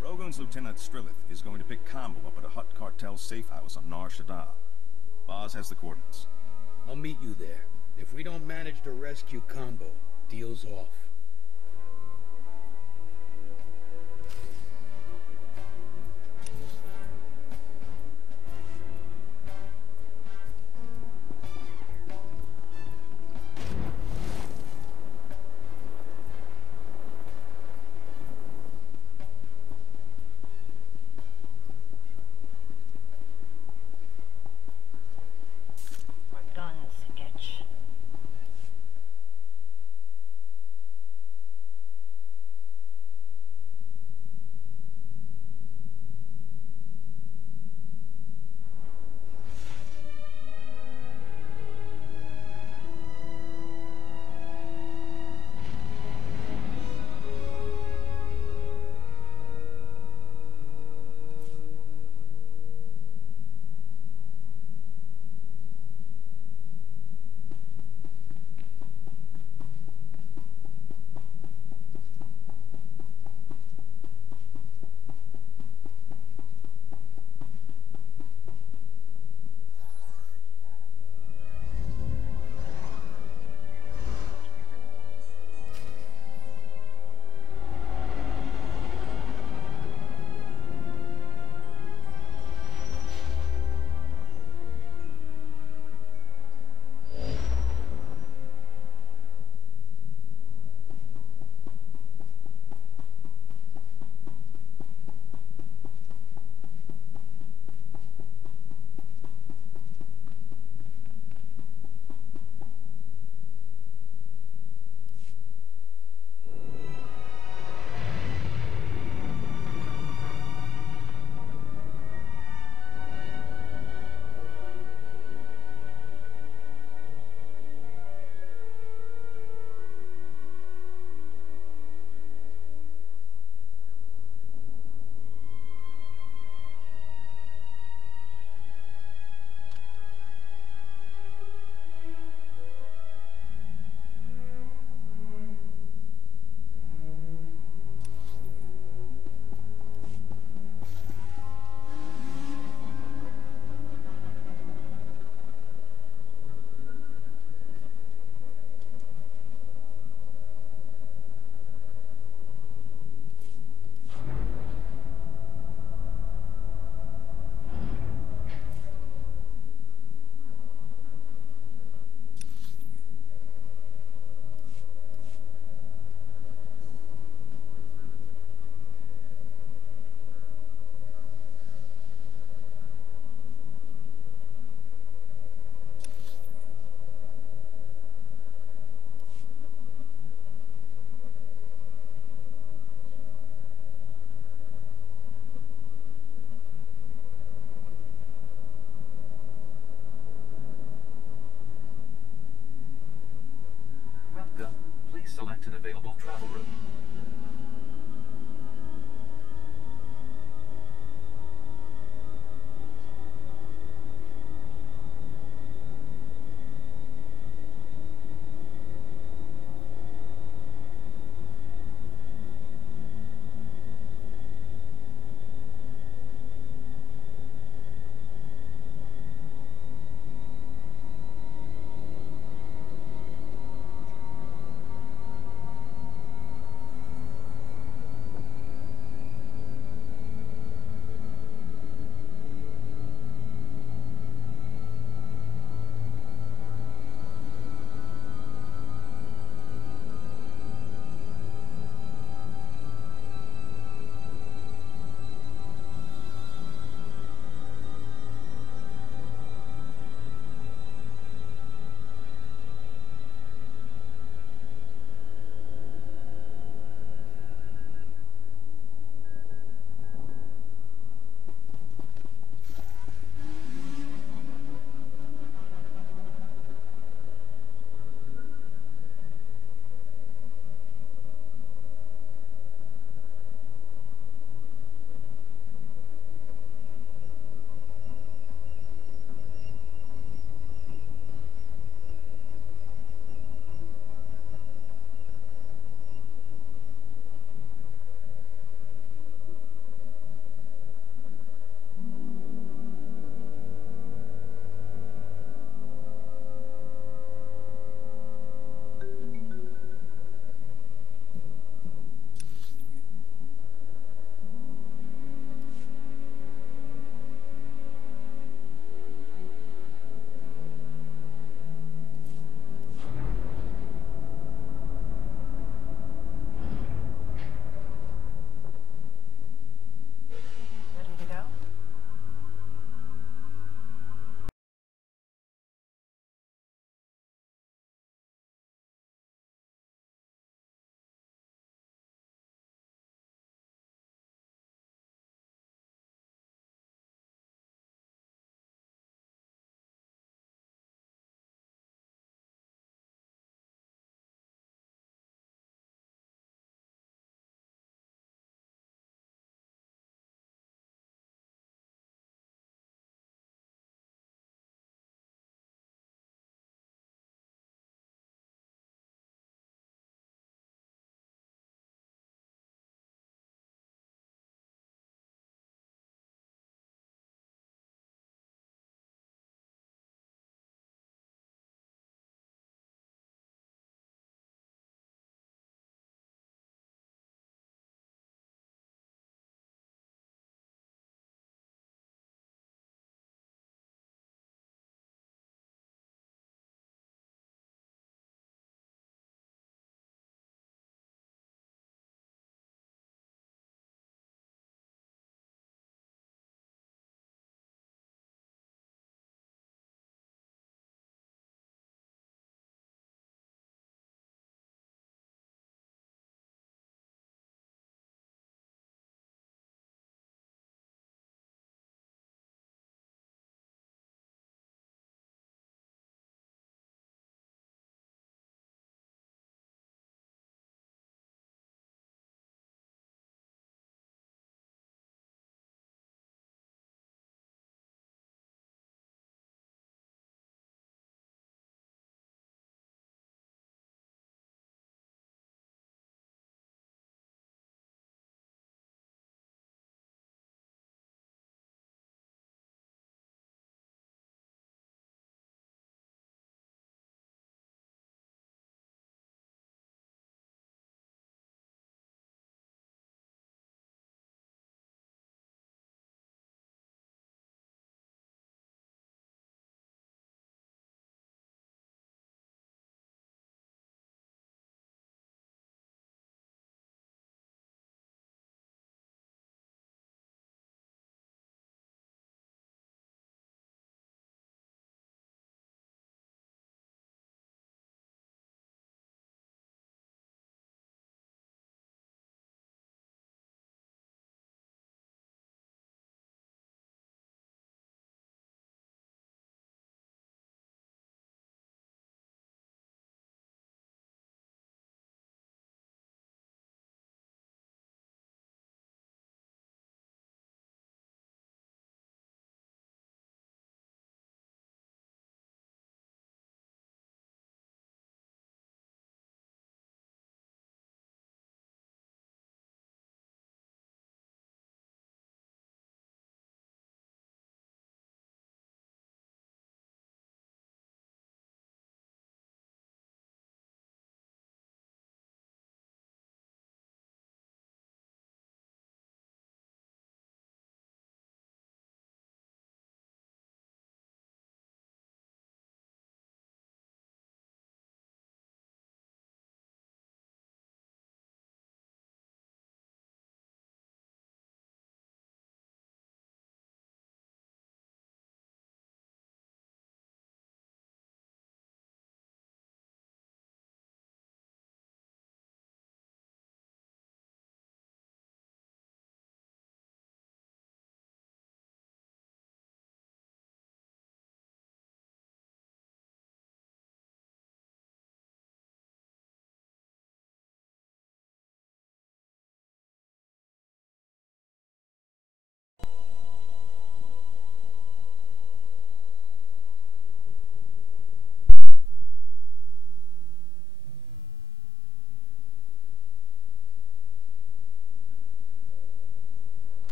Rogan's Lieutenant Strillith is going to pick Combo up at a Hutt cartel safe house on Nar Shaddaa. Boz has the coordinates. I'll meet you there. If we don't manage to rescue Combo, deal's off. Select an available travel route.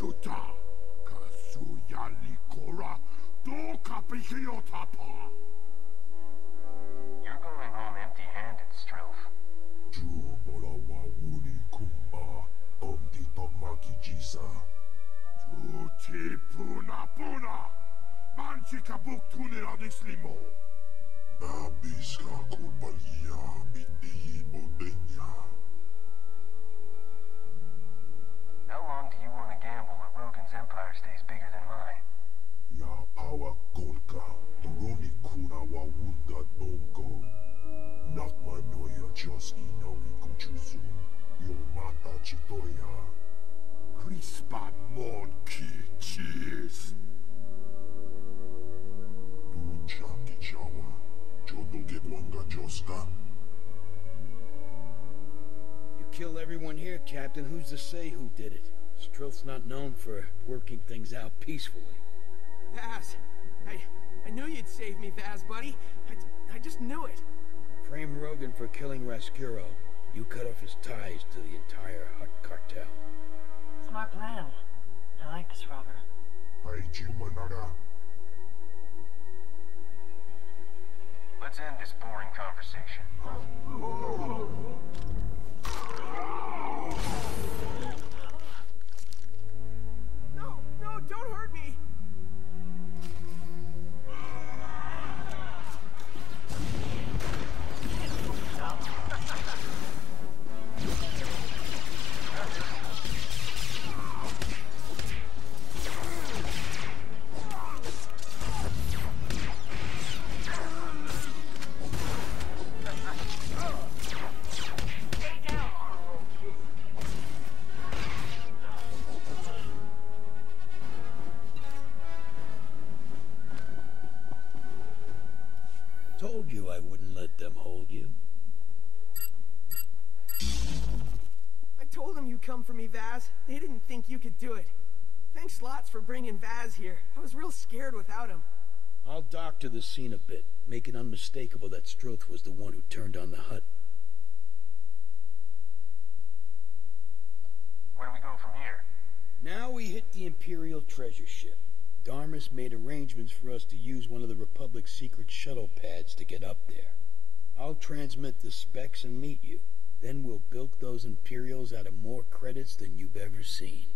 chuta. Kasuya likora. Do kapikiotapa. You're going home empty-handed, Strilf. Jubora wa wuni kumba. Omdi pagmaki jisa. Tuti puna puna. Manchika buk tunera dislimo. Nabiska kulbalia bindi bodenya. How long do you want to gamble that Rogan's empire stays bigger than mine? Ya power golka. Toroni kuna wa wunda bongo. Nakma noya just inawi kuchuzu. Yo mata chitoya. Crispa monkey cheese. Changi chawa. Chodoge gwanga joska. You kill everyone here, Captain. Who's to say who did it? Strilf's not known for working things out peacefully. Vaz, I knew you'd save me, Vaz, buddy. I just knew it. Frame Rogan for killing Rascuro. You cut off his ties to the entire Hut cartel. Smart plan. I like this, Robert. Haiji manada. Let's end this boring conversation. No, don't hurt me! Told you I wouldn't let them hold you. I told them you'd come for me, Vaz. They didn't think you could do it. Thanks lots for bringing Vaz here. I was real scared without him. I'll doctor the scene a bit, make it unmistakable that Strilf was the one who turned on the hut. Where do we go from here? Now we hit the Imperial treasure ship. Darmus made arrangements for us to use one of the Republic's secret shuttle pads to get up there. I'll transmit the specs and meet you. Then we'll bilk those Imperials out of more credits than you've ever seen.